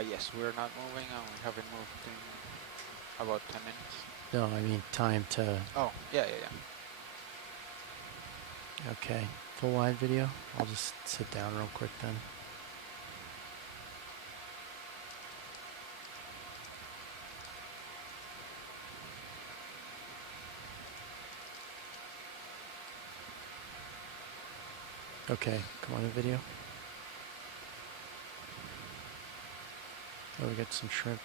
Yes, we're not moving. We haven't moved in about 10 minutes. No, I mean time to... Oh, yeah. Okay, full wide video. I'll just sit down real quick then. Okay, come on in video. Oh, we got some shrimp.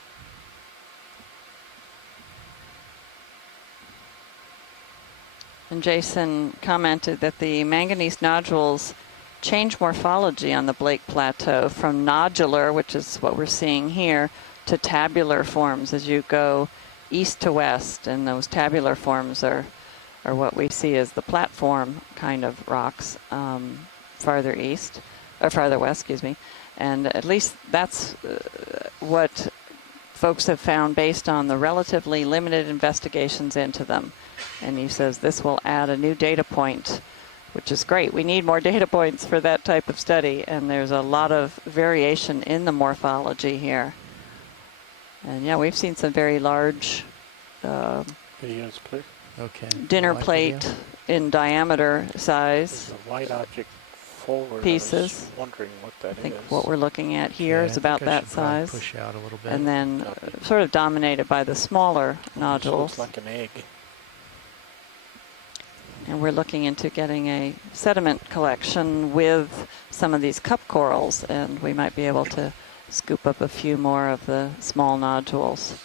And Jason commented that the manganese nodules change morphology on the Blake Plateau from nodular, which is what we're seeing here, to tabular forms as you go east to west. And those tabular forms are what we see as the platform kind of rocks farther east, or farther west, excuse me. And at least that's what folks have found based on the relatively limited investigations into them. And he says this will add a new data point, which is great. We need more data points for that type of study, and there's a lot of variation in the morphology here. And yeah, we've seen some very large Video's clear. Okay. dinner plate in diameter size. There's a white object forward. Pieces. I was wondering what that is. I think what we're looking at here is about that size. Push out a little bit. And then sort of dominated by the smaller nodules. Looks like an egg. And we're looking into getting a sediment collection with some of these cup corals, and we might be able to scoop up a few more of the small nodules.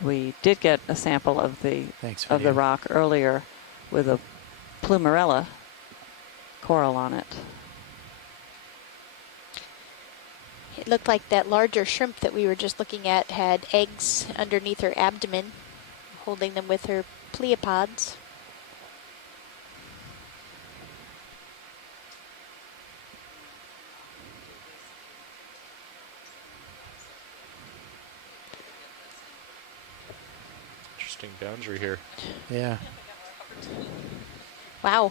We did get a sample of the rock earlier with a plumarella coral on it. It looked like that larger shrimp that we were just looking at had eggs underneath her abdomen, holding them with her pleopods. Interesting boundary here. Yeah. Wow.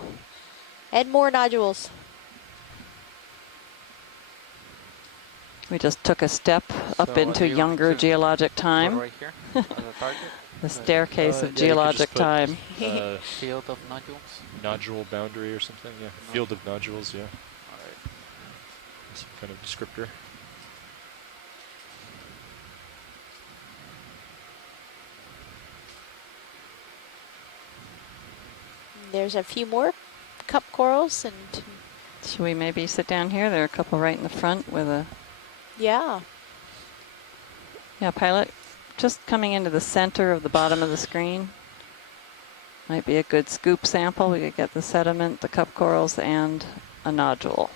Add more nodules. We just took a step up into younger geologic time. Right here, as a target. The staircase of geologic time. Field of nodules. Nodule boundary or something, yeah. Field of nodules, yeah. Alright. Some kind of descriptor. There's a few more cup corals, and should we maybe sit down here? There are a couple right in the front with a... Yeah, Pilot, just coming into the center of the bottom of the screen. Might be a good scoop sample. We could get the sediment, the cup corals, and a nodule.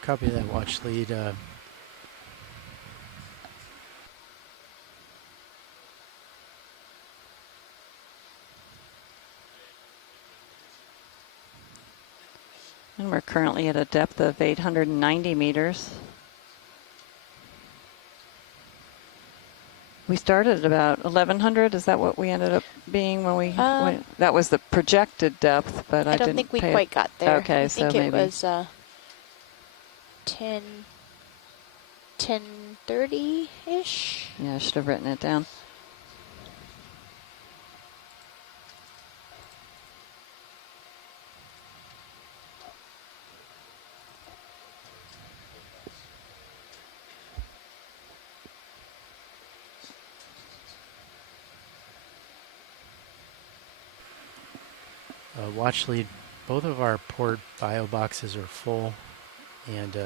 Copy that watch lead. And we're currently at a depth of 890 meters. We started at about 1,100. Is that what we ended up being when we went? That was the projected depth, but I don't think we quite got there. Okay, I think so it maybe was 1030-ish. Yeah, I should have written it down. Watch lead, both of our port bio boxes are full, and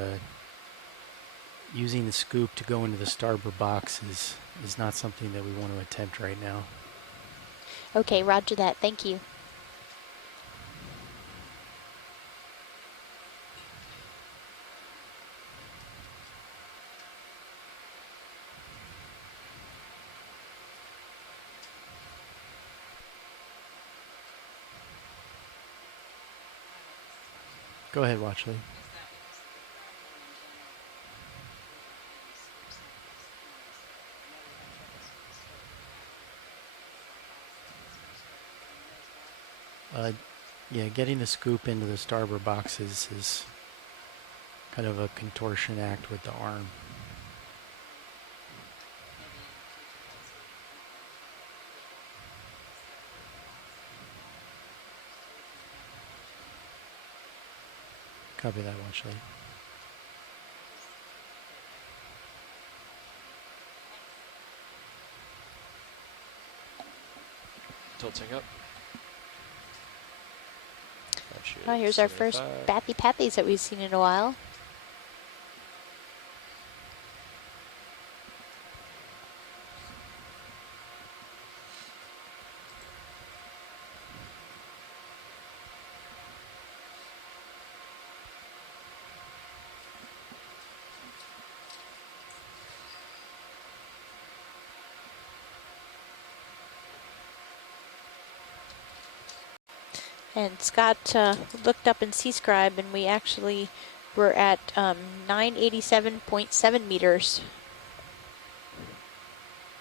using the scoop to go into the starboard box is not something that we want to attempt right now. Okay, roger that. Thank you. Go ahead, watch lead. Yeah, getting the scoop into the starboard boxes is kind of a contortion act with the arm. Copy that, watch lead. Tilting up. Oh, here's our first Bathy Pathies that we've seen in a while. And Scott looked up in Seascribe, and we actually were at 987.7 meters.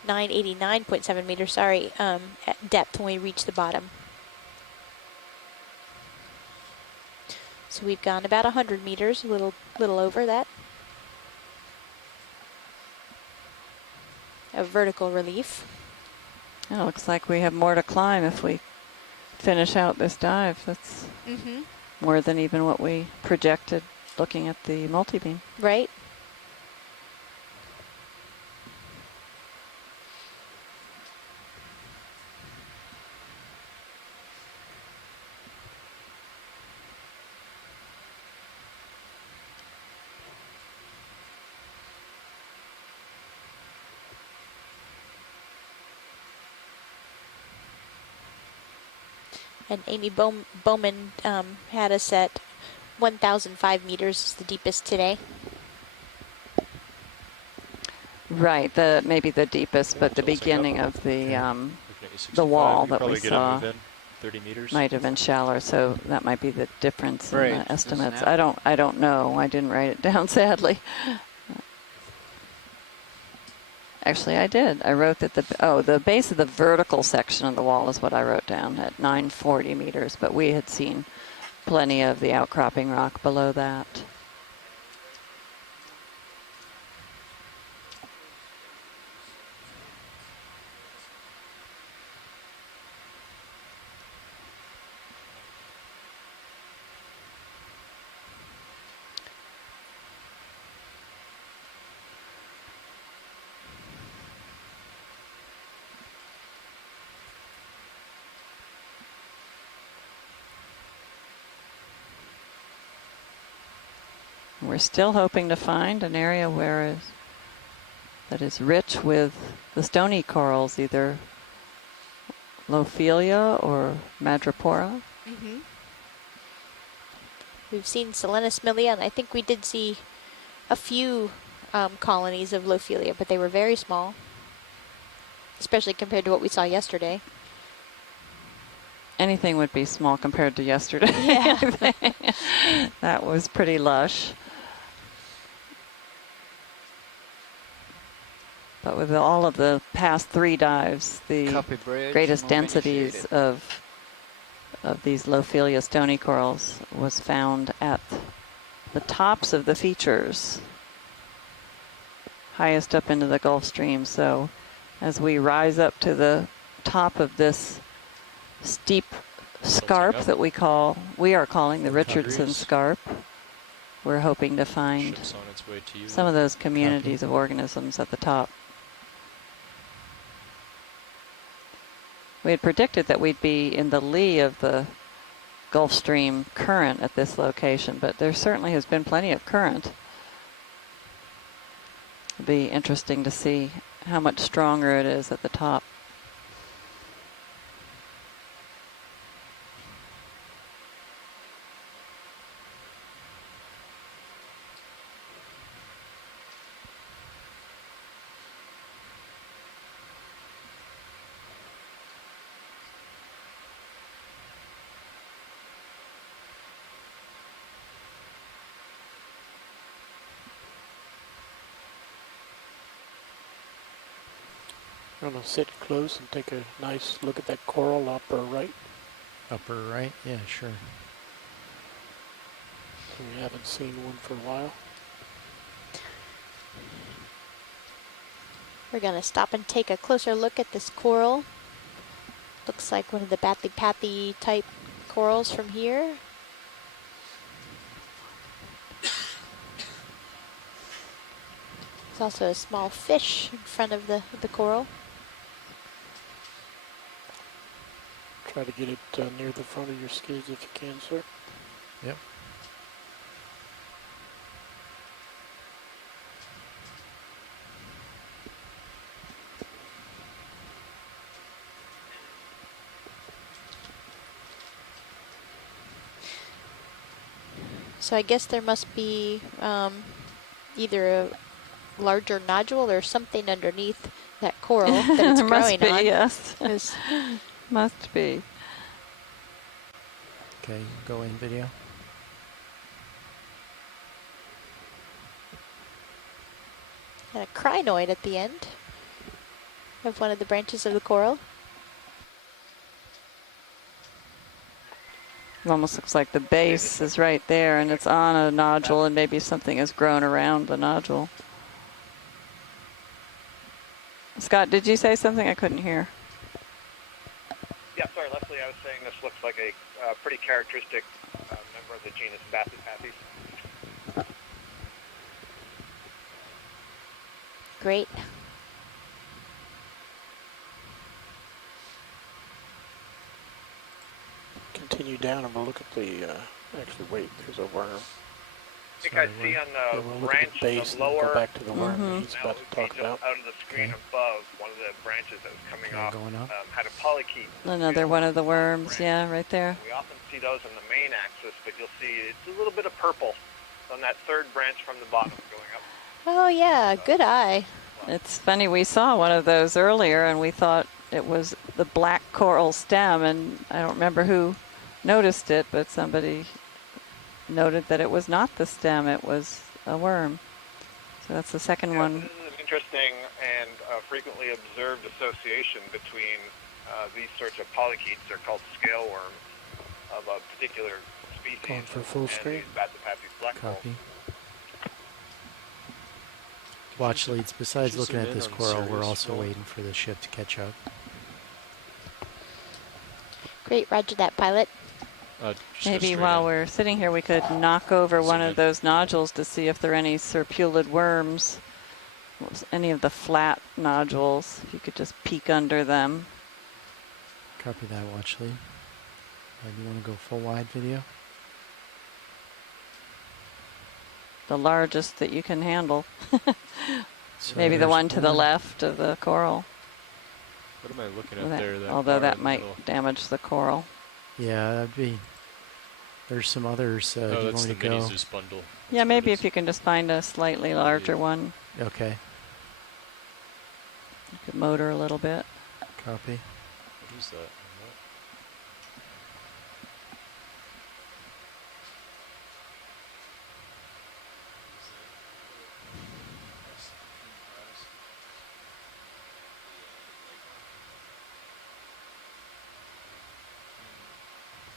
989.7 meters, sorry, at depth when we reached the bottom. So we've gone about 100 meters, a little over that. A vertical relief. It looks like we have more to climb if we finish out this dive. That's more than even what we projected looking at the multi-beam. Right. And Amy Bowman had us at 1,005 meters is the deepest today. Right, maybe the deepest, but the beginning of the wall that we saw 30 meters. might have been shallower, so that might be the difference in the estimates. I don't know. I didn't write it down, sadly. Actually, I did. I wrote that the base of the vertical section of the wall is what I wrote down at 940 meters, but we had seen plenty of the outcropping rock below that. We're still hoping to find an area that is rich with the stony corals, either Lophelia or Madrepora. Mm-hmm. We've seen Selenosmilia, and I think we did see a few colonies of Lophelia, but they were very small, especially compared to what we saw yesterday. Anything would be small compared to yesterday. Yeah. That was pretty lush. But with all of the past 3 dives, the greatest densities of these Lophelia stony corals was found at the tops of the features, highest up into the Gulf Stream. So as we rise up to the top of this steep scarp that we are calling the Richardson Scarp, we're hoping to find some of those communities of organisms at the top. We had predicted that we'd be in the lee of the Gulf Stream current at this location, but there certainly has been plenty of current. It'll be interesting to see how much stronger it is at the top. I'm going to sit close and take a nice look at that coral upper right. Upper right? Yeah, sure. We haven't seen one for a while. We're going to stop and take a closer look at this coral. Looks like one of the Bathypathy type corals from here. There's also a small fish in front of the coral. Try to get it near the front of your skids if you can, sir. Yep. So I guess there must be either a larger nodule or something underneath that coral that it's growing Must be, on. yes. Must be. Okay, go in video. And a crinoid at the end of one of the branches of the coral. It almost looks like the base is right there and it's on a nodule and maybe something has grown around the nodule. Scott, did you say something? I couldn't hear. Yeah, sorry, Leslie, I was saying this looks like a pretty characteristic member of the genus Bathypathy. Great. Continue down and we'll look at the, actually wait, there's a worm. think I see on the branch in the lower, back to the worm that he's about to talk about. out of the screen above, one of the branches that was coming off had a polychaete. Another one of the worms, yeah, right there. We often see those on the main axis, but you'll see it's a little bit of purple on that third branch from the bottom going up. Oh yeah, good eye. It's funny, we saw one of those earlier and we thought it was the black coral stem, and I don't remember who noticed it, but somebody noted that it was not the stem, it was a worm. So that's the second one. This is an interesting and frequently observed association between these sorts of polychaetes. They're called scale worms of a particular species. Going for full screen. Copy. Watch leads. Besides looking at this coral, we're also waiting for the ship to catch up. Great, roger that, pilot. Maybe while we're sitting here, we could knock over one of those nodules to see if there are any serpulid worms, any of the flat nodules. If you could just peek under them. Copy that, watch lead. You want to go full wide video? The largest that you can handle. So Maybe the one to the left of the coral. What am I looking at there? Although that might damage the coral. Yeah, that'd be. There's some others. Oh, you that's want the me to mini go? Zeus bundle. Yeah, maybe if you can just find a slightly larger one. Okay. You could motor a little bit. Copy. What is that?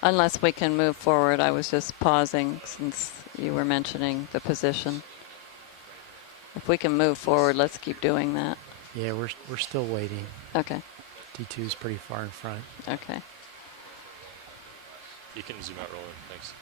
Unless we can move forward, I was just pausing since you were mentioning the position. If we can move forward, let's keep doing that. Yeah, we're still waiting. Okay. D2 is pretty far in front. Okay. You can zoom out, Roland. Thanks.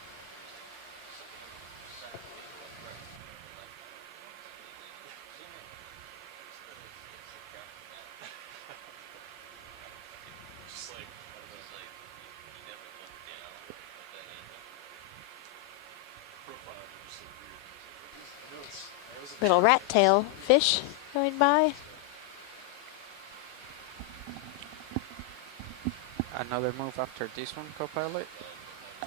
Little rat tail fish going by. Another move after this one, co-pilot?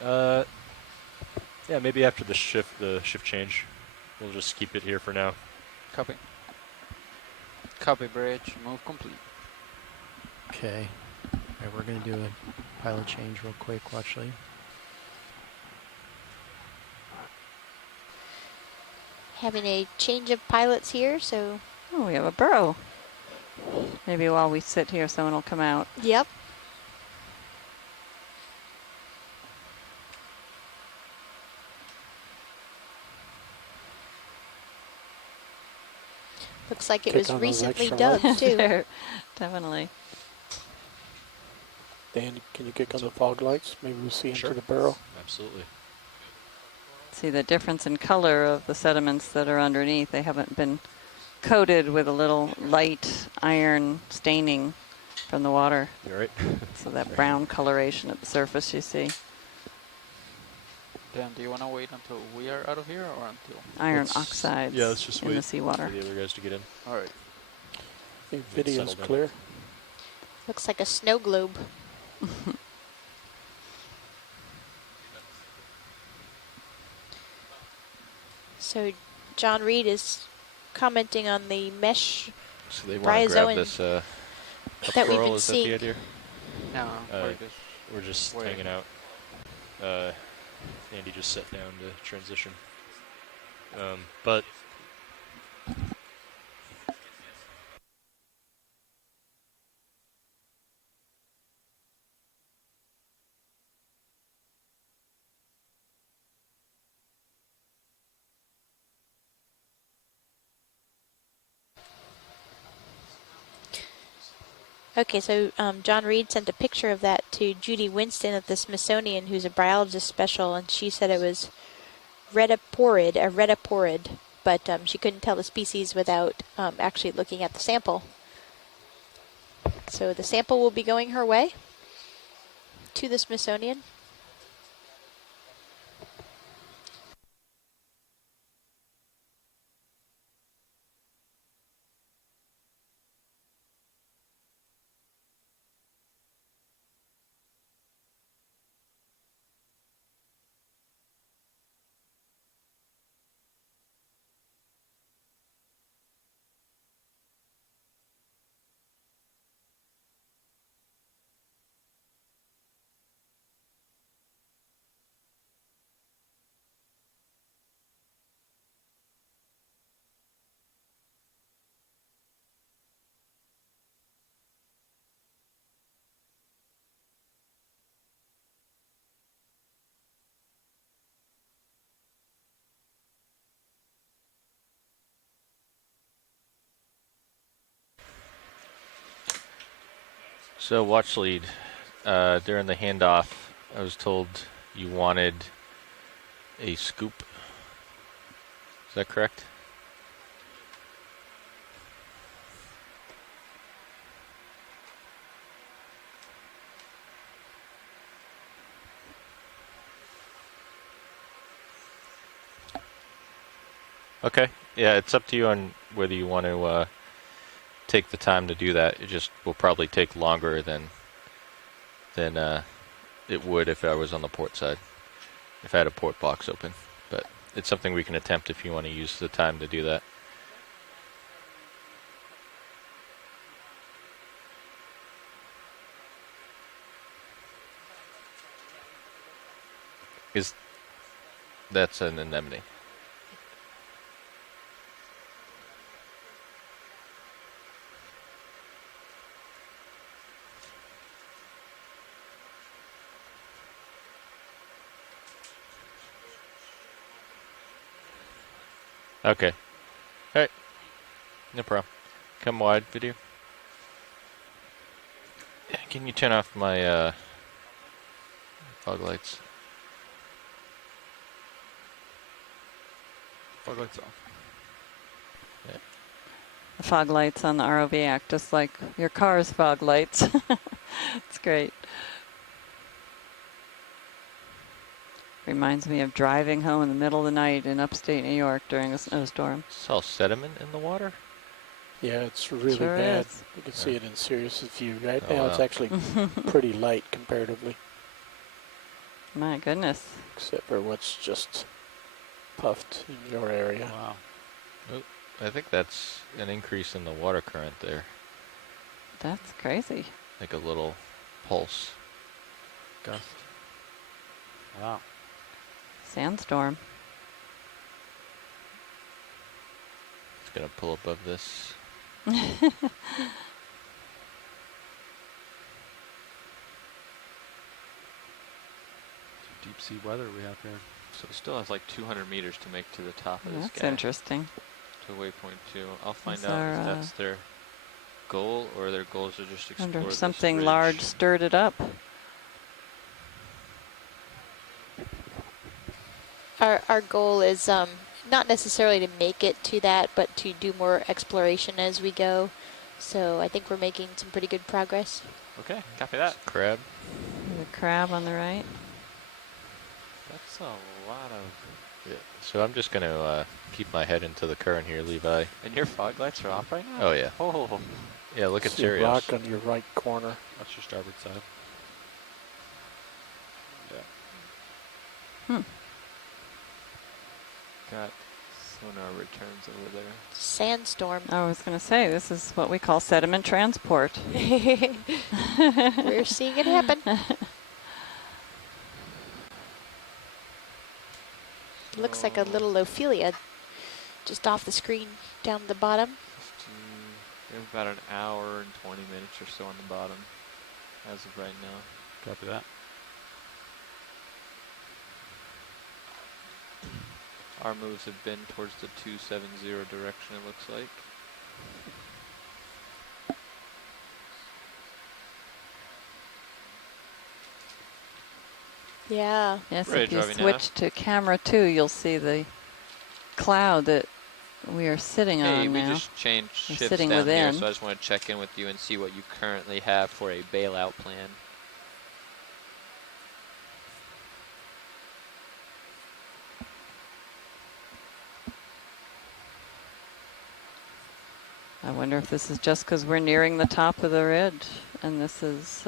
Yeah, maybe after the shift change. We'll just keep it here for now. Copy. Copy, bridge. Move complete. Okay. Alright, we're going to do a pilot change real quick, watch lead. Having a change of pilots here, so. Oh, we have a burrow. Maybe while we sit here, someone will come out. Yep. Looks like it was recently dug, too. Definitely. Dan, can you kick on the fog lights? Maybe we'll see into the burrow. Absolutely. See the difference in color of the sediments that are underneath. They haven't been coated with a little light iron staining from the water. You're right. So that brown coloration at the surface you see. Dan, do you want to wait until we are out of here or until? Iron oxides let's just in wait the seawater. for the other guys to get in. All right. I think video's clear. Looks like a snow globe. So John Reed is commenting on the mesh So they want to grab bryozoan this that we've coral, been is that seeing. the idea? No, we're just hanging out. Andy just sat down to transition. But Okay, so John Reed sent a picture of that to Judy Winston at the Smithsonian, who's a bryologist special, and she said it was retiporid, but she couldn't tell the species without actually looking at the sample. So the sample will be going her way to the Smithsonian. So watch lead. During the handoff, I was told you wanted a scoop. Is that correct? Okay. Yeah, it's up to you on whether you want to take the time to do that. It just will probably take longer than it would if I was on the port side, if I had a port box open. But it's something we can attempt if you want to use the time to do that. That's an anemone. Okay. Alright. No problem. Come wide, video. Can you turn off my fog lights? Fog lights off. Yeah. The fog lights on the ROV act just like your car's fog lights. It's great. Reminds me of driving home in the middle of the night in upstate New York during a snowstorm. Saw sediment in the water? Yeah, it's really Sure bad. is. You can see it in Sirius view. Right Oh, now it's wow. actually pretty light comparatively, My goodness. except for what's just puffed in your area. Wow. Oh, I think that's an increase in the water current there. That's crazy. Like a little pulse. Gust. Wow. Sandstorm. It's gonna pull above this. Deep sea weather we have here. So we still have like 200 meters to make to the top of this That's guy. interesting. To waypoint 2. I'll find Is out there, if that's their goal or their goals are just explore Wonder if this something ridge. large stirred it up. Our goal is not necessarily to make it to that, but to do more exploration as we go. So I think we're making some pretty good progress. Okay, copy that. Crab. The crab on the right. That's a lot of... Yeah. So I'm just gonna keep my head into the current here, Levi. And your fog lights are off right now? Oh yeah. Oh. Yeah, look at See Sirius. rock on your right corner. That's your starboard side. Yeah. Got sonar returns over there. Sandstorm. I was going to say, this is what we call sediment transport. We're seeing it happen. Looks like a little Ophelia just off the screen down the bottom. We have about an hour and 20 minutes or so on the bottom as of right now. Copy that. Our moves have been towards the 270 direction, it looks like. Yeah. Yes, Ready if you driving switch to camera 2, you'll see the cloud that we are sitting Hey, on we now. just changed We're shifts sitting down here, within. so I just want to check in with you and see what you currently have for a bailout plan. I wonder if this is just because we're nearing the top of the ridge, and this is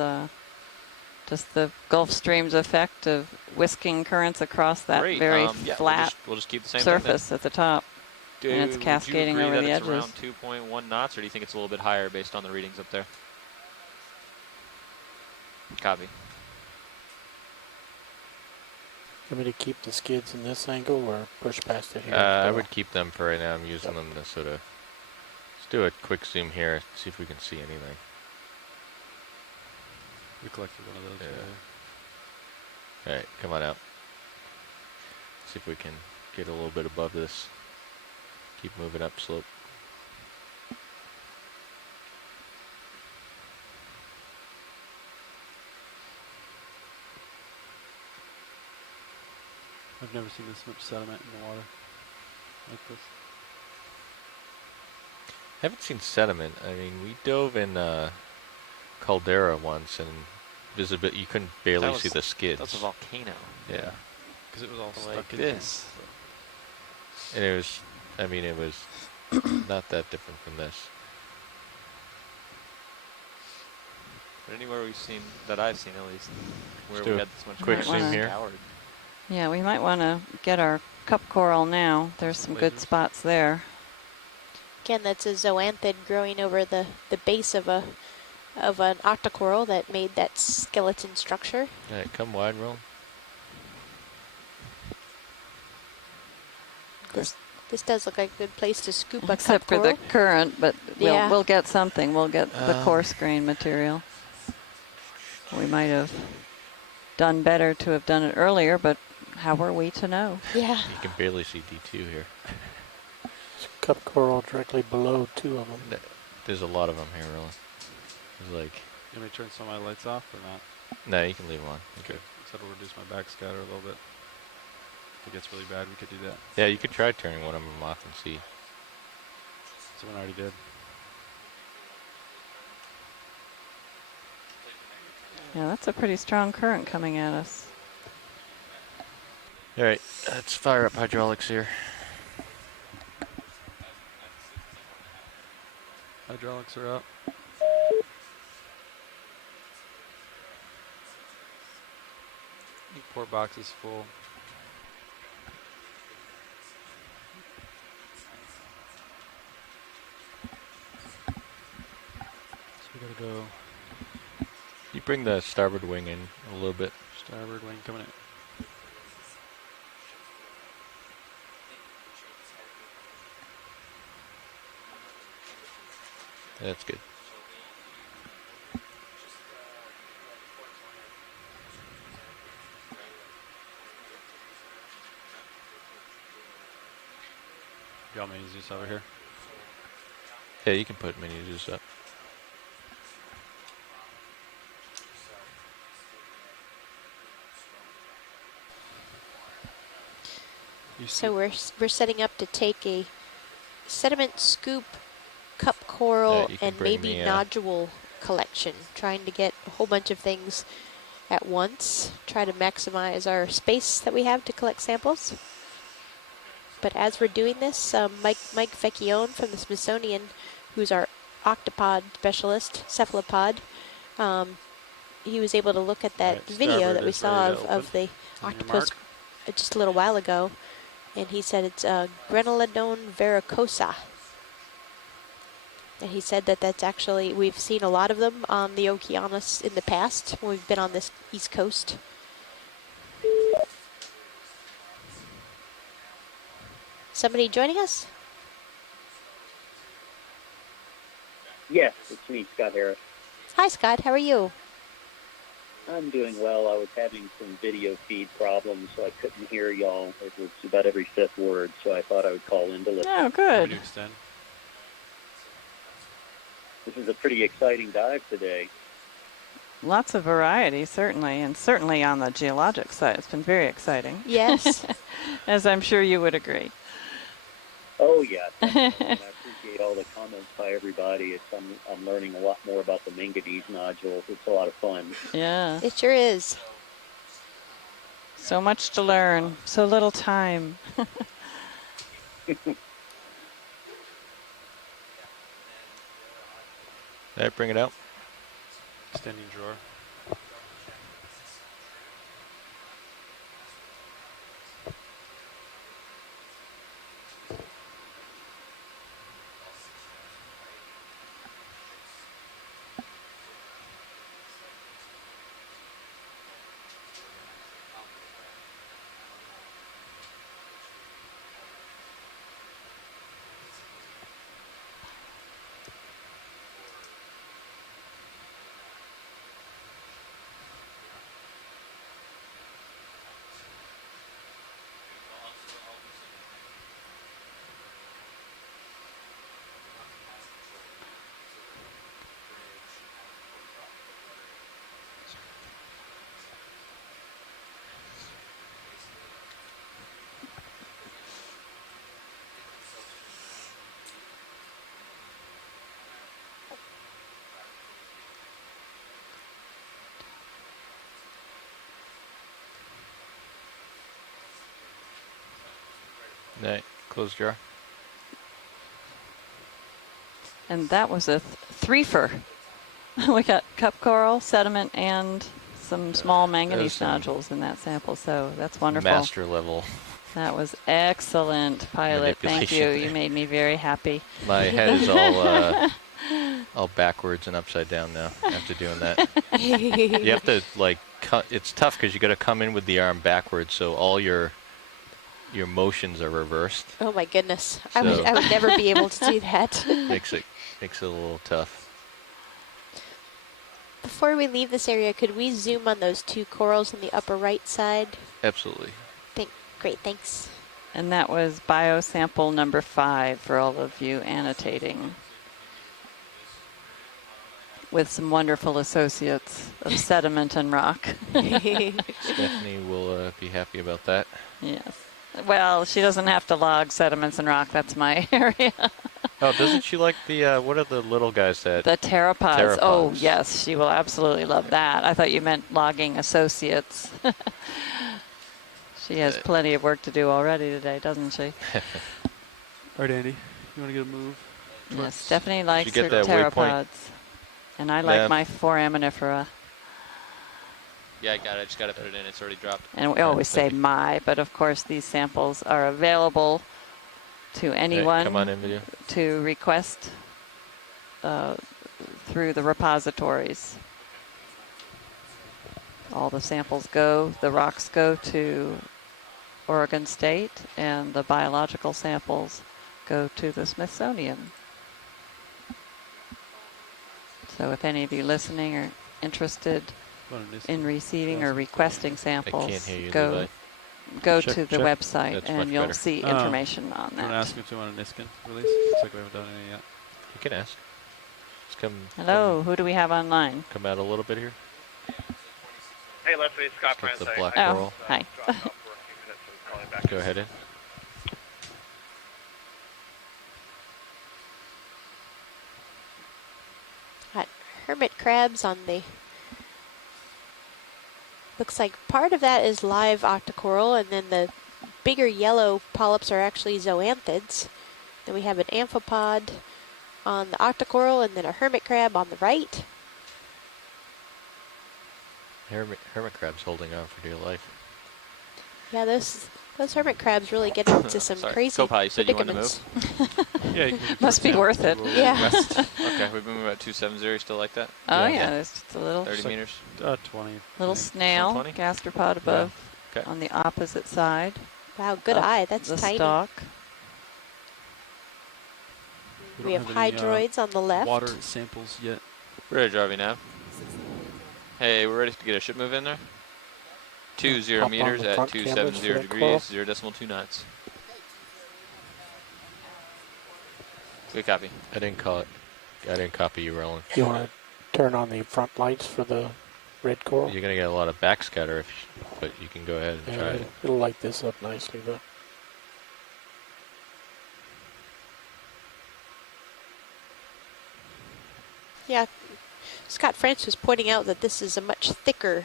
just the Gulf Stream's effect of whisking currents across that Great. very Yeah, flat we'll just keep the same surface at the top. And it's cascading over the Would you edges. agree that it's around 2.1 knots, or do you think it's a little bit higher based on the readings up there? Copy. You want me to keep the skids in this angle or push past it here? I would keep them for right now. I'm using them to sort of... Let's do a quick zoom here, see if we can see anything. We collected one of those. Yeah. Alright, come on out. See if we can get a little bit above this. Keep moving up slope. I've never seen this much sediment in the water like this. I haven't seen sediment. I mean, we dove in Caldera once, and you couldn't barely see the skids. That's a volcano. Yeah. Because it was all Like stuck in this. And it was, I mean, it was not that different from this. But anywhere we've seen, that I've seen at least, where Let's we do had a this much quick water zoom here. scoured. Yeah, we might want to get our cup coral now. There's some good spots there. Again, that's a zoanthid growing over the base of an octocoral that made that skeleton structure. All right, come wide, roll. This does look like a good place to scoop a Except cup for coral. the current, but Yeah. we'll get something. We'll get the coarse grain material. We might have done better to have done it earlier, but how were we to know? Yeah. You can barely see D2 here. There's a cup coral directly below 2 of them. There's a lot of them here, really. There's like... You want me to turn some of my lights off or not? No, you can leave them on. Okay. So that'll reduce my backscatter a little bit. If it gets really bad, we could do that. Yeah, you could try turning one of them off and see. Someone already did. Yeah, that's a pretty strong current coming at us. All right, let's fire up hydraulics here. Hydraulics are up. Port box is full. So we gotta go. You bring the starboard wing in a little bit. Starboard wing coming in. That's good. You want me to use this over here? Yeah, you can put mini juice up. So we're setting up to take a sediment scoop, cup coral, and maybe nodule collection, trying to get a whole bunch of things at once, try to maximize our space that we have to collect samples. But as we're doing this, Mike Vecchione from the Smithsonian, who's our octopod specialist, cephalopod, he was able to look at that video that we saw of the octopus just a little while ago, and he said it's Grenelodon varicosa. And he said that that's actually, we've seen a lot of them on the Okeanos in the past when we've been on this east coast. Somebody joining us? Yes, it's me, Scott Harris. Hi, Scott. How are you? I'm doing well. I was having some video feed problems, so I couldn't hear y'all. It was about every fifth word, so I thought I would call in to listen. Oh, good. This is a pretty exciting dive today. Lots of variety, certainly, and certainly on the geologic side. It's been very exciting. Yes. As I'm sure you would agree. Oh, yeah. I appreciate all the comments by everybody. I'm learning a lot more about the manganese nodules. It's a lot of fun. Yeah. It sure is. So much to learn. So little time. All right, bring it out. Standing drawer. Night. Closed jar. And that was a threefer. We got cup coral, sediment, and some small manganese nodules in that sample, so that's wonderful. Master level. That was excellent, Pilot. Thank you. You made me very happy. My head is all backwards and upside down now after doing that. You have to like it's tough because you got to come in with the arm backwards, so all your motions are reversed. Oh my goodness, So I would never be able to do that. makes it a little tough. Before we leave this area, could we zoom on those two corals on the upper right side? Absolutely. Great, thanks. And that was biosample number 5 for all of you annotating, with some wonderful associates of sediment and rock. Stephanie will be happy about that. Yes. Well, she doesn't have to log sediments and rock. That's my area. Oh, doesn't she like the, what are the little guys that? The pteropods. Oh, yes, she will absolutely love that. I thought you meant logging associates. She has plenty of work to do already today, doesn't she? All right, Andy, you want to get a move? Yes, Stephanie likes her pteropods. And I like my foraminifera. Yeah, I got it. I just got to put it in. It's already dropped. And we always say my, but of course these samples are available to anyone come on in, video. to request through the repositories. All the samples go, the rocks go to Oregon State, and the biological samples go to the Smithsonian. So if any of you listening are interested in receiving or requesting samples, go to the website and you'll see information on that. You want to ask if you want a Niskin release? Looks like we haven't done any yet. You can ask. Just come. Hello, who do we have online? Come out a little bit here. Hey, Leslie, it's Scott France. The black Oh, coral. hi. Go ahead in. Got hermit crabs on the... Looks like part of that is live octocoral, and then the bigger yellow polyps are actually zoanthids. Then we have an amphipod on the octocoral, and then a hermit crab on the right. Hermit crab's holding on for dear life. Yeah, those hermit crabs really get into some crazy Kopal, you said you wanted to predicaments. move? Yeah, must be worth it. Yeah. Okay, we've been moving about 270. You still like that? Oh yeah, there's just a little 30 meters. 20. little snail, 20? gastropod above Okay. on the opposite side. Wow, good eye. That's the tiny. stalk. We have any, hydroids on the left. Water samples yet. We're ready to drive you now. Hey, we're ready to get a ship move in there. 20 Hop on meters the at front canvas 270 for that coral. degrees, 0.2 knots. Good copy. I didn't copy you, Roland. You want to turn on the front lights for the red coral? You're gonna get a lot of backscatter, but you can go ahead and try it. It'll light this up nicely, though. Yeah, Scott France was pointing out that this is a much thicker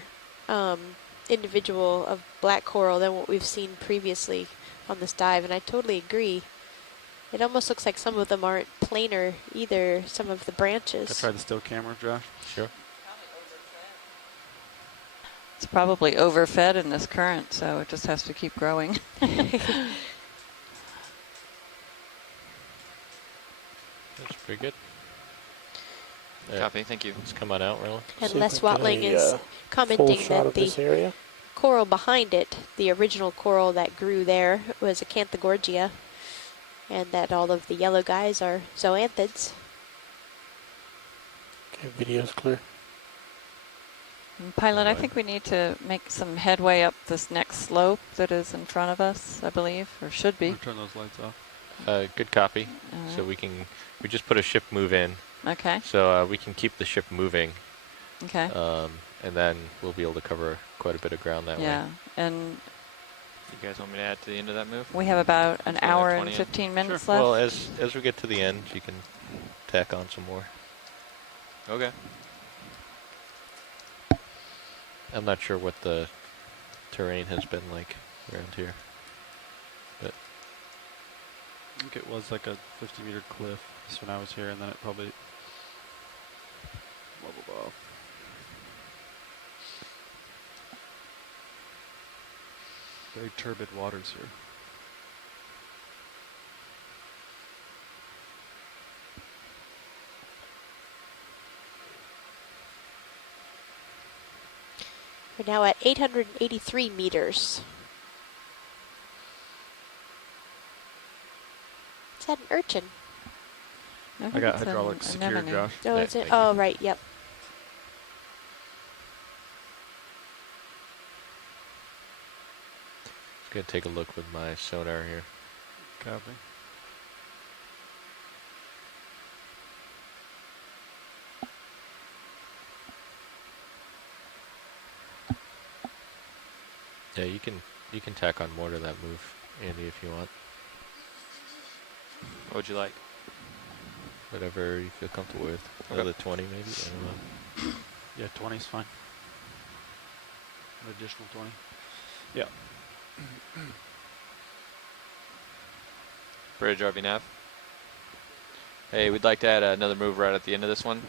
individual of black coral than what we've seen previously on this dive, and I totally agree. It almost looks like some of them aren't planar either, some of the branches. I try the still camera, Josh. Sure. It's probably overfed in this current, so it just has to keep growing. That's pretty good. Copy, thank you. Let's come on out, Roland. And Les Watling is commenting that the coral behind it, the original coral that grew there, was Acanthogorgia, and that all of the yellow guys are zoanthids. Okay, video's clear. Pilot, I think we need to make some headway up this next slope that is in front of us, I believe, or should be. Turn those lights off. Good copy. So we just put a ship move in. Okay. So we can keep the ship moving. Okay. And then we'll be able to cover quite a bit of ground that way. Yeah, and You guys want me to add to the end of that move? we have about an hour and 20 in. 15 minutes Sure. left. Well, as we get to the end, you can tack on some more. Okay. I'm not sure what the terrain has been like around here, but I think it was like a 50-meter cliff just when I was here, and then it probably leveled off. Very turbid waters here. We're now at 883 meters. Is that an urchin? I got hydraulics secured, Josh. Oh, is it? Oh, right, yep. Just gonna take a look with my sonar here. Copy. Yeah, you can tack on more to that move, Andy, if you want. What would you like? Whatever you feel comfortable with. Okay. Another 20 maybe? I don't know. Yeah, 20 is fine. An additional 20. Yeah. Bridge RV nav. Hey, we'd like to add another move right at the end of this one.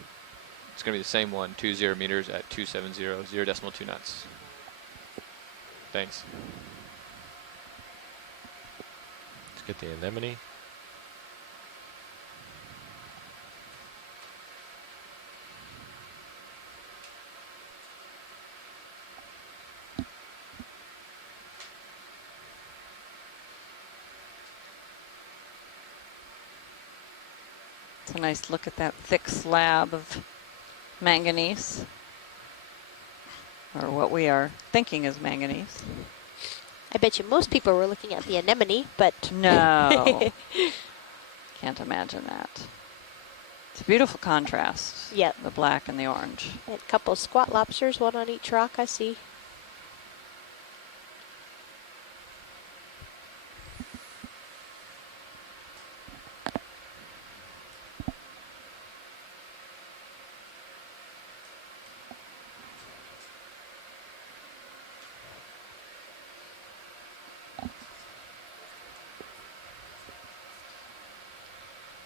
It's going to be the same one, 20 meters at 270, 0.2 knots. Thanks. Let's get the anemone. It's a nice look at that thick slab of manganese, or what we are thinking is manganese. I bet you most people were looking at the anemone, but... No. Can't imagine that. It's a beautiful contrast. Yep. The black and the orange. And a couple of squat lobsters, one on each rock, I see.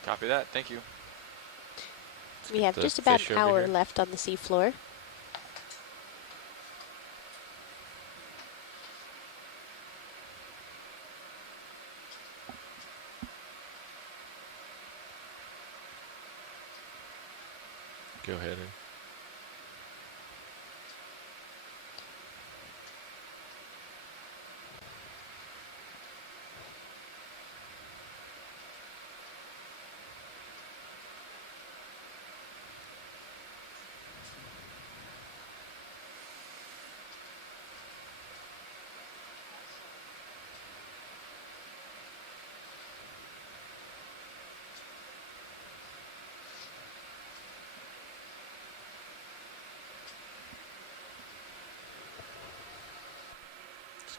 Copy that. Thank you. We have just about an hour left on the seafloor. Go ahead and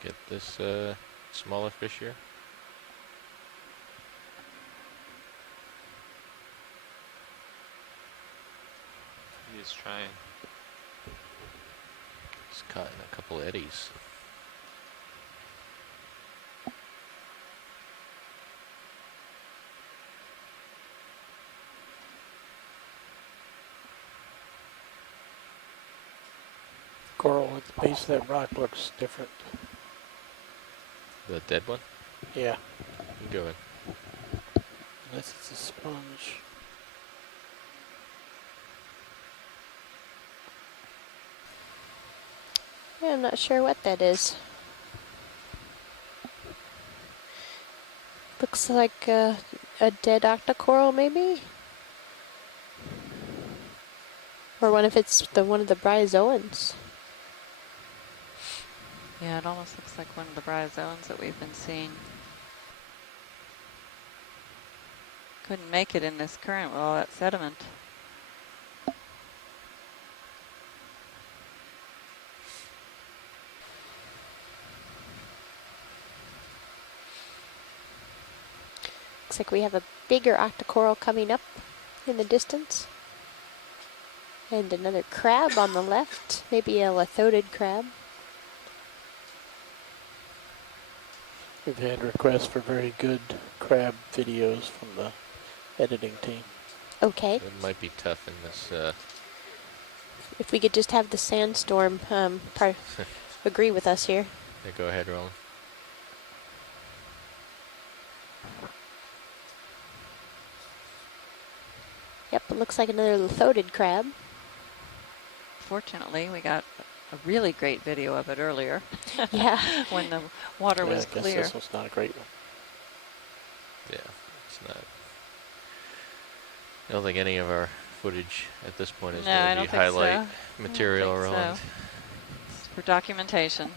get this smaller fish here. He's trying. He's caught in a couple eddies. Coral at the base of that rock looks different. The dead one? Yeah. You can go in. Unless it's a sponge. Yeah, I'm not sure what that is. Looks like a dead octocoral, maybe? Or what if it's one of the bryozoans? Yeah, it almost looks like one of the bryozoans that we've been seeing. Couldn't make it in this current with all that sediment. Looks like we have a bigger octocoral coming up in the distance. And another crab on the left, maybe a lithodid crab. We've had requests for very good crab videos from the editing team. Okay. It might be tough in this. If we could just have the sandstorm agree with us here. Yeah, go ahead, Roland. Yep, it looks like another lithodid crab. Fortunately, we got a really great video of it earlier. Yeah. When the water was I guess clear. this was not a great one. Yeah, it's not. I don't think any of our footage at this point is going to be highlight material, I don't think Roland. so. It's for documentation.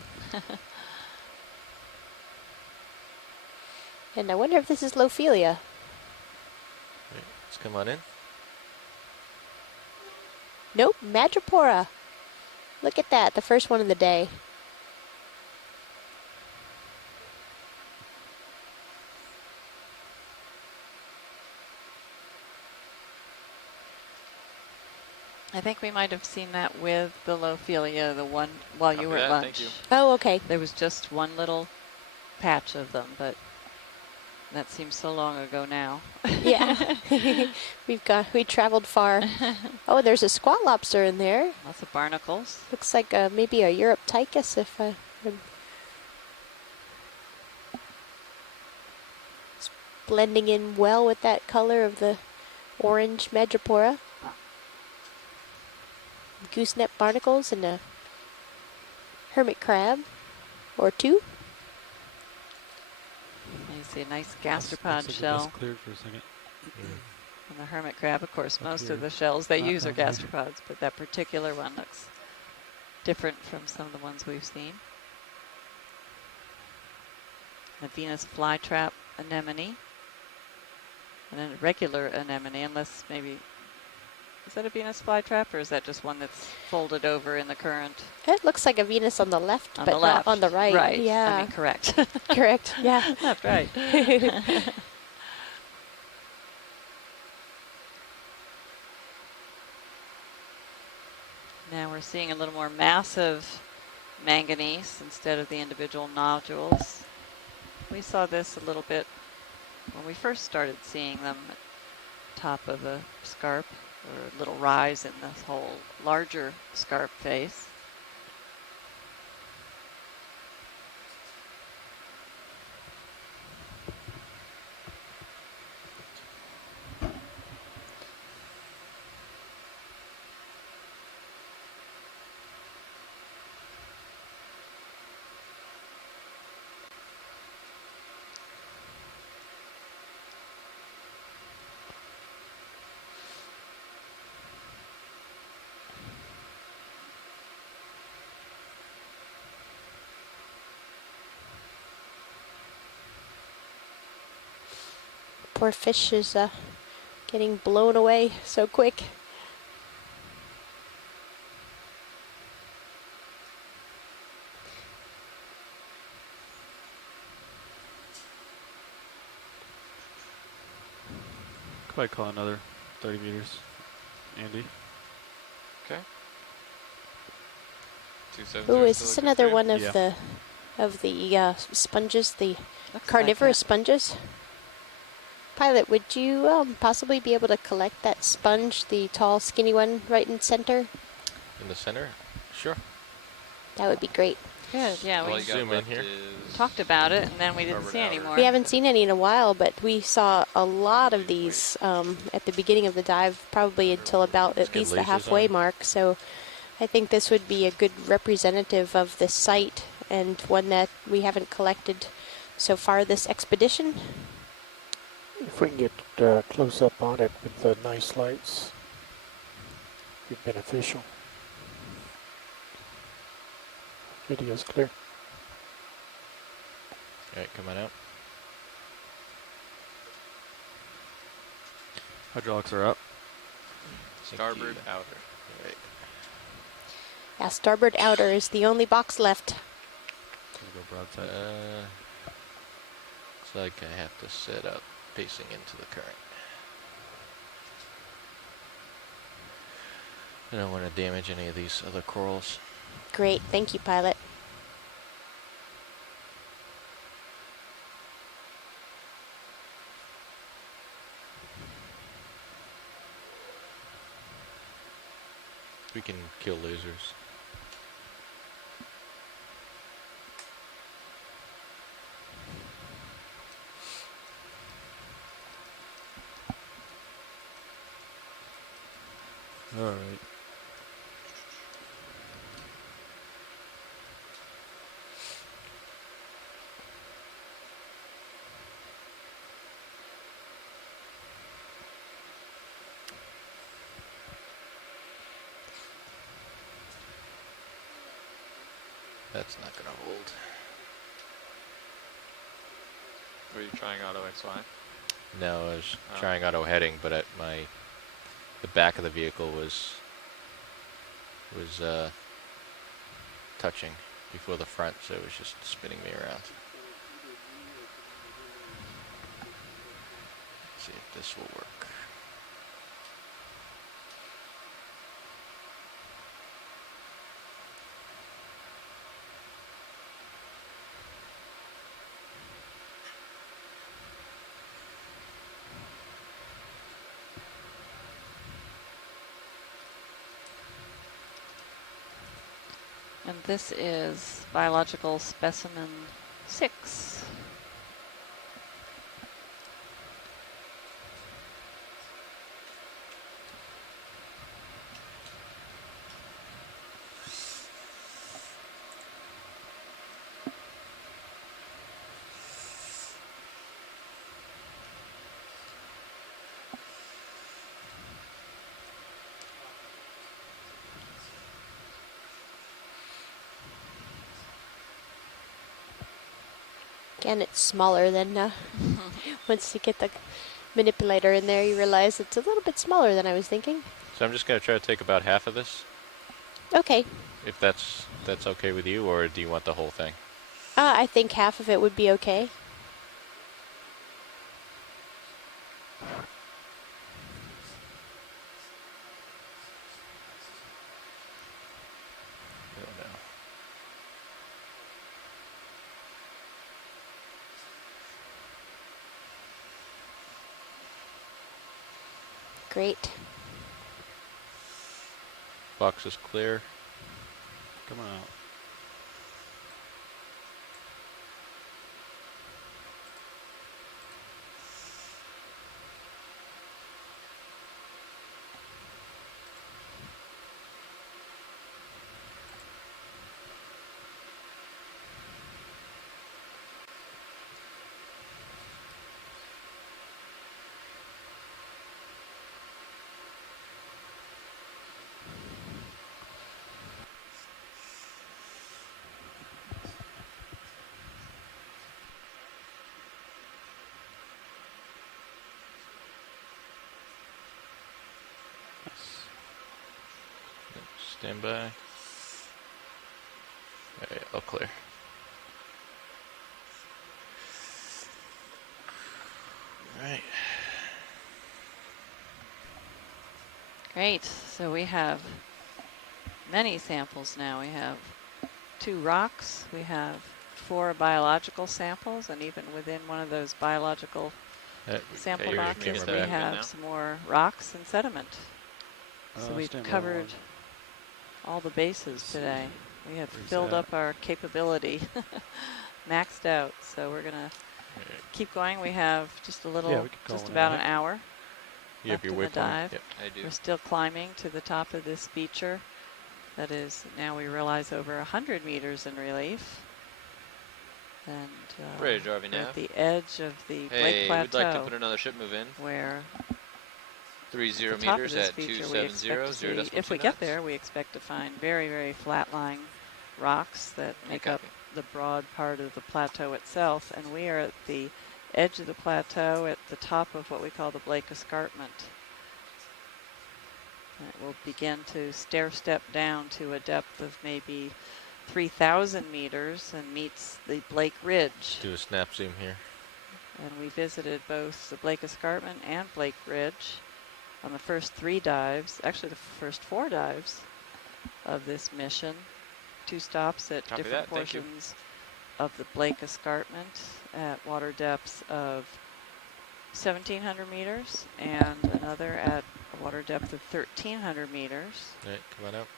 And I wonder if this is Lophelia. Let's come on in. Nope, Madrepora. Look at that, the first one of the day. I think we might have seen that with the Lophelia, the one while you were at lunch. Thank you. Oh, okay. There was just one little patch of them, but that seems so long ago now. Yeah. we traveled far. Oh, there's a squat lobster in there. Lots of barnacles. Looks like maybe a Europtychus if it's blending in well with that color of the orange Madrepora. Gooseneck barnacles and a hermit crab or two. You see a nice gastropod Looks like shell. it was cleared for a second. And the hermit crab, of course, most here. of the shells they use are Okay. gastropods, but that particular one looks different from some of the ones we've seen. The Venus flytrap anemone. And then a regular anemone, unless maybe, is that a Venus flytrap or is that just one that's folded over in the current? It looks like a Venus on the left, On but the left. not on the right. Right. Yeah. I mean, correct. Correct. Yeah. Left, right. Now we're seeing a little more massive manganese instead of the individual nodules. We saw this a little bit when we first started seeing them at the top of the scarp, or a little rise in this whole larger scarp face. Poor fish is getting blown away so quick. Could I call another 30 meters, Andy? Okay. Ooh, is this another one of the sponges, the carnivorous sponges? Pilot, would you possibly be able to collect that sponge, the tall, skinny one, right in center? In the center? Sure. That would be great. Good, yeah, All we you got zoom in here. talked about it and then we didn't see any more. We haven't seen any in a while, but we saw a lot of these at the beginning of the dive, probably until about at least the halfway mark. So I think this would be a good representative of the site and one that we haven't collected so far this expedition. If we can get close up on it with the nice lights, it'd be beneficial. Video's clear. All right, come on out. Hydraulics are up. Starboard outer. Right. Yeah, starboard outer is the only box left. Go broadside. Looks like I have to set up facing into the current. I don't want to damage any of these other corals. Great, thank you, pilot. we can kill lasers. All right. That's not gonna hold. Were you trying auto XY? No, I was trying auto heading, but at the back of the vehicle was touching before the front, so it was just spinning me around. Let's see if this will work. And this is biological specimen 6. Again, it's smaller than once you get the manipulator in there, you realize it's a little bit smaller than I was thinking. So I'm just gonna try to take about half of this. Okay. If that's okay with you, or do you want the whole thing? I think half of it would be okay. Great. Box is clear. Come on out. Stand by. Alright, all clear. Alright. Great. So we have many samples now. We have 2 rocks. We have 4 biological samples, and even within one of those biological sample boxes, we have some more rocks and sediment. So we've covered all the bases today. We have filled up our capability, maxed out. So we're gonna keep going. We have just a little, just about an hour left in the dive. Yep. I do. We're still climbing to the top of this feature that is now, we realize, over 100 meters in relief. And Bridge, RV we're nav. at the edge of the Hey, Blake Plateau. we'd like to put another ship move in. Where 30 at the top meters of this at feature, 270, 0.2 if we get there, we expect to find very, very flat-lying rocks that make up the broad part of the plateau itself. And we are at the edge of the plateau at the top of what we call the Blake Escarpment. And it will begin to stair-step down to a depth of maybe 3,000 meters and meets the Blake Ridge. Do a snap zoom here. And we visited both the Blake Escarpment and Blake Ridge on the first 3 dives, actually the first 4 dives of this mission. 2 stops at different portions of the Blake Escarpment at water depths of 1,700 meters and another at a water depth of 1,300 meters. All right, come on out.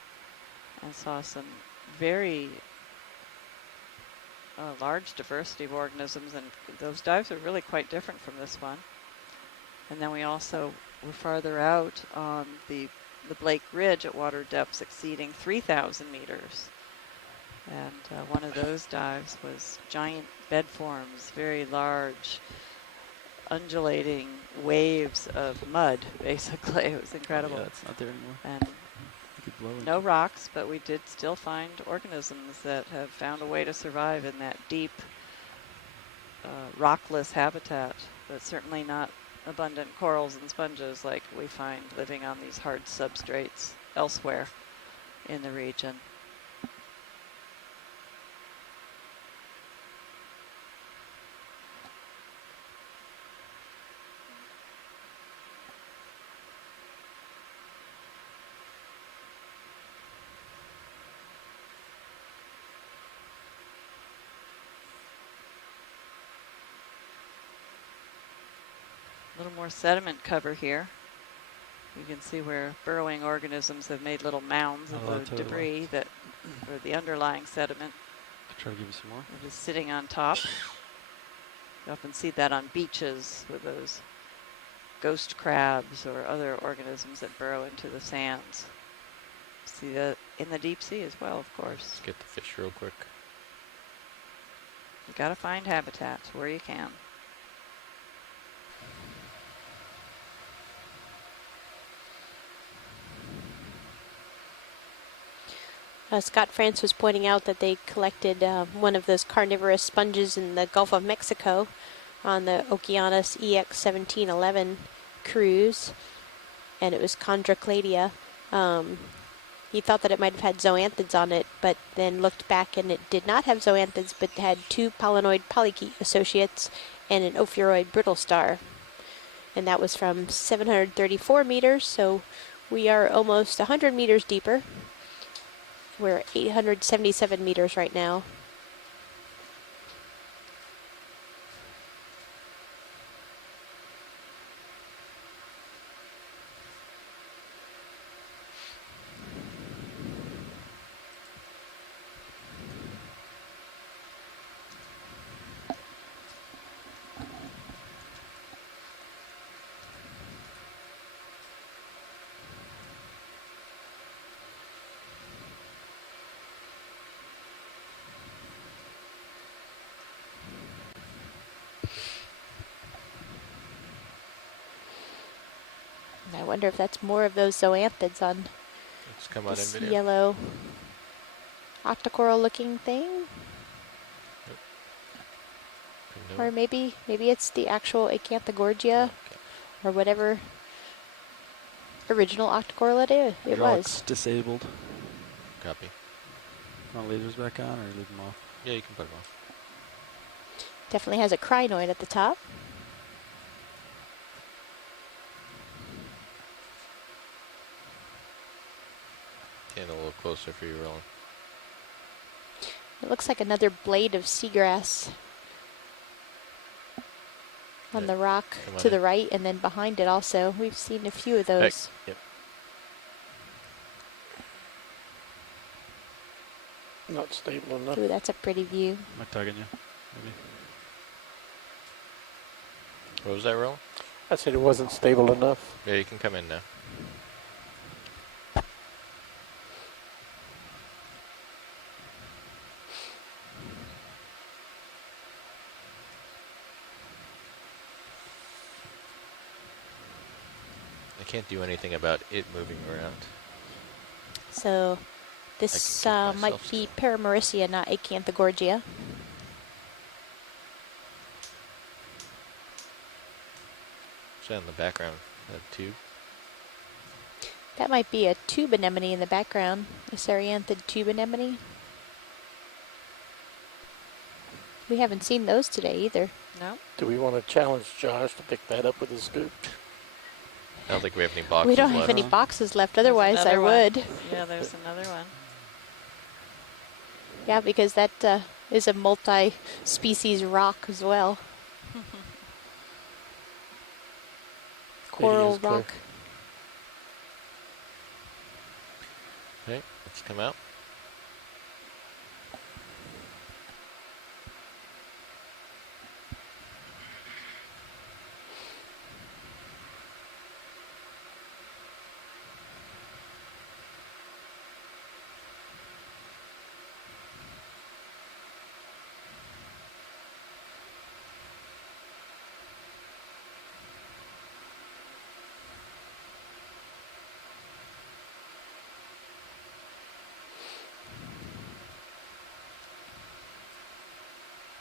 And saw some very large diversity of organisms, and those dives are really quite different from this one. And then we also were farther out on the Blake Ridge at water depths exceeding 3,000 meters. And one of those dives was giant bed forms, very large, undulating waves of mud, basically. It was incredible. Yeah, it's not there anymore. And no rocks, but we did still find organisms that have found a way to survive in that deep, rockless habitat, but certainly not abundant corals and sponges like we find living on these hard substrates elsewhere in the region. A little more sediment cover here. You can see where burrowing organisms have made little mounds of the debris that, or the underlying sediment. I'll try to give you some more. That is sitting on top. You often see that on beaches with those ghost crabs or other organisms that burrow into the sands. See that in the deep sea as well, of course. Let's get the fish real quick. You gotta find habitats where you can. Scott France was pointing out that they collected one of those carnivorous sponges in the Gulf of Mexico on the Okeanos EX1811 cruise, and it was Chondrocladia. He thought that it might have had zoanthids on it, but then looked back and it did not have zoanthids, but had 2 polynoid polychaete associates and an ophiuroid brittle star. And that was from 734 meters, so we are almost 100 meters deeper. We're 877 meters right now. I wonder if that's more of those zoanthids on this yellow octocoral looking thing. Or maybe it's the actual Acanthogorgia or whatever original octocoral it was. Disabled. Copy. Want lasers back on or leave them off? Yeah, you can put them off. Definitely has a crinoid at the top. Getting a little closer for you, Roland. It looks like another blade of seagrass on the rock to the right, and then behind it also. We've seen a few of those. Yep. Not stable enough. Ooh, that's a pretty view. Am I tugging you? Maybe. What was that, Roland? I said it wasn't stable enough. Yeah, you can come in now. I can't do anything about it moving around. So this might be Paramaricia, not Acanthogorgia. What's that in the background? That tube? That might be a tube anemone in the background, a Cerianthid tube anemone. We haven't seen those today either. No. Do we want to challenge Josh to pick that up with a scoop? I don't think we have any boxes We don't left. have any boxes left, otherwise I would. Yeah, there's another one. Yeah, because that is a multi-species rock as well. Coral rock. Let's come out.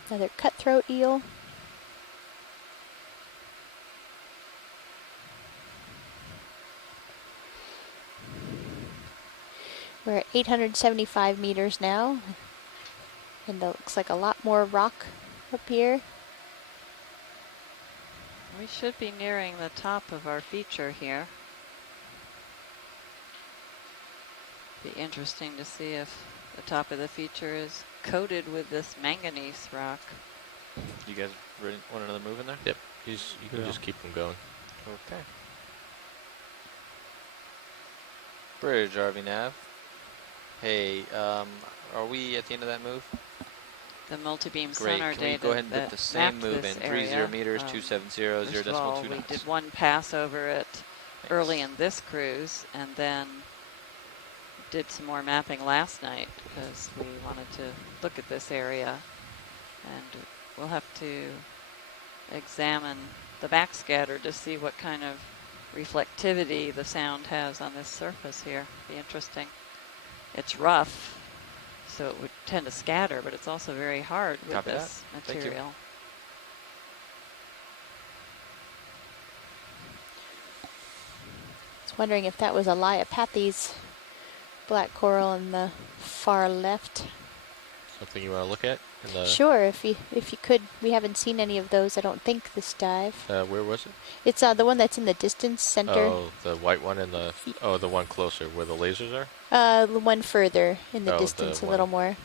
Another cutthroat eel. We're at 875 meters now, and it looks like a lot more rock up here. We should be nearing the top of our feature here. Be interesting to see if the top of the feature is coated with this manganese rock. You guys ready? Want another move in there? Yep. You can just keep them going. Okay. Bridge, RV Nav. Hey, are we at the end of that move? The multi-beam Great. sonar Can we data go ahead and get that the same mapped move this in? area, 30 meters, 270, first of 0.2 all, we knots. did one pass over it early in this cruise, and then did some more mapping last night because we wanted to look at this area, and we'll have to examine the backscatter to see what kind of reflectivity the sound has on this surface here. Be interesting. It's rough, so it would tend to scatter, but it's also very hard with Copy this that. Thank you. material. I was wondering if that was a Liopathes black coral in the far left. Something you want to look at? In the Sure, if you could. We haven't seen any of those, I don't think, this dive. where was it? It's the one that's in the distance center. Oh, the white one in the. Oh, the one closer where the lasers are. The one further in the Oh, distance, the a little one more.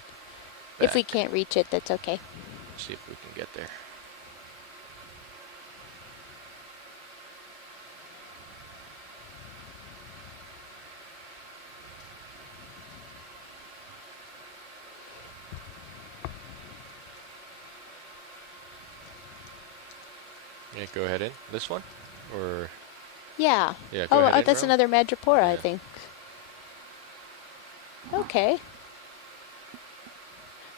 If we back. can't reach it, that's okay. Let's see if we can get there. Yeah, go ahead in. This one? Or. Yeah. Yeah, go ahead in, That's Ro. another Madrepora, I think. Okay.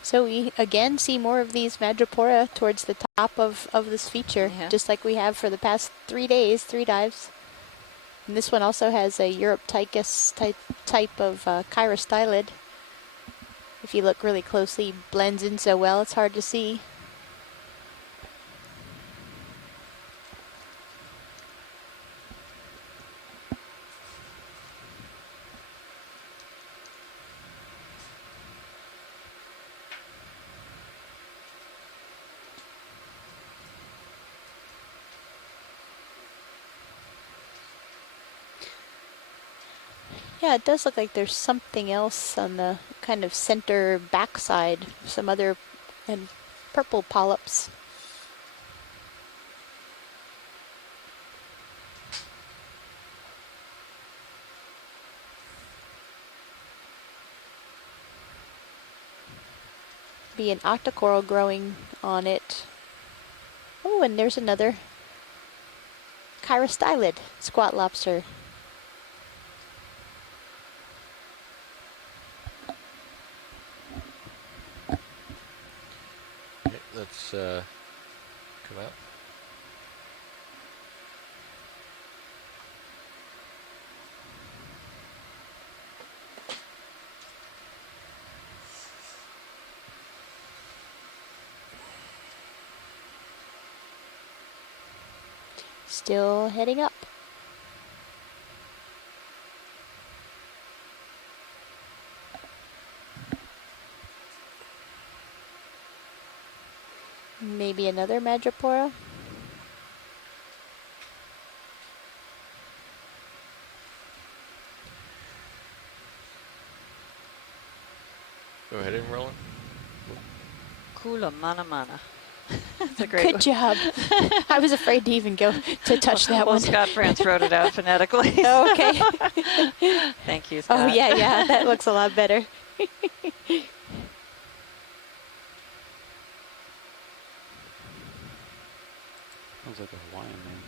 So we again see more of these Madrepora towards the top of this feature, just like we have for the past 3 days, 3 dives. And this one also has a Europtychus type of chirostylid. If you look really closely, blends in so well, it's hard to see. Yeah, it does look like there's something else on the kind of center backside, some other and purple polyps. Be an octocoral growing on it. Oh, and there's another chirostylid squat lobster. Okay, let's come out. Still heading up. Maybe another Madrepora. Go ahead and roll it. Kula mana mana. That's a great Good job. I was afraid to even go to touch that one. Scott France wrote it out phonetically. Oh, okay. Thank you, Scott. Oh, yeah, that looks a lot better. Sounds like a Hawaiian name.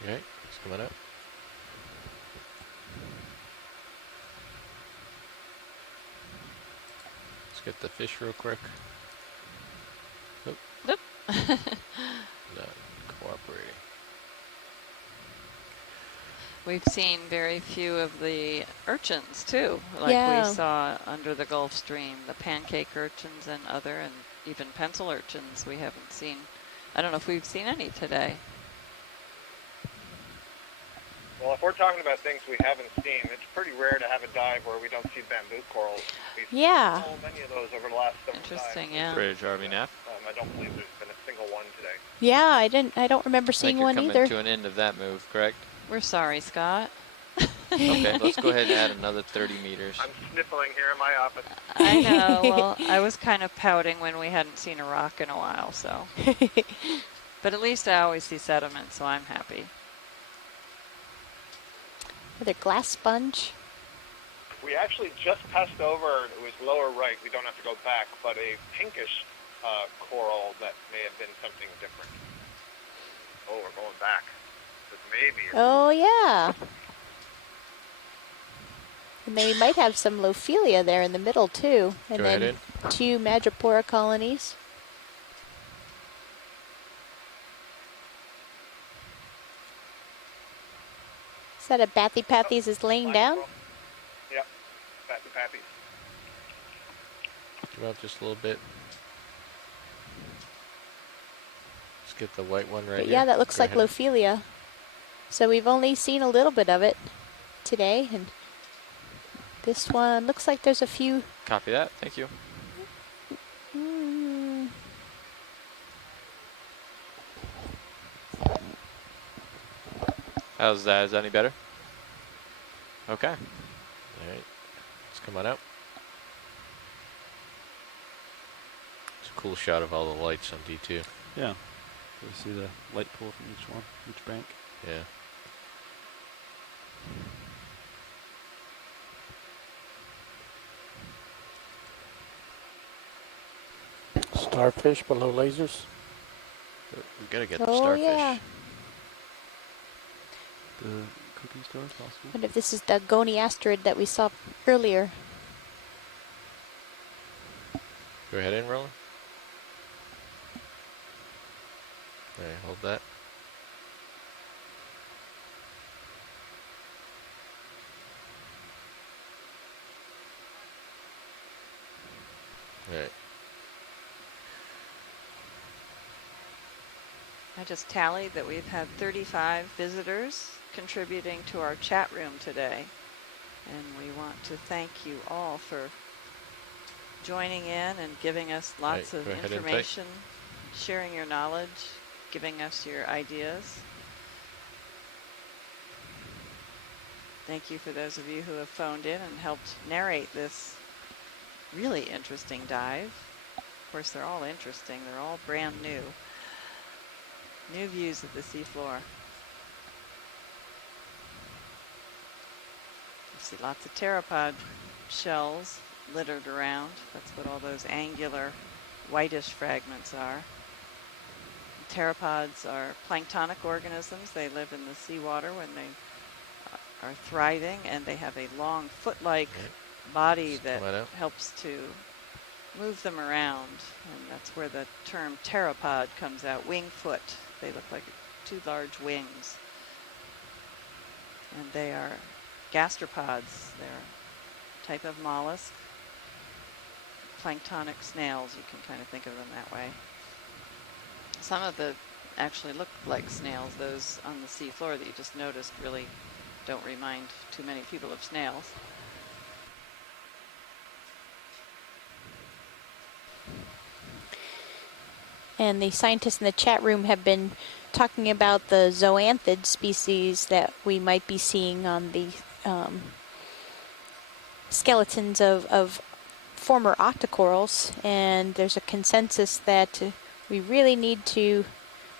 Okay, it's coming up. Let's get the fish real quick. Oop. Nope. Not cooperating. We've seen very few of the urchins too, like Yeah. we saw under the Gulf Stream, the pancake urchins and other, and even pencil urchins we haven't seen. I don't know if we've seen any today. Well, if we're talking about things we haven't seen, it's pretty rare to have a dive where we don't see bamboo corals. We've Yeah. seen so many of those over the last several Interesting, times. yeah. Bridge RV-NAF. I don't believe there's been a single one today. Yeah, I don't remember I think seeing you're one coming either. to an end of that move, correct? We're sorry, Scott. Okay, let's go ahead and add another 30 meters. I'm sniffling here in my office. I know. Well, I was kind of pouting when we hadn't seen a rock in a while, so. But at least I always see sediment, so I'm happy. Another glass sponge. We actually just passed over, it was lower right, we don't have to go back, but a pinkish coral that may have been something different. Oh, we're going back. But maybe. Oh, yeah. And they might have some Lophelia there in the middle, too. And Go then ahead 2 Madrepora colonies. Is that a Bathypathes is laying down? Yep, Bathy Pathy. Come out just a little bit. Let's get the white one right But here. yeah, that looks Go like ahead. Lophelia. So we've only seen a little bit of it today. And this one looks like there's a few. Copy that. Thank you. How's that? Is that any better? Okay. All right, it's coming out. It's a cool shot of all the lights on D2. Yeah. You see the light pool from each one, each bank. Yeah. Starfish below lasers. We gotta get the Oh, starfish. yeah. The cookie stars possible. What if this is the goniasterid that we saw earlier? Go ahead and roll. All right, hold that. All right. I just tallied that we've had 35 visitors contributing to our chat room today. And we want to thank you all for joining in and giving us lots Right, of go ahead and take. information, sharing your knowledge, giving us your ideas. Thank you for those of you who have phoned in and helped narrate this really interesting dive. Of course, they're all interesting. They're all brand new. New views of the seafloor. You see lots of pteropod shells littered around. That's what all those angular whitish fragments are. Pteropods are planktonic organisms. They live in the seawater when they are thriving, and they have a long foot-like body that helps to move them around, and that's where the term pteropod comes out, wing foot. They look like 2 large wings. And they are gastropods. They're a type of mollusk. Planktonic snails, you can kind of think of them that way. Some of the actually look like snails. Those on the seafloor that you just noticed really don't remind too many people of snails. and the scientists in the chat room have been talking about the zoanthid species that we might be seeing on the skeletons of former octocorals, and there's a consensus that we really need to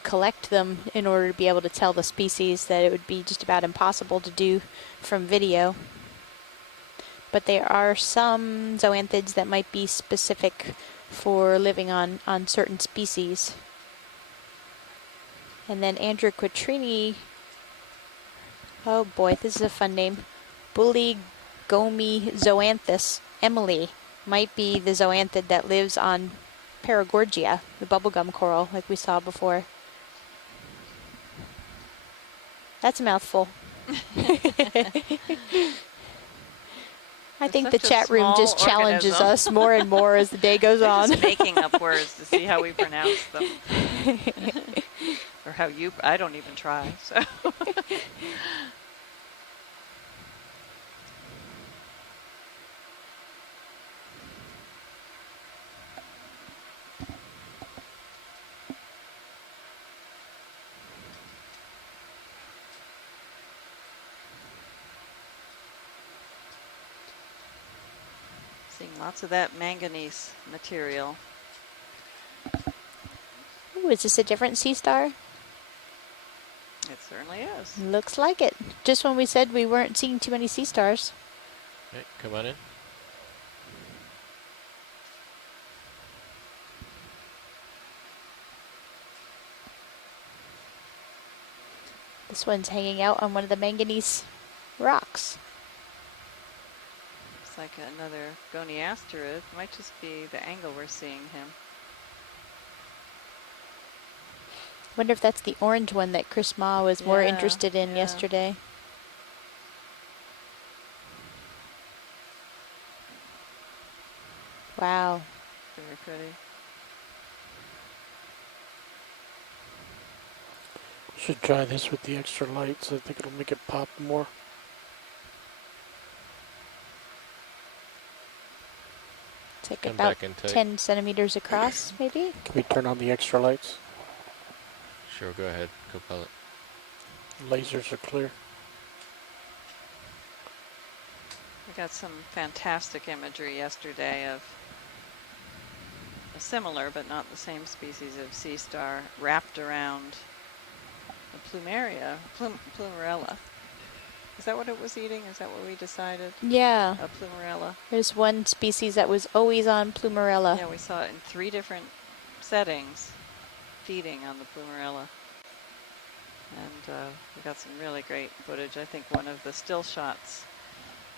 collect them in order to be able to tell the species, that it would be just about impossible to do from video. But there are some zoanthids that might be specific for living on certain species. And then Andrew Quattrini, oh boy, this is a fun name, Buligomi zoanthus Emily, might be the zoanthid that lives on Paragorgia, the bubblegum coral, like we saw before. That's a mouthful. I think the chat room just challenges us more and more as the day goes on. Just making up words to see how we pronounce them. Or how you, I don't even try, so. Seeing lots of that manganese material. Ooh, is this a different sea star? It certainly is. Looks like it. Just when we said we weren't seeing too many sea stars. Okay, come on in. This one's hanging out on one of the manganese rocks. Looks like another goniasterid. Might just be the angle we're seeing him. Wonder if that's the orange one that Chris Ma was more interested in yesterday. Wow. Very pretty. Should try this with the extra lights. I think it'll make it pop more. It's like Come about back in tight. 10 centimeters across, maybe? Can we turn on the extra lights? Sure, go ahead, co-pilot. Lasers are clear. We got some fantastic imagery yesterday of a similar but not the same species of sea star wrapped around a plumeria, plumerella. Is that what it was eating? Is that what we decided? Yeah. A plumerella. There's one species that was always on plumerella. Yeah, we saw it in 3 different settings, feeding on the plumerella. And we got some really great footage. I think one of the still shots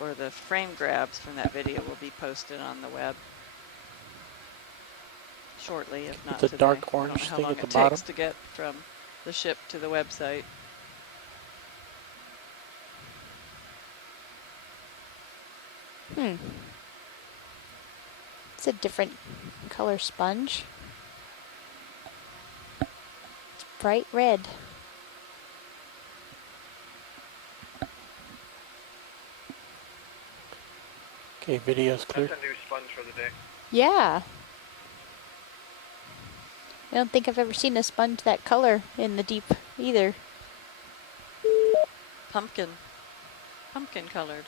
or the frame grabs from that video will be posted on the web shortly, if not the today. dark I orange don't know how thing long at the it bottom? takes to get from the ship to the website. It's a different color sponge. It's bright red. Okay, video's clear. That's a new sponge for the day. Yeah. I don't think I've ever seen a sponge that color in the deep either. Pumpkin colored.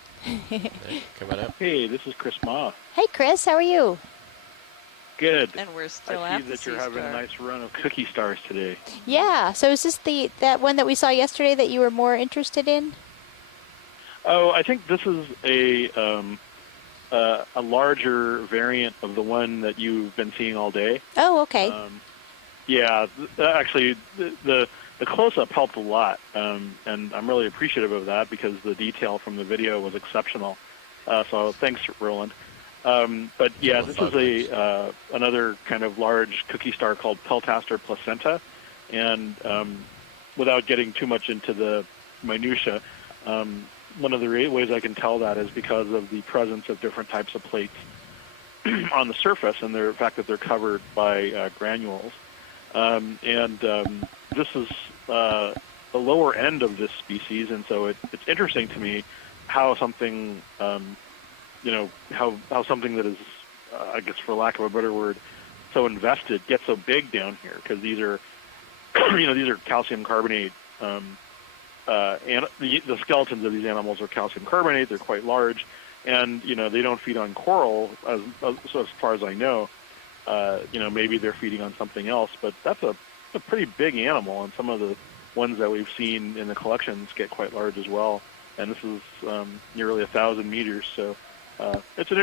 Come on up. Hey, this is Chris Ma. Hey Chris, how are you? Good. And we're still I at see the that you're sea having star. a nice run of cookie stars today. Yeah, so is this that one that we saw yesterday that you were more interested in? Oh, I think this is a larger variant of the one that you've been seeing all day. Oh, okay. Yeah, actually, the close-up helped a lot, and I'm really appreciative of that because the detail from the video was exceptional. So thanks, Roland. But yeah, this is another kind of large cookie star called Peltaster placenta, and without getting too much into the minutia, one of the ways I can tell that is because of the presence of different types of plates on the surface and the fact that they're covered by granules. This is the lower end of this species, and so it's interesting to me how something, how something that is, I guess for lack of a better word, so invested get so big down here, because these are, these are calcium carbonate. And the skeletons of these animals are calcium carbonate. They're quite large, and they don't feed on coral so as far as I know. Maybe they're feeding on something else, but that's a pretty big animal, and some of the ones that we've seen in the collections get quite large as well. And this is nearly 1,000 meters, so it's an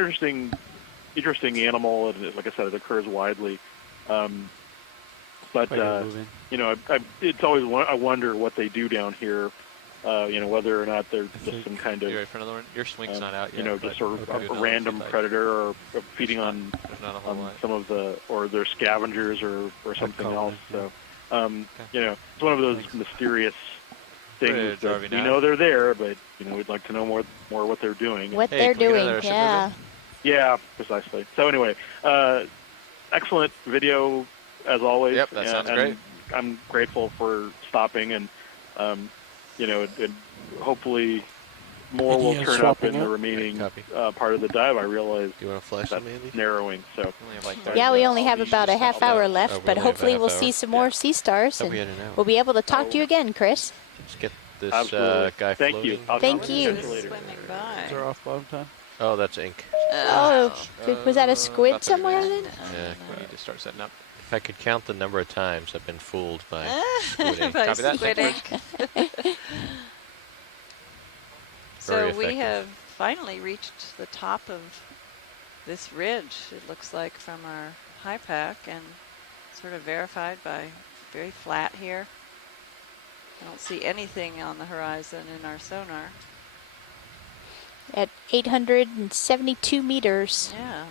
interesting animal, and like I said, it occurs widely. But it's always I wonder what they do down here. Whether or not they're just some kind of You're ready for another one? Your swing's not out yet. just sort of a random predator, or feeding on some of or they're scavengers or something else. So it's one of those mysterious things that we know they're there, but we'd like to know more what they're doing. What they're doing, yeah. Yeah, precisely. So anyway, excellent video as always. Yep, that sounds great. I'm grateful for stopping, and and hopefully more will turn up in the remaining part of the dive. I realize you want to flash that's them, Andy? narrowing. So yeah, we only have about a half hour left, but hopefully we'll see some more sea stars, and we'll be able to talk to you again, Chris. Let's get this guy Thank floating. you. Thank you. Swimming by. Is there off bottom time? Oh, that's ink. Was that a squid somewhere then? Yeah. We need to start setting up. If I could count the number of times I've been fooled by squid ink. Copy that. Squid ink. So we have finally reached the top of this ridge, it looks like, from our high pack, and sort of verified by very flat here. I don't see anything on the horizon in our sonar. At 872 meters. Yeah.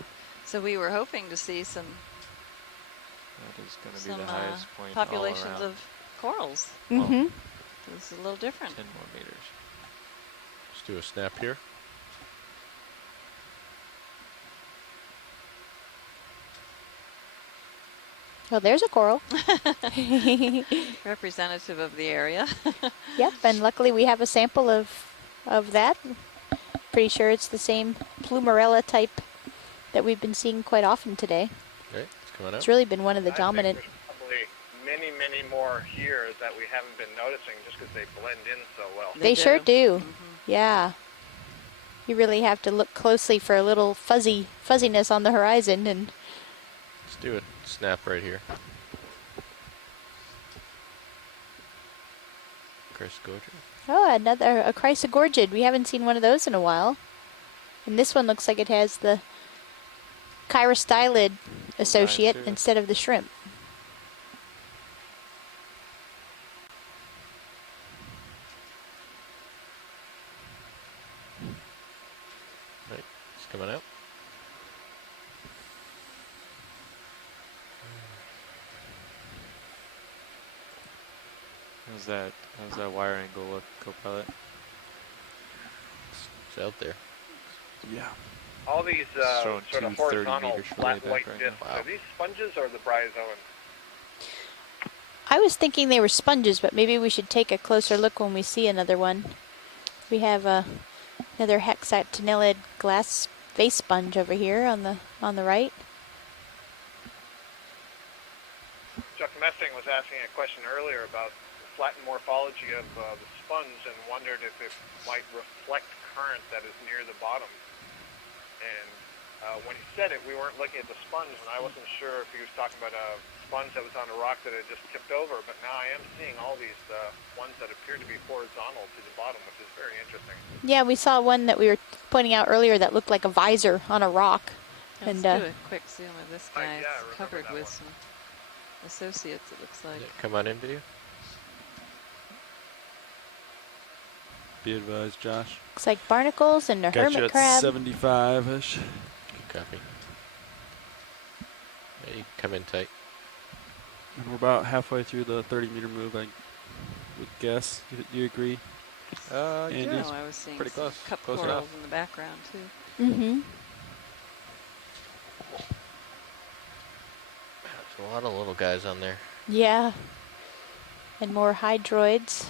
So we were hoping to see some That is going to be the highest point all populations around. of corals. Mm-hmm. This is a little different. 10 more meters. Let's do a snap here. Well, there's a coral. Representative of the area. Yep, and luckily we have a sample of that. Pretty sure it's the same plumarella type that we've been seeing quite often today. Okay, it's coming out. It's really been one of the dominant. There's probably many more here that we haven't been noticing just because they blend in so well. They sure do. Yeah. You really have to look closely for a little fuzziness on the horizon, and Let's do it. Snap right here. Chrysogorgia. oh, a chrysogorgid. We haven't seen one of those in a while. And this one looks like it has the chirostylid associate instead of the shrimp. Right, it's coming out. How's that wire angle look, co-pilot? It's out there. Yeah. All these Throwing sort of 230 horizontal meters from flat way back white right discs, now. are these sponges or the bryozoans? I was thinking they were sponges, but maybe we should take a closer look when we see another one. We have another hexactinellid glass vase sponge over here on the right. Chuck Messing was asking a question earlier about the flattened morphology of the sponge and wondered if it might reflect current that is near the bottom. And when he said it, we weren't looking at the sponge, and I wasn't sure if he was talking about a sponge that was on a rock that had just tipped over, but now I am seeing all these ones that appear to be horizontal to the bottom, which is very interesting. Yeah, we saw one that we were pointing out earlier that looked like a visor on a rock. Let's do a quick zoom of this guy. It's covered with some associates, it looks like. Come on in, video. Be advised, Josh. Looks like barnacles and a Got you hermit at crab. 75-ish. Good copy. Yeah, you come in tight. And we're about halfway through the 30-meter move, I would guess. Do you agree? Andy? No, I was seeing pretty some close. cup Close corals enough. in the background, too. Mm-hmm. There's a lot of little guys on there. Yeah. And more hydroids.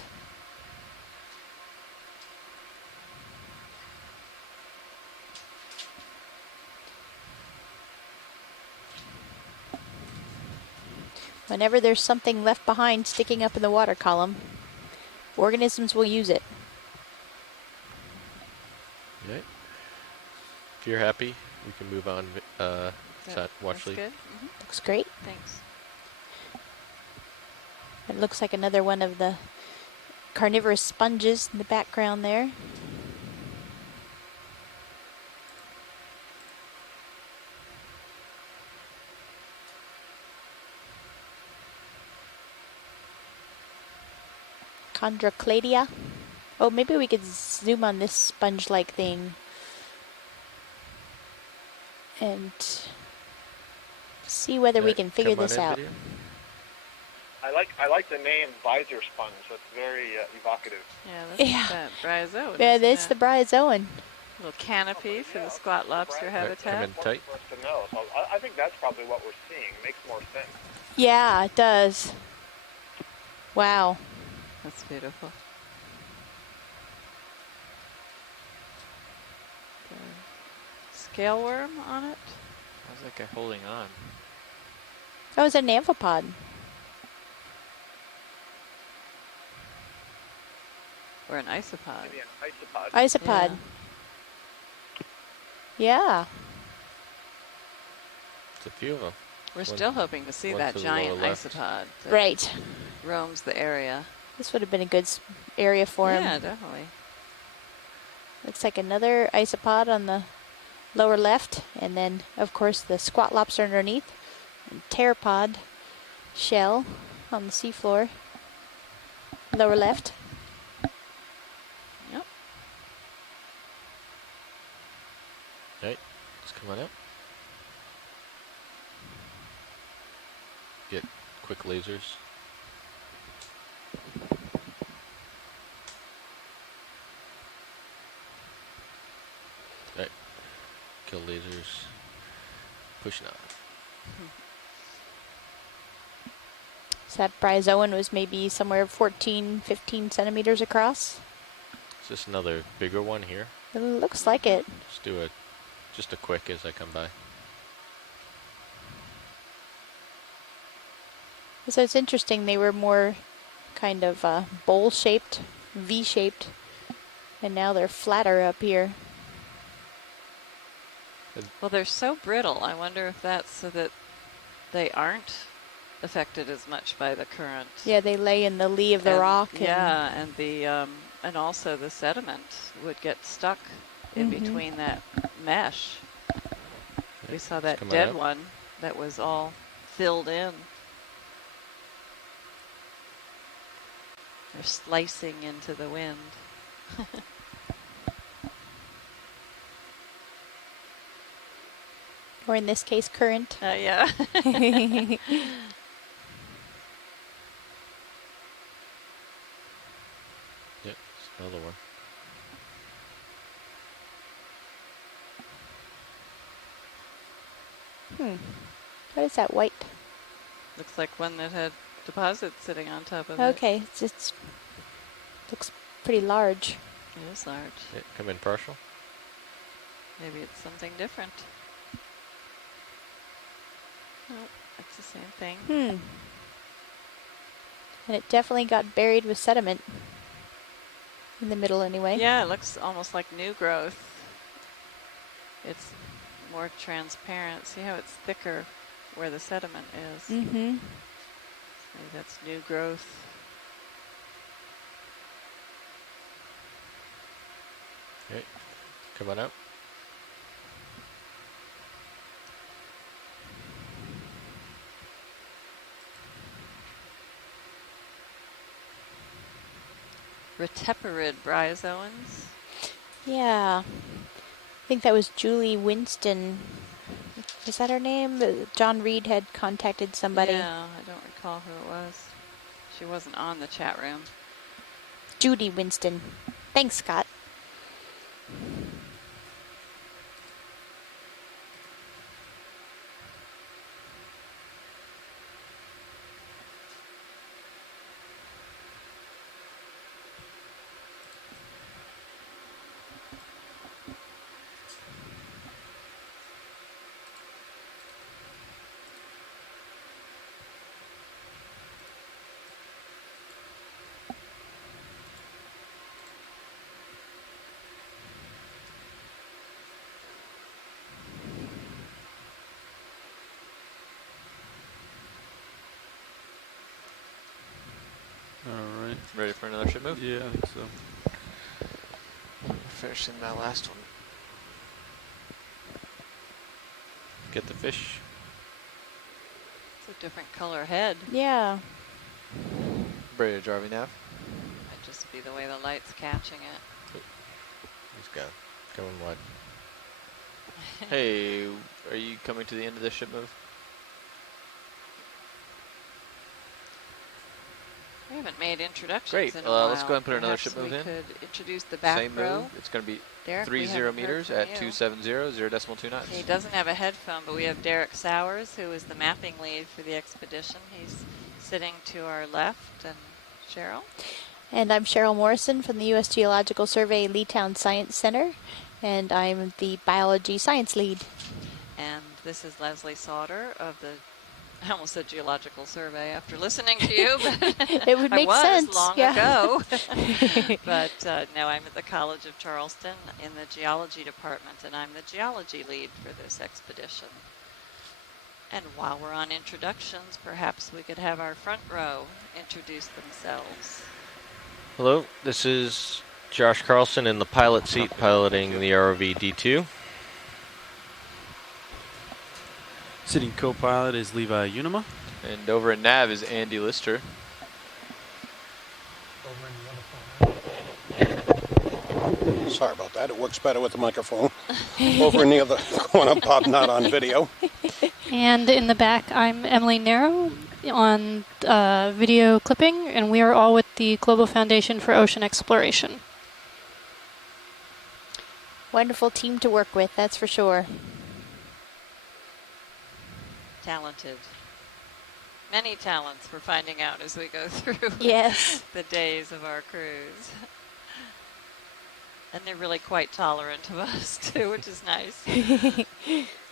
Whenever there's something left behind sticking up in the water column, organisms will use it. Okay. If you're happy, we can move on. Watchley. Good. Looks great. Thanks. It looks like another one of the carnivorous sponges in the background there. Chondrocladia. Oh, maybe we could zoom on this sponge-like thing and see whether we can figure this out. I like the name visor sponge. That's very evocative. Yeah, that's that bryozoan. Yeah, that's the bryozoan. Little canopy for the squat lobster habitat. Come in tight. For us to know. So I think that's probably what we're seeing. It makes more sense. Yeah, it does. Wow. That's beautiful. Scale worm on it. How's that guy holding on? Oh, it's an amphipod. Or an isopod. Maybe an isopod. Isopod. Yeah. It's a few of them. We're still hoping to see that giant isopod. That right. Roams the area. This would have been a good area for him. Yeah, definitely. Looks like another isopod on the lower left, and then, of course, the squat lobster underneath, and pteropod shell on the seafloor, lower left. Yep. Okay, let's come on out. Get quick lasers. Right. Kill lasers. Pushing on. So that bryozoan was maybe somewhere 14, 15 centimeters across. Is this another bigger one here? It looks like it. Let's do just a quick as I come by. So it's interesting, they were more kind of bowl-shaped, V-shaped, and now they're flatter up here. Well, they're so brittle. I wonder if that's so that they aren't affected as much by the current. Yeah, they lay in the lee of the rock. Yeah, and the and also the sediment would get stuck in between that mesh. We saw that dead one that was all filled in. They're slicing into the wind. Or in this case, current. Yeah. Yep, another one. What is that white? Looks like one that had deposits sitting on top of it. Okay, it looks pretty large. It is large. Yeah, come in partial. Maybe it's something different. Nope, it's the same thing. And it definitely got buried with sediment. In the middle anyway. Yeah, it looks almost like new growth. It's more transparent. See how it's thicker where the sediment is? Maybe that's new growth. Okay, come on out. Reteperid bryozoans. Yeah. I think that was Julie Winston. Is that her name? John Reed had contacted somebody. Yeah, I don't recall who it was. She wasn't on the chat room. Judy Winston. Thanks, Scott. All right. Ready for another ship move? Yeah, I think so. Finishing that last one. Get the fish. It's a different color head. Yeah. Ready to drive me nav? Might just be the way the light's catching it. He's gone. Coming wide. Hey, are you coming to the end of this ship move? We haven't made introductions Great. in a while. Let's go ahead and put another Perhaps ship move in. we could introduce the back Same row. move. It's going to be Derek, 30 we haven't heard meters from at you. 270, 0.2 knots. He doesn't have a headphone, but we have Derek Sowers, who is the mapping lead for the expedition. He's sitting to our left. And Cheryl? And I'm Cheryl Morrison from the U.S. Geological Survey Leetown Science Center, and I'm the biology science lead. And this is Leslie Sauter of the, I almost said Geological Survey after listening to you, but it would make sense long ago. But no, I'm at the College of Charleston in the Geology department, and I'm the geology lead for this expedition. And while we're on introductions, perhaps we could have our front row introduce themselves. Hello, this is Josh Carlson in the pilot seat piloting the ROV D2. Sitting co-pilot is Levi Unima. And over in nav is Andy Lister. Sorry about that. It works better with the microphone. Over in the other corner, Bob, not on video. And in the back, I'm Emily Narrow on video clipping, and we are all with the Global Foundation for Ocean Exploration. Wonderful team to work with, that's for sure. Talented. Many talents we're finding out as we go through yes. the days of our cruise. And they're really quite tolerant of us too, which is nice.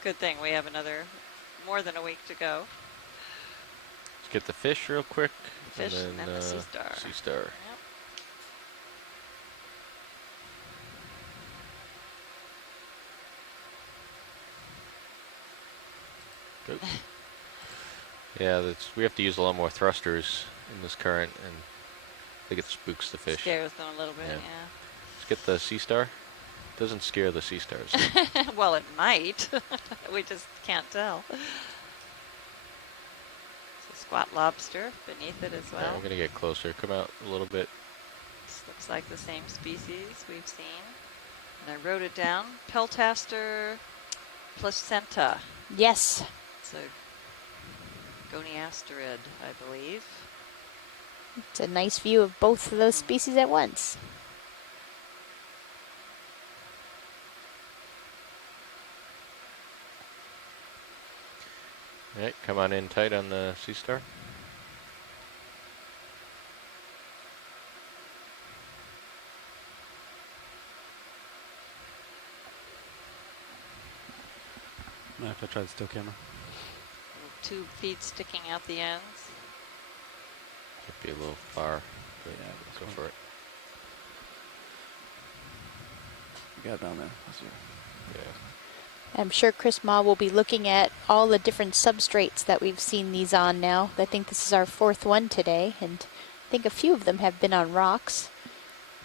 Good thing we have more than a week to go. Let's get the fish real quick. Fish and then the sea star. Sea star. Yep. Good. Yeah, we have to use a lot more thrusters in this current, and I think it spooks the fish. Scares them a little bit, yeah. Let's get the sea star. Doesn't scare the sea stars. Well, it might. We just can't tell. It's a squat lobster beneath it as well. Right, we're going to get closer. Come out a little bit. This looks like the same species we've seen. And I wrote it down. Peltaster placenta. Yes. It's a goniasterid, I believe. It's a nice view of both of those species at once. All right, come on in tight on the sea star. I have to try the still camera. Two feet sticking out the ends. Might be a little far, but yeah, go for it. You got it down there. Yeah. I'm sure Chris Ma will be looking at all the different substrates that we've seen these on now. I think this is our fourth one today, and I think a few of them have been on rocks.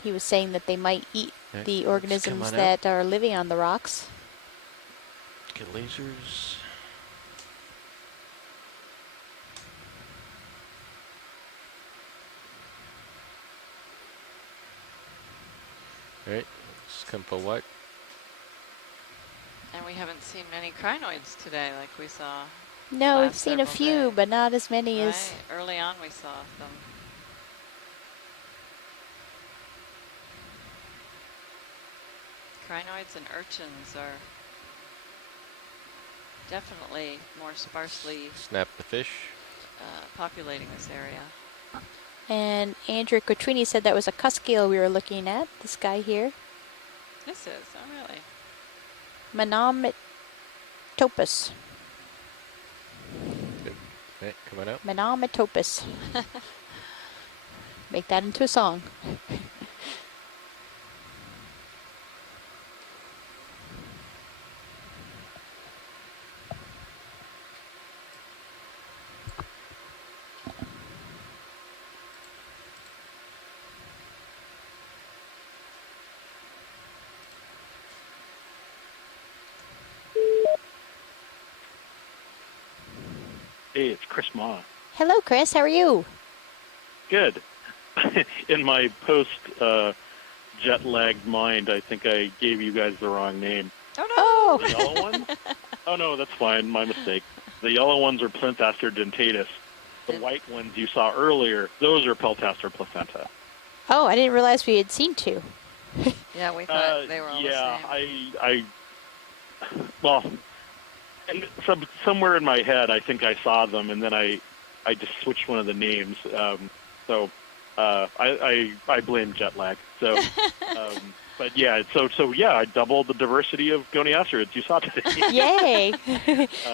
He was saying that they might eat the organisms that are living on the rocks. Get lasers. All right, let's come for what? And we haven't seen many crinoids today like we saw. No, we've seen a few, but not as many as... Early on we saw them. Crinoids and urchins are definitely more sparsely snap the fish populating this area. And Andrew Cotrini said that was a cusk eel we were looking at, this guy here. This is, oh really? Manometopus. Good. Okay, coming out. Manometopus. Make that into a song. Hey, it's Chris Ma. Hello, Chris. How are you? Good. In my post jet-lagged mind, I think I gave you guys the wrong name. Oh, The yellow ones? Oh, no, that's fine. My mistake. The yellow ones are Plinthaster dentatus. The white ones you saw earlier, those are Peltaster placenta. Oh, I didn't realize we had seen two. Yeah, we thought they were all the same. Well, and somewhere in my head, I think I saw them, and then I just switched one of the names. So I blame jet lag. So, but yeah, so yeah, I doubled the diversity of goniosterids you saw today. Yay!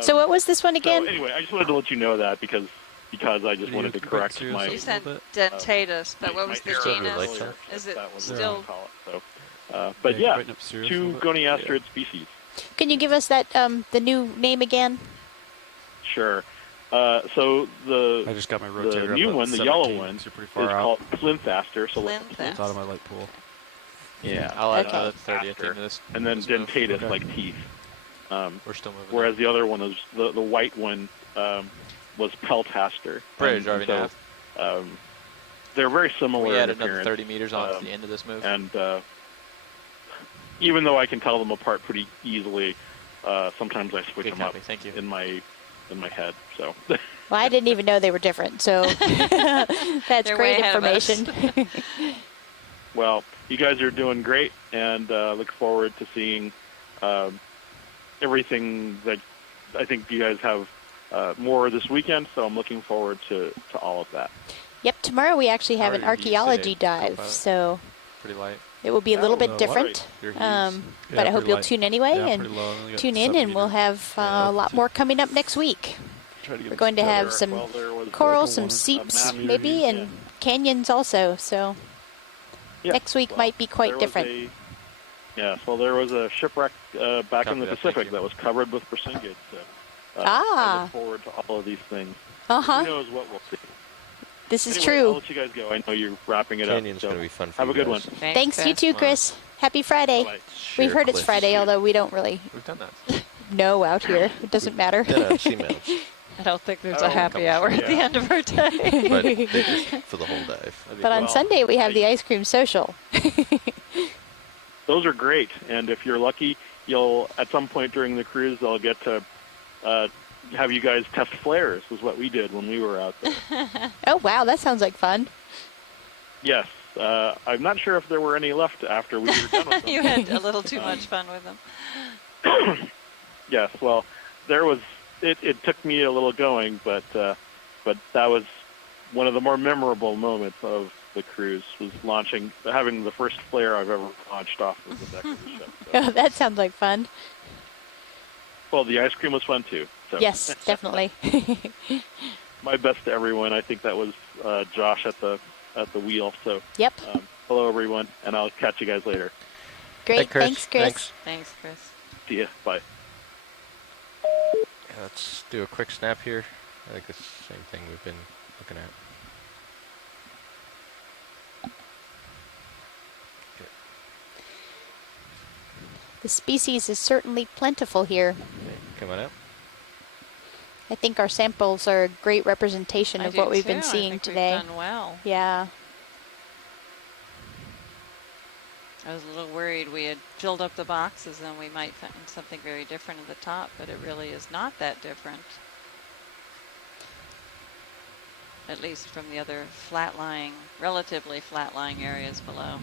So what was this one again? So anyway, I just wanted to let you know that because I just wanted to correct my. You said dentatus, but what was the genus? Is it That was still? But yeah, two goniasterid species. Can you give us that the new name again? Sure. So I just got my rotator the new up at one, the 17, yellow so one, is you're pretty far out. called Plinthaster. So It's out of my light pool. Yeah, I'll add another 30 at the end of this. And then dentatus, like teeth. We're still moving. Whereas the other one is the white one was Peltaster. Bridge, driving half. They're very similar. We add in another appearance. 30 meters on at the end of this move. And even though I can tell them apart pretty easily, sometimes I switch them up in my head. So. Well, I didn't even know they were different, so that's They're great way ahead of us. information. Well, you guys are doing great, and look forward to seeing everything that I think you guys have more this weekend. So I'm looking forward to all of that. Yep, tomorrow we actually have an How are you archaeology today, dive, co-pilot? so Pretty light. it will be a little bit different. Your Hughes. But I hope pretty you'll light. tune anyway Yeah, and pretty low. Only got tune in, 7 and we'll have a lot more coming up next week. We're going to have some coral, some seeps maybe, and canyons also. So next week might be quite different. Yes, well, there was a shipwreck back in the Pacific that was covered with persingate. So I look forward to all of these things. Uh-huh. Who knows what we'll see. This is Anyway, true. I'll let you guys go. I know you're wrapping it Canyon's up. gonna be fun for have you a good guys. one. Thanks, you too, Chris. Happy Friday. Bye-bye. We Sheer heard it's cliffs. Friday, although we don't really We've done that. know out here. It doesn't matter. Yeah, seamounts. I don't think there's Oh, a happy hour at the yeah. end of our day. But they just for the whole dive. But on Sunday we have the ice cream social. Those are great, and if you're lucky, you'll at some point during the cruise they'll get to have you guys test flares. Was what we did when we were out there. Oh wow, that sounds like fun. Yes, I'm not sure if there were any left after we were done with them. You had a little too much fun with them. Yes, well, there was. It took me a little going, but that was one of the more memorable moments of the cruise. Was having the first flare I've ever launched off of the deck of the ship. So. Oh, that sounds like fun. Well, the ice cream was fun too. So. Yes, definitely. My best to everyone. I think that was Josh at the wheel. So. Yep. Hello, everyone, and I'll catch you guys later. Great. Hey, Chris. Thanks, Chris. Thanks, Chris. See ya. Bye. Let's do a quick snap here. I think it's the same thing we've been looking at. The species is certainly plentiful here. Okay, come on out. I think our samples are a great representation I of do what we've too. been I seeing think today. We've done well. Yeah. I was a little worried we had filled up the boxes and we might find something very different at the top, but it really is not that different. At least from the other relatively flat-lying areas below.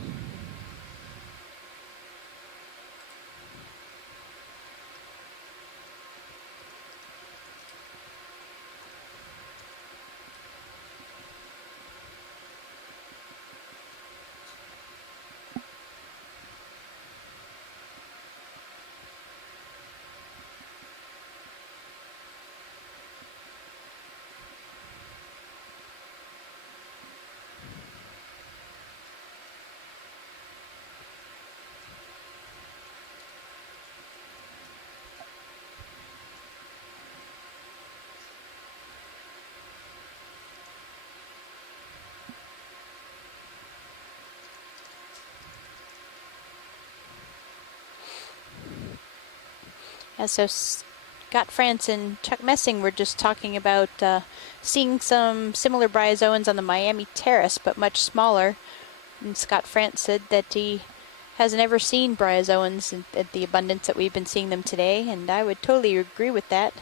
Yeah, so Scott France and Chuck Messing were just talking about seeing some similar bryozoans on the Miami Terrace, but much smaller. And Scott France said that he hasn't ever seen bryozoans at the abundance that we've been seeing them today, and I would totally agree with that.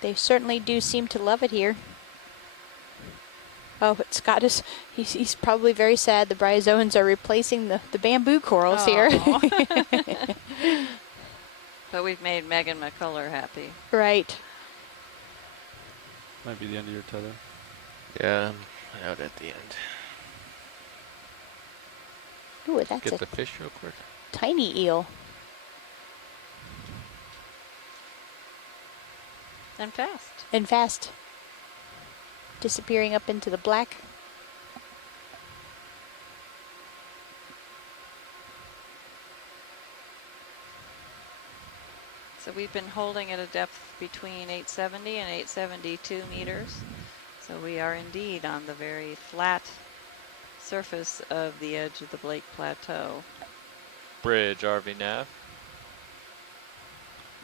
They certainly do seem to love it here. Oh, but Scott is, he's probably very sad the bryozoans are replacing the bamboo corals here. But we've made Megan McCullough happy. Right. Might be the end of your tether. Yeah, I'm out at the end. Ooh, that's Get a the fish real quick. tiny eel. And fast. And fast. Disappearing up into the black. So we've been holding at a depth between 870 and 872 meters. So we are indeed on the very flat surface of the edge of the Blake Plateau. Bridge, RV nav.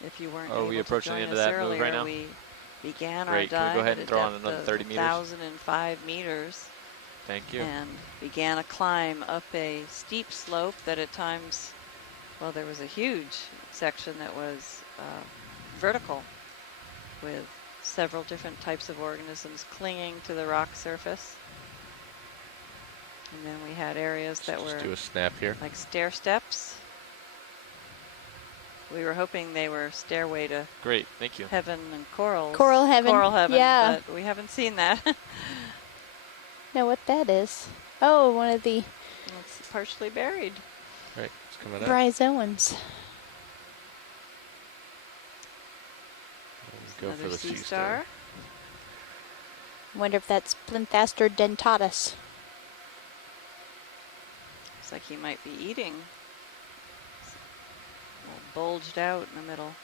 If you weren't Are able we to approaching join the end of us that move earlier, right now? we began Great. our Can we dive go ahead at and a throw on depth another of 30 meters? 1,005 meters. Thank you. And began a climb up a steep slope that at times, well, there was a huge section that was vertical with several different types of organisms clinging to the rock surface. And then we had areas that Just were do a snap here. like stair steps. We were hoping they were stairway to Great, thank you. heaven and corals. Coral heaven. Coral heaven, Yeah. but we haven't seen that. Know what that is? Oh, one of the It's partially buried. Right, it's coming up. bryozoans. Go Another for the sea sea star. Wonder if that's Plinthaster dentatus. Looks like he might be eating. All bulged out in the middle.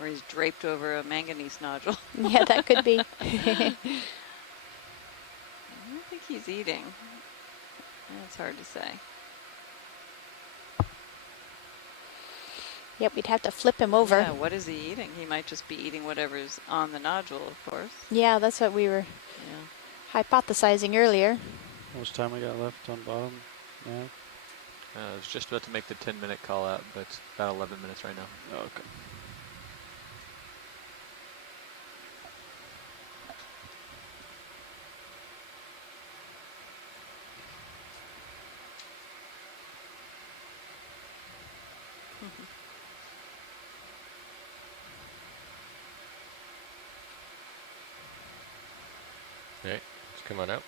Or he's draped over a manganese nodule. Yeah, that could be. I don't think he's eating. It's hard to say. Yep, we'd have to flip him over. Yeah, what is he eating? He might just be eating whatever's on the nodule, of course. Yeah, that's what we were hypothesizing earlier. How much time we got left on bottom? Yeah. I was just about to make the 10-minute call out, but it's about 11 minutes right now. Oh, okay. Right, let's come on out.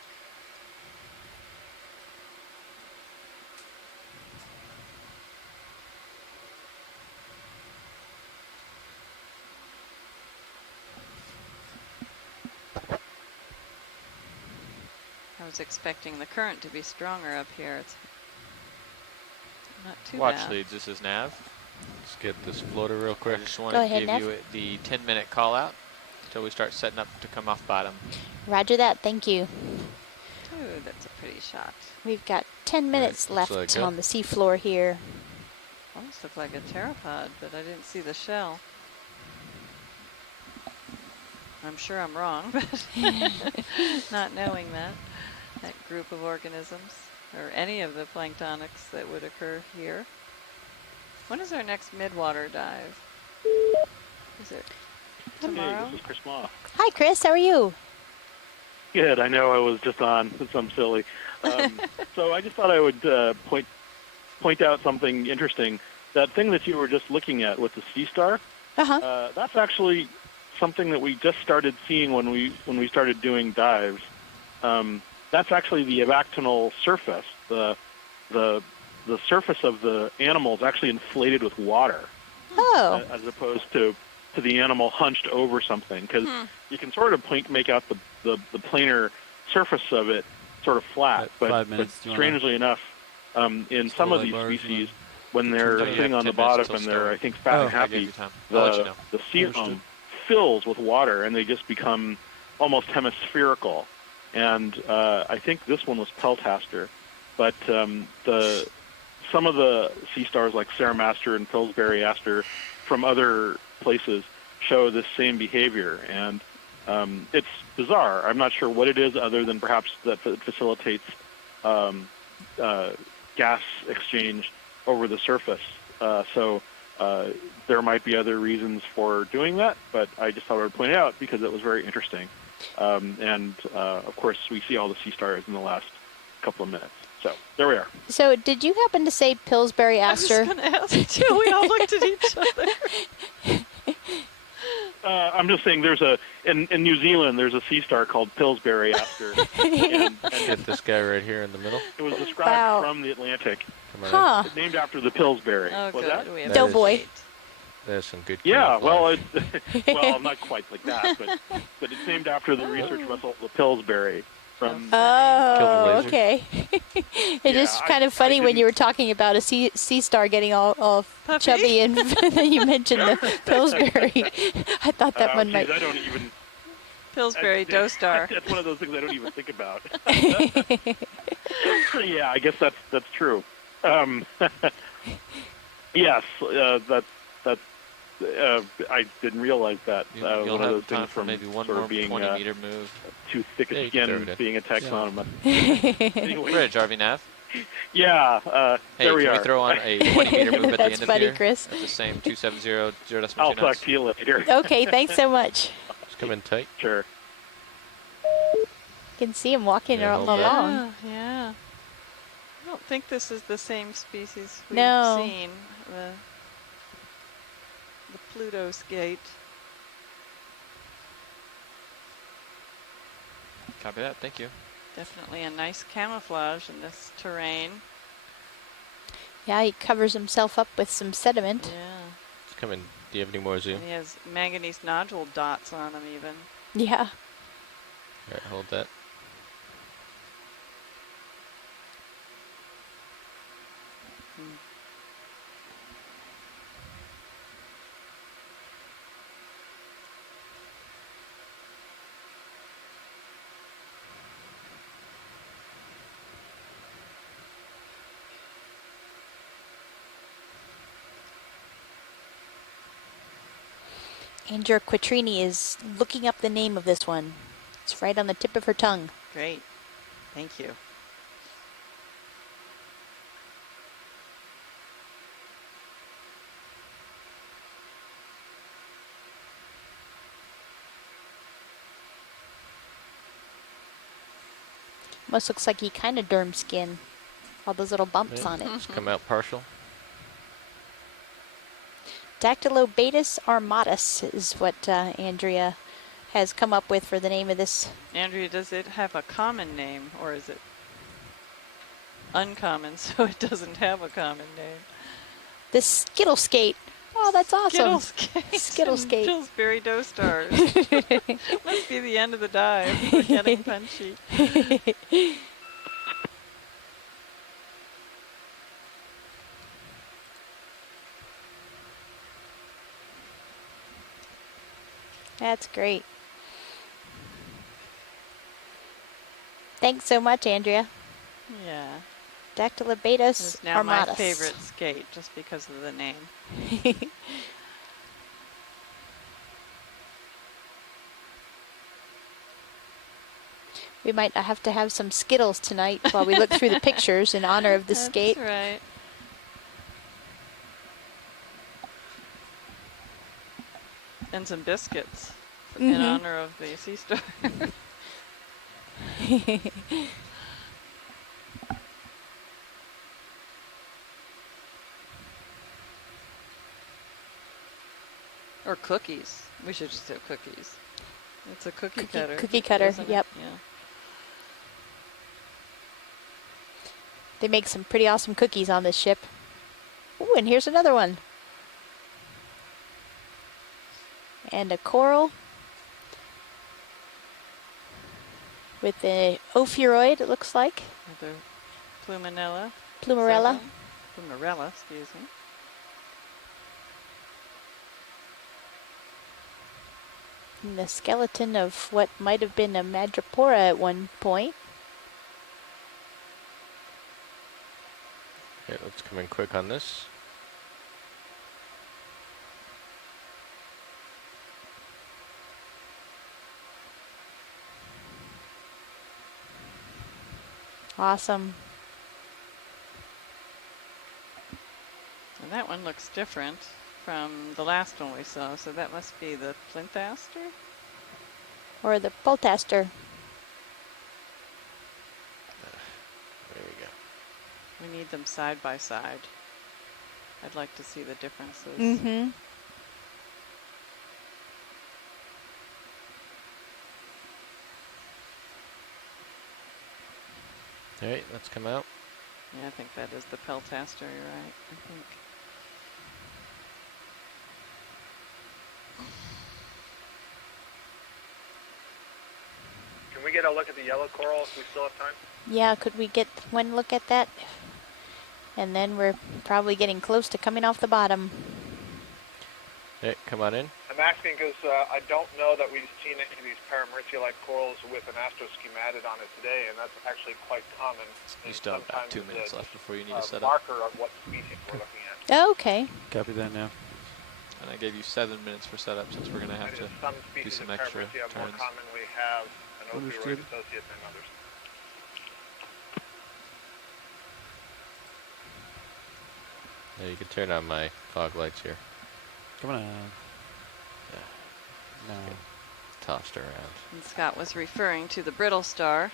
I was expecting the current to be stronger up here. It's not too Watch bad. leads, this is Nav. Let's get this floater real quick. I just want Go to ahead, give Nav. you the 10-minute call out until we start setting up to come off bottom. Roger that, thank you. Ooh, that's a pretty shot. We've got 10 minutes looks left like on the seafloor here. Almost looked like a pteropod, but I didn't see the shell. I'm sure I'm wrong, but not knowing that group of organisms, or any of the planktonics that would occur here. When is our next midwater dive? Is it tomorrow? Hey, this is Chris Ma. Hi, Chris, how are you? Good. I know I was just on, since I'm silly. So I just thought I would point out something interesting. That thing that you were just looking at with the sea star, that's actually something that we just started seeing when we started doing dives. That's actually the abactinal surface. The surface of the animal is actually inflated with water. Oh. As opposed to the animal hunched over something, because you can sort of make out the planar surface of it sort of flat. But strangely enough, in some of these species, when they're sitting on the bottom and they're, I think, fat and happy, the cecum fills with water and they just become almost hemispherical. And I think this one was Peltaster. But the some of the sea stars like Ceramaster and Pillsbury Aster from other places show this same behavior, and it's bizarre. I'm not sure what it is other than perhaps that it facilitates gas exchange over the surface. So there might be other reasons for doing that, but I just thought I would point it out because it was very interesting. And of course, we see all the sea stars in the last couple of minutes. So there we are. So did you happen to say Pillsbury Aster? I was going to ask too. We all looked at each other. I'm just saying there's in New Zealand, there's a sea star called Pillsbury Aster. and Get this guy right here in the middle. It was described from the Atlantic. Huh. It's named after the Pillsbury. Oh, Was good. that? We have Doughboy. There's some good. Yeah, camouflage. well, not quite like that, but it's named after the research vessel, the Pillsbury. From Oh, okay. It's just kind of funny when you were talking about a sea star getting all chubby, and then you mentioned the Pillsbury. I thought that one might. I don't even. Pillsbury Dough Star. That's one of those things I don't even think about. Yeah, I guess that's true. Yes, that's. I didn't realize that. You'll one of those have time things for from maybe one sort more of being 20-meter move. too thick a skin, being a taxonomist. Anyway. Bridge, RV Nav. Yeah, Hey, there we can are. we throw on a 20-meter move at the That's end of funny, here? Chris. At the same 270, 0.2 I'll knots. talk to you later. Okay, thanks so much. Just come in tight. Sure. You can see him walking Yeah, along. hold Yeah. I don't think this is the same species we've No. seen. The Pluto skate. Copy that. Thank you. Definitely a nice camouflage in this terrain. Yeah, he covers himself up with some sediment. Yeah. Just come in. Do you have any more zoom? And he has manganese nodule dots on him even. Yeah. All right, hold that. Andrea Quattrini is looking up the name of this one. It's right on the tip of her tongue. Great. Thank you. Almost looks like echinoderm skin. All those little bumps on it. Just come out partial. Dactylobatus armatus is what Andrea has come up with for the name of this. Andrea, does it have a common name or is it uncommon so it doesn't have a common name? The Skittle Skate. Oh, that's awesome. Skittle Skate. Pillsbury Dough Stars. Must be the end of the dive. We're getting punchy. That's great. Thanks so much, Andrea. Yeah. Dactylobatus It's now armatus. my favorite skate just because of the name. We might have to have some Skittles tonight while we look through the pictures in honor of the skate. That's right. And some biscuits in honor of the sea star. Or cookies. We should just have cookies. It's a cookie cutter. Cookie cutter, isn't it? yep. Yeah. They make some pretty awesome cookies on this ship. Ooh, and here's another one. And a coral with the ophiuroid, it looks like. With the plumarella. Plumarella. Plumarella, excuse me. And the skeleton of what might have been a madrepora at one point. Okay, let's come in quick on this. Awesome. And that one looks different from the last one we saw, so that must be the flint aster? Or the potaster. There we go. We need them side by side. I'd like to see the differences. Mm-hmm. All right, let's come out. Yeah, I think that is the peltaster, you're right, I think. Can we get a look at the yellow coral if we still have time? Yeah, could we get one look at that? And then we're probably getting close to coming off the bottom. Hey, come on in. I'm asking because I don't know that we've seen any of these paramurtia-like corals with an astroschema on it today, and that's actually quite common. You still have about 2 minutes left before you need to set up. Marker of what species we're looking at. Oh, okay. Copy that now. And I gave you 7 minutes for setup since we're going to have to do some extra turns. More commonly have an Understood. opioid associate than others. Yeah, you can turn on my fog lights here. Come on. Yeah. No. Tossed around. And Scott was referring to the brittle star,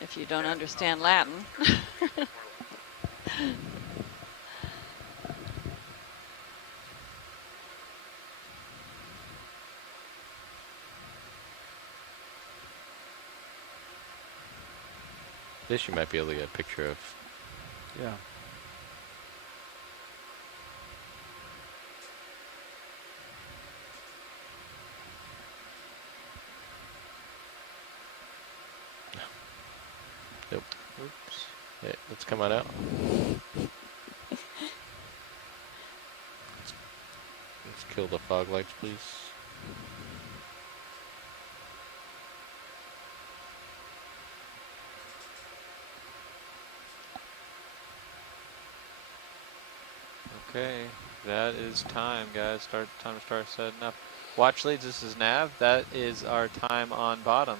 if you don't understand Latin. This you might be able to get a picture of. Yeah. Nope. Oops. Yeah, let's come on out. Let's kill the fog lights, please. Okay, that is time, guys. Time to start setting up. Watch leads, this is Nav. That is our time on bottom.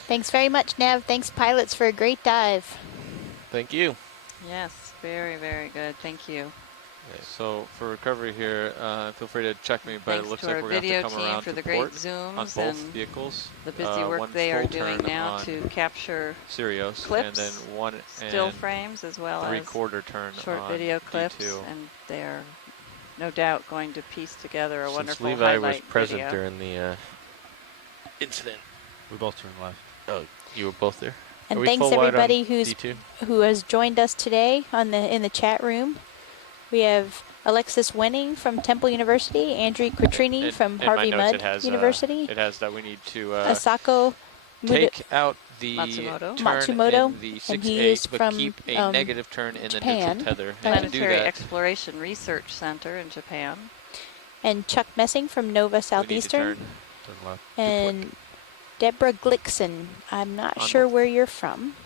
Thanks very much, Nav. Thanks, pilots, for a great dive. Thank you. Yes, very, very good. Thank you. So for recovery here, feel free to check me, but Thanks it looks to like our we're going to video have to come team around for to the great port zooms on both and vehicles. the busy work one they are full doing turn now on to capture Sirius, clips, and then one still and frames, as well as 3/4 turn short on video clips, D2. and they're no doubt going to piece together a Since wonderful Levi highlight was present video. during the incident. We both turned left. Oh, you were both there? And Are we thanks full wide everybody on who D2? has joined us today in the chat room. We have Alexis Wenning from Temple University, Andrew Quattrini from In my Harvey notes, Mudd University, it has that we need to Asako take out the Matsumoto. turn Matsumoto, in the and he 6-8, is but from keep a negative turn in Japan, the neutral tether. And to do Planetary that, Exploration Research Center in Japan. and Chuck Messing from Nova Southeastern, Turn left. and Deborah Glickson. I'm not On sure both. where you're from.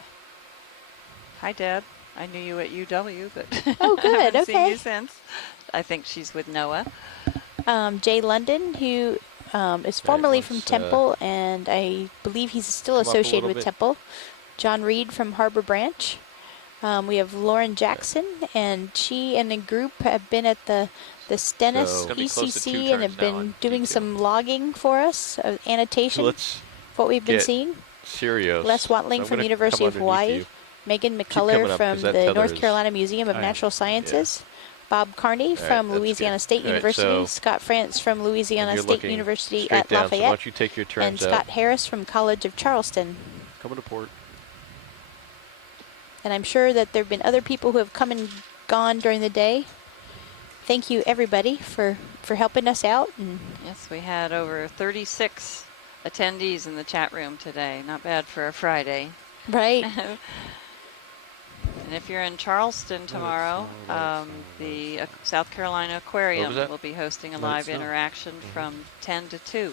Hi, Dad. I knew you at UW, but Oh, good. I haven't seen Okay. you since. I think she's with NOAA. Jay London, who is formerly from Temple, and I believe he's still come up a associated little with bit. Temple. John Reed from Harbor Branch. We have Lauren Jackson, and she and the group have been at the Stennis So- It's gonna be close to 2 ECC and have turns now been on doing D2. some logging for us, annotation, Let's what we've been get seeing. Sirius. Les Watling I'm from gonna University come of underneath Hawaii. you. Megan Keep coming McCullough up, from 'cause that the tether North is- Carolina Museum of Oh, yeah. Natural Sciences. Bob Carney All right, from that's Louisiana good. State All right, University. so- Scott France from And Louisiana you're State looking University straight at down, so why Lafayette. don't you take your turns And Scott out? Harris from College of Charleston. Coming to port. And I'm sure that there have been other people who have come and gone during the day. Thank you, everybody, for helping us out. And Yes, we had over 36 attendees in the chat room today. Not bad for a Friday. right. And if you're in Charleston tomorrow, the South Carolina Aquarium that? will be hosting a Let live us know. interaction from 10 to 2.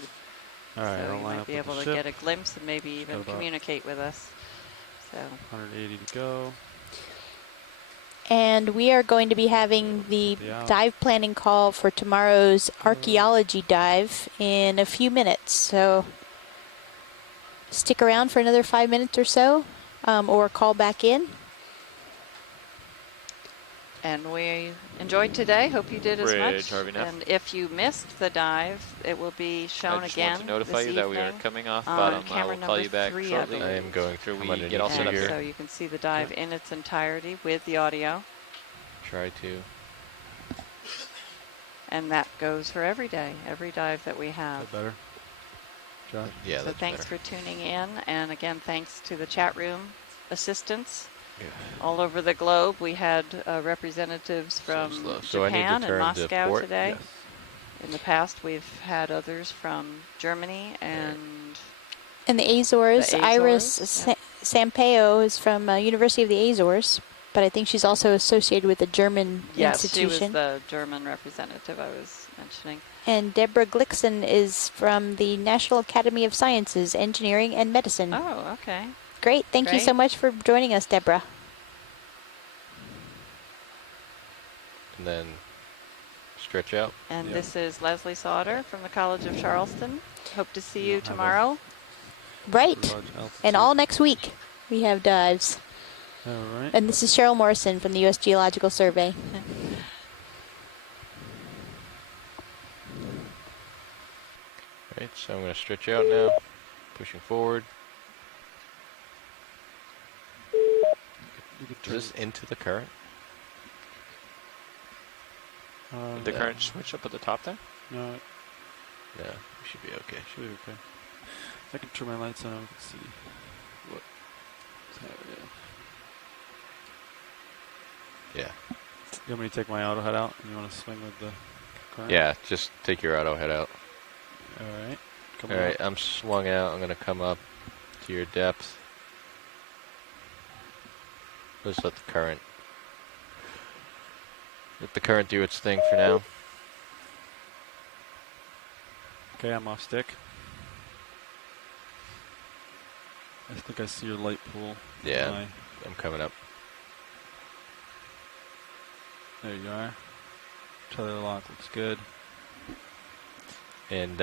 All right, so I'll you line might up be with the able to ship. get a glimpse and maybe even about- communicate with us. So 180 to go. And we are going to be having the dive planning call for tomorrow's archaeology dive in a few minutes. So stick around for another 5 minutes or so, or call back in. And we enjoyed today. Hope you did as much. Harvey Neff. And if you missed the dive, it will be shown I just again want to notify this you that we are evening coming off on bottom. I camera will call you back number 3, shortly. I I am going after from we underneath get all set up here. So you can see the dive in its entirety with the audio. Try to. And that goes for every day, every dive that we have. Is that better? Josh? Yeah, So that's thanks better. for tuning in. And again, thanks to the chat room assistants. Yeah. All over the globe. We had representatives from slow. So I need to Japan and turn to Moscow port? today. Yes. In the past, we've had others from Germany and And the Azores, The Iris Azores, yeah. Sampaio is from University of the Azores, but I think she's also associated with a German yes, institution. she was the German representative I was mentioning. And Deborah Glickson is from the National Academy of Sciences, Engineering and Medicine. Oh, okay. Great. Thank you so Great. much for joining us, Deborah. And then stretch out. And Yeah. this is Leslie Sauter from the College of Charleston. Hope to see you tomorrow. Right. Large altitude. And all next week we have dives. All right. And this is Cheryl Morrison from the U.S. Geological Survey. Right, so I'm going to stretch out now, pushing forward. You could Is this into the current? Did the current switch up at the top there? No, No, we should be okay. should be okay. If I can turn my lights on, we can see what's happening. Yeah. You want me to take my auto head out and you want to swing with the current? Yeah, just take your auto head out. All right. Come All on right, up. I'm swung out. I'm going to come up to your depth. Just let the current do its thing for now. Okay, I'm off stick. I think I see your light pool. Yeah, Hi. I'm coming up. There you are. Tether lock looks good. And